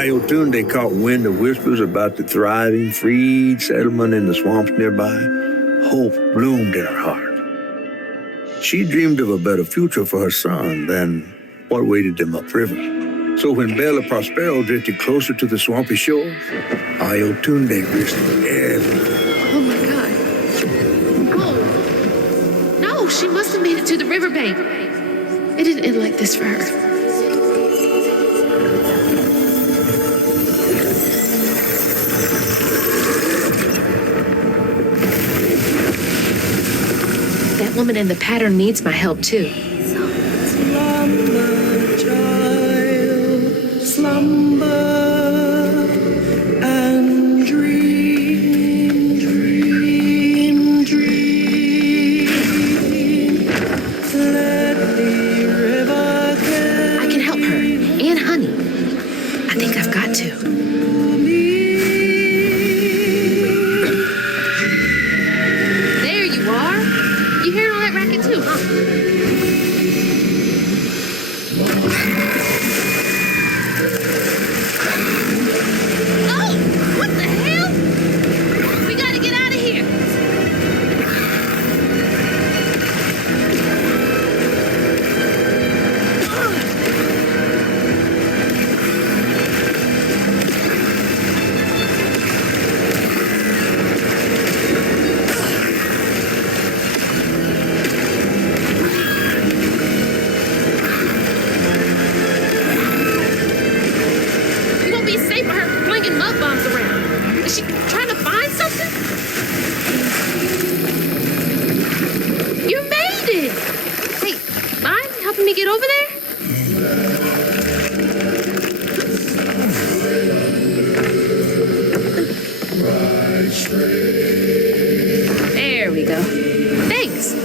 Ayotunde caught wind of whispers about the thriving, freed settlement in the swamps nearby. Hope bloomed in her heart. She dreamed of a better future for her son than what waited them upriver. So when Bella Prospero drifted closer to the swampy shore, Ayotunde risked everything. Oh my God. Oh. No, she must have made it to the riverbank. It didn't end like this for her. That woman in the pattern needs my help too. Slumber, child, slumber and dream, dream, dream. Let the river I can help her and Honey. I think I've got to. There you are. You hearing all that racket too, huh? Oh, what the hell? We gotta get out of here. You gonna be safe for her flinging mud bombs around? Is she trying to find something? You made it! Hey, mind helping me get over there? There we go. Thanks.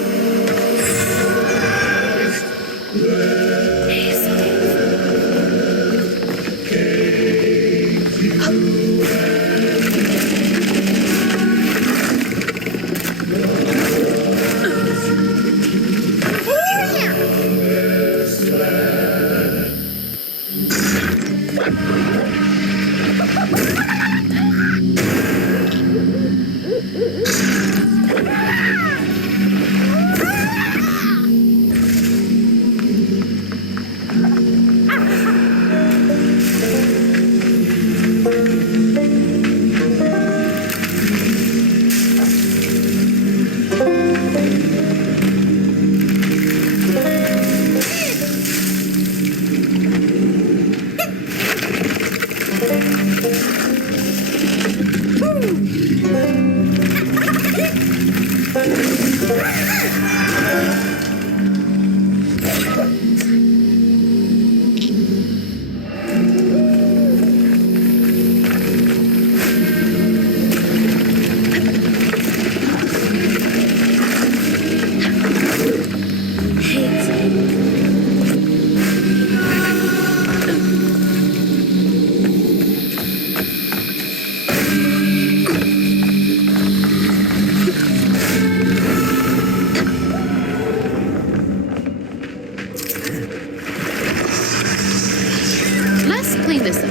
Let's clean this up.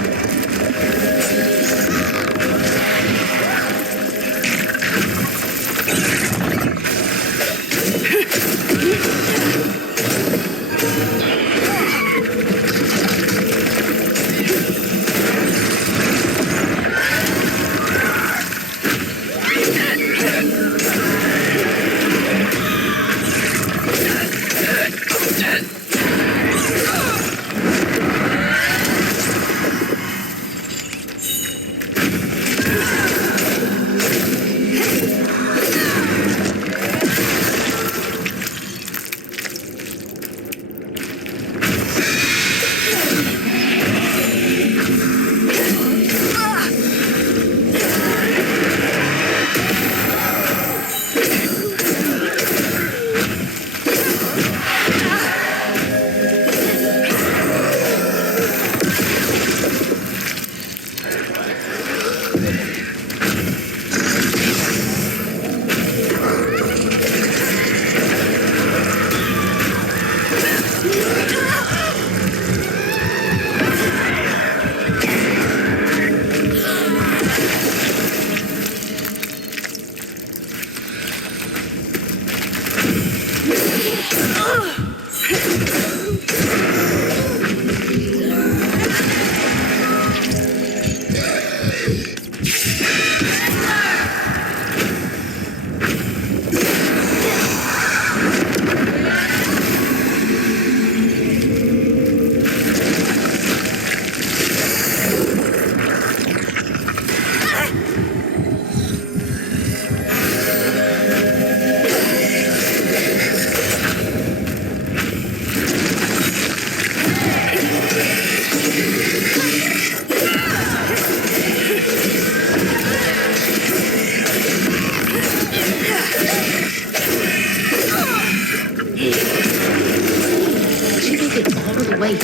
did they get all the way here?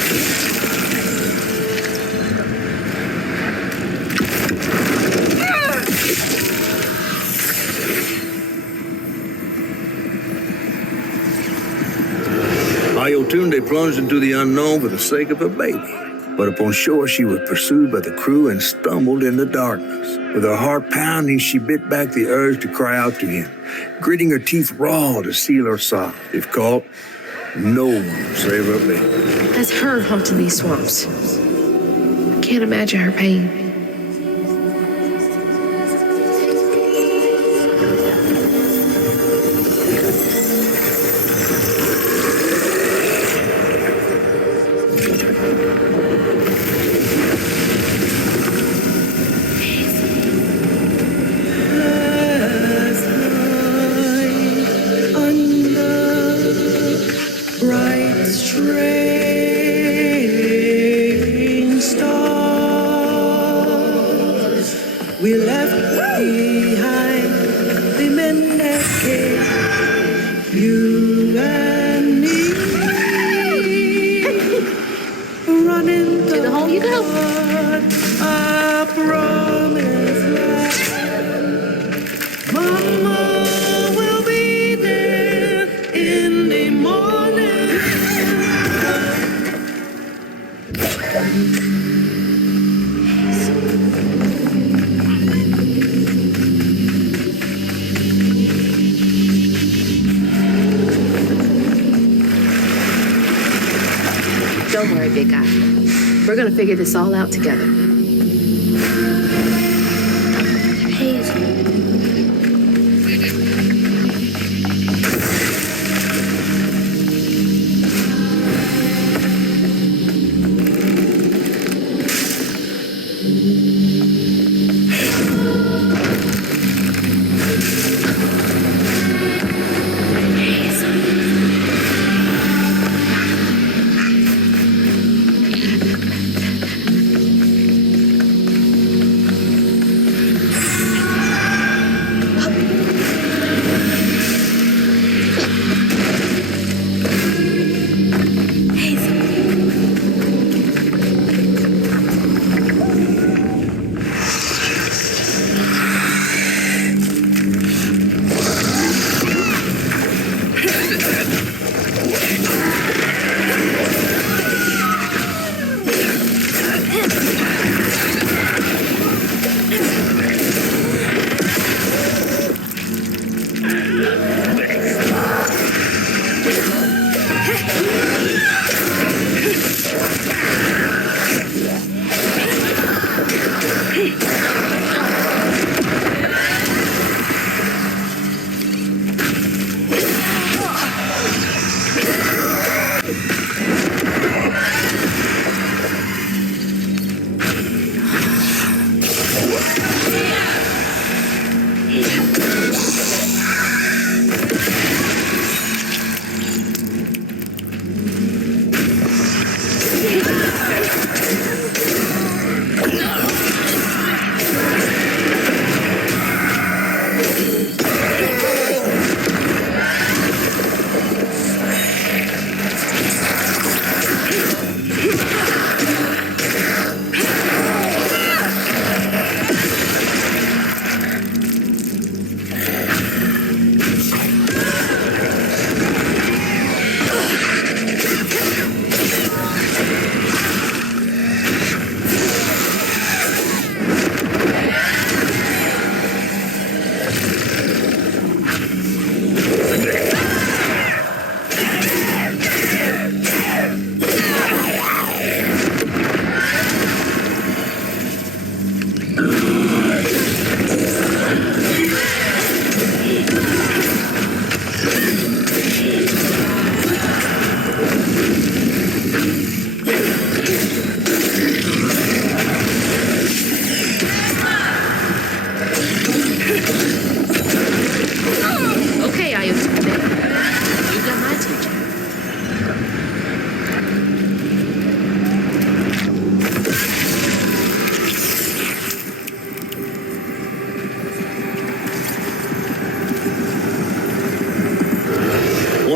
Ayotunde plunged into the unknown for the sake of her baby. But upon shore, she was pursued by the crew and stumbled in the darkness. With her heart pounding, she bit back the urge to cry out to him, gritting her teeth raw to seal her sob. If caught, no one will save her baby. That's her haunting these swamps. I can't imagine her pain. We left behind the men that came, you and me, running to the hole you go. I promise that Mama will be there in the morning. Don't worry, big guy. We're gonna figure this all out together.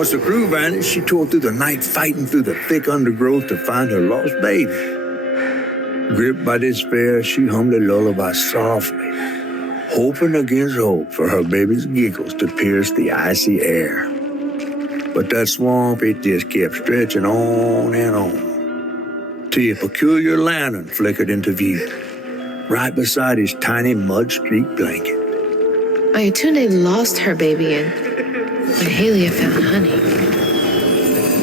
Once the crew vanished, she tore through the night fighting through the thick undergrowth to find her lost baby. Gripped by despair, she hummed a lullaby softly, hoping against hope for her baby's giggles to pierce the icy air. But that swamp, it just kept stretching on and on, till a peculiar lantern flickered into view, right beside his tiny mud-streaked blanket. Ayatune lost her baby, and Mahalia found honey.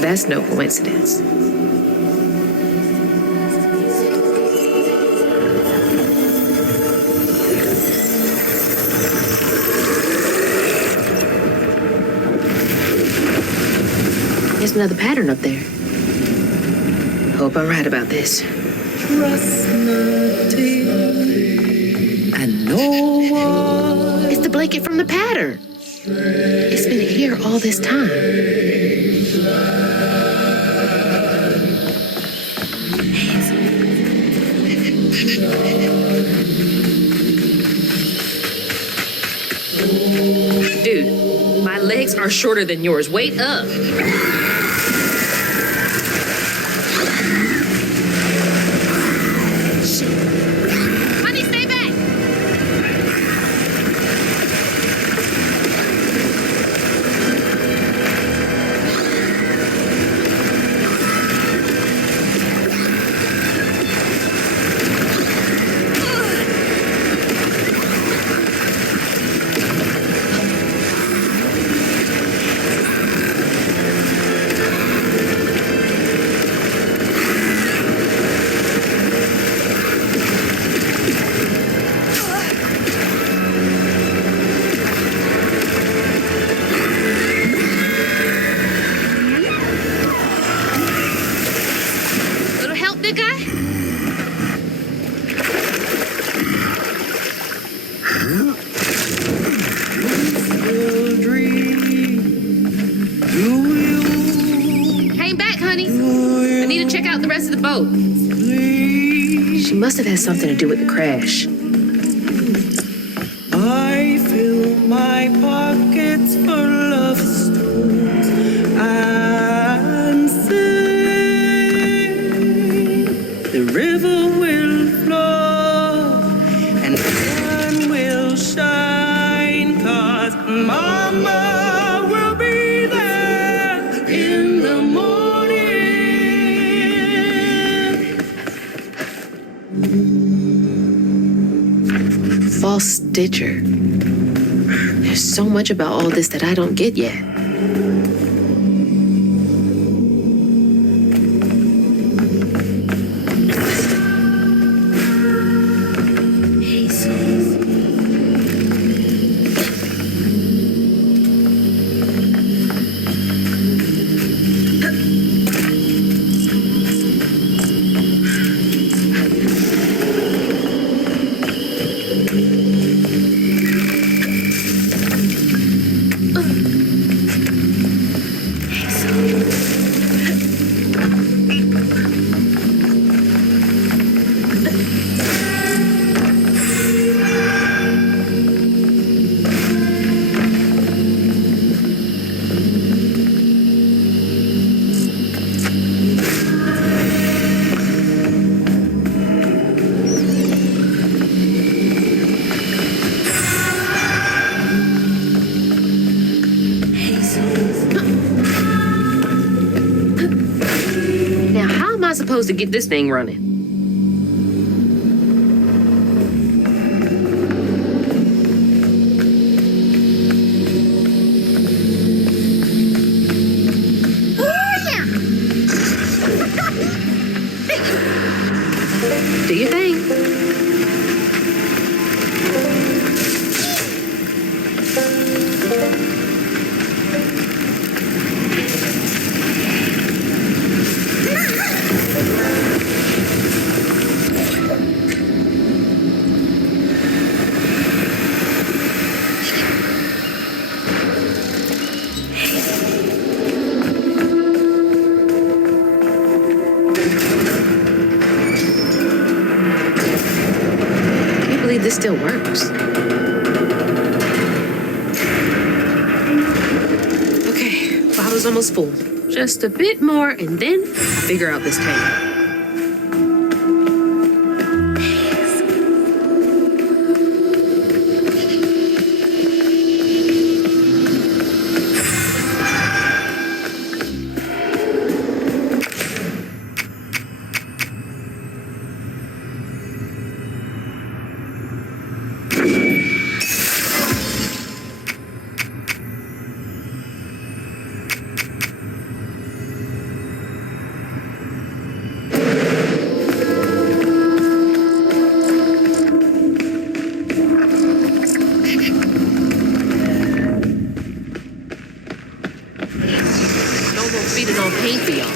That's no coincidence. There's another pattern up there. Hope I'm right about this. Trust nothing and no one. It's the blanket from the pattern. It's been here all this time. Dude, my legs are shorter than yours. Wait up. Honey, stay back. Little help, big guy? Hang back, honey. I need to check out the rest of the boat. She must have had something to do with the crash. I fill my pockets full of stones and sing. The river will flow and the sun will shine, 'cause Mama will be there in the morning. False Stitcher. There's so much about all this that I don't get yet. Now, how am I supposed to get this thing running? Do your thing. This still works. Okay, bottles on almost full. Just a bit more, and then figure out this table. Feeding on paint for y'all.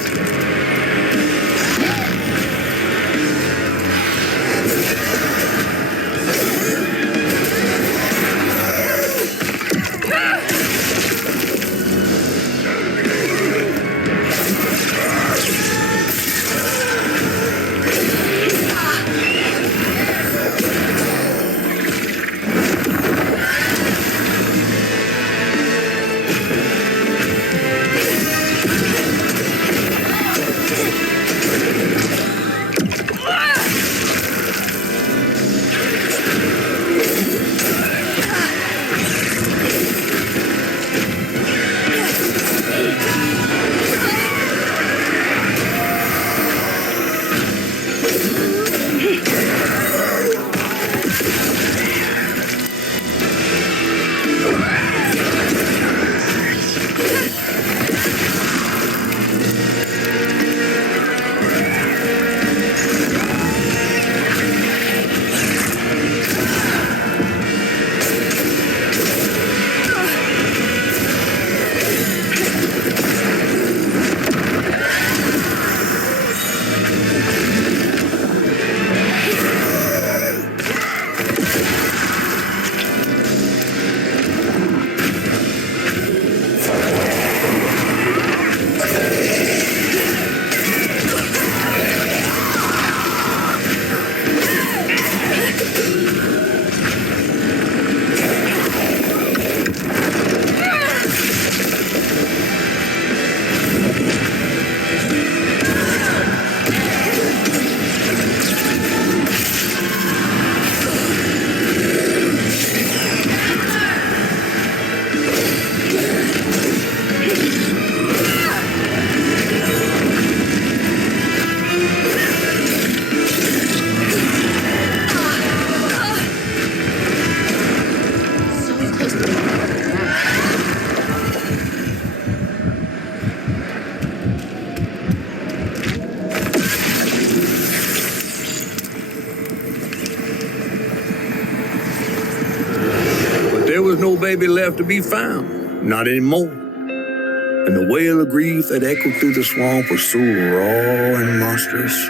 There was no baby left to be found, not anymore. And the wail of grief that echoed through the swamp was so raw and monstrous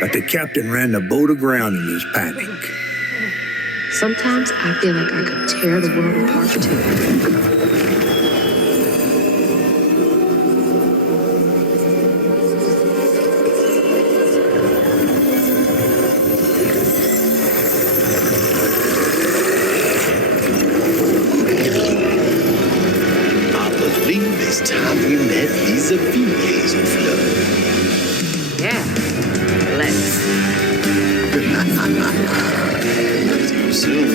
that the captain ran the boat aground in his panic. Sometimes I feel like I could tear the world apart too. This time we met vis-a-vis Hazelflood. Yeah, let's. Too soon.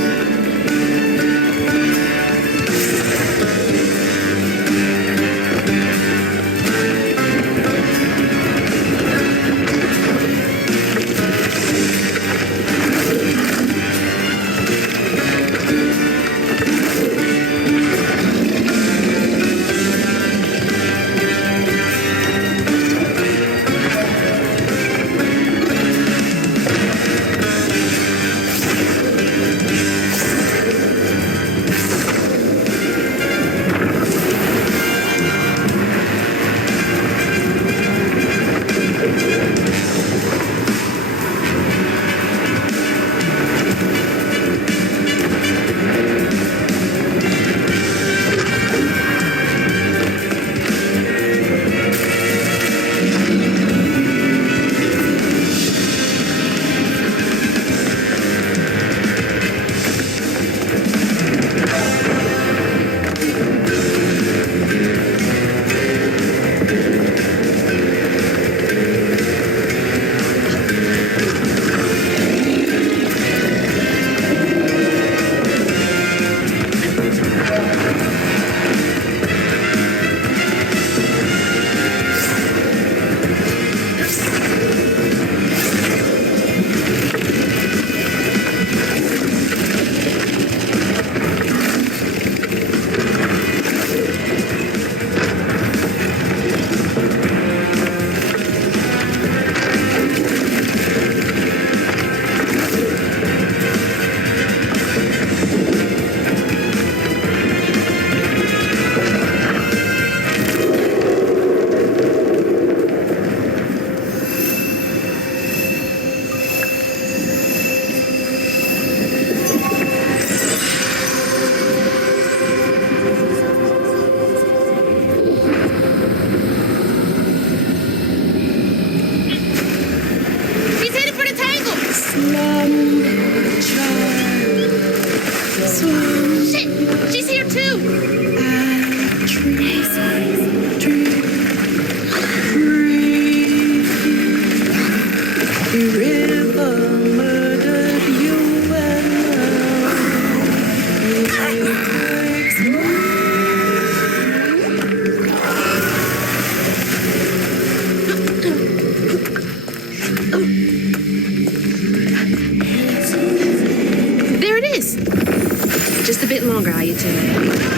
Ayatunde.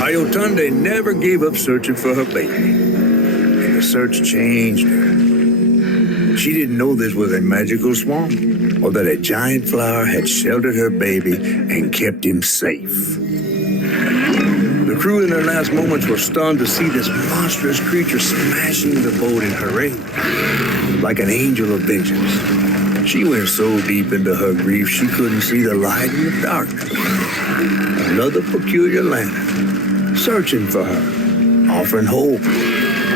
Ayatunde never gave up searching for her baby, and the search changed her. She didn't know this was a magical swamp, or that a giant flower had sheltered her baby and kept him safe. The crew in their last moments were stunned to see this monstrous creature smashing the boat in her aid, like an angel of vengeance. She went so deep into her grief she couldn't see the light in the darkness. Another peculiar lantern, searching for her, offering hope.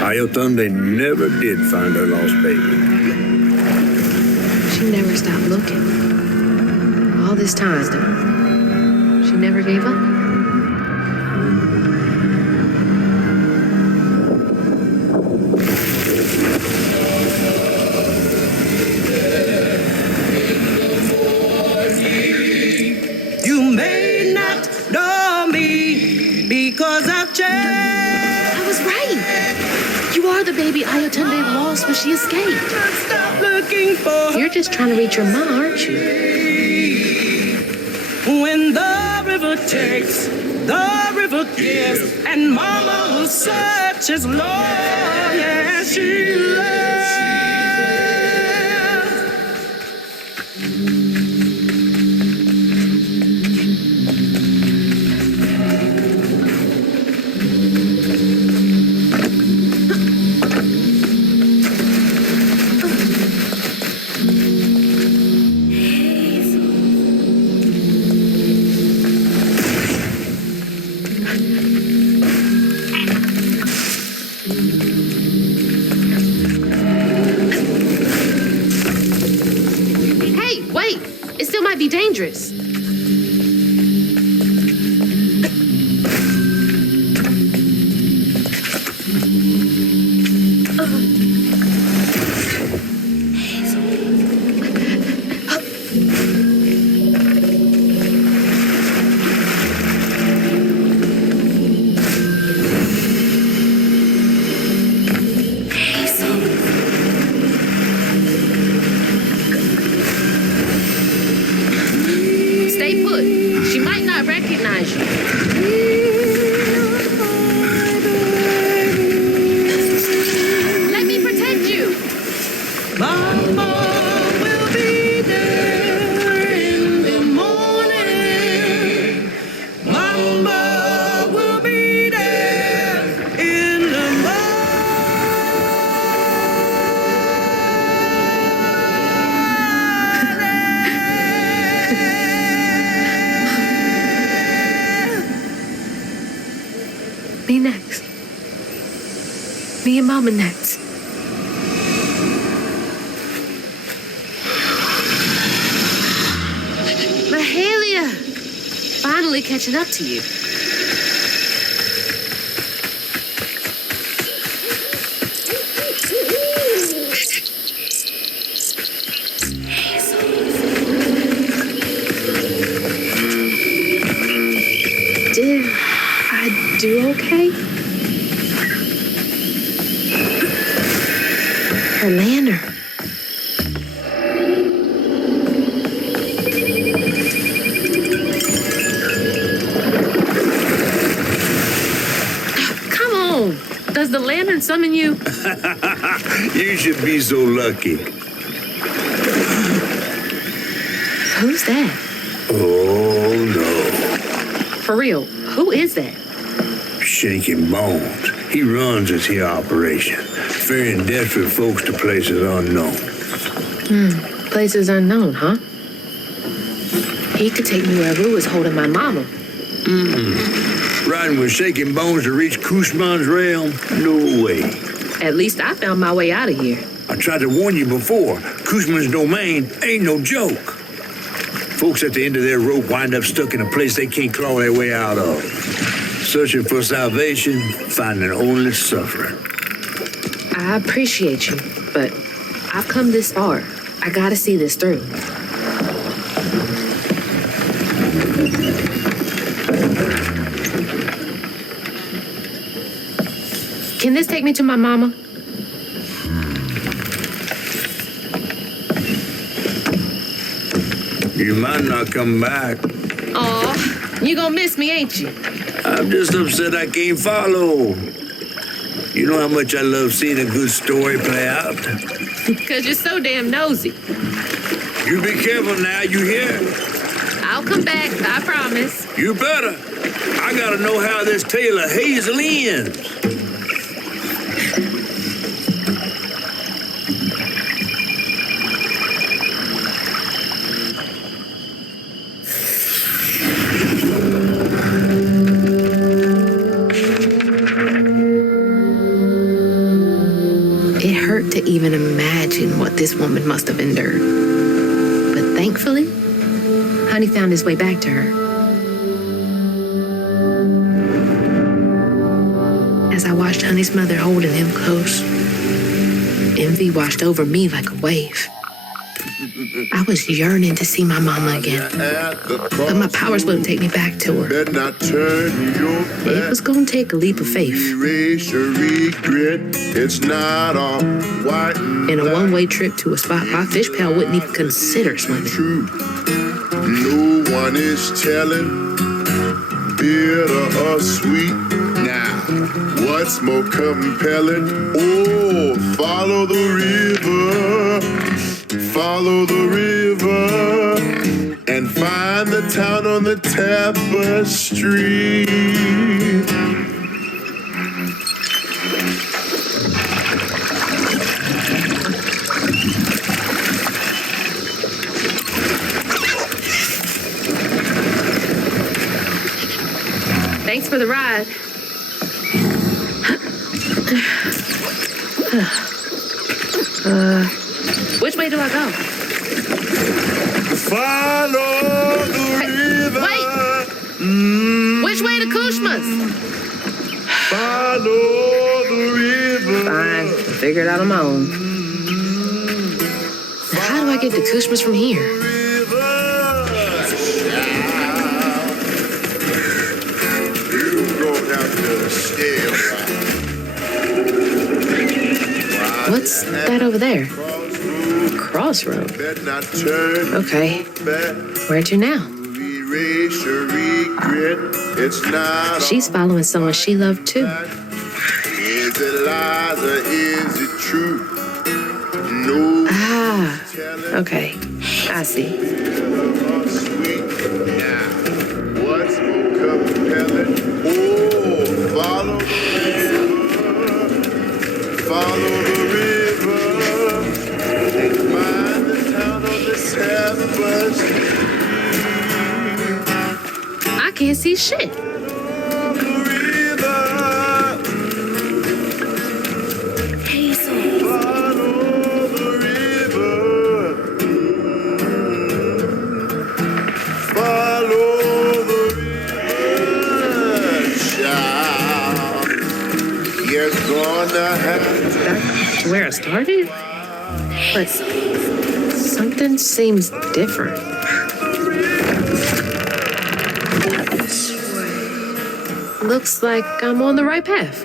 Ayatunde never did find her lost baby. She never stopped looking. All this time, she never gave up. You may not know me because I've changed. I was right. You are the baby Ayatunde lost when she escaped. Stop looking for You're just trying to reach your mom, aren't you? when the river takes, the river gives, and mama will search as long as she lives. Hey, wait! It still might be dangerous. Stay put. She might not recognize you. Let me protect you. Mama will be there in the morning. Mama will be there in the Me next. Me and Mama next. Mahalia! Finally catching up to you. Did I do okay? Her lantern. Come on. Does the lantern summon you? You should be so lucky. Who's that? Oh, no. For real, who is that? Shaking Bones. He runs this here operation, ferrying desperate folks to places unknown. Places unknown, huh? He could take me where Rue was holding my mama. Riding with Shaking Bones to reach Kushman's realm? No way. At least I found my way out of here. I tried to warn you before. Kushman's domain ain't no joke. Folks at the end of their rope wind up stuck in a place they can't claw their way out of. Searching for salvation, finding only suffering. I appreciate you, but I've come this far. I gotta see this through. Can this take me to my mama? You might not come back. Aw, you gonna miss me, ain't you? I'm just upset I can't follow. You know how much I love seeing a good story play out. Because you're so damn nosy. You be careful now, you hear? I'll come back, I promise. You better. I gotta know how this tale of Hazel ends. It hurt to even imagine what this woman must have endured. But thankfully, Honey found his way back to her. As I watched Honey's mother holding him close, envy washed over me like a wave. I was yearning to see my mama again, but my powers wouldn't take me back to her. It was gonna take a leap of faith. It's not all white In a one-way trip to a spot my fish pal wouldn't even consider swimming. No one is telling, bitter or sweet. Now, what's more compelling? Oh, follow the river, and find the town on the tapestry. Thanks for the ride. Which way do I go? Follow the river. Wait! Which way to Kushmas? Follow the river. Fine, I'll figure it out on my own. How do I get to Kushmas from here? What's that over there? Crossroad. Okay. Where to now? She's following someone she loved too. Is it lies or is it true? No. Ah, okay. I see. What's more compelling? Oh, follow the river, and find the town on the tapestry. I can't see shit. Back to where I started? But something seems different. Looks like I'm on the right path.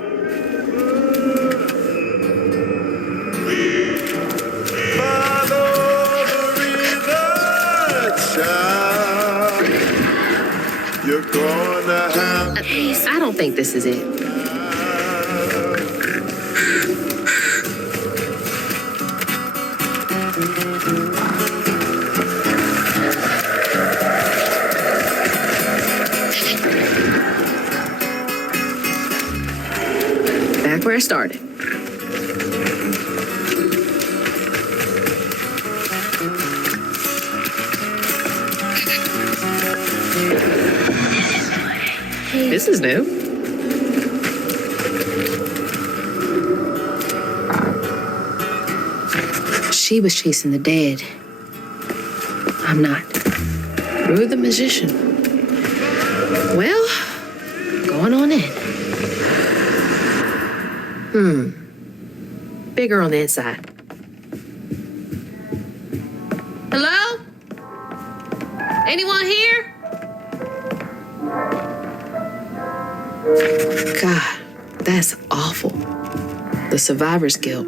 You're gonna have. I don't think this is it. Back where I started. This is new. She was chasing the dead. I'm not. You're the magician. Well, going on in. Bigger on the inside. Hello? Anyone here? God, that's awful. survivor's guilt.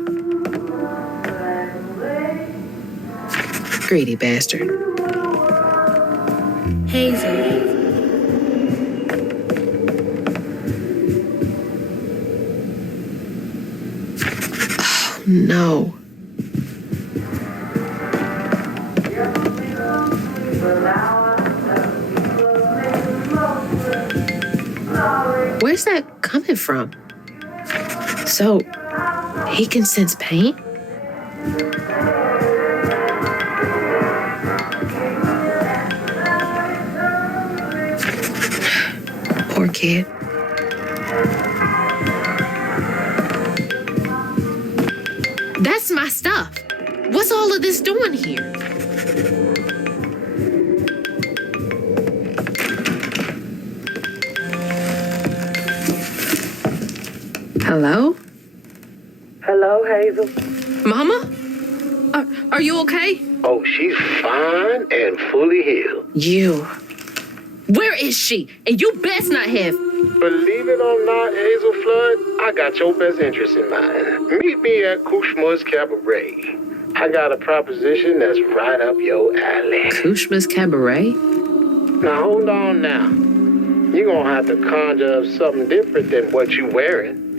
Greedy bastard. Hazel. Oh, no. Where's that coming from? So, he can sense pain? Poor kid. That's my stuff. What's all of this doing here? Hello? Hello, Hazel. Mama? Are you okay? Oh, she's fine and fully healed. You. Where is she? And you best not have. Believe it or not, Hazel Flood, I got your best interest in mind. Meet me at Kushma's Cabaret. I got a proposition that's right up your alley. Kushma's Cabaret? Now, hold on now. You're gonna have to conjure up something different than what you wearing.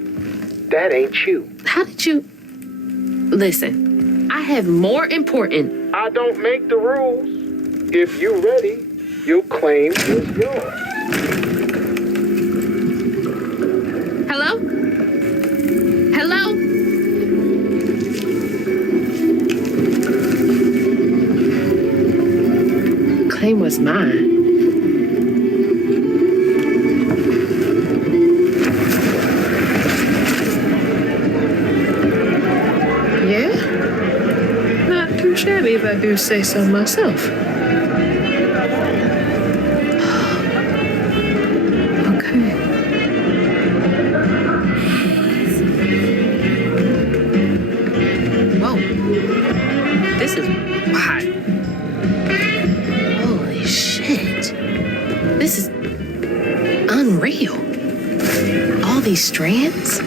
That ain't you. How did you... Listen, I have more important... I don't make the rules. If you ready, your claim is yours. Hello? Hello? Claim was mine. Yeah? Not too shabby if I do say so myself. Okay. Whoa. This is wild. Holy shit. This is unreal. All these strands?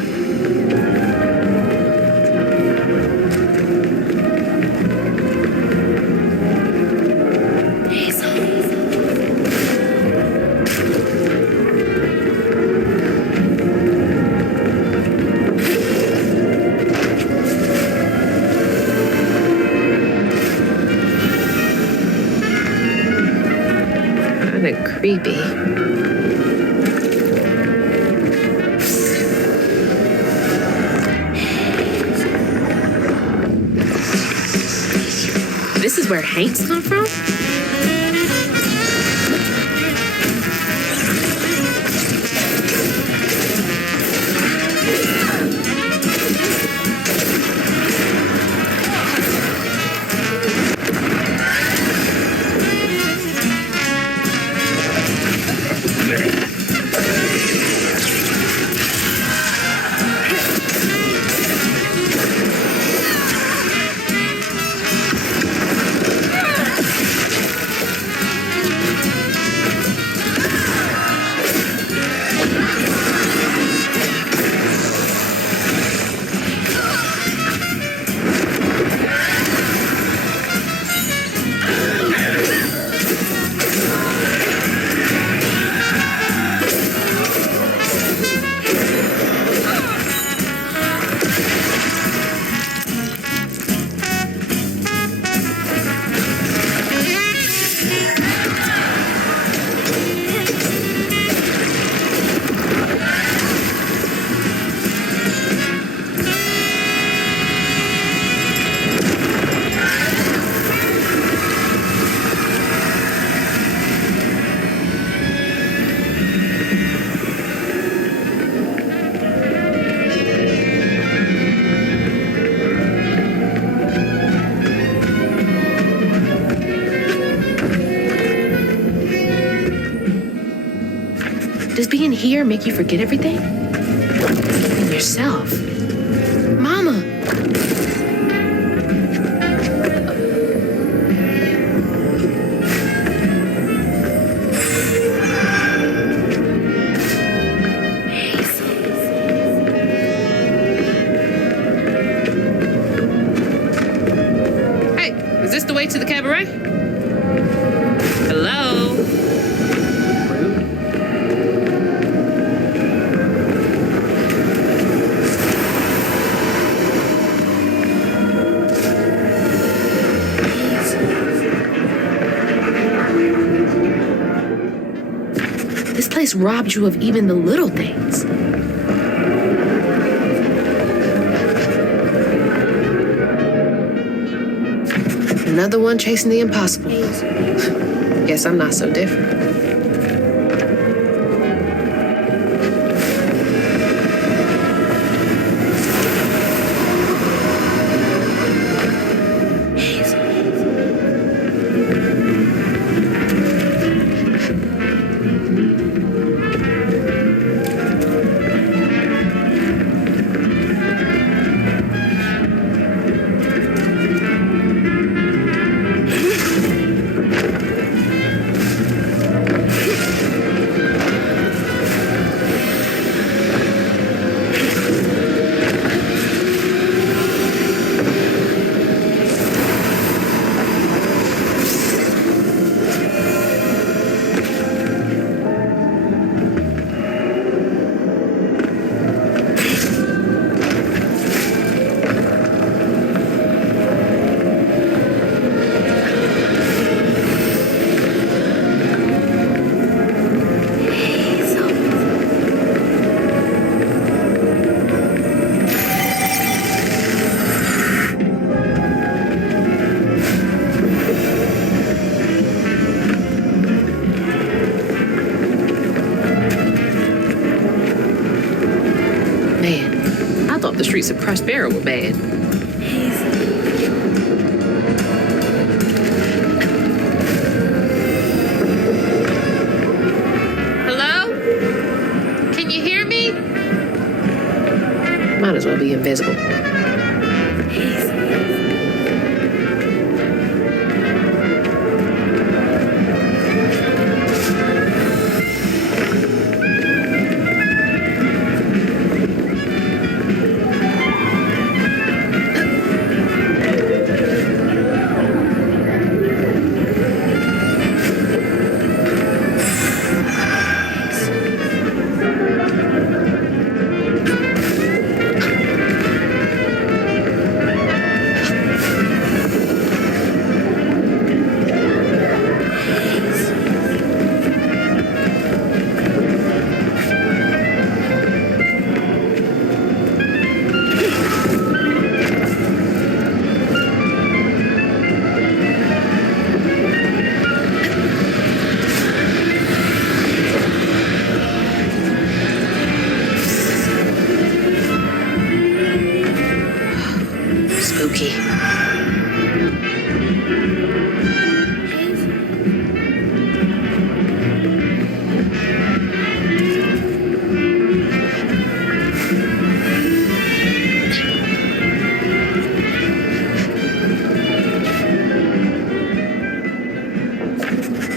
Kinda creepy. This is where Hanks come from? Does being here make you forget everything? And yourself. Mama! it's robbed you of even the little things. Another one chasing the impossible. Guess I'm not so different. The streets of Prospero were bad. Hello? Can you hear me? Might as well be invisible.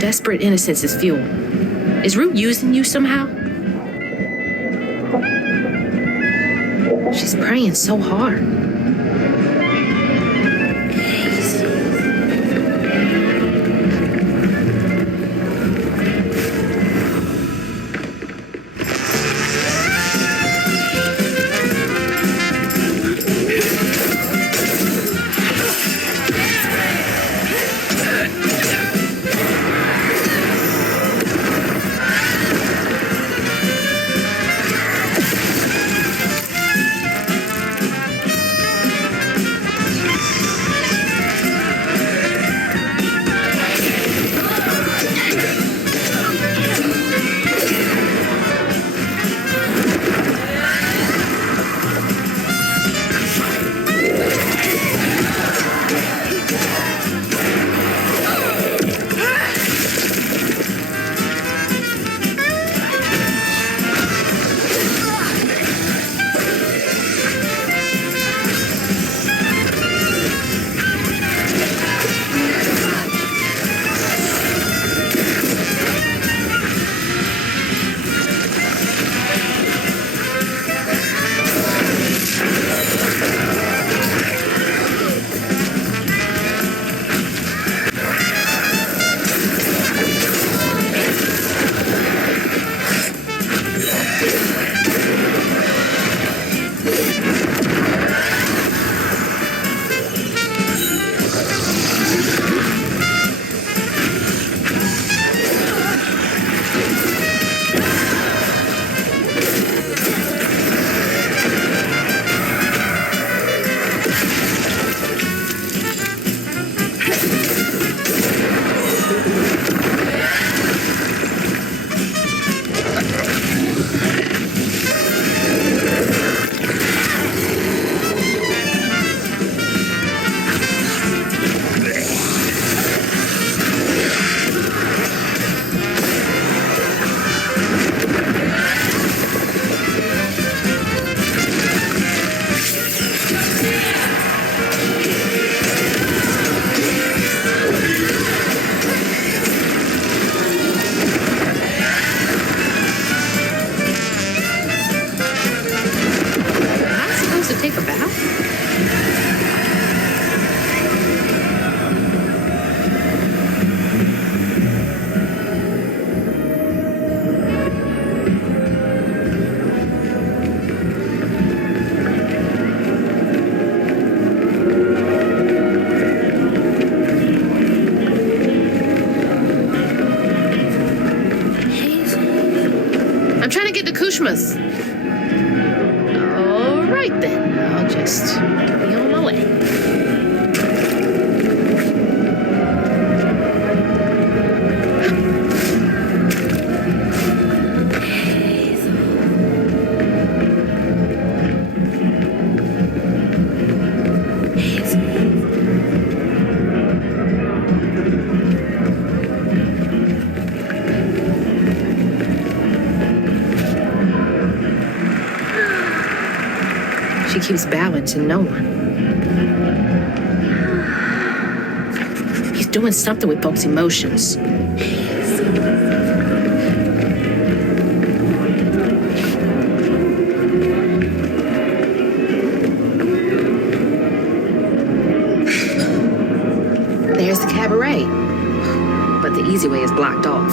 Desperate innocence is fuel. Is Root using you somehow? She's praying so hard. promise. All right, then. I'll just be on my way. She keeps bowing to no one. He's doing something with folks' emotions. There's the cabaret. But the easy way is blocked off.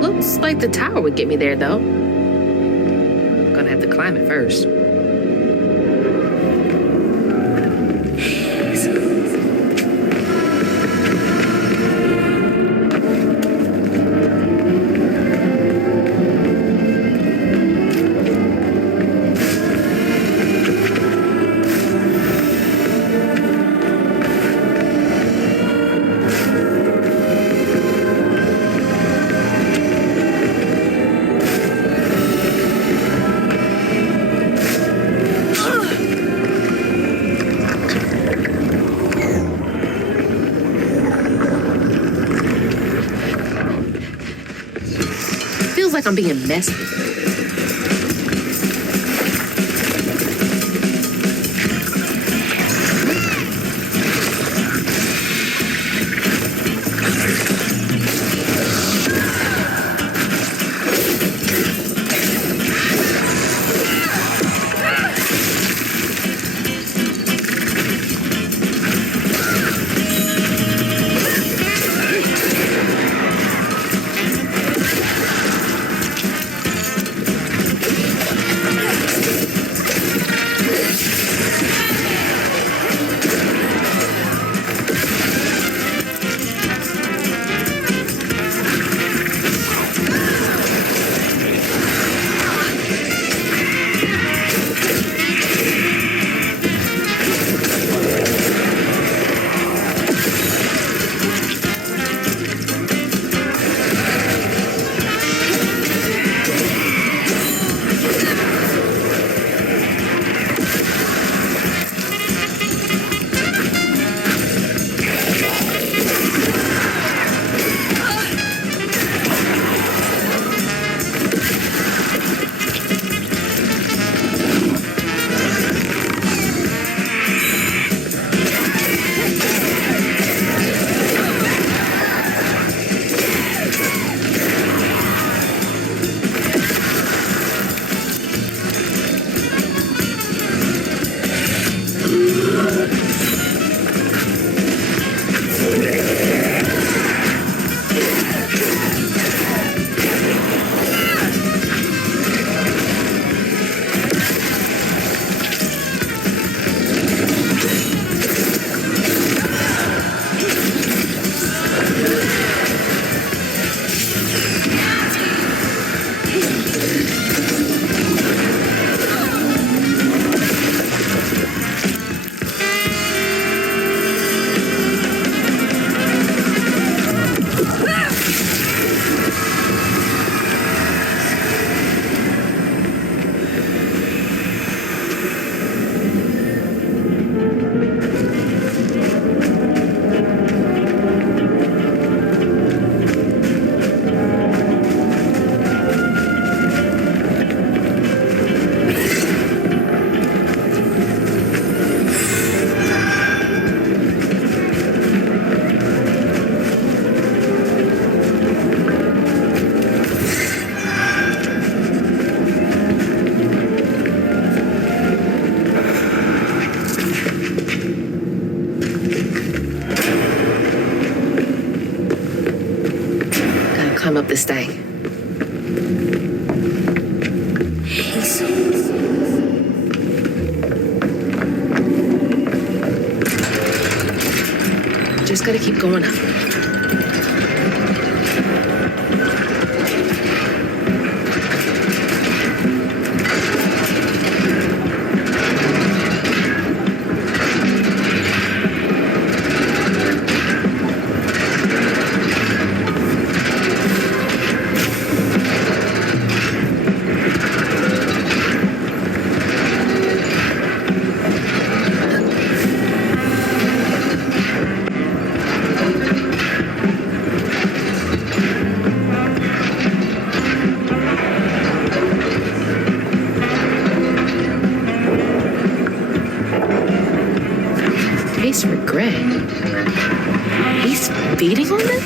Looks like the tower would get me there, though. Gonna have to climb it first. Feels like I'm being messed with. Climb up this thing. Just gotta keep going up. Feeding on them?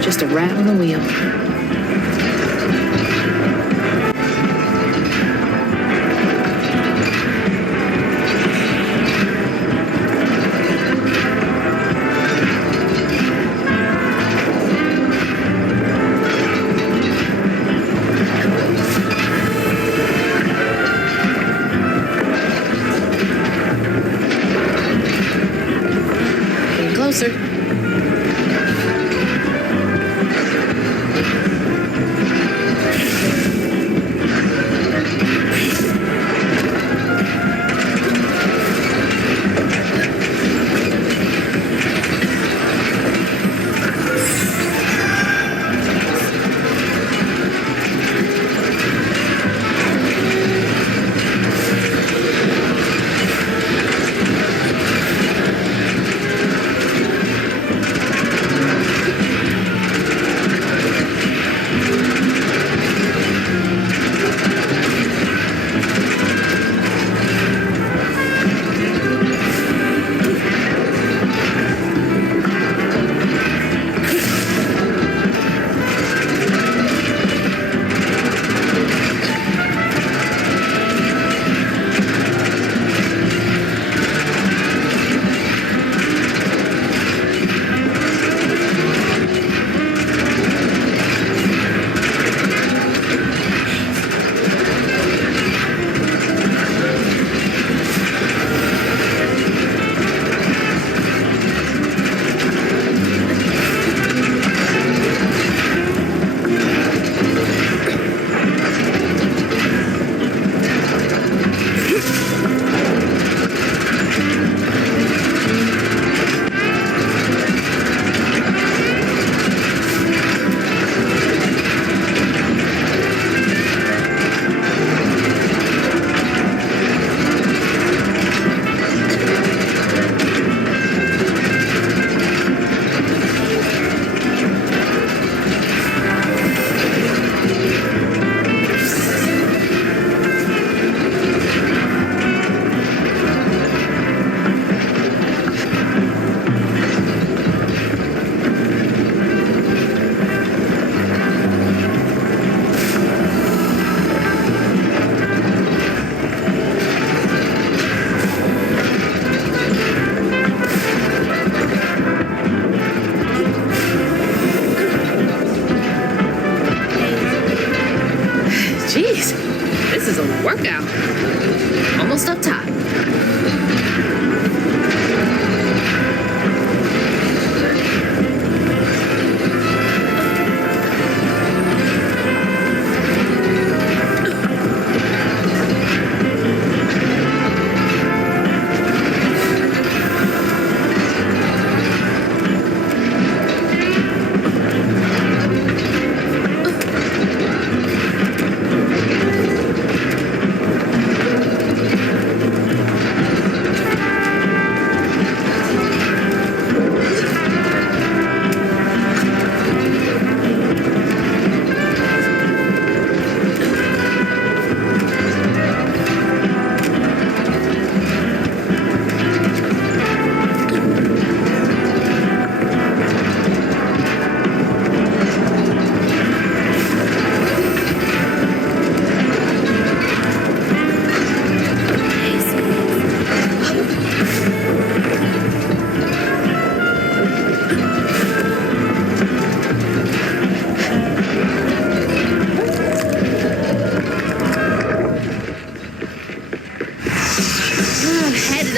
Just a rat on the wheel. Getting closer. Jeez, this is a workout. Almost up top.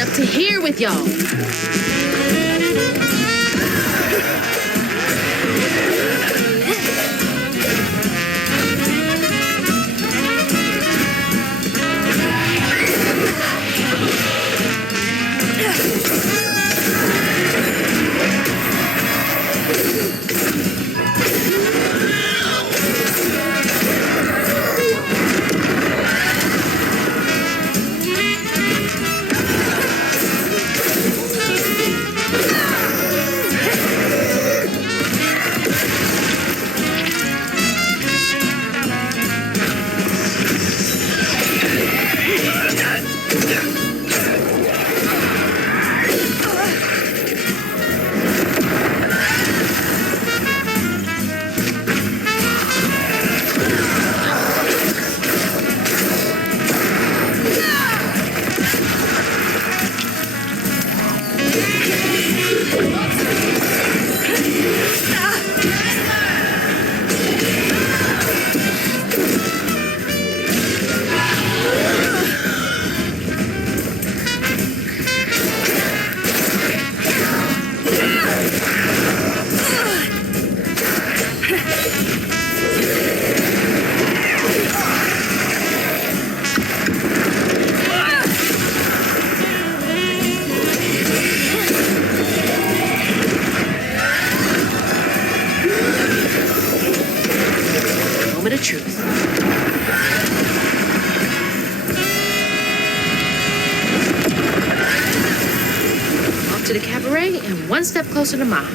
up to here with y'all. Moment of truth. Off to the cabaret and one step closer to mom.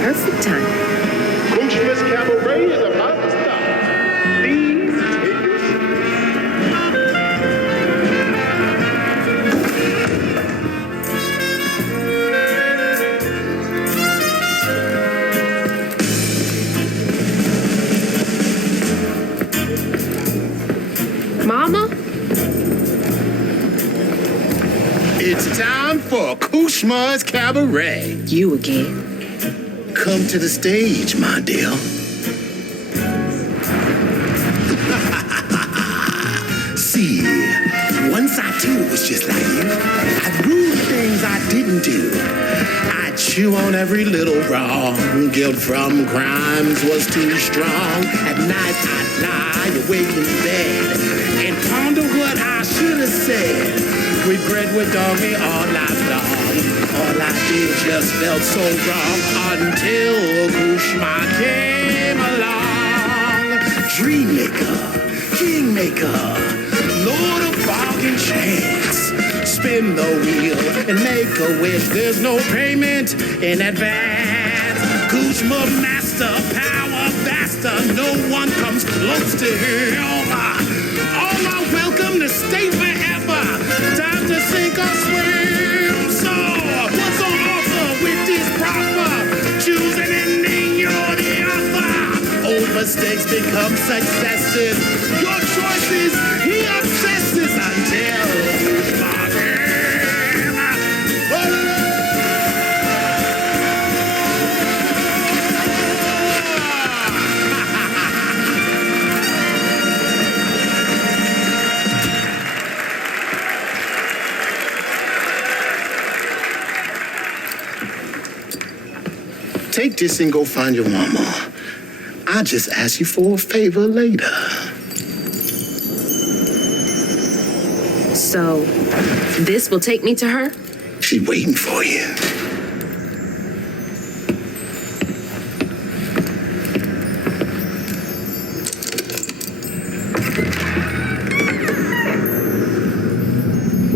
Perfect time. Christmas Cabaret is about to start. These tickets. Mama? It's time for Kushma's Cabaret. You again. Come to the stage, my dear. See, once I too was just like you. I'd rule things I didn't do. I'd chew on every little wrong. Guilt from crimes was too strong. At night I'd lie awake in bed and ponder what I should have said. Regret would dog me all night long. All I did just felt so wrong until Kushma came along. Dreammaker, kingmaker, Lord of bargain chance. Spin the wheel and make a wish. There's no payment in advance. Kushma master, power vaster. No one comes close to him. All are welcome to stay forever. Time to sink or swim. So, what's on offer with this proper? Choose an ending, you're the author. Old mistakes become successes. Your choices, he obsesses until take this and go find your mama. I'll just ask you for a favor later. So, this will take me to her? She's waiting for you.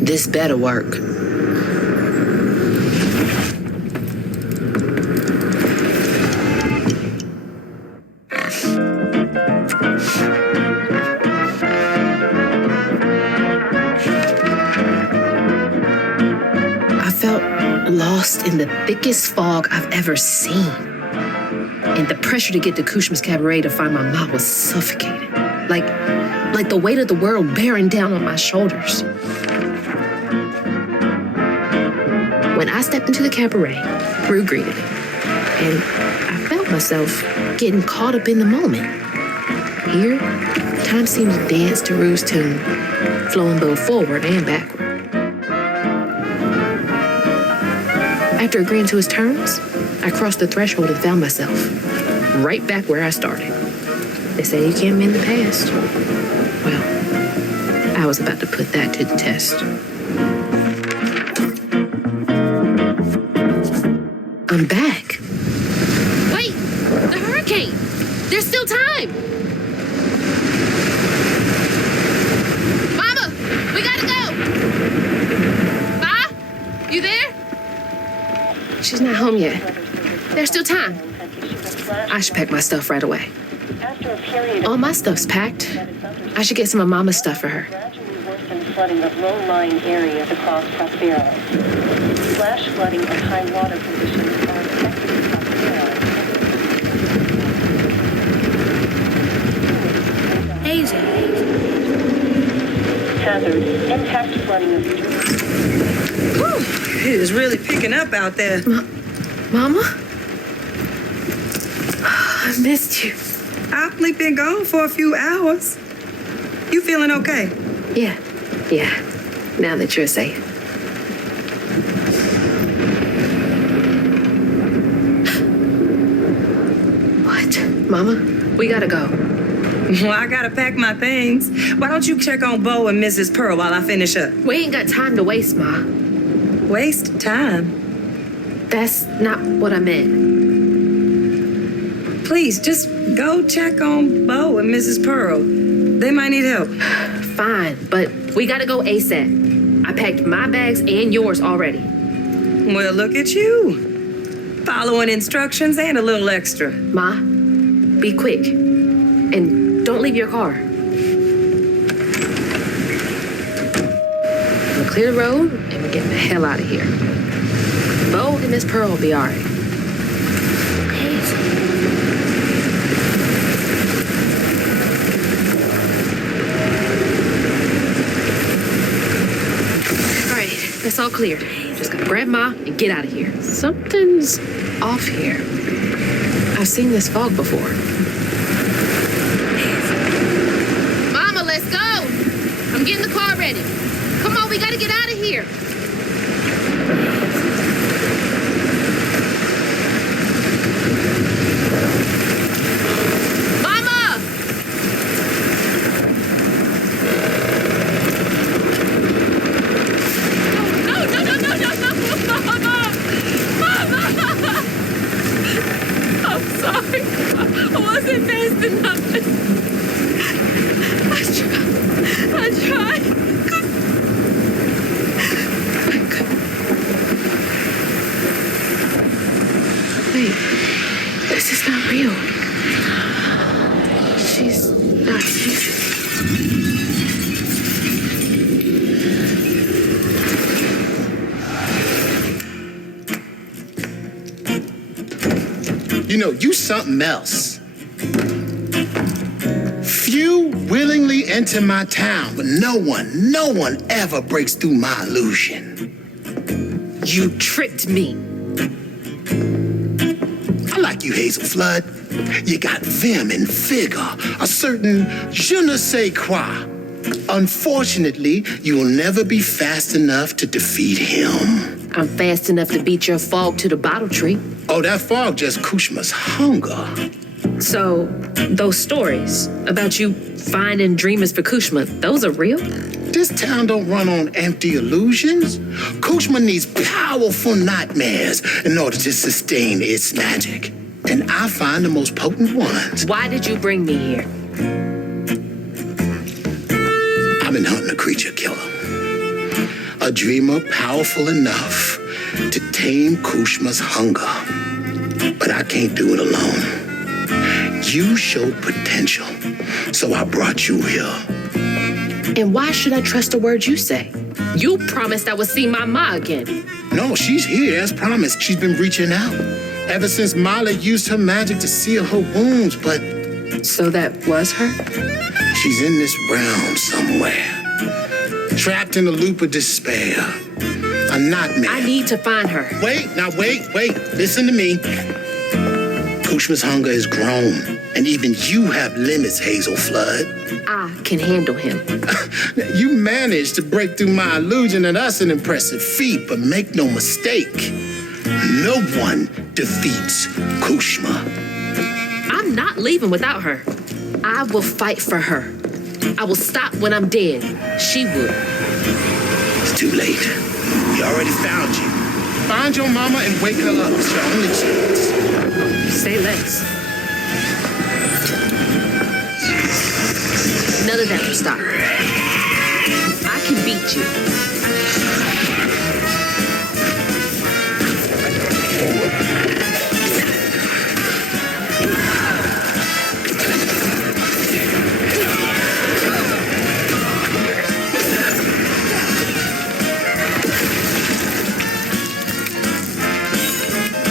This better work. Lost in the thickest fog I've ever seen. And the pressure to get to Kushma's Cabaret to find my mom was suffocating. Like the weight of the world bearing down on my shoulders. When I stepped into the cabaret, Rue greeted me, and I felt myself getting caught up in the moment. Here, time seemed to dance to Rue's tune, flowing both forward and backward. After agreeing to his terms, I crossed the threshold and found myself right back where I started. They say you can't mend the past. Well, I was about to put that to the test. I'm back. Wait! The hurricane! There's still time! Mama! We gotta go! Ma? You there? She's not home yet. There's still time. I should pack my stuff right away. All my stuff's packed. I should get some of Mama's stuff for her. Flooding of low-lying areas across Prospero. Flash flooding and high water conditions are expected in Prospero. Asia. Hazard. Impact flooding of streets. Whew, it is really picking up out there. Mama? I missed you. I've only been gone for a few hours. You feeling okay? Yeah. Now that you're safe. What? Mama, we gotta go. Well, I gotta pack my things. Why don't you check on Bo and Mrs. Pearl while I finish up? We ain't got time to waste, Ma. Waste time? That's not what I meant. Please, just go check on Bo and Mrs. Pearl. They might need help. Fine, but we gotta go ASAP. I packed my bags and yours already. Well, look at you. Following instructions and a little extra. Ma, be quick. And don't leave your car. We'll clear the road and we're getting the hell out of here. Bo and Miss Pearl will be all right. It's all clear. Just gotta grab Ma and get out of here. Something's off here. I've seen this fog before. Mama, let's go! I'm getting the car ready. Come on, we gotta get out of here. Mama! Sorry. I wasn't fast enough. I tried. Wait, this is not real. She's not here. You know, you something else. Few willingly enter my town, but no one ever breaks through my illusion. You tricked me. I like you, Hazel Flood. You got vim and vigor, a certain je ne sais quoi. Unfortunately, you will never be fast enough to defeat him. I'm fast enough to beat your fog to the bottle tree. Oh, that fog just Kushma's hunger. So, those stories about you finding dreamers for Kushma, those are real? This town don't run on empty illusions. Kushma needs powerful nightmares in order to sustain its magic. And I find the most potent ones. Why did you bring me here? I've been hunting a creature killer. A dreamer powerful enough to tame Kushma's hunger. But I can't do it alone. You showed potential, so I brought you here. And why should I trust a word you say? You promised I would see my Ma again. No, she's here as promised. She's been reaching out ever since Mala used her magic to seal her wounds, but... So that was her? She's in this realm somewhere, trapped in a loop of despair. are not married. I need to find her. Wait. Listen to me. Kushma's hunger is grown, and even you have limits, Hazel Flood. I can handle him. You managed to break through my illusion, and that's an impressive feat, but make no mistake, no one defeats Kushma. I'm not leaving without her. I will fight for her. I will stop when I'm dead. She would. It's too late. He already found you. Find your mama and wake her up. It's your only chance. Say less. None of that will stop. I can beat you.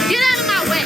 Get out of my way!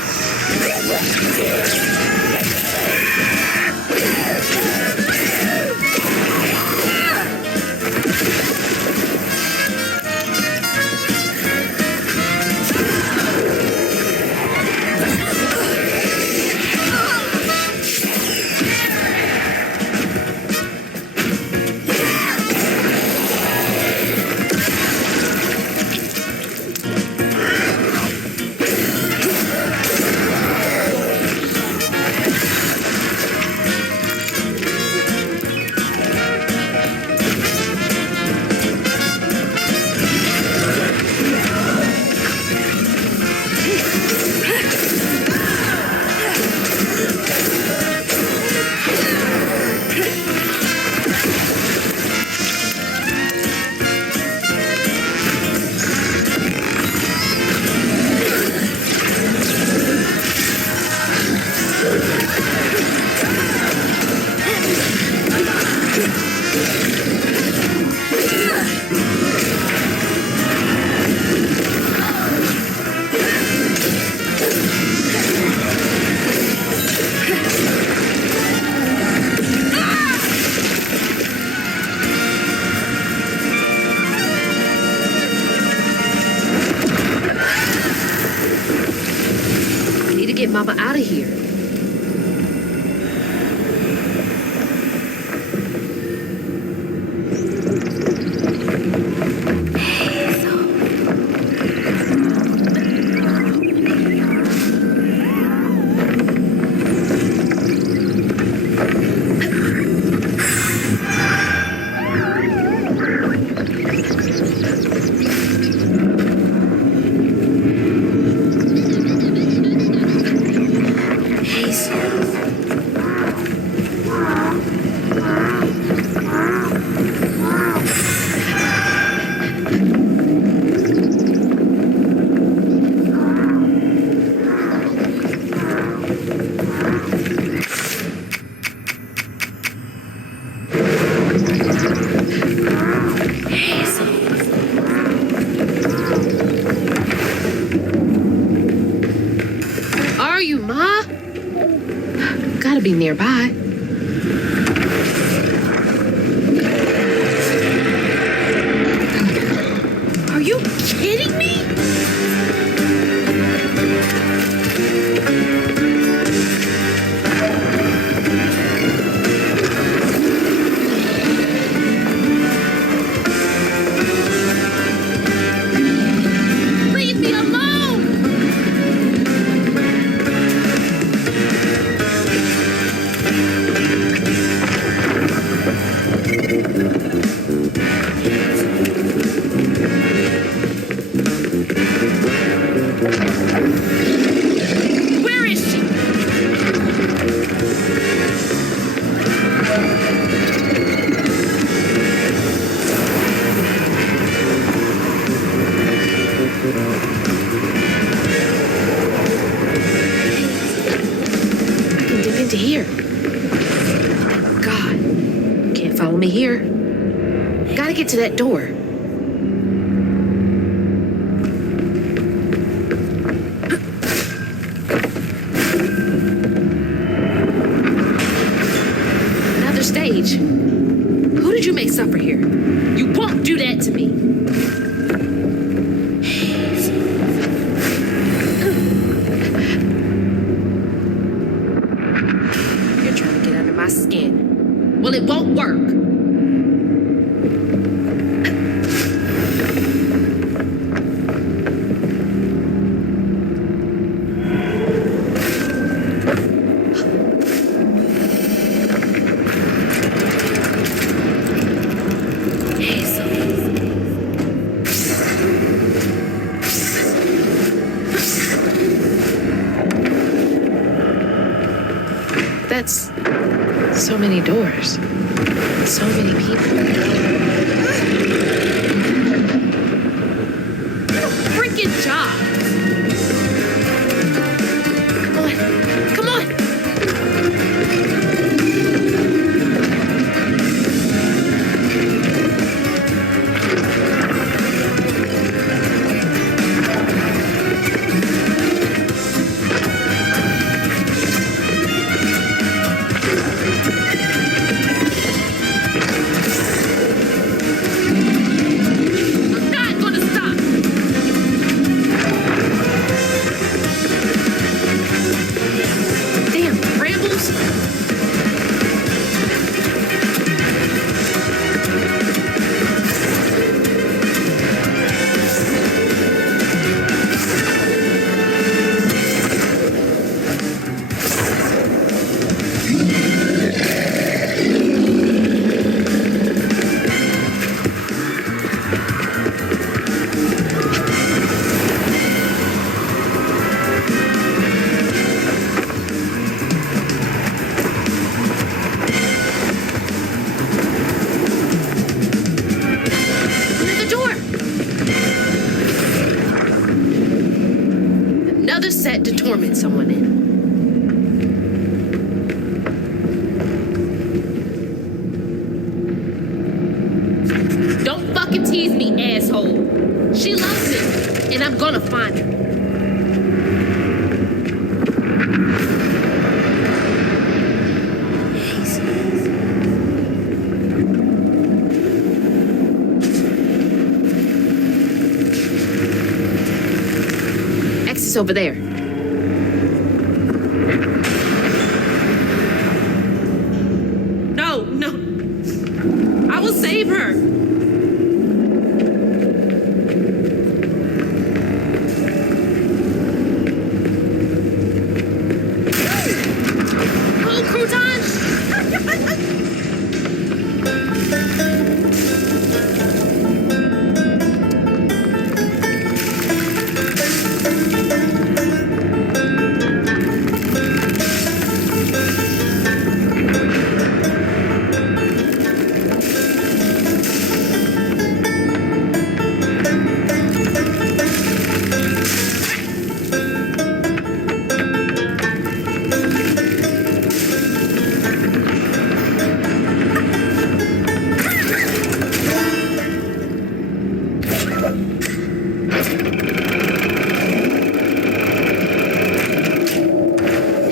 Get Mama out of here. Are you, Ma? Gotta be nearby. Are you kidding me? Leave me alone! Where is she? I can dip into here. God, can't follow me here. Gotta get to that door. Another stage. Who did you make suffer here? You won't do that to me. Well, it won't work. That's so many doors, so many people. Freaking job! Come on! Set to torment someone in. Don't fucking tease me, asshole. She loves me, and I'm gonna find her. Exit's over there. No. I will save her. Oh, crouton!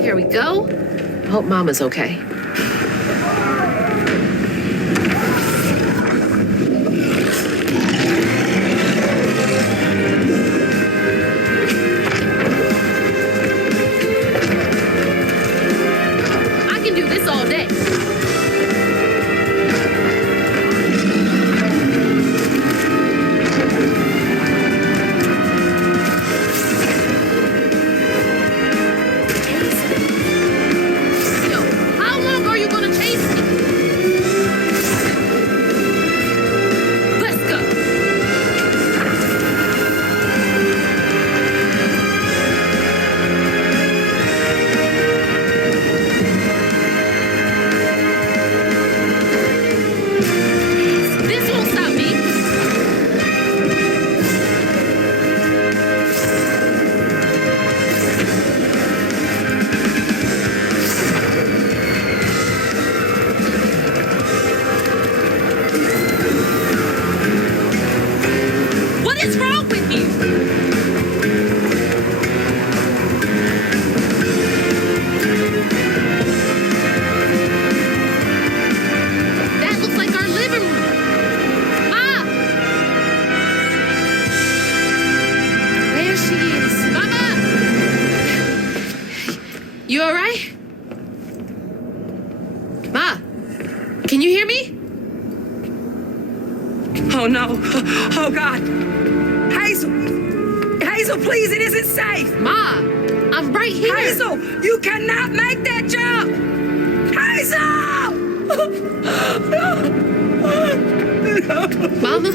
Here we go. I hope Mama's okay. I can do this all day. Oh, no. Oh, God. Hazel. Hazel, please, it isn't safe. Ma, I'm right here. Hazel, you cannot make that jump. Hazel! Mama?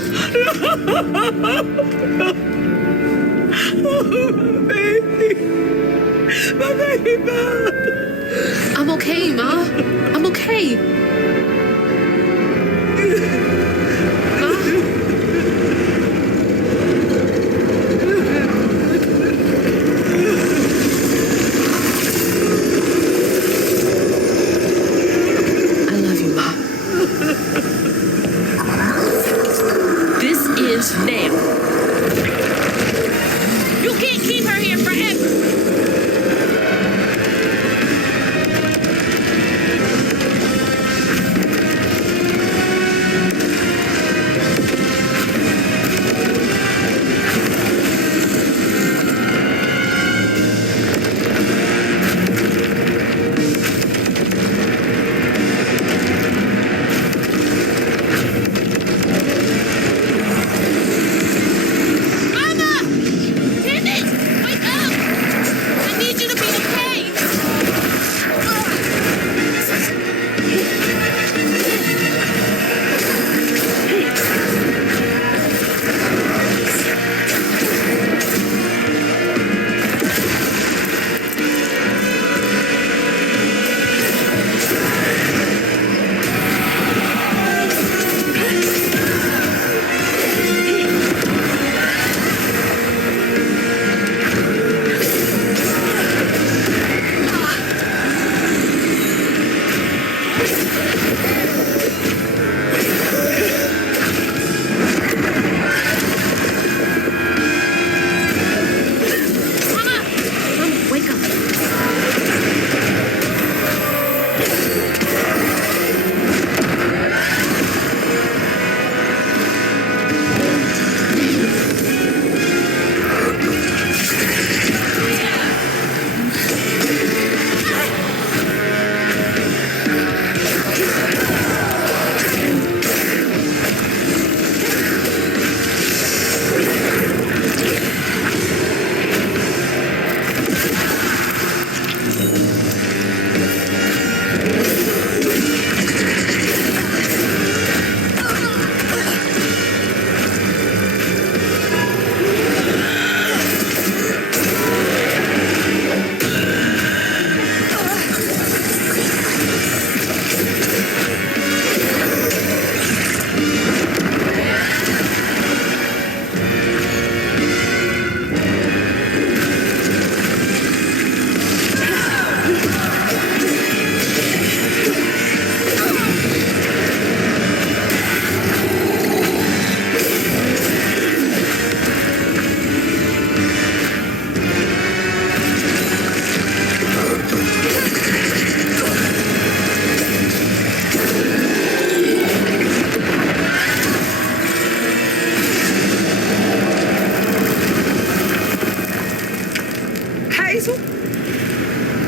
My baby. I'm okay, Ma. I'm okay. I love you, Ma. This is now. You can't keep her here forever.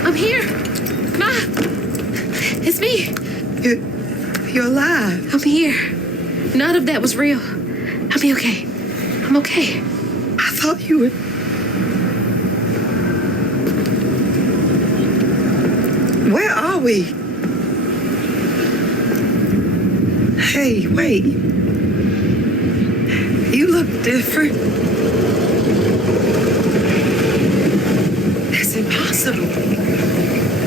I'm here. Ma, it's me. You're alive. I'm here. None of that was real. I'll be okay. I'm okay. I thought you would. Where are we? Hey, wait. You look different. That's impossible.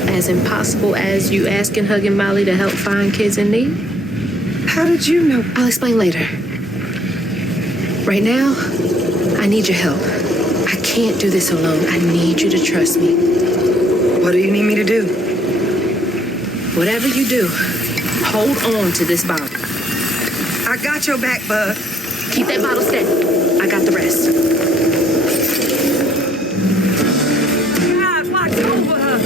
As impossible as you asking Hugging Molly to help find kids in need? How did you know? I'll explain later. Right now, I need your help. I can't do this alone. I need you to trust me. What do you need me to do? Whatever you do, hold on to this bottle. I got your back, bud. Keep that bottle steady. I got the rest. God, watch over her.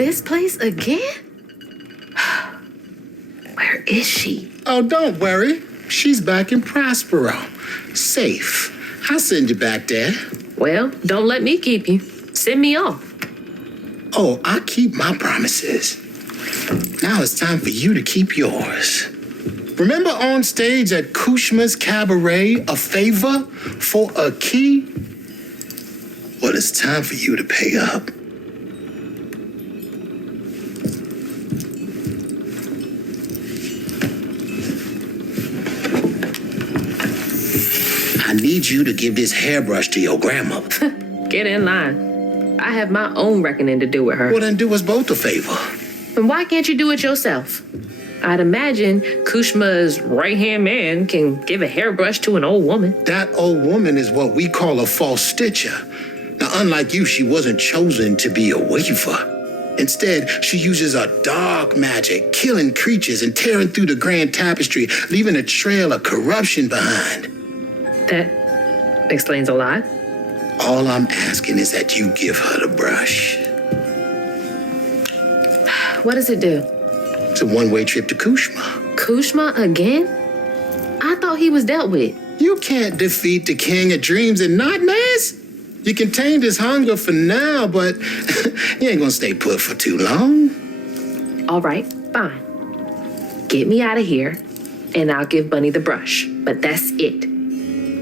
this place again? Where is she? Oh, don't worry. She's back in Prospero. Safe. I'll send you back there. Well, don't let me keep you. Send me off. Oh, I keep my promises. Now it's time for you to keep yours. Remember on stage at Kushma's Cabaret, a favor for a key? Well, it's time for you to pay up. I need you to give this hairbrush to your grandmother. Get in line. I have my own reckoning to do with her. Well, then do us both a favor. And why can't you do it yourself? I'd imagine Kushma's right-hand man can give a hairbrush to an old woman. That old woman is what we call a false stitcher. Now, unlike you, she wasn't chosen to be a weaver. Instead, she uses a dark magic, killing creatures and tearing through the grand tapestry, leaving a trail of corruption behind. That explains a lot. All I'm asking is that you give her the brush. What does it do? It's a one-way trip to Kushma. Kushma again? I thought he was dealt with. You can't defeat the king of dreams and nightmares. You contained his hunger for now, but you ain't gonna stay put for too long. All right, fine. Get me out of here, and I'll give Bunny the brush. But that's it.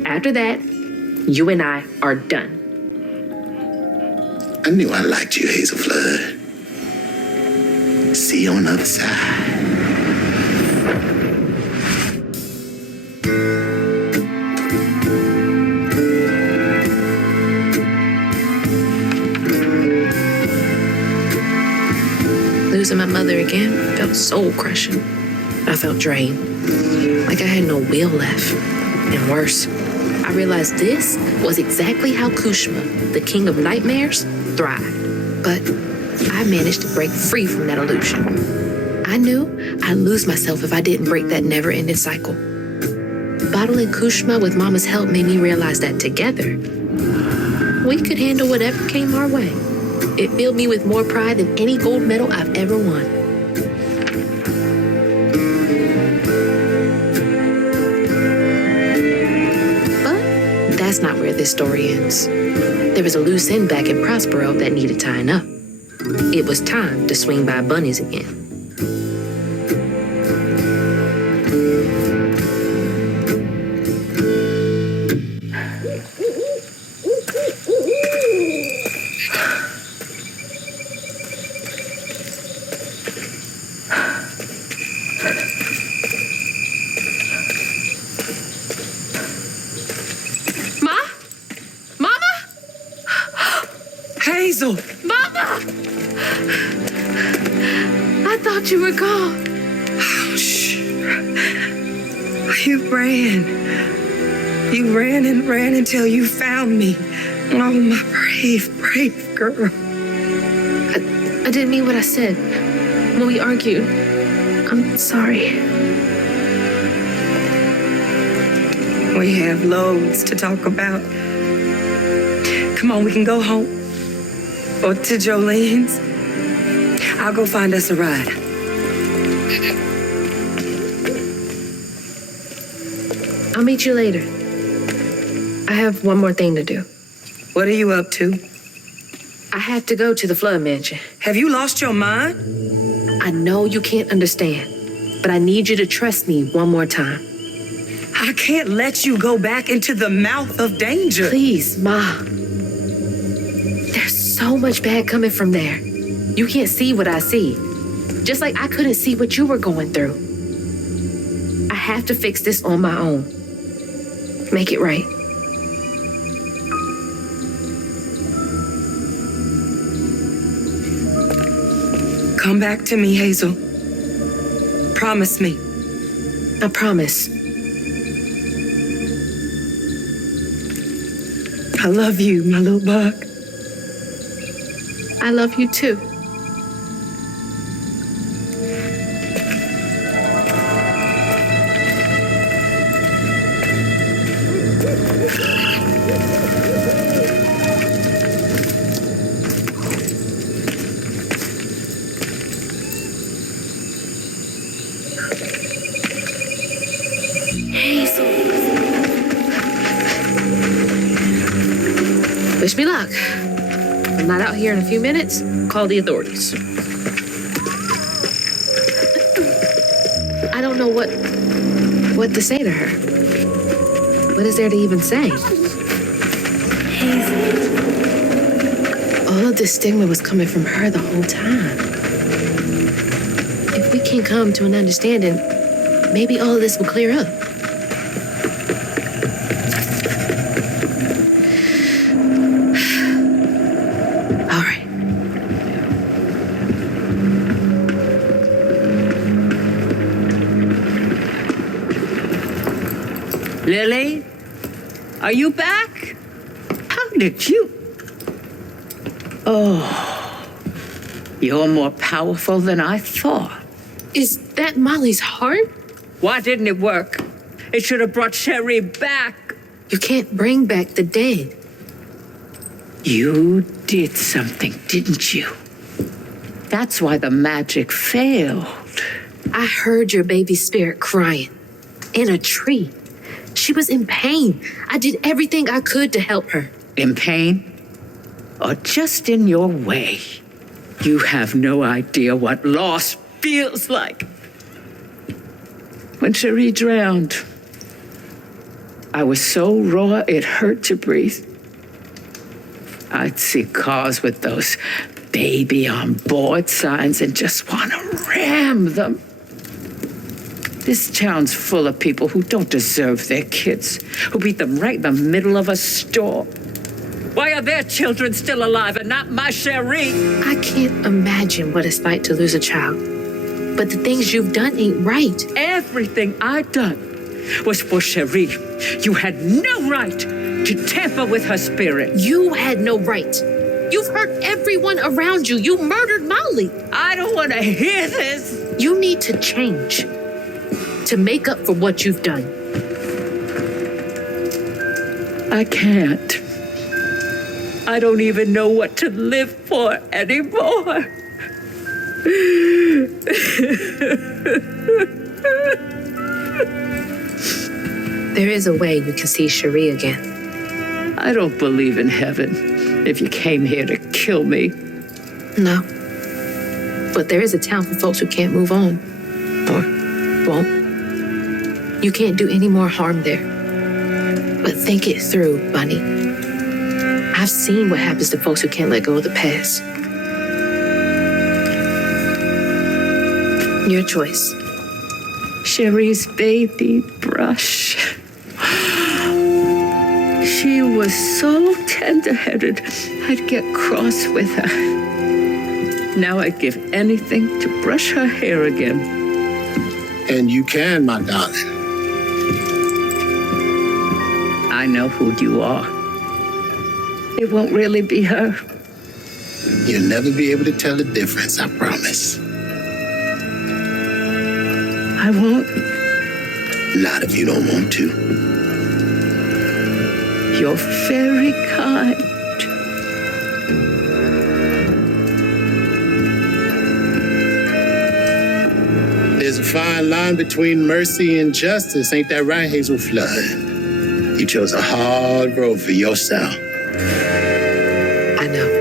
After that, you and I are done. I knew I liked you, Hazel Flood. See you on the other side. Losing my mother again felt soul crushing. I felt drained, like I had no will left. And worse, I realized this was exactly how Kushma, the king of nightmares, thrived. But I managed to break free from that illusion. I knew I'd lose myself if I didn't break that never-ending cycle. Battling Kushma with Mama's help made me realize that together, we could handle whatever came our way. It filled me with more pride than any gold medal I've ever won. But that's not where this story ends. There was a loose end back in Prospero that needed tying up. It was time to swing by Bunny's again. Hazel! Mama! I thought you were gone. Oh, shh. You ran. You ran and ran until you found me. Oh, my brave, brave girl. I didn't mean what I said when we argued. I'm sorry. We have loads to talk about. Come on, we can go home. Or to Jolene's. I'll go find us a ride. I'll meet you later. I have one more thing to do. What are you up to? I have to go to the Flood Mansion. Have you lost your mind? I know you can't understand, but I need you to trust me one more time. I can't let you go back into the mouth of danger. Please, Ma. There's so much bad coming from there. You can't see what I see. Just like I couldn't see what you were going through. I have to fix this on my own. Make it right. Come back to me, Hazel. Promise me. I promise. I love you, my little bug. I love you too. me luck. If I'm not out here in a few minutes, call the authorities. I don't know what to say to her. What is there to even say? All of this stigma was coming from her the whole time. If we can come to an understanding, maybe all of this will clear up. All right. Lily, are you back? How did you? Oh, you're more powerful than I thought. Is that Molly's heart? Why didn't it work? It should have brought Sherry back. You can't bring back the dead. You did something, didn't you? That's why the magic failed. I heard your baby spirit crying in a tree. She was in pain. I did everything I could to help her. In pain? Or just in your way? You have no idea what loss feels like. When Cherie drowned, I was so raw it hurt to breathe. I'd see cars with those baby on board signs and just want to ram them. This town's full of people who don't deserve their kids, who beat them right in the middle of a store. Why are their children still alive and not my Cherie? I can't imagine what it's like to lose a child. But the things you've done ain't right. Everything I've done was for Cherie. You had no right to tamper with her spirit. You had no right. You've hurt everyone around you. You murdered Molly. I don't want to hear this. You need to change to make up for what you've done. I can't. I don't even know what to live for anymore. There is a way you can see Cherie again. I don't believe in heaven if you came here to kill me. No. But there is a town for folks who can't move on. Or won't. You can't do any more harm there. But think it through, Bunny. I've seen what happens to folks who can't let go of the past. Your choice. Cherie's baby brush. She was so tender-headed, I'd get cross with her. Now I'd give anything to brush her hair again. And you can, my darling. I know who you are. It won't really be her. You'll never be able to tell the difference, I promise. I won't. Not if you don't want to. You're very kind. There's a fine line between mercy and justice, ain't that right, Hazel Flood? You chose a hard road for yourself. I know.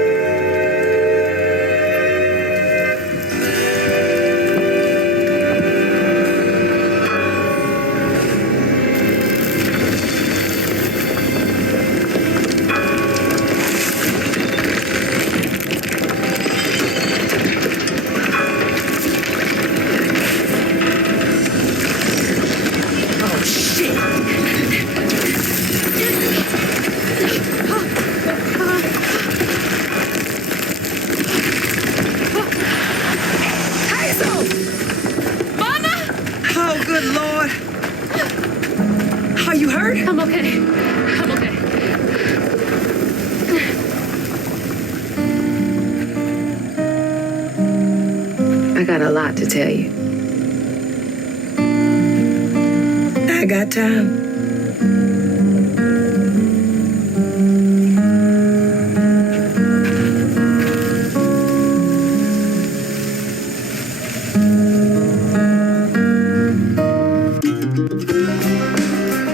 I'm okay. I'm okay. I got a lot to tell you. I got time.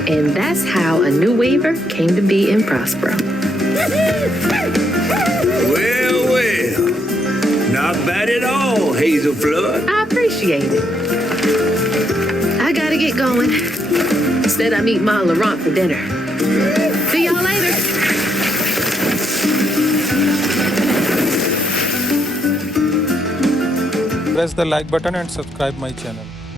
And that's how a new Weaver came to be in Prospero. Hazel Flood. I appreciate it. I gotta get going. Instead, I meet Ma Laurent for dinner. See y'all later. Press the like button and subscribe my channel.